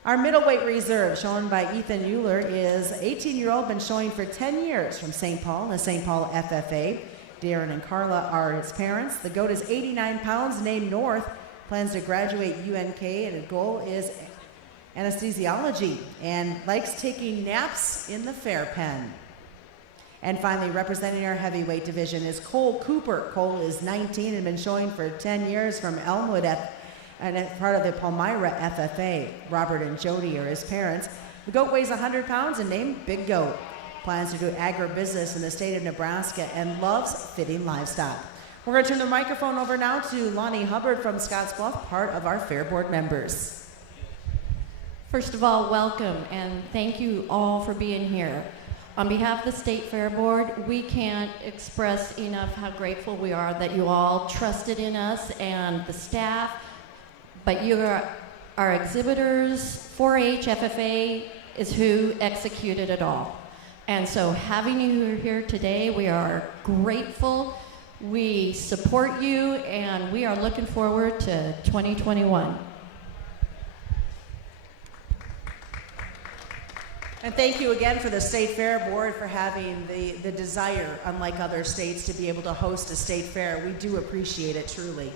Our middleweight reserve, shown by Ethan Euler, is 18-year-old, been showing for 10 years from St. Paul, the St. Paul FFA. Darren and Carla are his parents. The goat is 89 pounds, named North, plans to graduate UNK, and the goal is anesthesiology, and likes taking naps in the fair pen. And finally, representing our heavyweight division is Cole Cooper. Cole is 19 and been showing for 10 years from Elmwood and part of the Palmyra FFA. Robert and Jody are his parents. The goat weighs 100 pounds and named Big Goat. Plans to do agribusiness in the state of Nebraska and loves fitting livestock. We're going to turn the microphone over now to Lonnie Hubbard from Scottsbluff, part of our Fair Board members. First of all, welcome, and thank you all for being here. On behalf of the State Fair Board, we can't express enough how grateful we are that you all trusted in us and the staff, but you're our exhibitors, 4-H, FFA is who executed it all. And so having you here today, we are grateful. We support you, and we are looking forward to 2021. And thank you again for the State Fair Board for having the desire, unlike other states, to be able to host a state fair. We do appreciate it truly.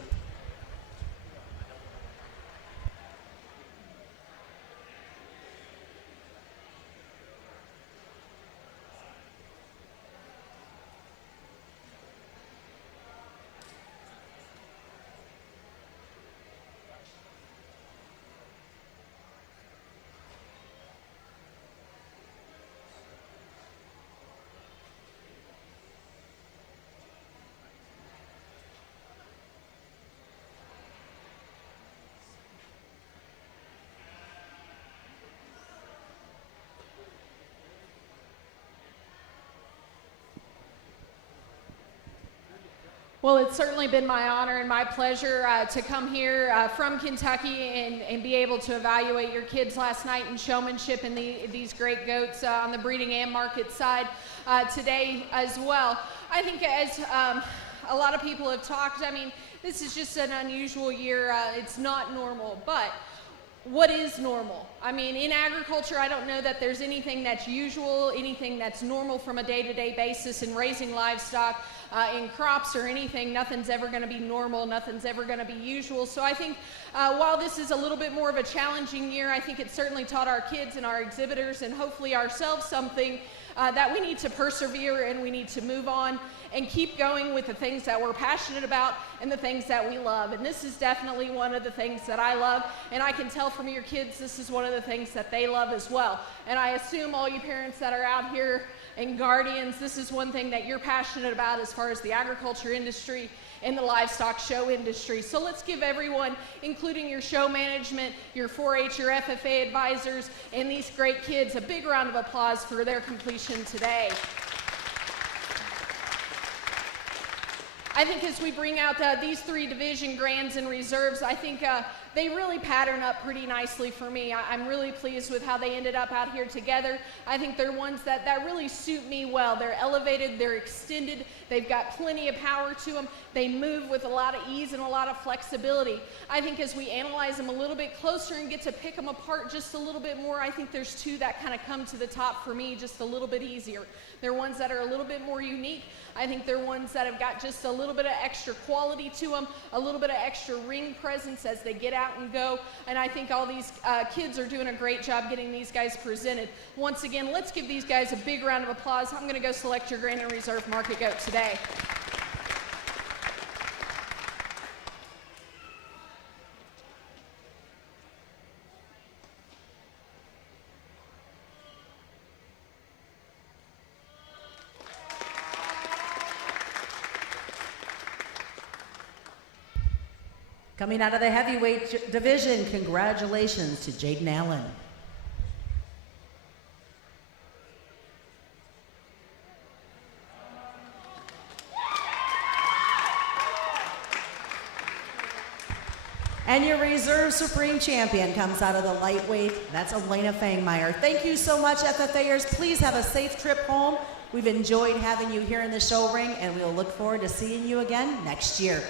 Well, it's certainly been my honor and my pleasure to come here from Kentucky and be able to evaluate your kids last night in showmanship and these great goats on the breeding and market side today as well. I think as a lot of people have talked, I mean, this is just an unusual year. It's not normal, but what is normal? I mean, in agriculture, I don't know that there's anything that's usual, anything that's normal from a day-to-day basis in raising livestock, in crops or anything. Nothing's ever going to be normal. Nothing's ever going to be usual. So I think while this is a little bit more of a challenging year, I think it certainly taught our kids and our exhibitors and hopefully ourselves something that we need to persevere and we need to move on and keep going with the things that we're passionate about and the things that we love. And this is definitely one of the things that I love, and I can tell from your kids this is one of the things that they love as well. And I assume all you parents that are out here and guardians, this is one thing that you're passionate about as far as the agriculture industry and the livestock show industry. So let's give everyone, including your show management, your 4-H, your FFA advisors, and these great kids, a big round of applause for their completion today. I think as we bring out these three division grands and reserves, I think they really pattern up pretty nicely for me. I'm really pleased with how they ended up out here together. I think they're ones that really suit me well. They're elevated, they're extended, they've got plenty of power to them. They move with a lot of ease and a lot of flexibility. I think as we analyze them a little bit closer and get to pick them apart just a little bit more, I think there's two that kind of come to the top for me just a little bit easier. They're ones that are a little bit more unique. I think they're ones that have got just a little bit of extra quality to them, a little bit of extra ring presence as they get out and go. And I think all these kids are doing a great job getting these guys presented. Once again, let's give these guys a big round of applause. I'm going to go select your Grand and Reserve market goat today. Coming out of the heavyweight division, congratulations to Jaden Allen. And your reserve supreme champion comes out of the lightweight. That's Elena Fangmeyer. Thank you so much, FFAers. Please have a safe trip home. We've enjoyed having you here in the show ring, and we'll look forward to seeing you again next year.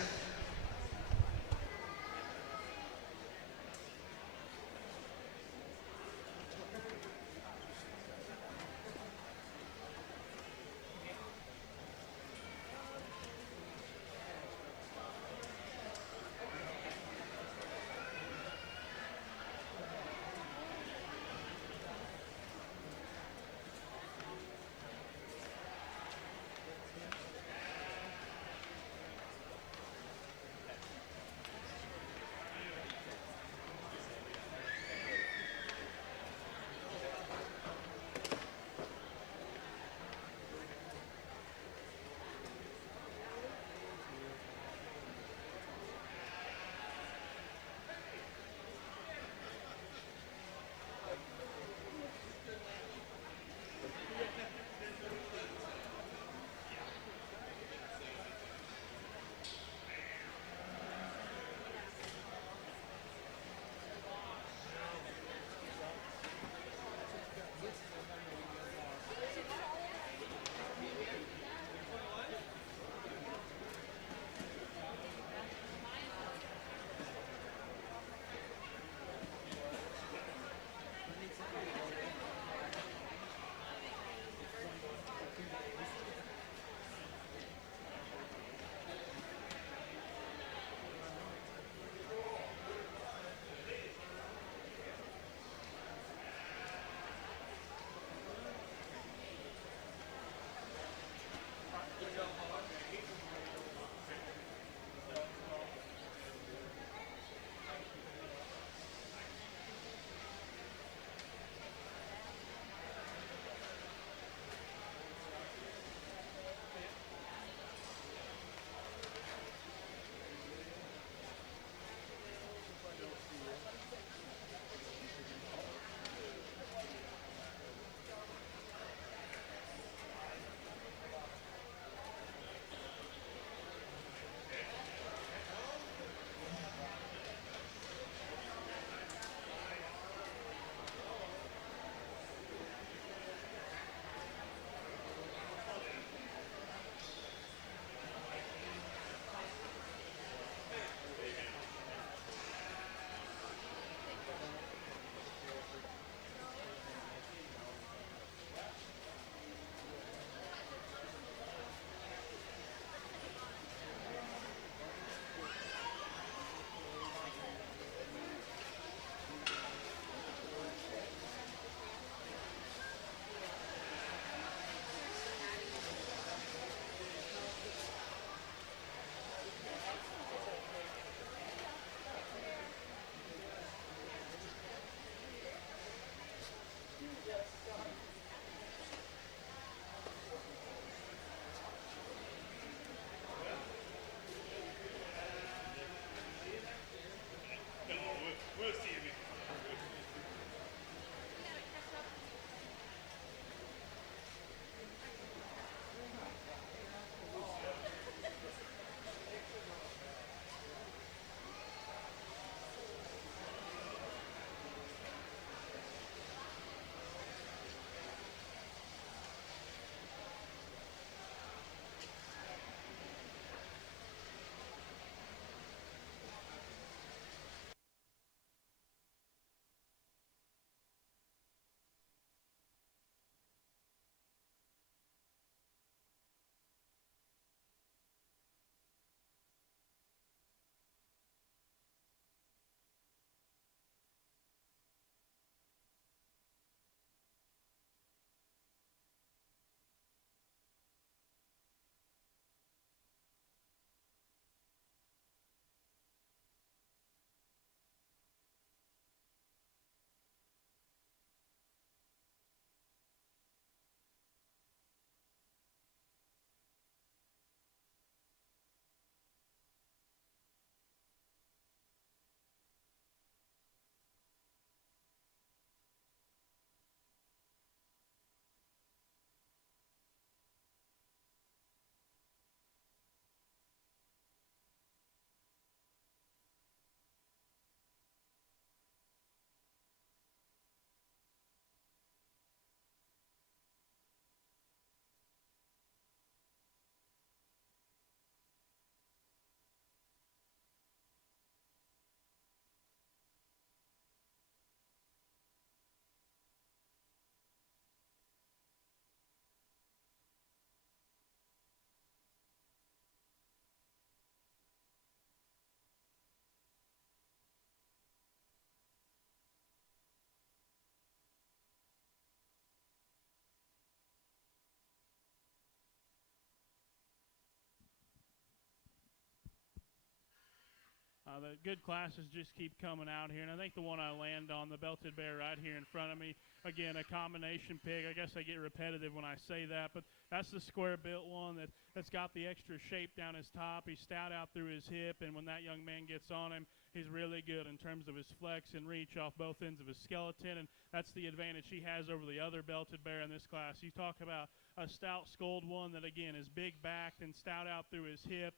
The good classes just keep coming out here, and I think the one I land on, the belted bear right here in front of me, again, a combination pig. I guess I get repetitive when I say that, but that's the square-built one that's got the extra shape down his top. He's stout out through his hip, and when that young man gets on him, he's really good in terms of his flex and reach off both ends of his skeleton, and that's the advantage he has over the other belted bear in this class. You talk about a stout skulled one that, again, is big-backed and stout out through his hip.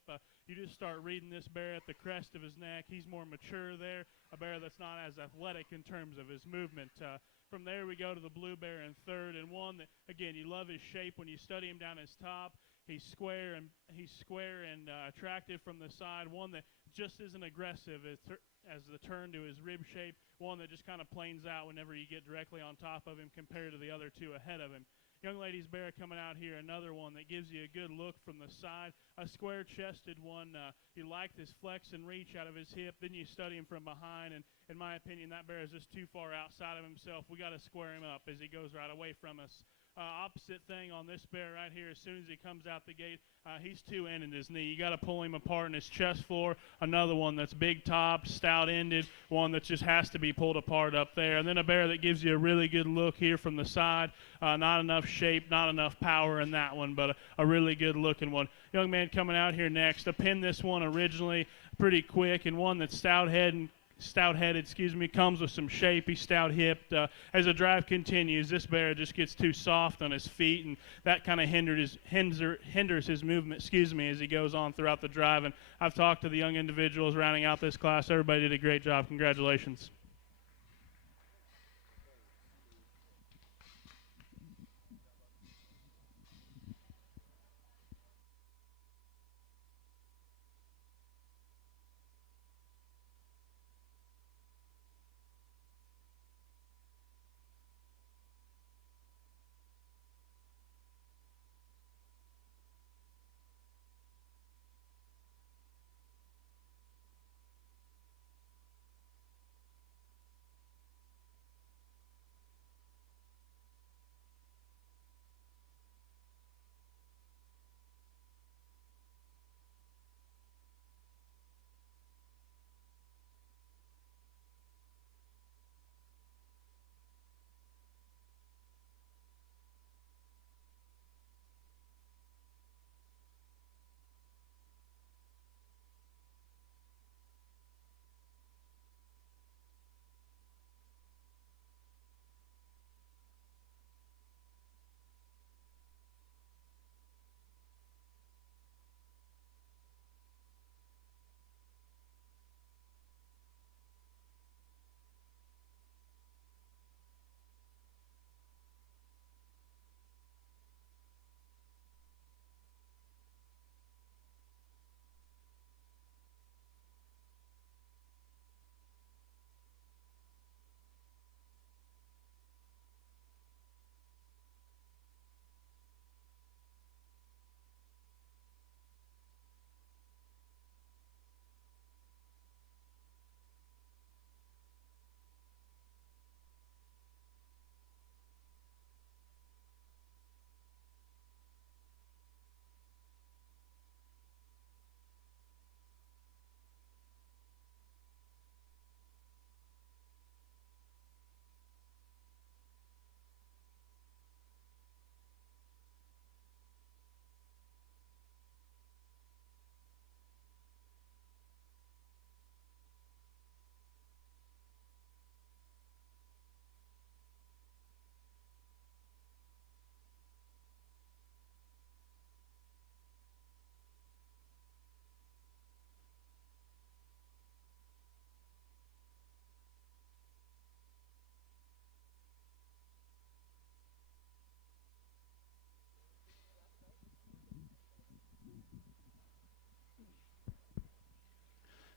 You just start reading this bear at the crest of his neck. He's more mature there, a bear that's not as athletic in terms of his movement. From there, we go to the blue bear in third, and one that, again, you love his shape when you study him down his top. He's square and attractive from the side. One that just isn't aggressive as the turn to his rib shape. One that just kind of planes out whenever you get directly on top of him compared to the other two ahead of him. Young lady's bear coming out here, another one that gives you a good look from the side. A square-chested one. You like this flex and reach out of his hip. Then you study him from behind, and in my opinion, that bear is just too far outside of himself. We got to square him up as he goes right away from us. Opposite thing on this bear right here, as soon as he comes out the gate, he's two-ended his knee. You got to pull him apart in his chest floor. Another one that's big top, stout-ended, one that just has to be pulled apart up there. And then a bear that gives you a really good look here from the side. Not enough shape, not enough power in that one, but a really good-looking one. Young man coming out here next. I pinned this one originally pretty quick, and one that's stout-headed, comes with some shape. He's stout-hipped. As the drive continues, this bear just gets too soft on his feet, and that kind of hinders his movement, as he goes on throughout the drive. And I've talked to the young individuals rounding out this class. Everybody did a great job. Congratulations.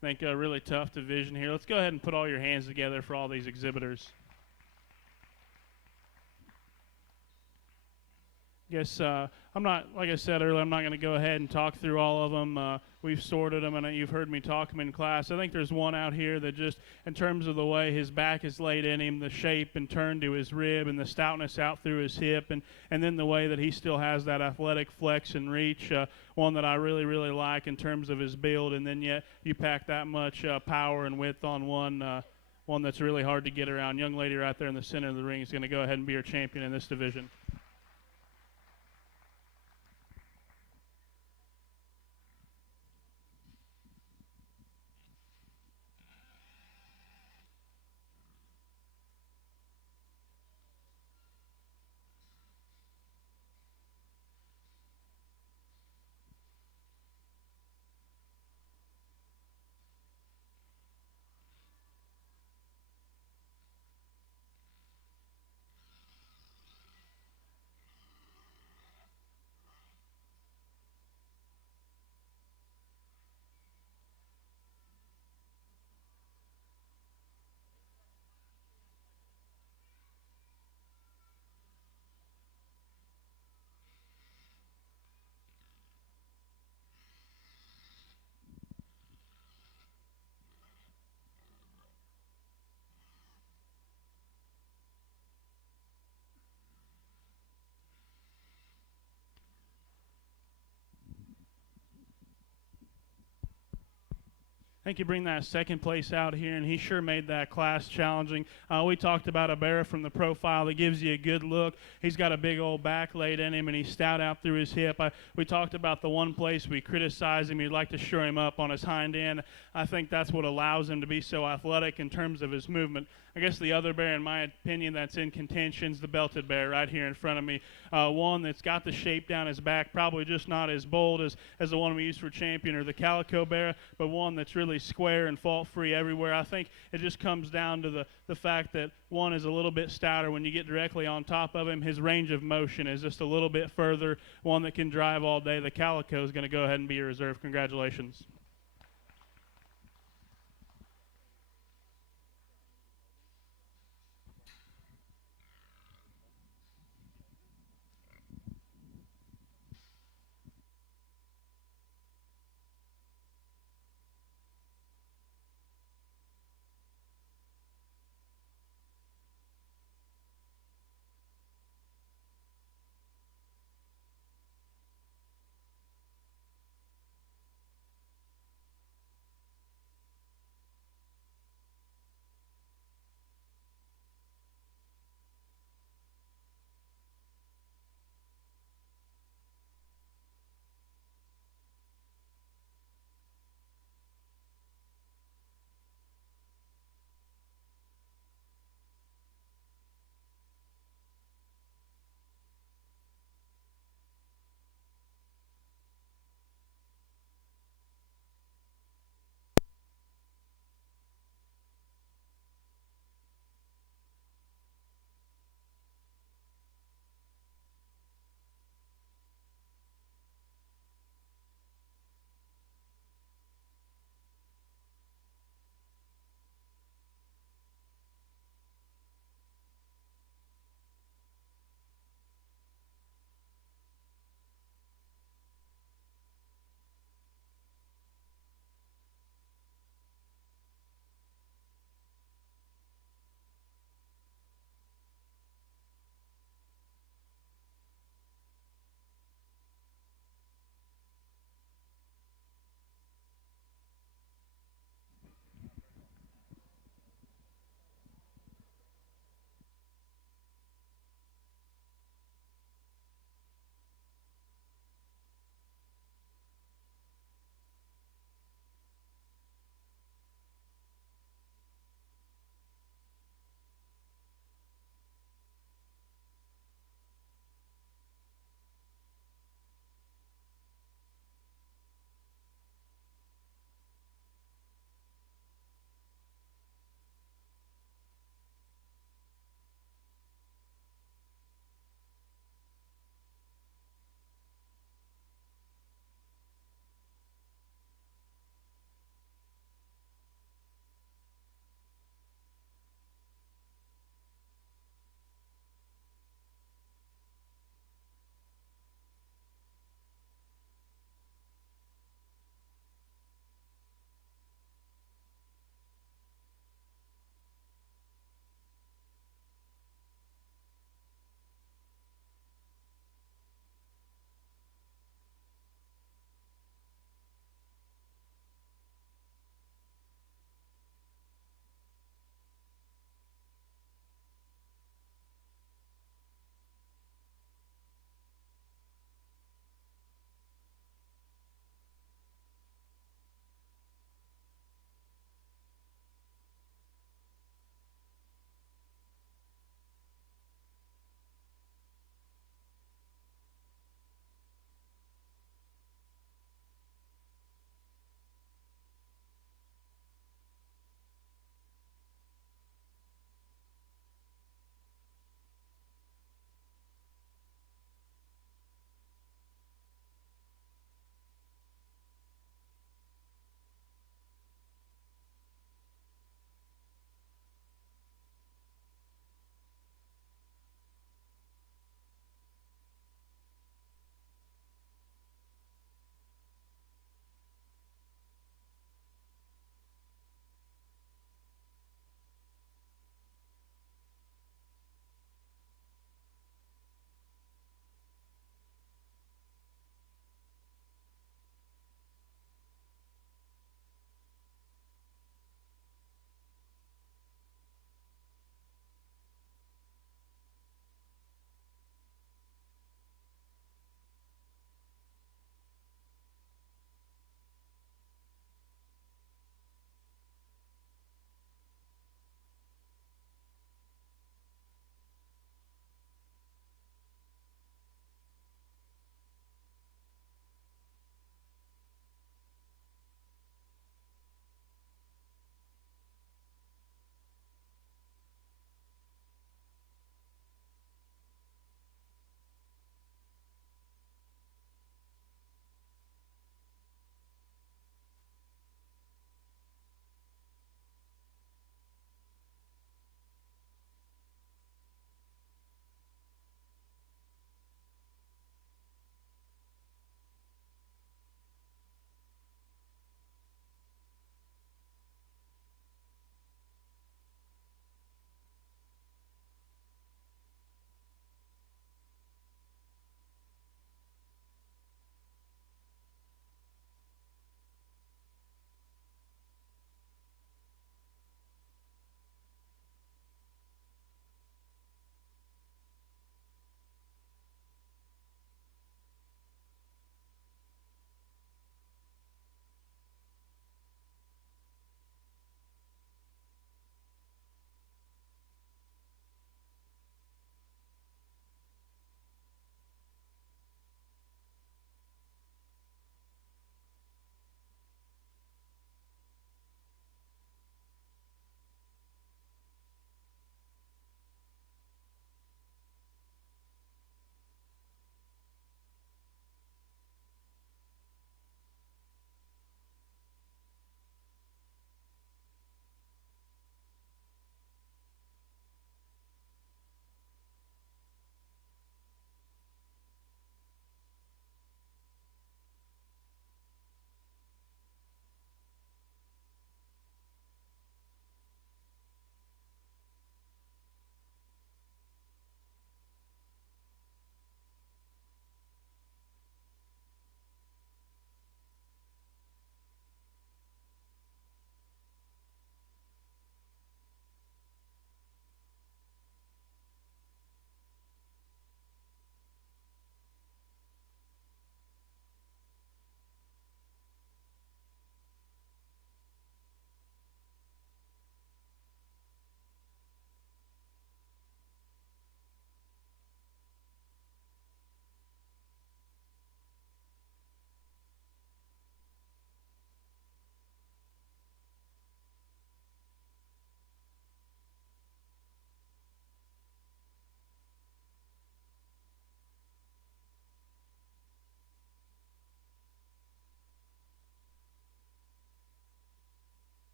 I think a really tough division here. Let's go ahead and put all your hands together for all these exhibitors. Go guess I'm not, like I said earlier, I'm not going to go ahead and talk through all of them. We've sorted them, and you've heard me talk them in class. I think there's one out here that just, in terms of the way his back is laid in him, the shape and turn to his rib, and the stoutness out through his hip, and then the way that he still has that athletic flex and reach, one that I really, really like in terms of his build, and then yet you pack that much power and width on one that's really hard to get around. Young lady right there in the center of the ring is going to go ahead and be our champion in this division. I think you bring that second place out here, and he sure made that class challenging. We talked about a barrow from the profile that gives you a good look. He's got a big old back laid in him, and he's stout out through his hip. We talked about the one place we criticized him. You'd like to shore him up on his hind end. I think that's what allows him to be so athletic in terms of his movement. I guess the other bear, in my opinion, that's in contention is the belted bear right here in front of me. One that's got the shape down his back, probably just not as bold as the one we used for champion or the calico bear, but one that's really square and fault-free everywhere. I think it just comes down to the fact that one is a little bit stouter. When you get directly on top of him, his range of motion is just a little bit further. One that can drive all day. The calico is going to go ahead and be a reserve. Congratulations.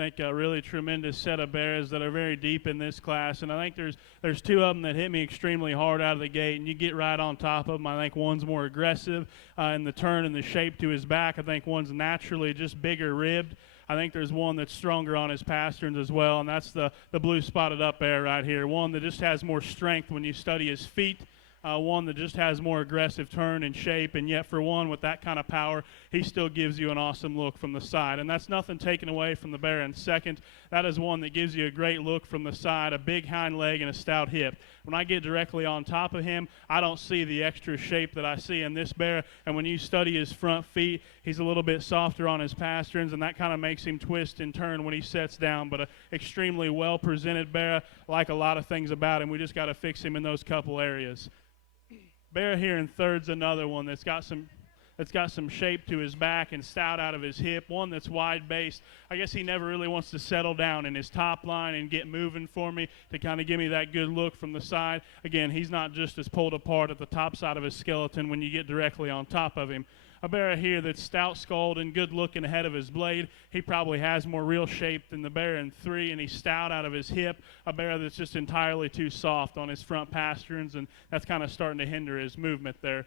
think a really tremendous set of bears that are very deep in this class. And I think there's two of them that hit me extremely hard out of the gate, and you get right on top of them. I think one's more aggressive in the turn and the shape to his back. I think one's naturally just bigger ribbed. I think there's one that's stronger on his pasterns as well, and that's the blue spotted up bear right here. One that just has more strength when you study his feet. One that just has more aggressive turn and shape, and yet for one with that kind of power, he still gives you an awesome look from the side. And that's nothing taken away from the bear in second. That is one that gives you a great look from the side, a big hind leg and a stout hip. When I get directly on top of him, I don't see the extra shape that I see in this bear, and when you study his front feet, he's a little bit softer on his pasterns, and that kind of makes him twist and turn when he sets down. But an extremely well-presented bear, like a lot of things about him. We just got to fix him in those couple areas. Bear here in third's another one that's got some shape to his back and stout out of his hip. One that's wide based. I guess he never really wants to settle down in his top line and get moving for me to kind of give me that good look from the side. Again, he's not just as pulled apart at the top side of his skeleton when you get directly on top of him. A bear here that's stout skulled and good looking ahead of his blade. He probably has more real shape than the bear in 3, and he's stout out of his hip. A bear that's just entirely too soft on his front pasterns, and that's kind of starting to hinder his movement there.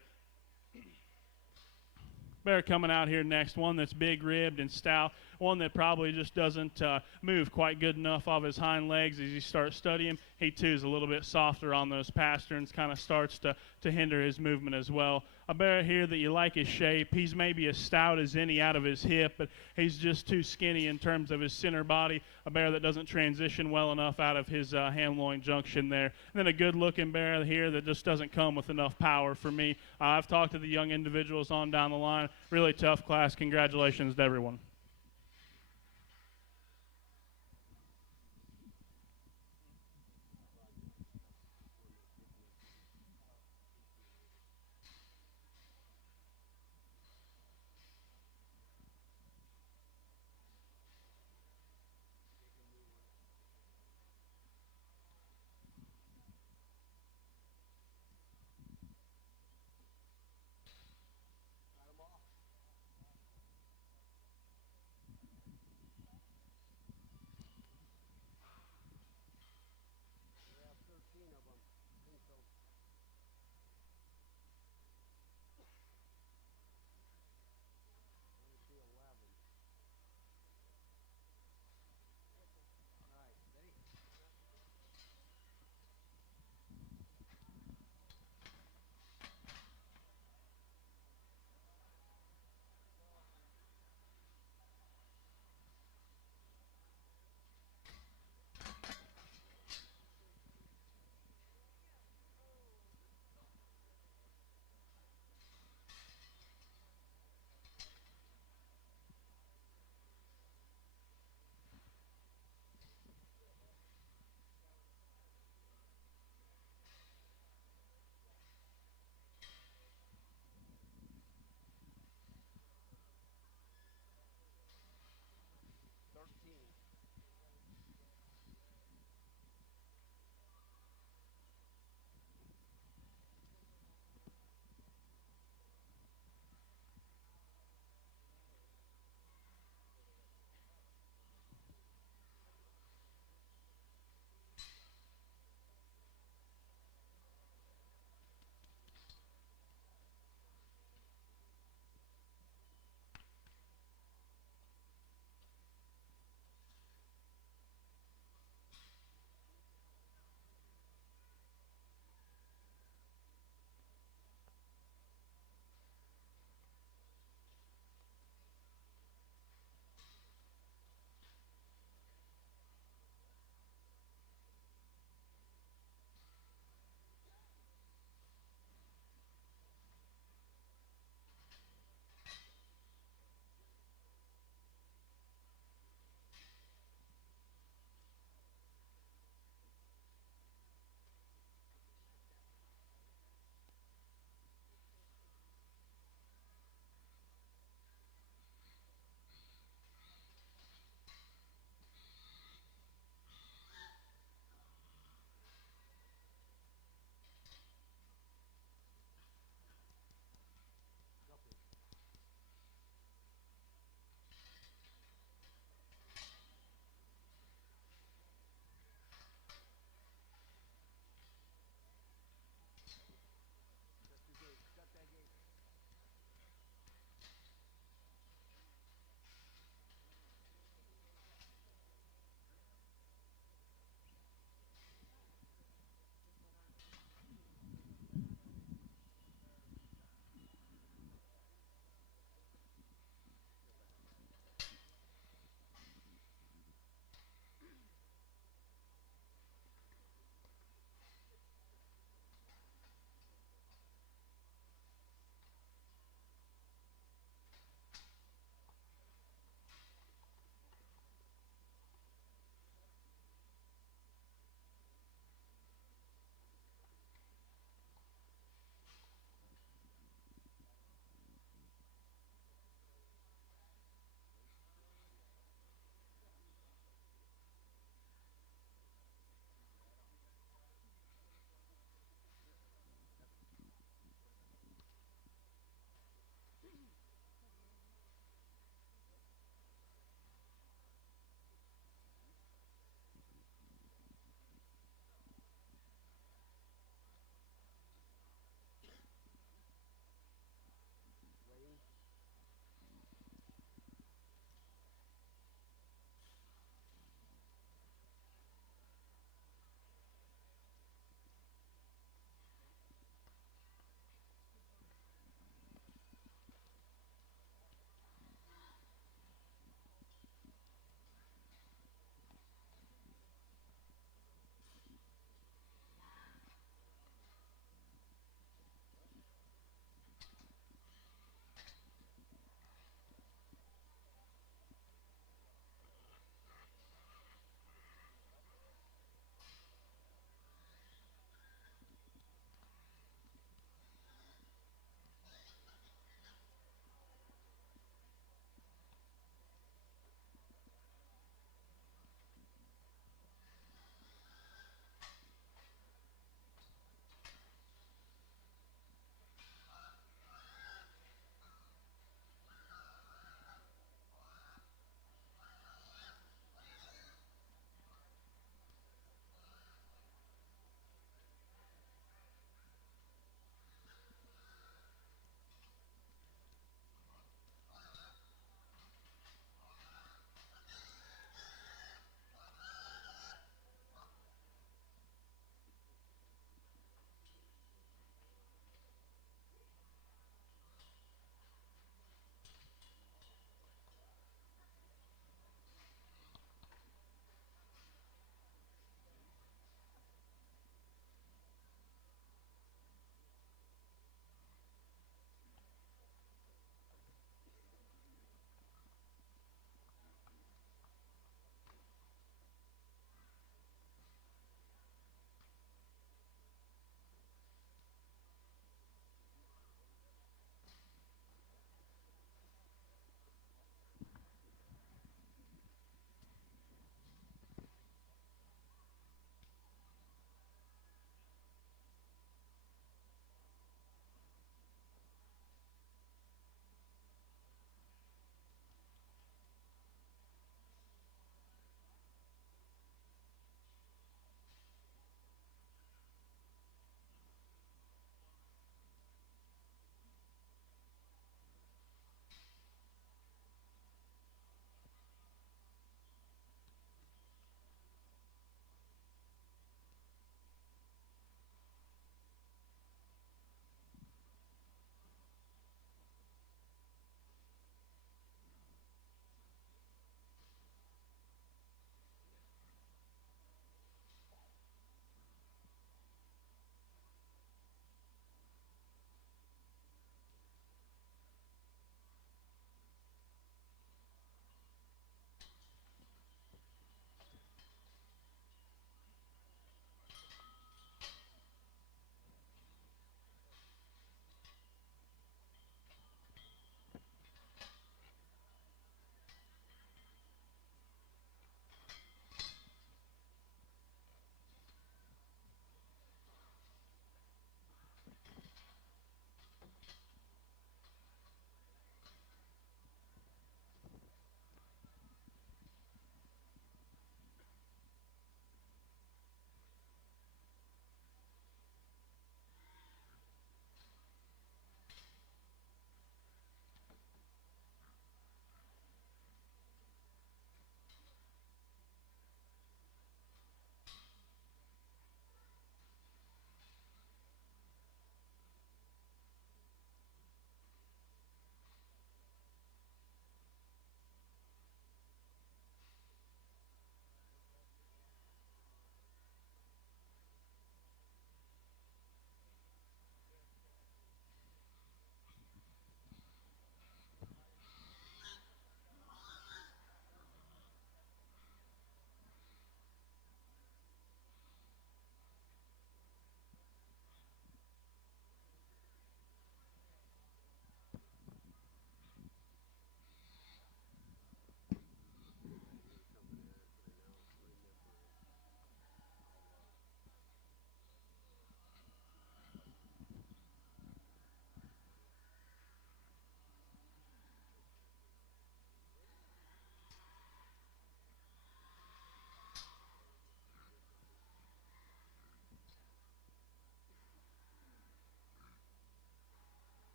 Bear coming out here next, one that's big ribbed and stout, one that probably just doesn't move quite good enough off his hind legs as you start studying. He too is a little bit softer on those pasterns, kind of starts to hinder his movement as well. A bear here that you like his shape. He's maybe as stout as any out of his hip, but he's just too skinny in terms of his center body. A bear that doesn't transition well enough out of his ham-loin junction there. And then a good-looking bear here that just doesn't come with enough power for me. I've talked to the young individuals on down the line. Really tough class. Congratulations to everyone.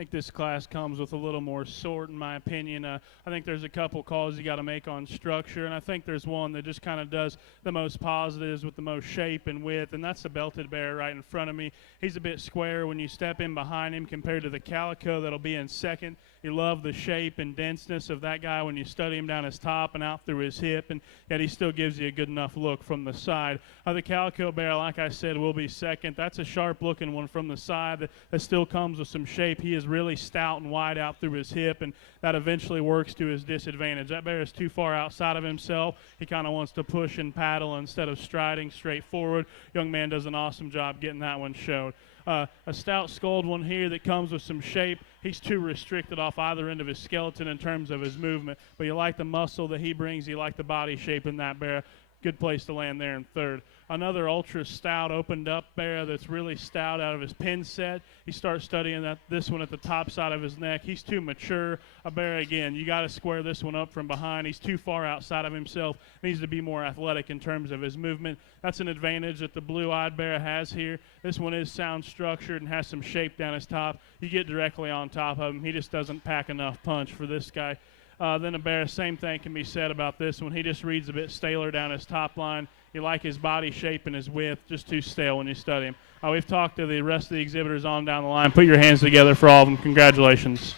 think this class comes with a little more sort, in my opinion. I think there's a couple calls you got to make on structure, and I think there's one that just kind of does the most positives with the most shape and width, and that's the belted bear right in front of me. He's a bit square when you step in behind him compared to the calico that'll be in second. You love the shape and denseness of that guy when you study him down his top and out through his hip, and yet he still gives you a good enough look from the side. The calico bear, like I said, will be second. That's a sharp-looking one from the side that still comes with some shape. He is really stout and wide out through his hip, and that eventually works to his disadvantage. That bear is too far outside of himself. He kind of wants to push and paddle instead of striding straight forward. Young man does an awesome job getting that one showed. A stout skulled one here that comes with some shape. He's too restricted off either end of his skeleton in terms of his movement, but you like the muscle that he brings. You like the body shape in that bear. Good place to land there in third. Another ultra stout opened up bear that's really stout out of his pin set. He starts studying this one at the top side of his neck. He's too mature. A bear, again, you got to square this one up from behind. He's too far outside of himself. Needs to be more athletic in terms of his movement. That's an advantage that the blue-eyed bear has here. This one is sound structured and has some shape down his top. You get directly on top of him. He just doesn't pack enough punch for this guy. Then a bear, same thing can be said about this one. He just reads a bit staler down his top line. You like his body shape and his width, just too stale when you study him. We've talked to the rest of the exhibitors on down the line. Put your hands together for all of them. Congratulations.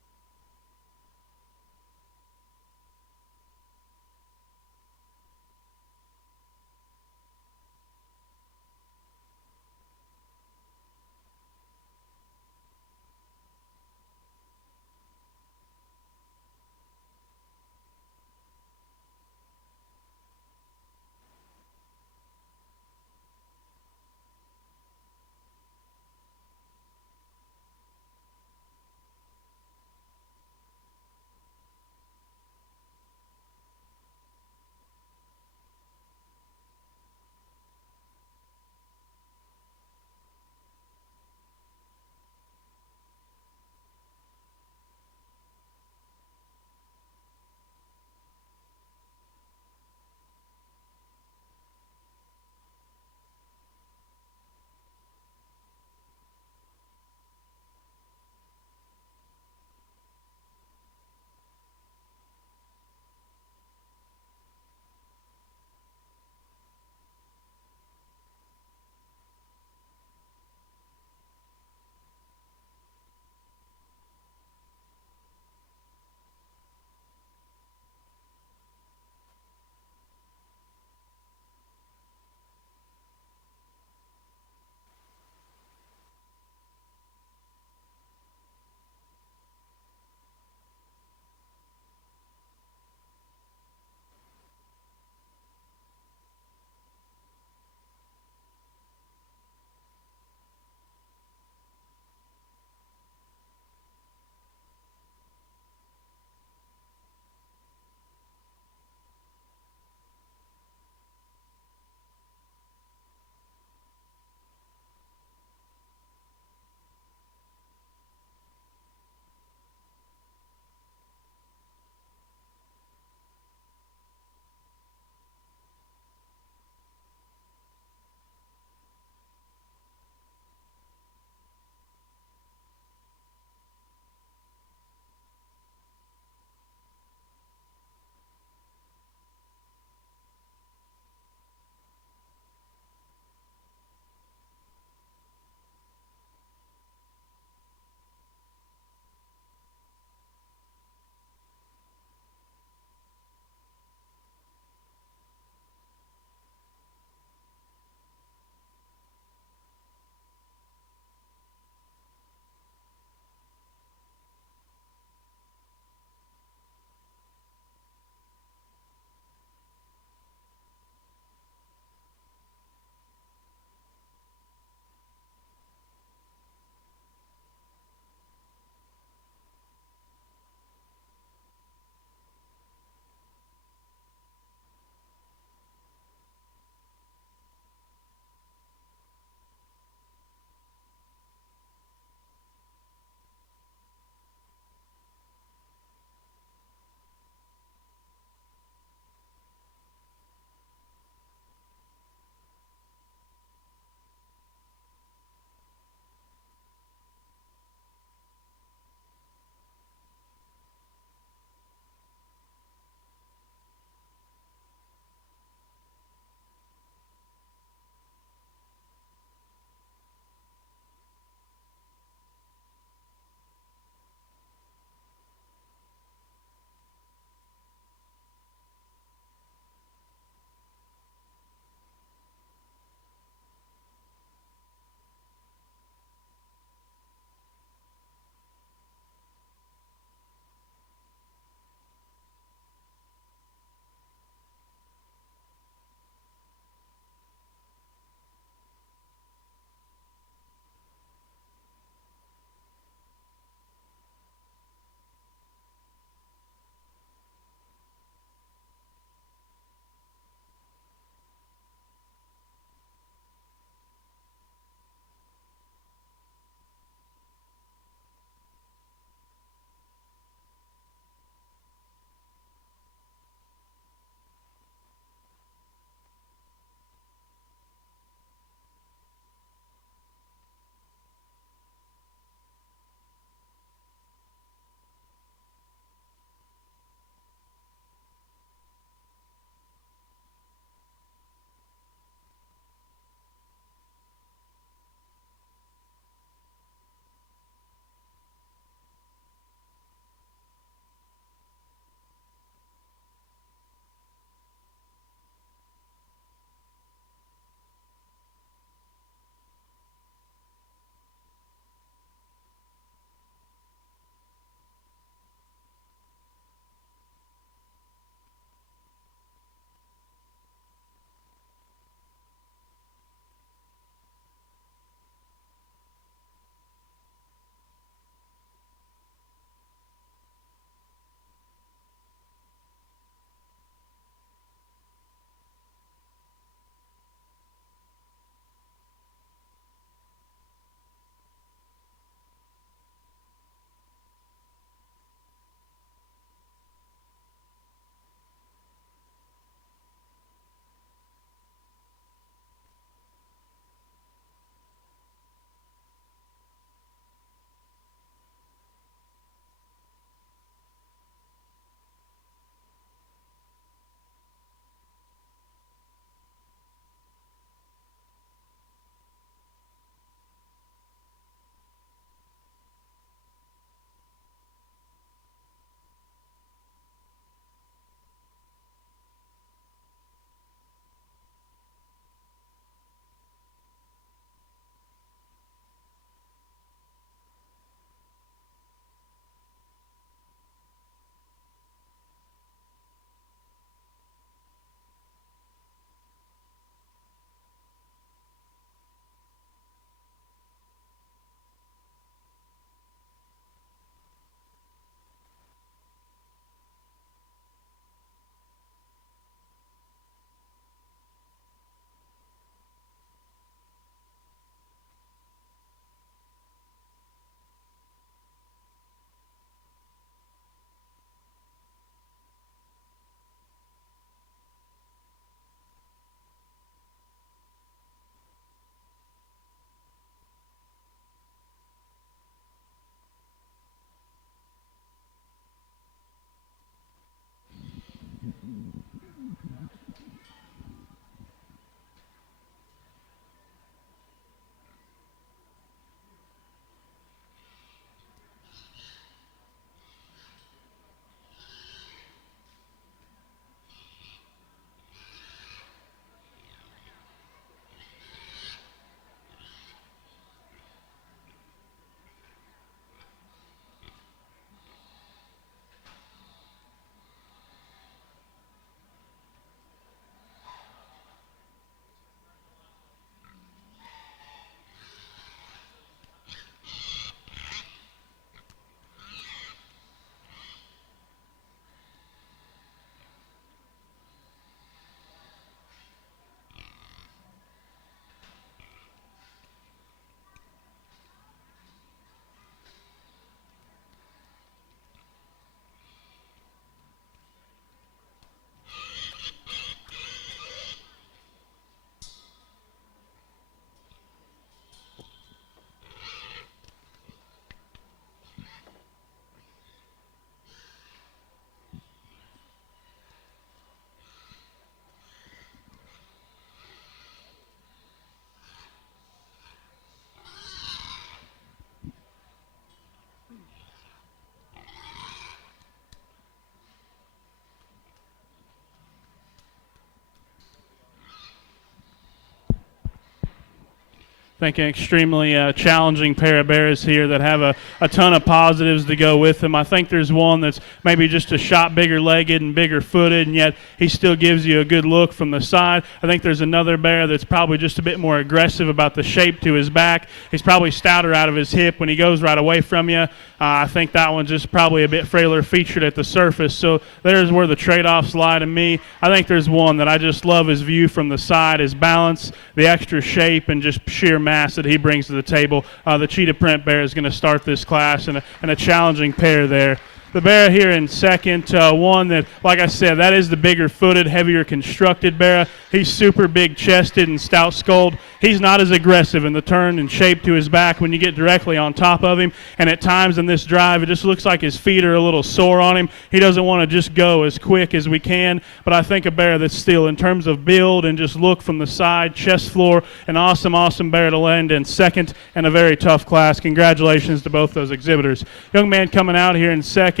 think an extremely challenging pair of bears here that have a ton of positives to go with them. I think there's one that's maybe just a shot bigger legged and bigger footed, and yet he still gives you a good look from the side. I think there's another bear that's probably just a bit more aggressive about the shape to his back. He's probably stouter out of his hip when he goes right away from you. I think that one's just probably a bit frailer featured at the surface. So there's where the trade-offs lie to me. I think there's one that I just love his view from the side, his balance, the extra shape, and just sheer mass that he brings to the table. The cheetah print bear is going to start this class, and a challenging pair there. The bear here in second, one that, like I said, that is the bigger-footed, heavier constructed bear. He's super big-chested and stout-skulled. He's not as aggressive in the turn and shape to his back when you get directly on top of him. And at times in this drive, it just looks like his feet are a little sore on him. He doesn't want to just go as quick as we can. But I think a bear that's still, in terms of build and just look from the side, chest floor, an awesome, awesome bear to land in second and a very tough class. Congratulations to both those exhibitors. Young man coming out here in third,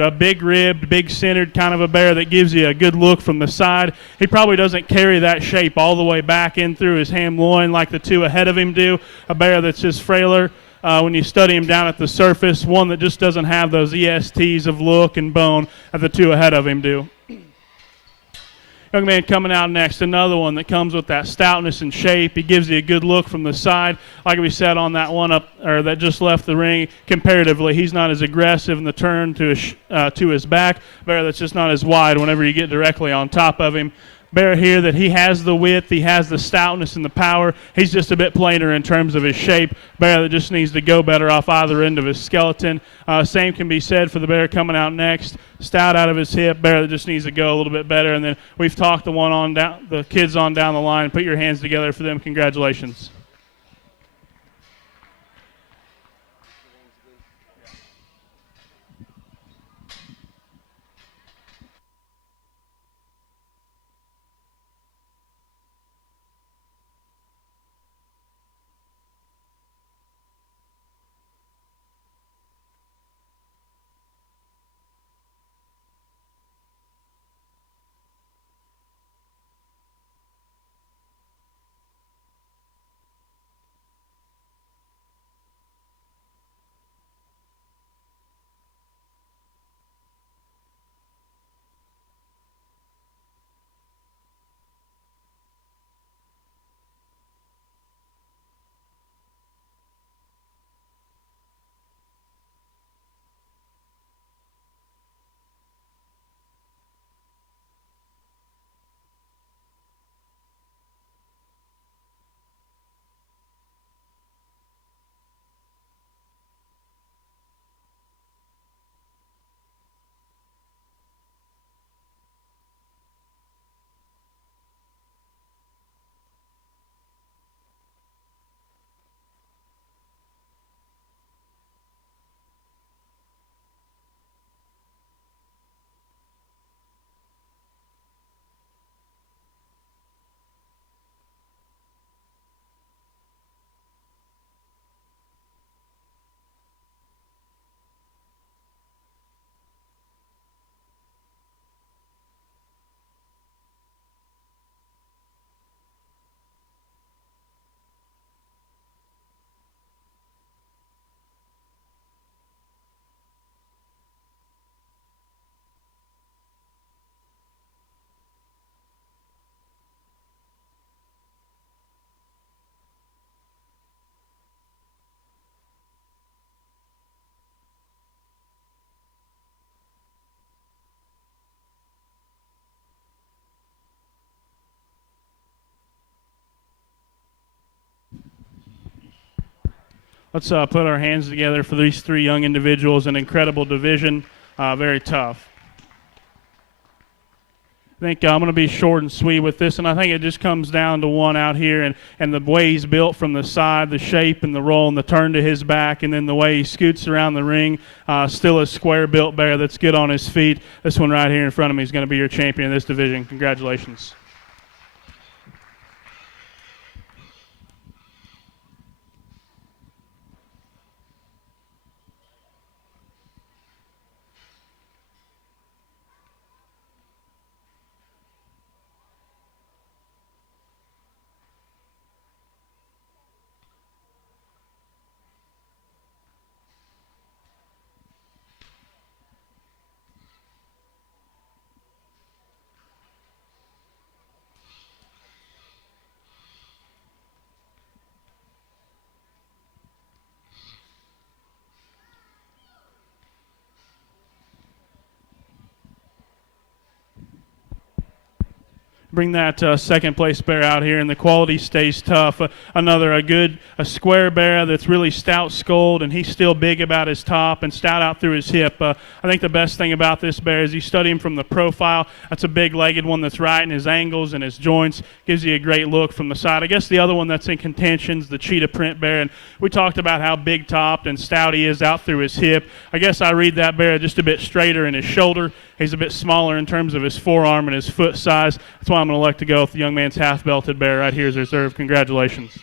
a big-ribbed, big-centered kind of a bear that gives you a good look from the side. He probably doesn't carry that shape all the way back in through his ham loin like the two ahead of him do. A bear that's just frailer when you study him down at the surface, one that just doesn't have those ESTs of look and bone that the two ahead of him do. Young man coming out next, another one that comes with that stoutness and shape. He gives you a good look from the side. Like we said on that one that just left the ring, comparatively, he's not as aggressive in the turn to his back. Bear that's just not as wide whenever you get directly on top of him. Bear here that he has the width, he has the stoutness and the power. He's just a bit plainer in terms of his shape. Bear that just needs to go better off either end of his skeleton. Same can be said for the bear coming out next. Stout out of his hip, bear that just needs to go a little bit better. And then we've talked the kids on down the line. Put your hands together for them. Congratulations. Let's put our hands together for these three young individuals. An incredible division, very tough. I think I'm going to be short and sweet with this, and I think it just comes down to one out here, and the way he's built from the side, the shape and the roll and the turn to his back, and then the way he scoots around the ring, still a square-built bear that's good on his feet. This one right here in front of me is going to be your champion in this division. Congratulations. bring that second place bear out here, and the quality stays tough. Another good square bear that's really stout skulled, and he's still big about his top and stout out through his hip. I think the best thing about this bear is you study him from the profile. That's a big-legged one that's right in his angles and his joints. Gives you a great look from the side. I guess the other one that's in contention is the cheetah print bear, and we talked about how big-topped and stout he is out through his hip. I guess I read that bear just a bit straighter in his shoulder. He's a bit smaller in terms of his forearm and his foot size. That's why I'm going to elect to go with the young man's half-belted bear right here as reserve. Congratulations.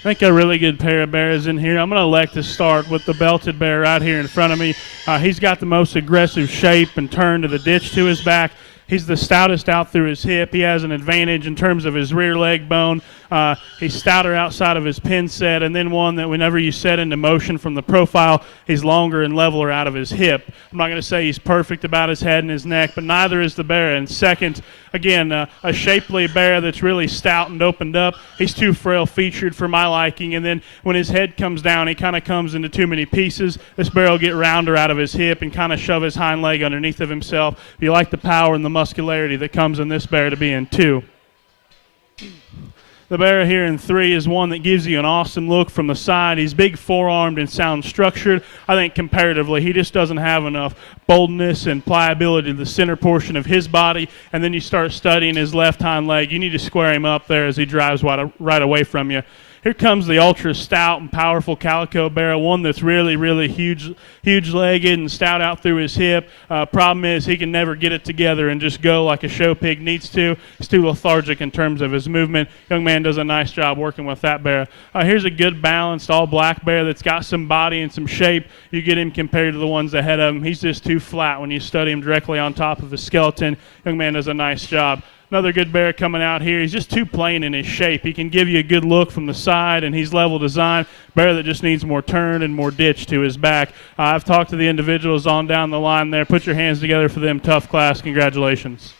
I think a really good pair of bears in here. I'm going to elect to start with the belted bear right here in front of me. He's got the most aggressive shape and turn to the ditch to his back. He's the stoutest out through his hip. He has an advantage in terms of his rear leg bone. He's stouter outside of his pin set, and then one that whenever you set into motion from the profile, he's longer and leveler out of his hip. I'm not going to say he's perfect about his head and his neck, but neither is the bear. And second, again, a shapely bear that's really stout and opened up. He's too frail featured for my liking, and then when his head comes down, he kind of comes into too many pieces. This bear will get rounder out of his hip and kind of shove his hind leg underneath of himself. If you like the power and the muscularity that comes in this bear to be in 2. The bear here in 3 is one that gives you an awesome look from the side. He's big forearmed and sound structured. I think comparatively he just doesn't have enough boldness and pliability to the center portion of his body. And then you start studying his left hind leg. You need to square him up there as he drives right away from you. Here comes the ultra stout and powerful calico bear, one that's really, really huge-legged and stout out through his hip. Problem is he can never get it together and just go like a show pig needs to. He's too lethargic in terms of his movement. Young man does a nice job working with that bear. Here's a good balanced all-black bear that's got some body and some shape. You get him compared to the ones ahead of him. He's just too flat when you study him directly on top of his skeleton. Young man does a nice job. Another good bear coming out here. He's just too plain in his shape. He can give you a good look from the side, and he's level design. Bear that just needs more turn and more ditch to his back. I've talked to the individuals on down the line there. Put your hands together for them. Tough class. Congratulations.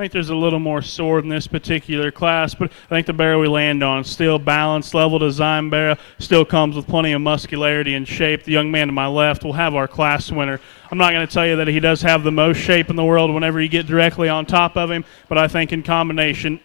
think there's a little more sword in this particular class, but I think the barrow we land on is still balanced, level design barrow, still comes with plenty of muscularity and shape. The young man to my left will have our class winner. I'm not going to tell you that he does have the most shape in the world whenever you get directly on top of him, but I think in combination,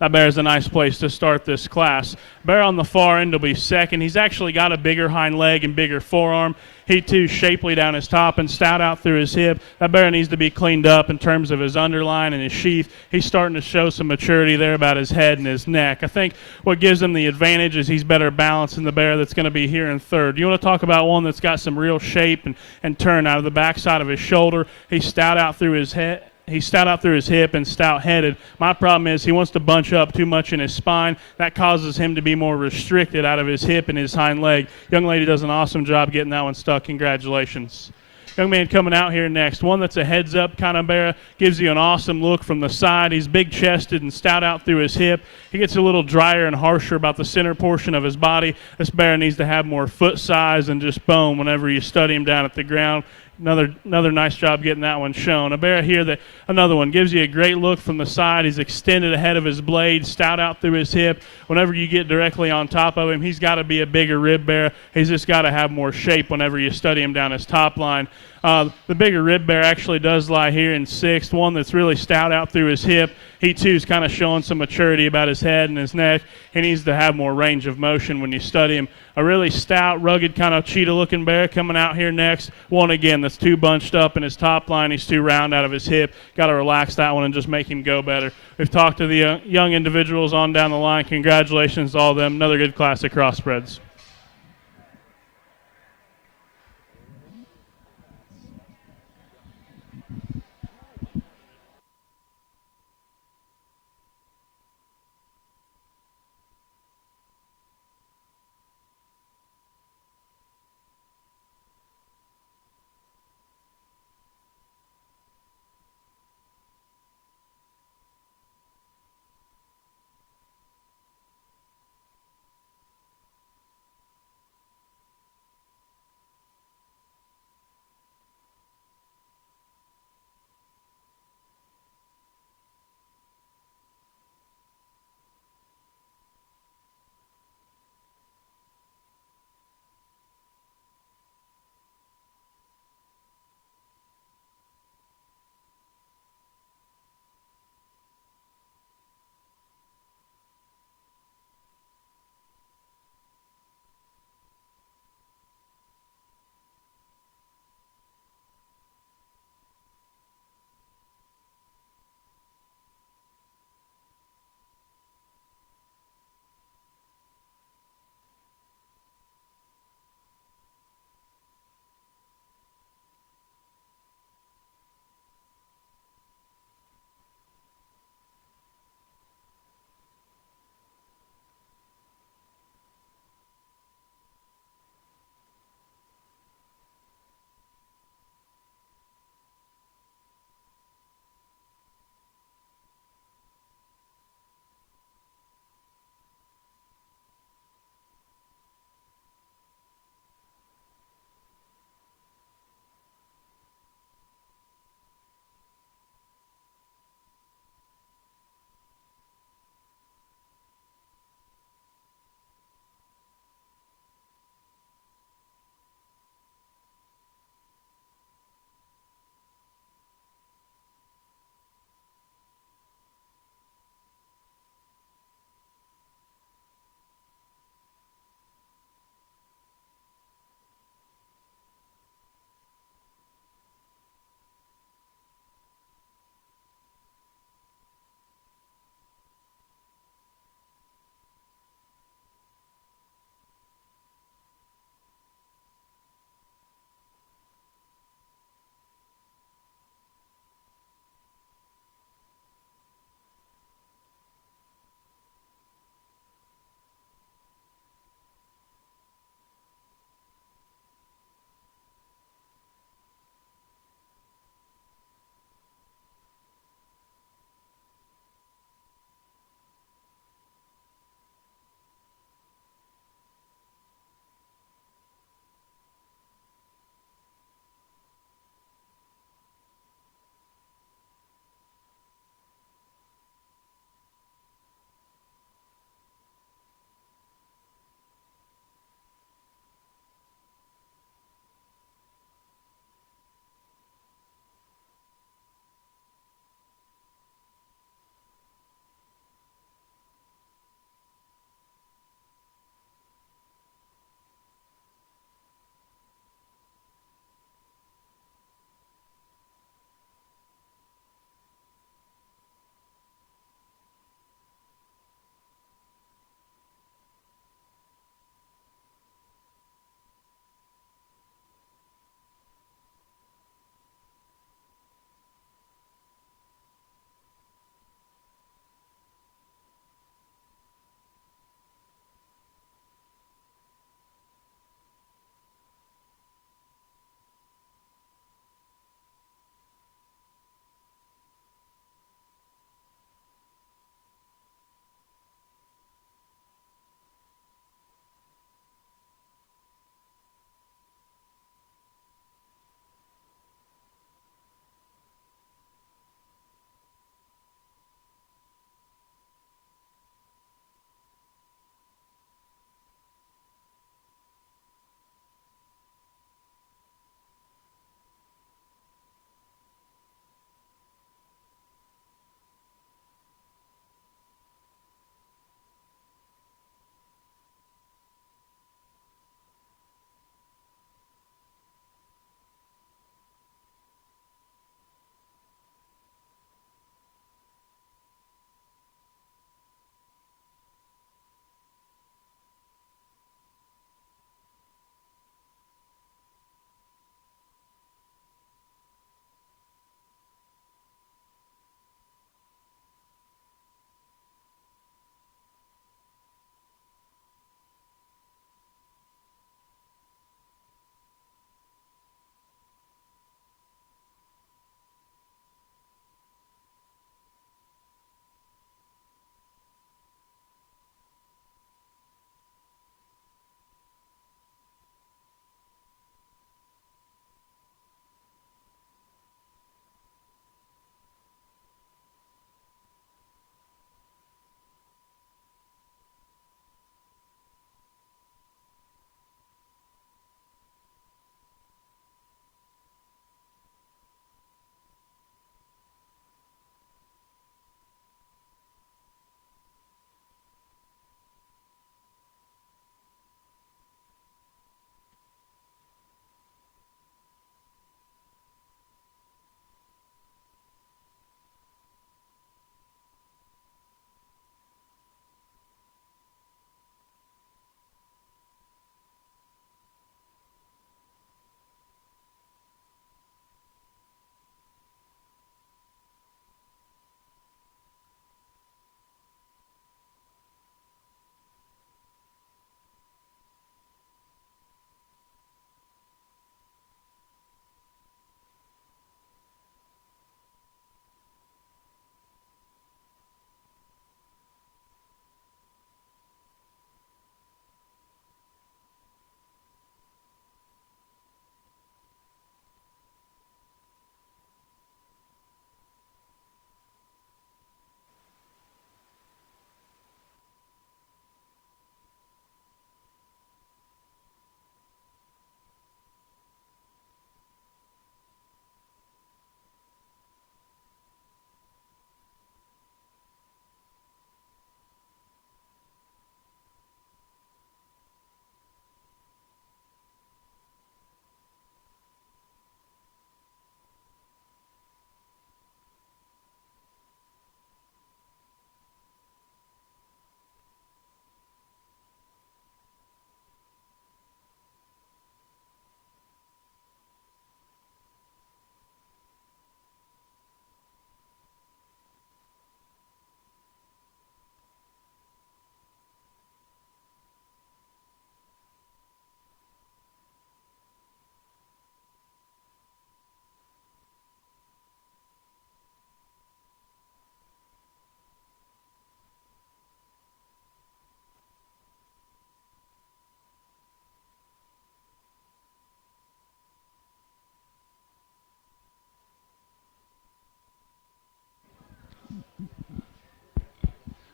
that bear's a nice place to start this class. Bear on the far end will be second. He's actually got a bigger hind leg and bigger forearm. He too shapely down his top and stout out through his hip. That bear needs to be cleaned up in terms of his underline and his sheath. He's starting to show some maturity there about his head and his neck. I think what gives him the advantage is he's better balanced than the bear that's going to be here in third. You want to talk about one that's got some real shape and turn out of the backside of his shoulder. He's stout out through his head. He's stout out through his hip and stout-headed. My problem is he wants to bunch up too much in his spine. That causes him to be more restricted out of his hip and his hind leg. Young lady does an awesome job getting that one stuck. Congratulations. Young man coming out here next. One that's a heads-up kind of bear. Gives you an awesome look from the side. He's big-chested and stout out through his hip. He gets a little drier and harsher about the center portion of his body. This bear needs to have more foot size and just bone whenever you study him down at the ground. Another nice job getting that one shown. A bear here, another one, gives you a great look from the side. He's extended ahead of his blade, stout out through his hip. Whenever you get directly on top of him, he's got to be a bigger rib bear. He's just got to have more shape whenever you study him down his top line. The bigger rib bear actually does lie here in sixth, one that's really stout out through his hip. He too is kind of showing some maturity about his head and his neck. He needs to have more range of motion when you study him. A really stout, rugged kind of cheetah-looking bear coming out here next. One again that's too bunched up in his top line. He's too round out of his hip. Got to relax that one and just make him go better. We've talked to the young individuals on down the line. Congratulations to all of them. Another good class of crossbreds.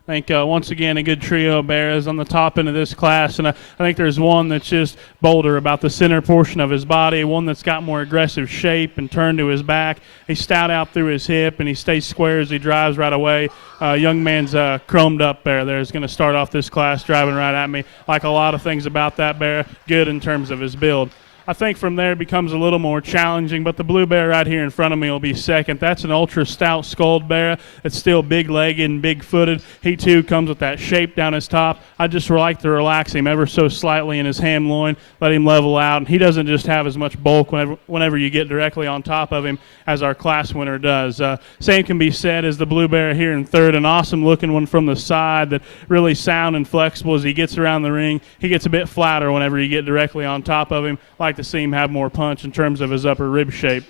I think, once again, a good trio of bears on the top end of this class. And I think there's one that's just bolder about the center portion of his body, one that's got more aggressive shape and turn to his back. He's stout out through his hip, and he stays square as he drives right away. Young man's chromed up bear there is going to start off this class driving right at me. Like a lot of things about that bear, good in terms of his build. I think from there it becomes a little more challenging, but the blue bear right here in front of me will be second. That's an ultra stout skulled bear. It's still big-legged and big-footed. He, too, comes with that shape down his top. I just like to relax him ever so slightly in his ham loin, let him level out. And he doesn't just have as much bulk whenever you get directly on top of him as our class winner does. Same can be said as the blue bear here in third, an awesome-looking one from the side that really sound and flexible as he gets around the ring. He gets a bit flatter whenever you get directly on top of him. Like to see him have more punch in terms of his upper rib shape.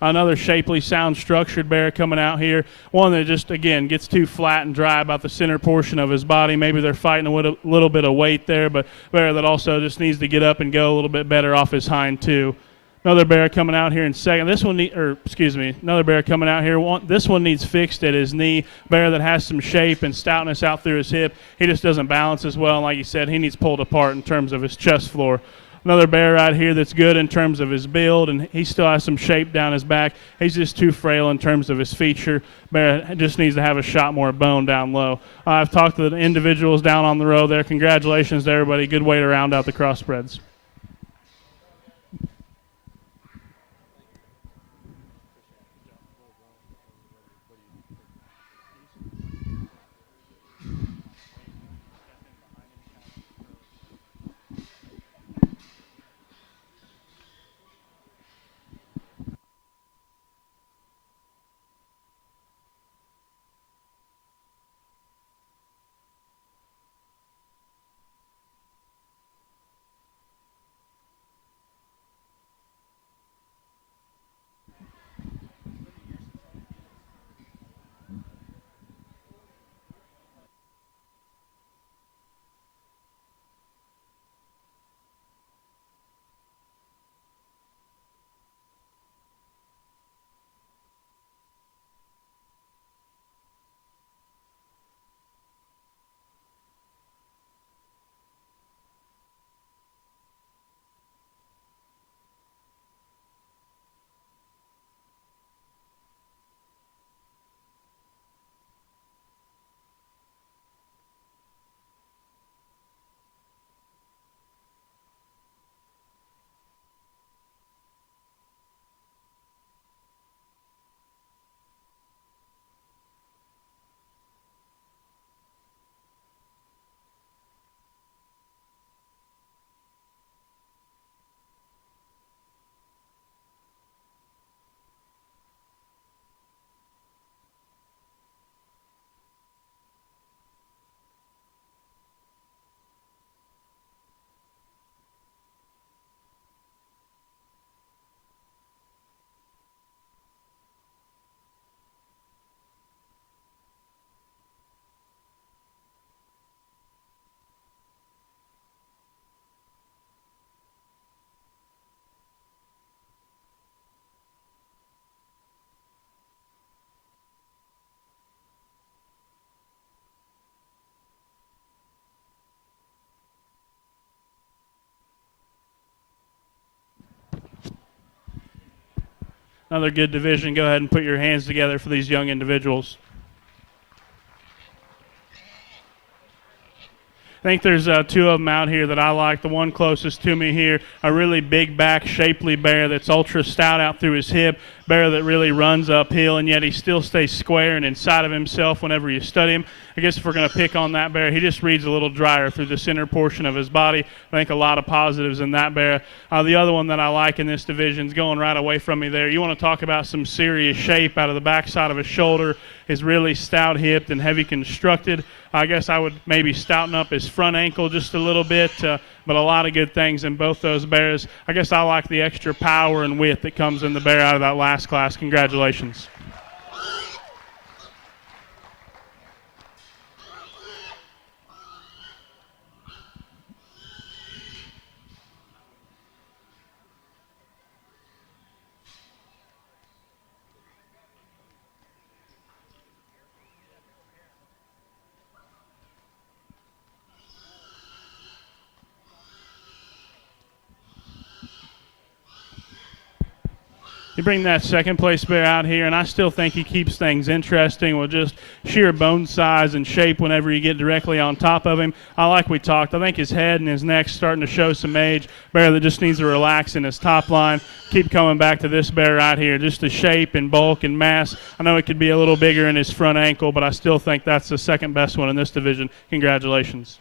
Another shapely, sound structured bear coming out here. One that just, again, gets too flat and dry about the center portion of his body. Maybe they're fighting a little bit of weight there, but bear that also just needs to get up and go a little bit better off his hind, too. Another bear coming out here in second. Another bear coming out here. This one needs fixed at his knee. Bear that has some shape and stoutness out through his hip. He just doesn't balance as well. And like you said, he needs pulled apart in terms of his chest floor. Another bear right here that's good in terms of his build, and he still has some shape down his back. He's just too frail in terms of his feature. Bear just needs to have a shot more bone down low. I've talked to the individuals down on the row there. Congratulations to everybody. Good way to round out the crossbreds. Another good division. Go ahead and put your hands together for these young individuals. I think there's two of them out here that I like. The one closest to me here, a really big back, shapely bear that's ultra stout out through his hip, bear that really runs uphill, and yet he still stays square and inside of himself whenever you study him. I guess if we're going to pick on that bear, he just reads a little drier through the center portion of his body. I think a lot of positives in that bear. The other one that I like in this division is going right away from me there. You want to talk about some serious shape out of the backside of his shoulder, is really stout-hipped and heavy constructed. I guess I would maybe stouten up his front ankle just a little bit, but a lot of good things in both those bears. I guess I like the extra power and width that comes in the bear out of that last class. Congratulations. You bring that second place bear out here, and I still think he keeps things interesting with just sheer bone size and shape whenever you get directly on top of him. Like we talked, I think his head and his neck's starting to show some age. Bear that just needs to relax in his top line. Keep coming back to this bear right here, just the shape and bulk and mass. I know it could be a little bigger in his front ankle, but I still think that's the second best one in this division. Congratulations.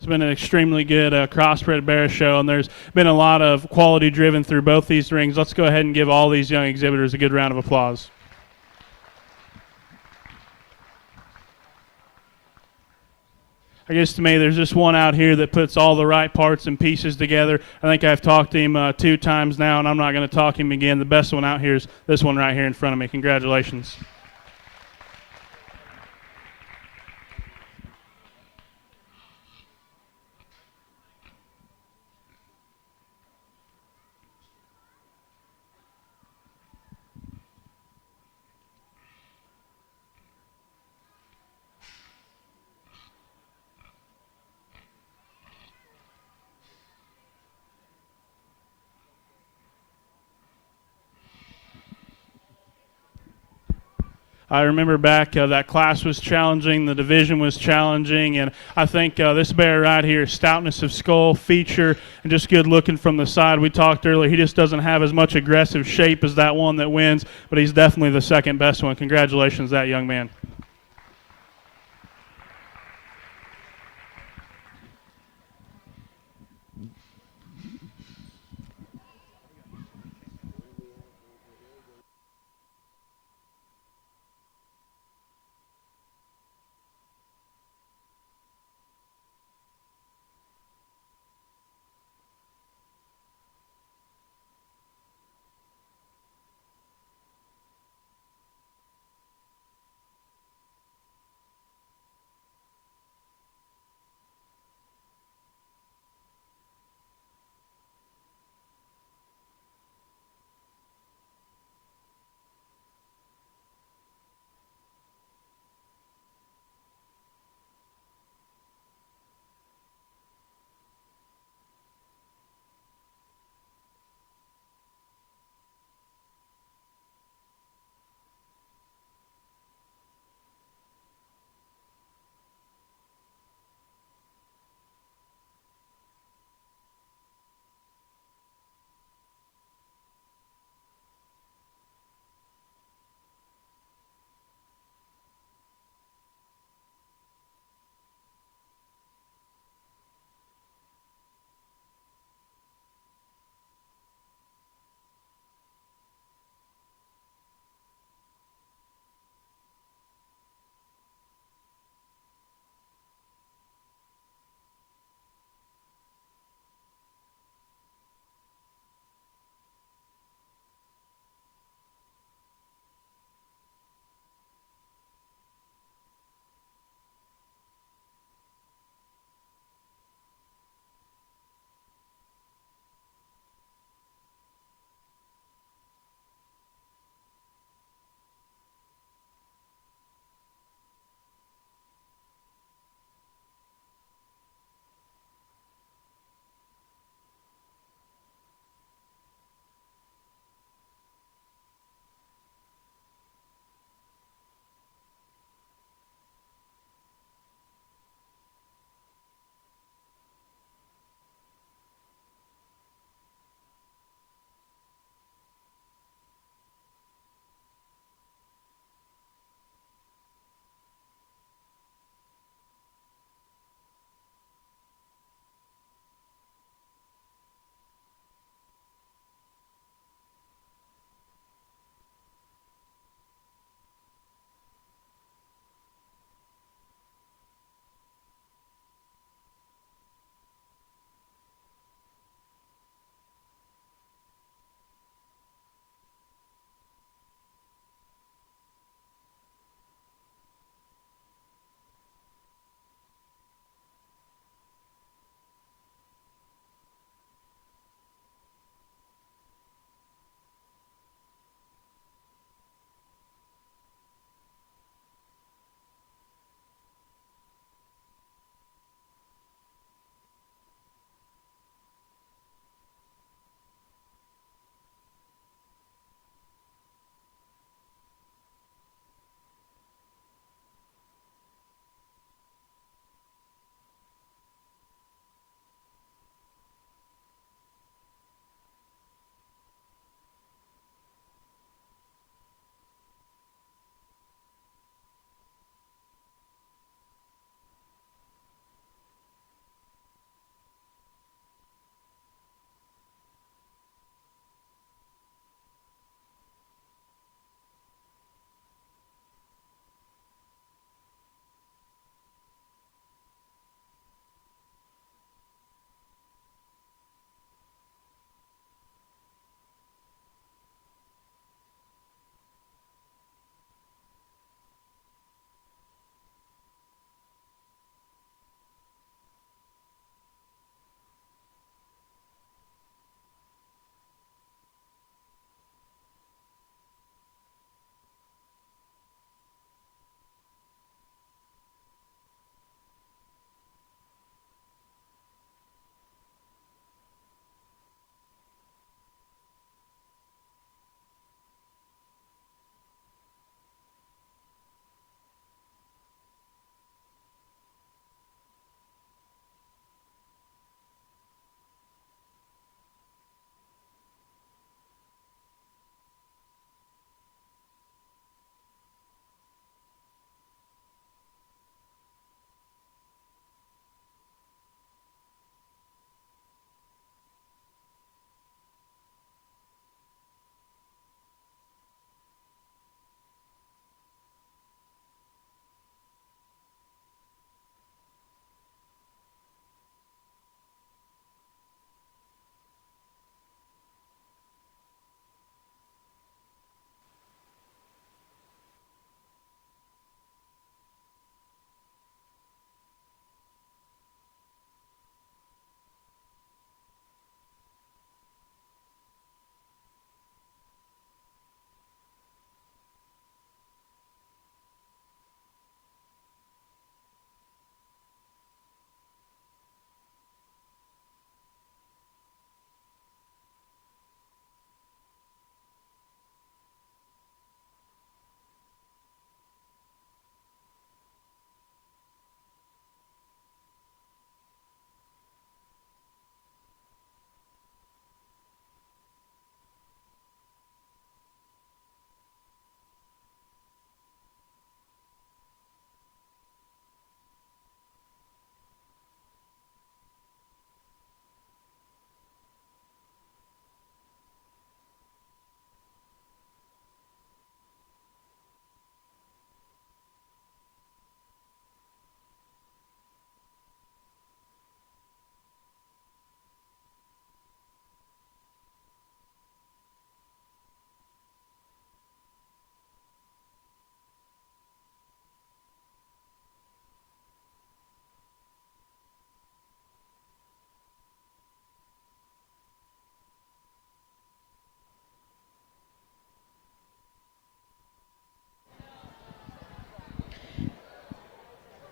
It's been an extremely good crossbred bear show, and there's been a lot of quality driven through both these rings. Let's go ahead and give all these young exhibitors a good round of applause. I guess to me, there's just one out here that puts all the right parts and pieces together. I think I've talked to him 2 times now, and I'm not going to talk him again. The best one out here is this one right here in front of me. Congratulations. I remember back that class was challenging, the division was challenging, and I think this bear right here, stoutness of skull, feature, and just good looking from the side. We talked earlier, he just doesn't have as much aggressive shape as that one that wins, but he's definitely the second best one. Congratulations, that young man.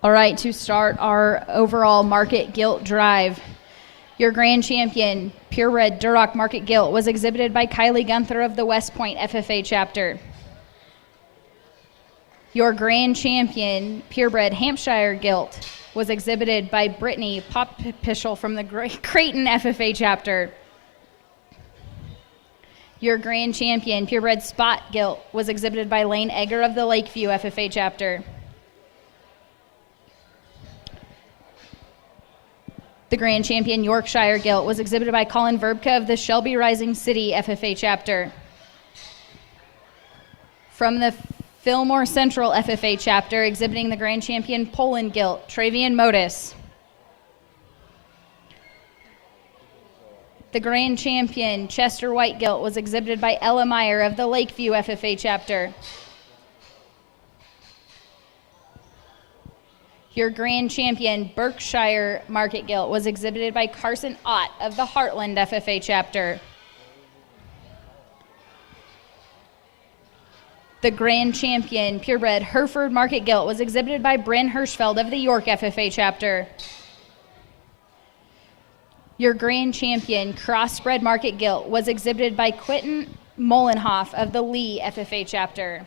All right, to start our overall market gilt drive, your grand champion, purebred Duroc Market Gilt, was exhibited by Kylie Gunther of the West Point FFA chapter. Your grand champion, purebred Hampshire Gilt, was exhibited by Brittany Popischel from the Creighton FFA chapter. Your grand champion, purebred Spot Gilt, was exhibited by Lane Egger of the Lakeview FFA chapter. The grand champion, Yorkshire Gilt, was exhibited by Colin Verbka of the Shelby Rising City FFA chapter. From the Fillmore Central FFA chapter, exhibiting the grand champion, Poland Gilt, Travian Modis. The grand champion, Chester White Gilt, was exhibited by Ella Meyer of the Lakeview FFA chapter. Your grand champion, Berkshire Market Gilt, was exhibited by Carson Ott of the Heartland FFA chapter. The grand champion, purebred Hereford Market Gilt, was exhibited by Bryn Hirschfeld of the York FFA chapter. Your grand champion, Crossbred Market Gilt, was exhibited by Quentin Molenhoff of the Lee FFA chapter.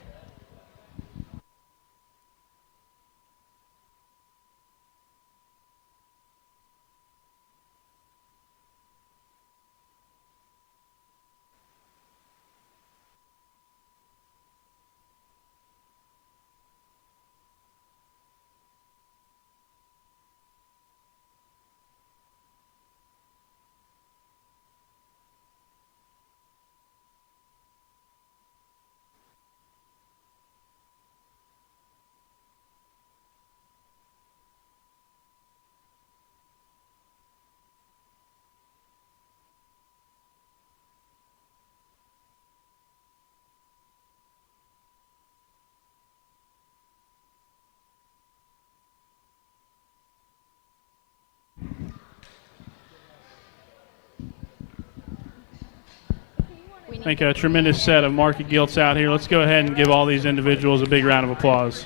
I think a tremendous set of market gilts out here. Let's go ahead and give all these individuals a big round of applause.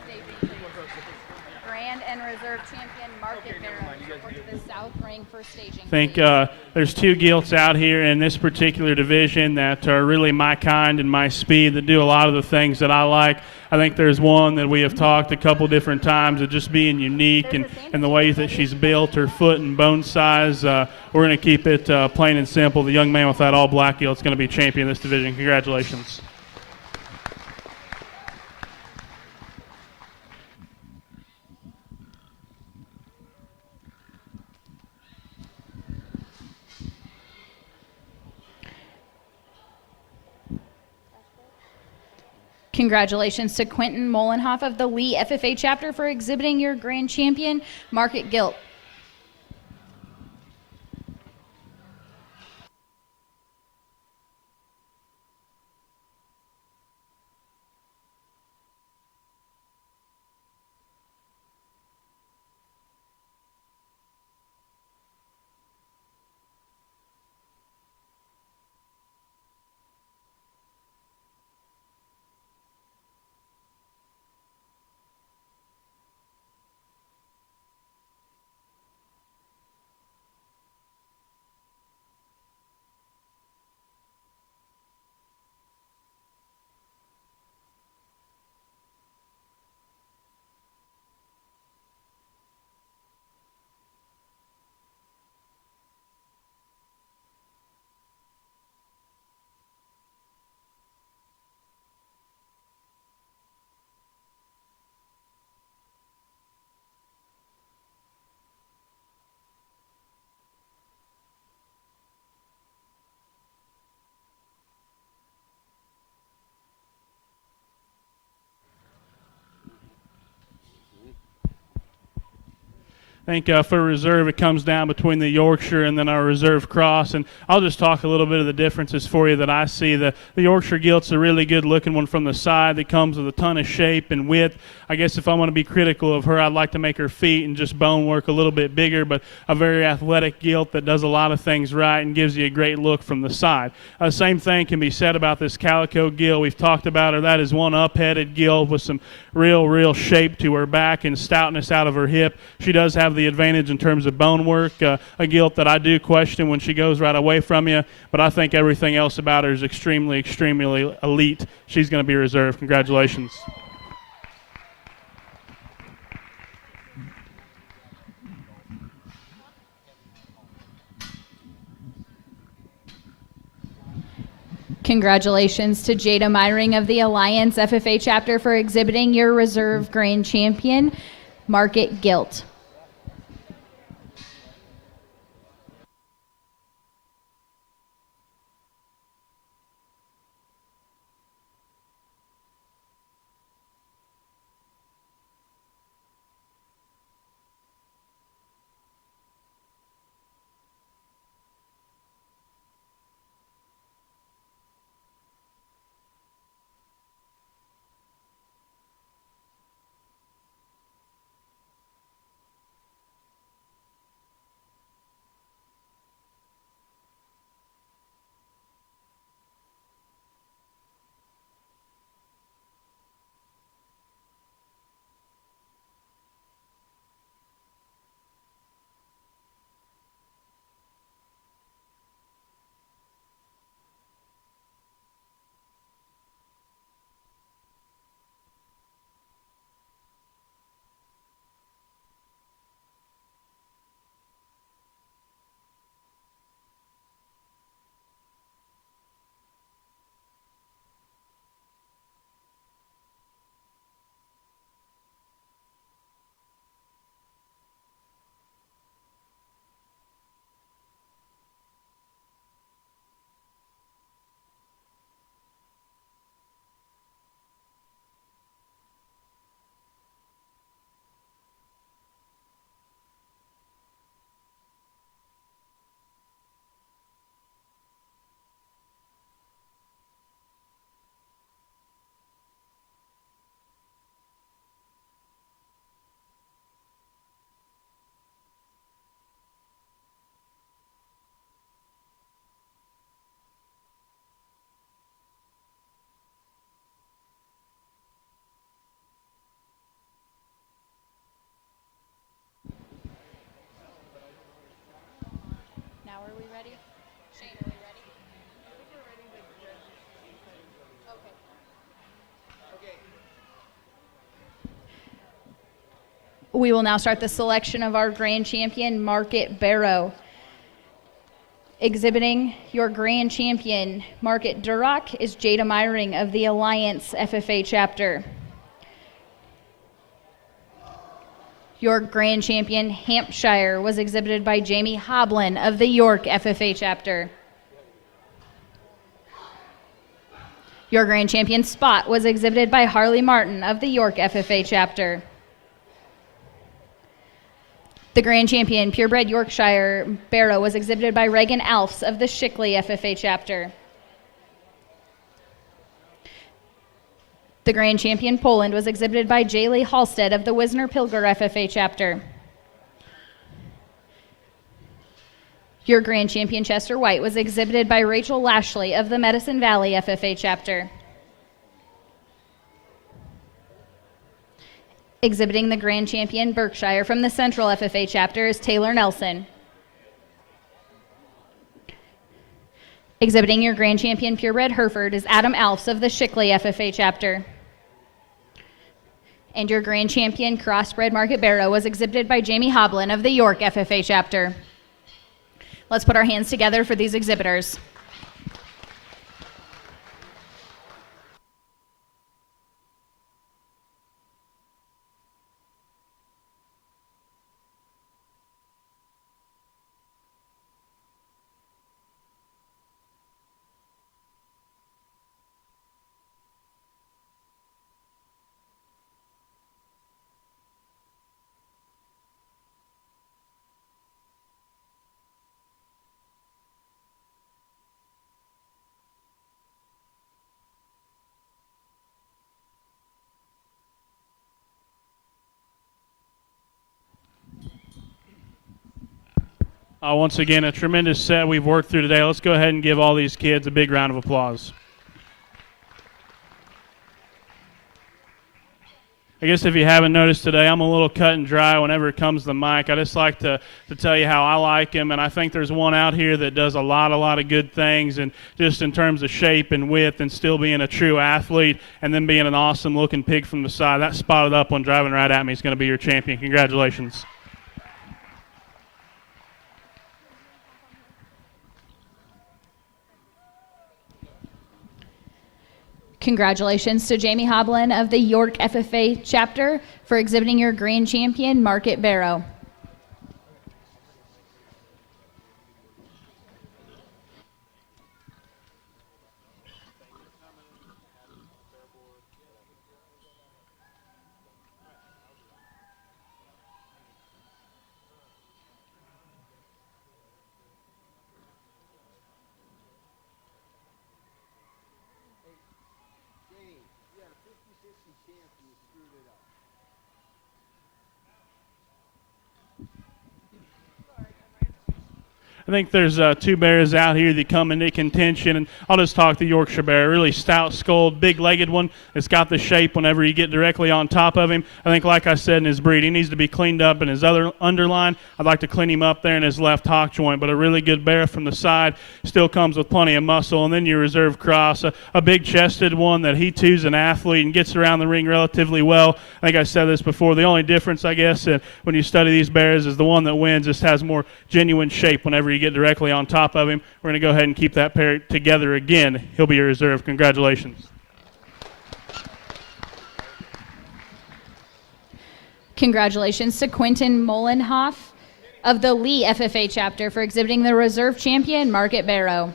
Grand and Reserve Champion Market Barrow report to the South Ring for staging. I think there's two gilts out here in this particular division that are really my kind and my speed, that do a lot of the things that I like. I think there's one that we have talked a couple different times of just being unique and the way that she's built, her foot and bone size. We're going to keep it plain and simple. The young man with that all black gilt is going to be champion of this division. Congratulations. Congratulations to Quentin Molenhoff of the Lee FFA chapter for exhibiting your grand champion Market Gilt. I think for reserve, it comes down between the Yorkshire and then our reserve cross. And I'll just talk a little bit of the differences for you that I see. The Yorkshire gilt's a really good-looking one from the side that comes with a ton of shape and width. I guess if I'm going to be critical of her, I'd like to make her feet and just bone work a little bit bigger, but a very athletic gilt that does a lot of things right and gives you a great look from the side. Same thing can be said about this calico gilt. We've talked about her. That is one up-headed gilt with some real shape to her back and stoutness out of her hip. She does have the advantage in terms of bone work, a gilt that I do question when she goes right away from you, but I think everything else about her is extremely elite. She's going to be reserved. Congratulations. Congratulations to Jada Myring of the Alliance FFA chapter for exhibiting your reserve grand champion, Market Gilt. Now are we ready? Shane, are we ready? Okay. We will now start the selection of our grand champion, Market Barrow. Exhibiting your grand champion, Market Duroc, is Jada Myring of the Alliance FFA chapter. Your grand champion, Hampshire, was exhibited by Jamie Hoblin of the York FFA chapter. Your grand champion, Spot, was exhibited by Harley Martin of the York FFA chapter. The grand champion, purebred Yorkshire Barrow, was exhibited by Reagan Alfs of the Schuyler FFA chapter. The grand champion, Poland, was exhibited by Jaylee Halstead of the Wisner Pilger FFA chapter. Your grand champion, Chester White, was exhibited by Rachel Lashley of the Medicine Valley FFA chapter. Exhibiting the grand champion, Berkshire, from the Central FFA chapter is Taylor Nelson. Exhibiting your grand champion, purebred Hereford, is Adam Alfs of the Schuyler FFA chapter. And your grand champion, Crossbred Market Barrow, was exhibited by Jamie Hoblin of the York FFA chapter. Let's put our hands together for these exhibitors. Once again, a tremendous set we've worked through today. Let's go ahead and give all these kids a big round of applause. I guess if you haven't noticed today, I'm a little cut and dry whenever it comes to the mic. I just like to tell you how I like him, and I think there's one out here that does a lot of good things, and just in terms of shape and width and still being a true athlete and then being an awesome-looking pig from the side. That spotted up one driving right at me is going to be your champion. Congratulations. Congratulations to Jamie Hoblin of the York FFA chapter for exhibiting your grand champion market barrow. I think there's two bears out here that come into contention, and I'll just talk the Yorkshire bear. Really stout-skulled, big-legged one. It's got the shape whenever you get directly on top of him. I think, like I said, in his breed, he needs to be cleaned up in his other underline. I'd like to clean him up there in his left hock joint, but a really good bear from the side. Still comes with plenty of muscle. And then your reserve cross, a big-chested one that he too's an athlete and gets around the ring relatively well. I think I said this before. The only difference, I guess, when you study these bears is the one that wins just has more genuine shape whenever you get directly on top of him. We're going to go ahead and keep that pair together again. He'll be your reserve. Congratulations. Congratulations to Quentin Molenhoff of the Lee FFA chapter for exhibiting the reserve champion market barrow.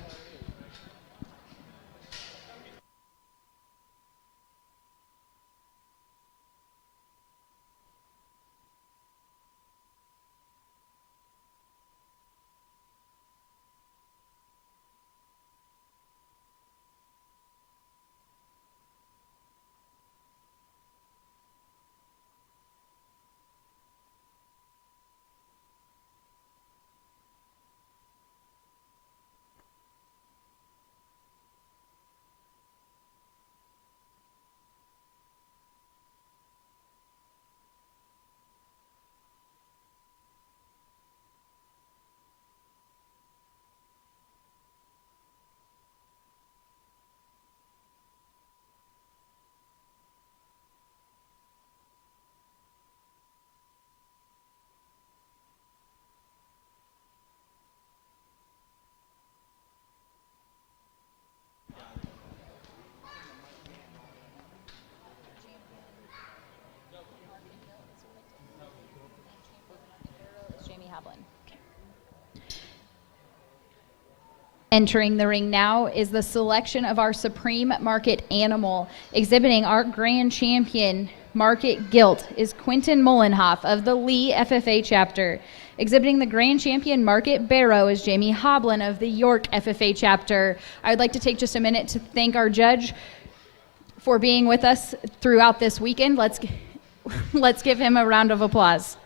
Entering the ring now is the selection of our Supreme Market animal. Exhibiting our grand champion market gilt is Quentin Molenhoff of the Lee FFA chapter. Exhibiting the grand champion market barrow is Jamie Hoblin of the York FFA chapter. I'd like to take just a minute to thank our judge for being with us throughout this weekend. Let's give him a round of applause.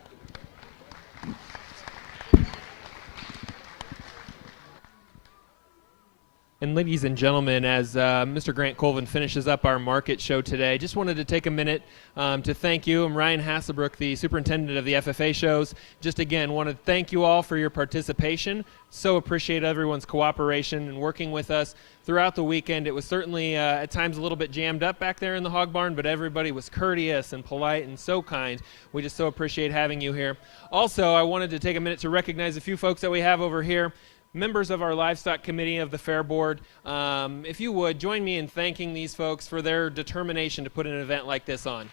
And ladies and gentlemen, as Mr. Grant Colvin finishes up our market show today, just wanted to take a minute to thank you. I'm Ryan Hasselbrook, the superintendent of the FFA shows. Just again, want to thank you all for your participation. So appreciate everyone's cooperation and working with us throughout the weekend. It was certainly at times a little bit jammed up back there in the hog barn, but everybody was courteous and polite and so kind. We just so appreciate having you here. Also, I wanted to take a minute to recognize a few folks that we have over here. Members of our livestock committee of the Fair Board, if you would, join me in thanking these folks for their determination to put an event like this on.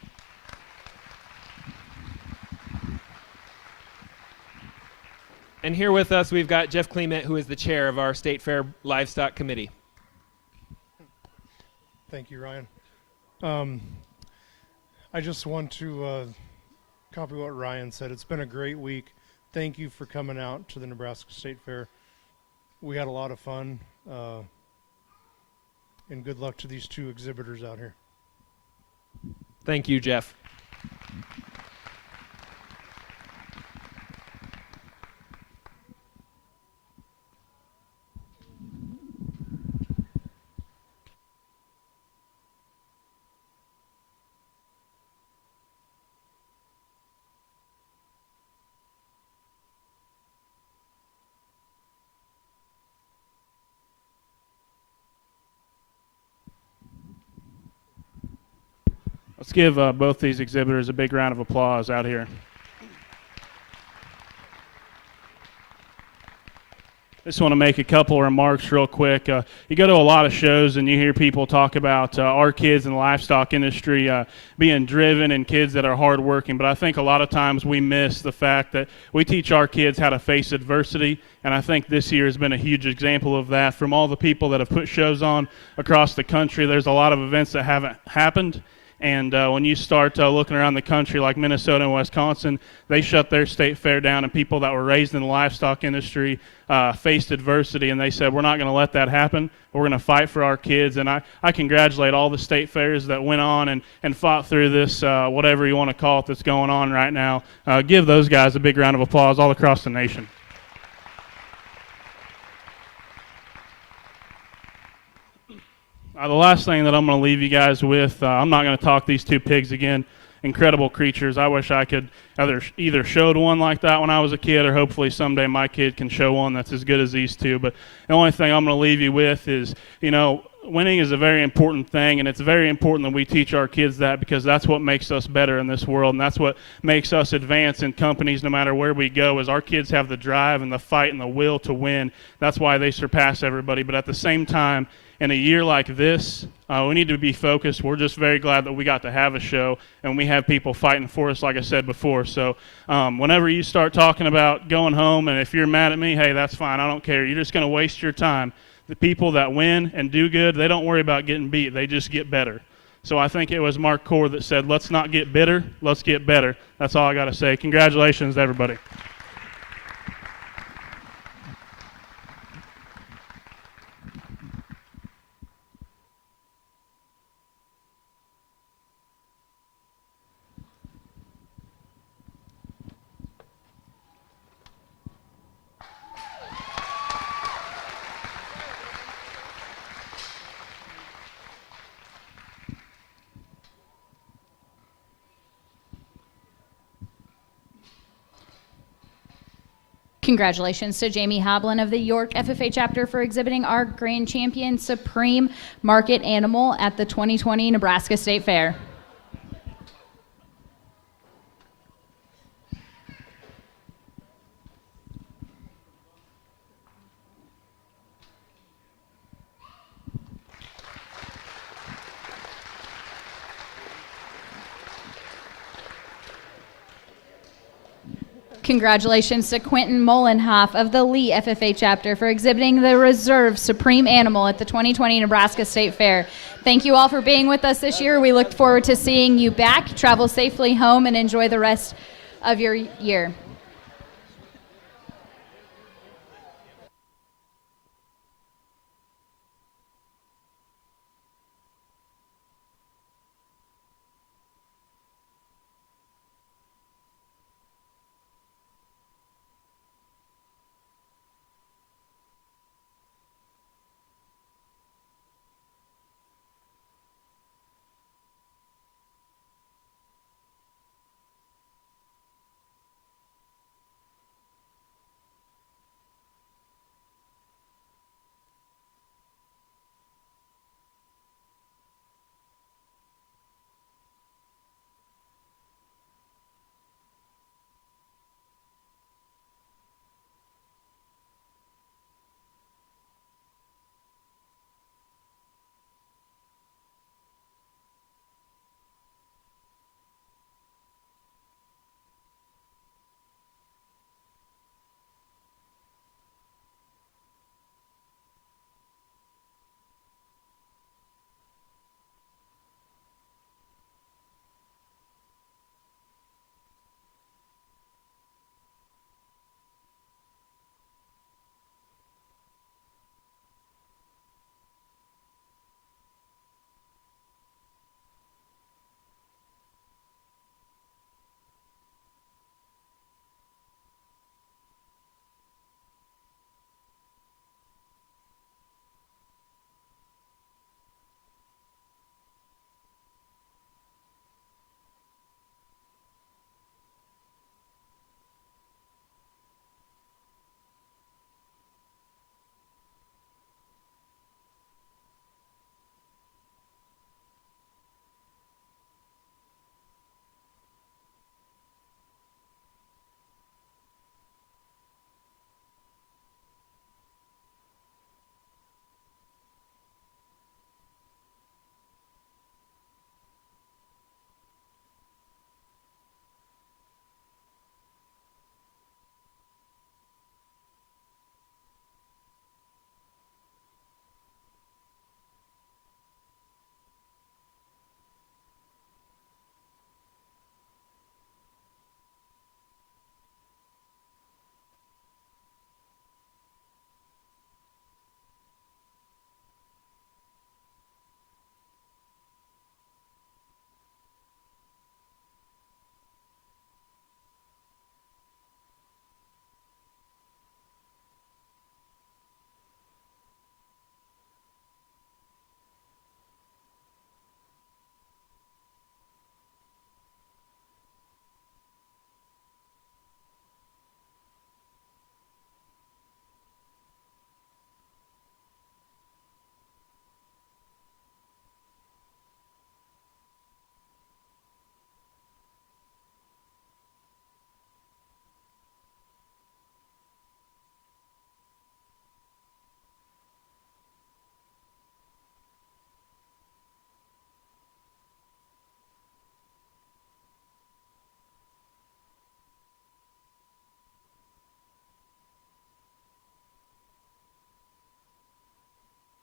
And here with us, we've got Jeff Clement, who is the chair of our State Fair Livestock Committee. Thank you, Ryan. I just want to copy what Ryan said. It's been a great week. Thank you for coming out to the Nebraska State Fair. We had a lot of fun, and good luck to these two exhibitors out here. Thank you, Jeff. Let's give both these exhibitors a big round of applause out here. Just want to make a couple of remarks real quick. You go to a lot of shows and you hear people talk about our kids in the livestock industry being driven and kids that are hardworking, but I think a lot of times we miss the fact that we teach our kids how to face adversity, and I think this year has been a huge example of that. From all the people that have put shows on across the country, there's a lot of events that haven't happened. And when you start looking around the country like Minnesota and Wisconsin, they shut their state fair down, and people that were raised in the livestock industry faced adversity, and they said, we're not going to let that happen. We're going to fight for our kids. And I congratulate all the state fairs that went on and fought through this, whatever you want to call it, that's going on right now. Give those guys a big round of applause all across the nation. The last thing that I'm going to leave you guys with, I'm not going to talk these two pigs again. Incredible creatures. I wish I could either showed one like that when I was a kid, or hopefully someday my kid can show one that's as good as these two. But the only thing I'm going to leave you with is, winning is a very important thing, and it's very important that we teach our kids that, because that's what makes us better in this world, and that's what makes us advance in companies no matter where we go, is our kids have the drive and the fight and the will to win. That's why they surpass everybody. But at the same time, in a year like this, we need to be focused. We're just very glad that we got to have a show, and we have people fighting for us, like I said before. So whenever you start talking about going home, and if you're mad at me, hey, that's fine. I don't care. You're just going to waste your time. The people that win and do good, they don't worry about getting beat. They just get better. So I think it was Mark Core that said, let's not get bitter, let's get better. That's all I got to say. Congratulations to everybody. Congratulations to Jamie Hoblin of the York FFA chapter for exhibiting our Grand Champion Supreme Market Animal at the 2020 Nebraska State Fair. Congratulations to Quentin Molenhoff of the Lee FFA chapter for exhibiting the Reserve Supreme Animal at the 2020 Nebraska State Fair. Thank you all for being with us this year. We look forward to seeing you back. Travel safely home and enjoy the rest of your year.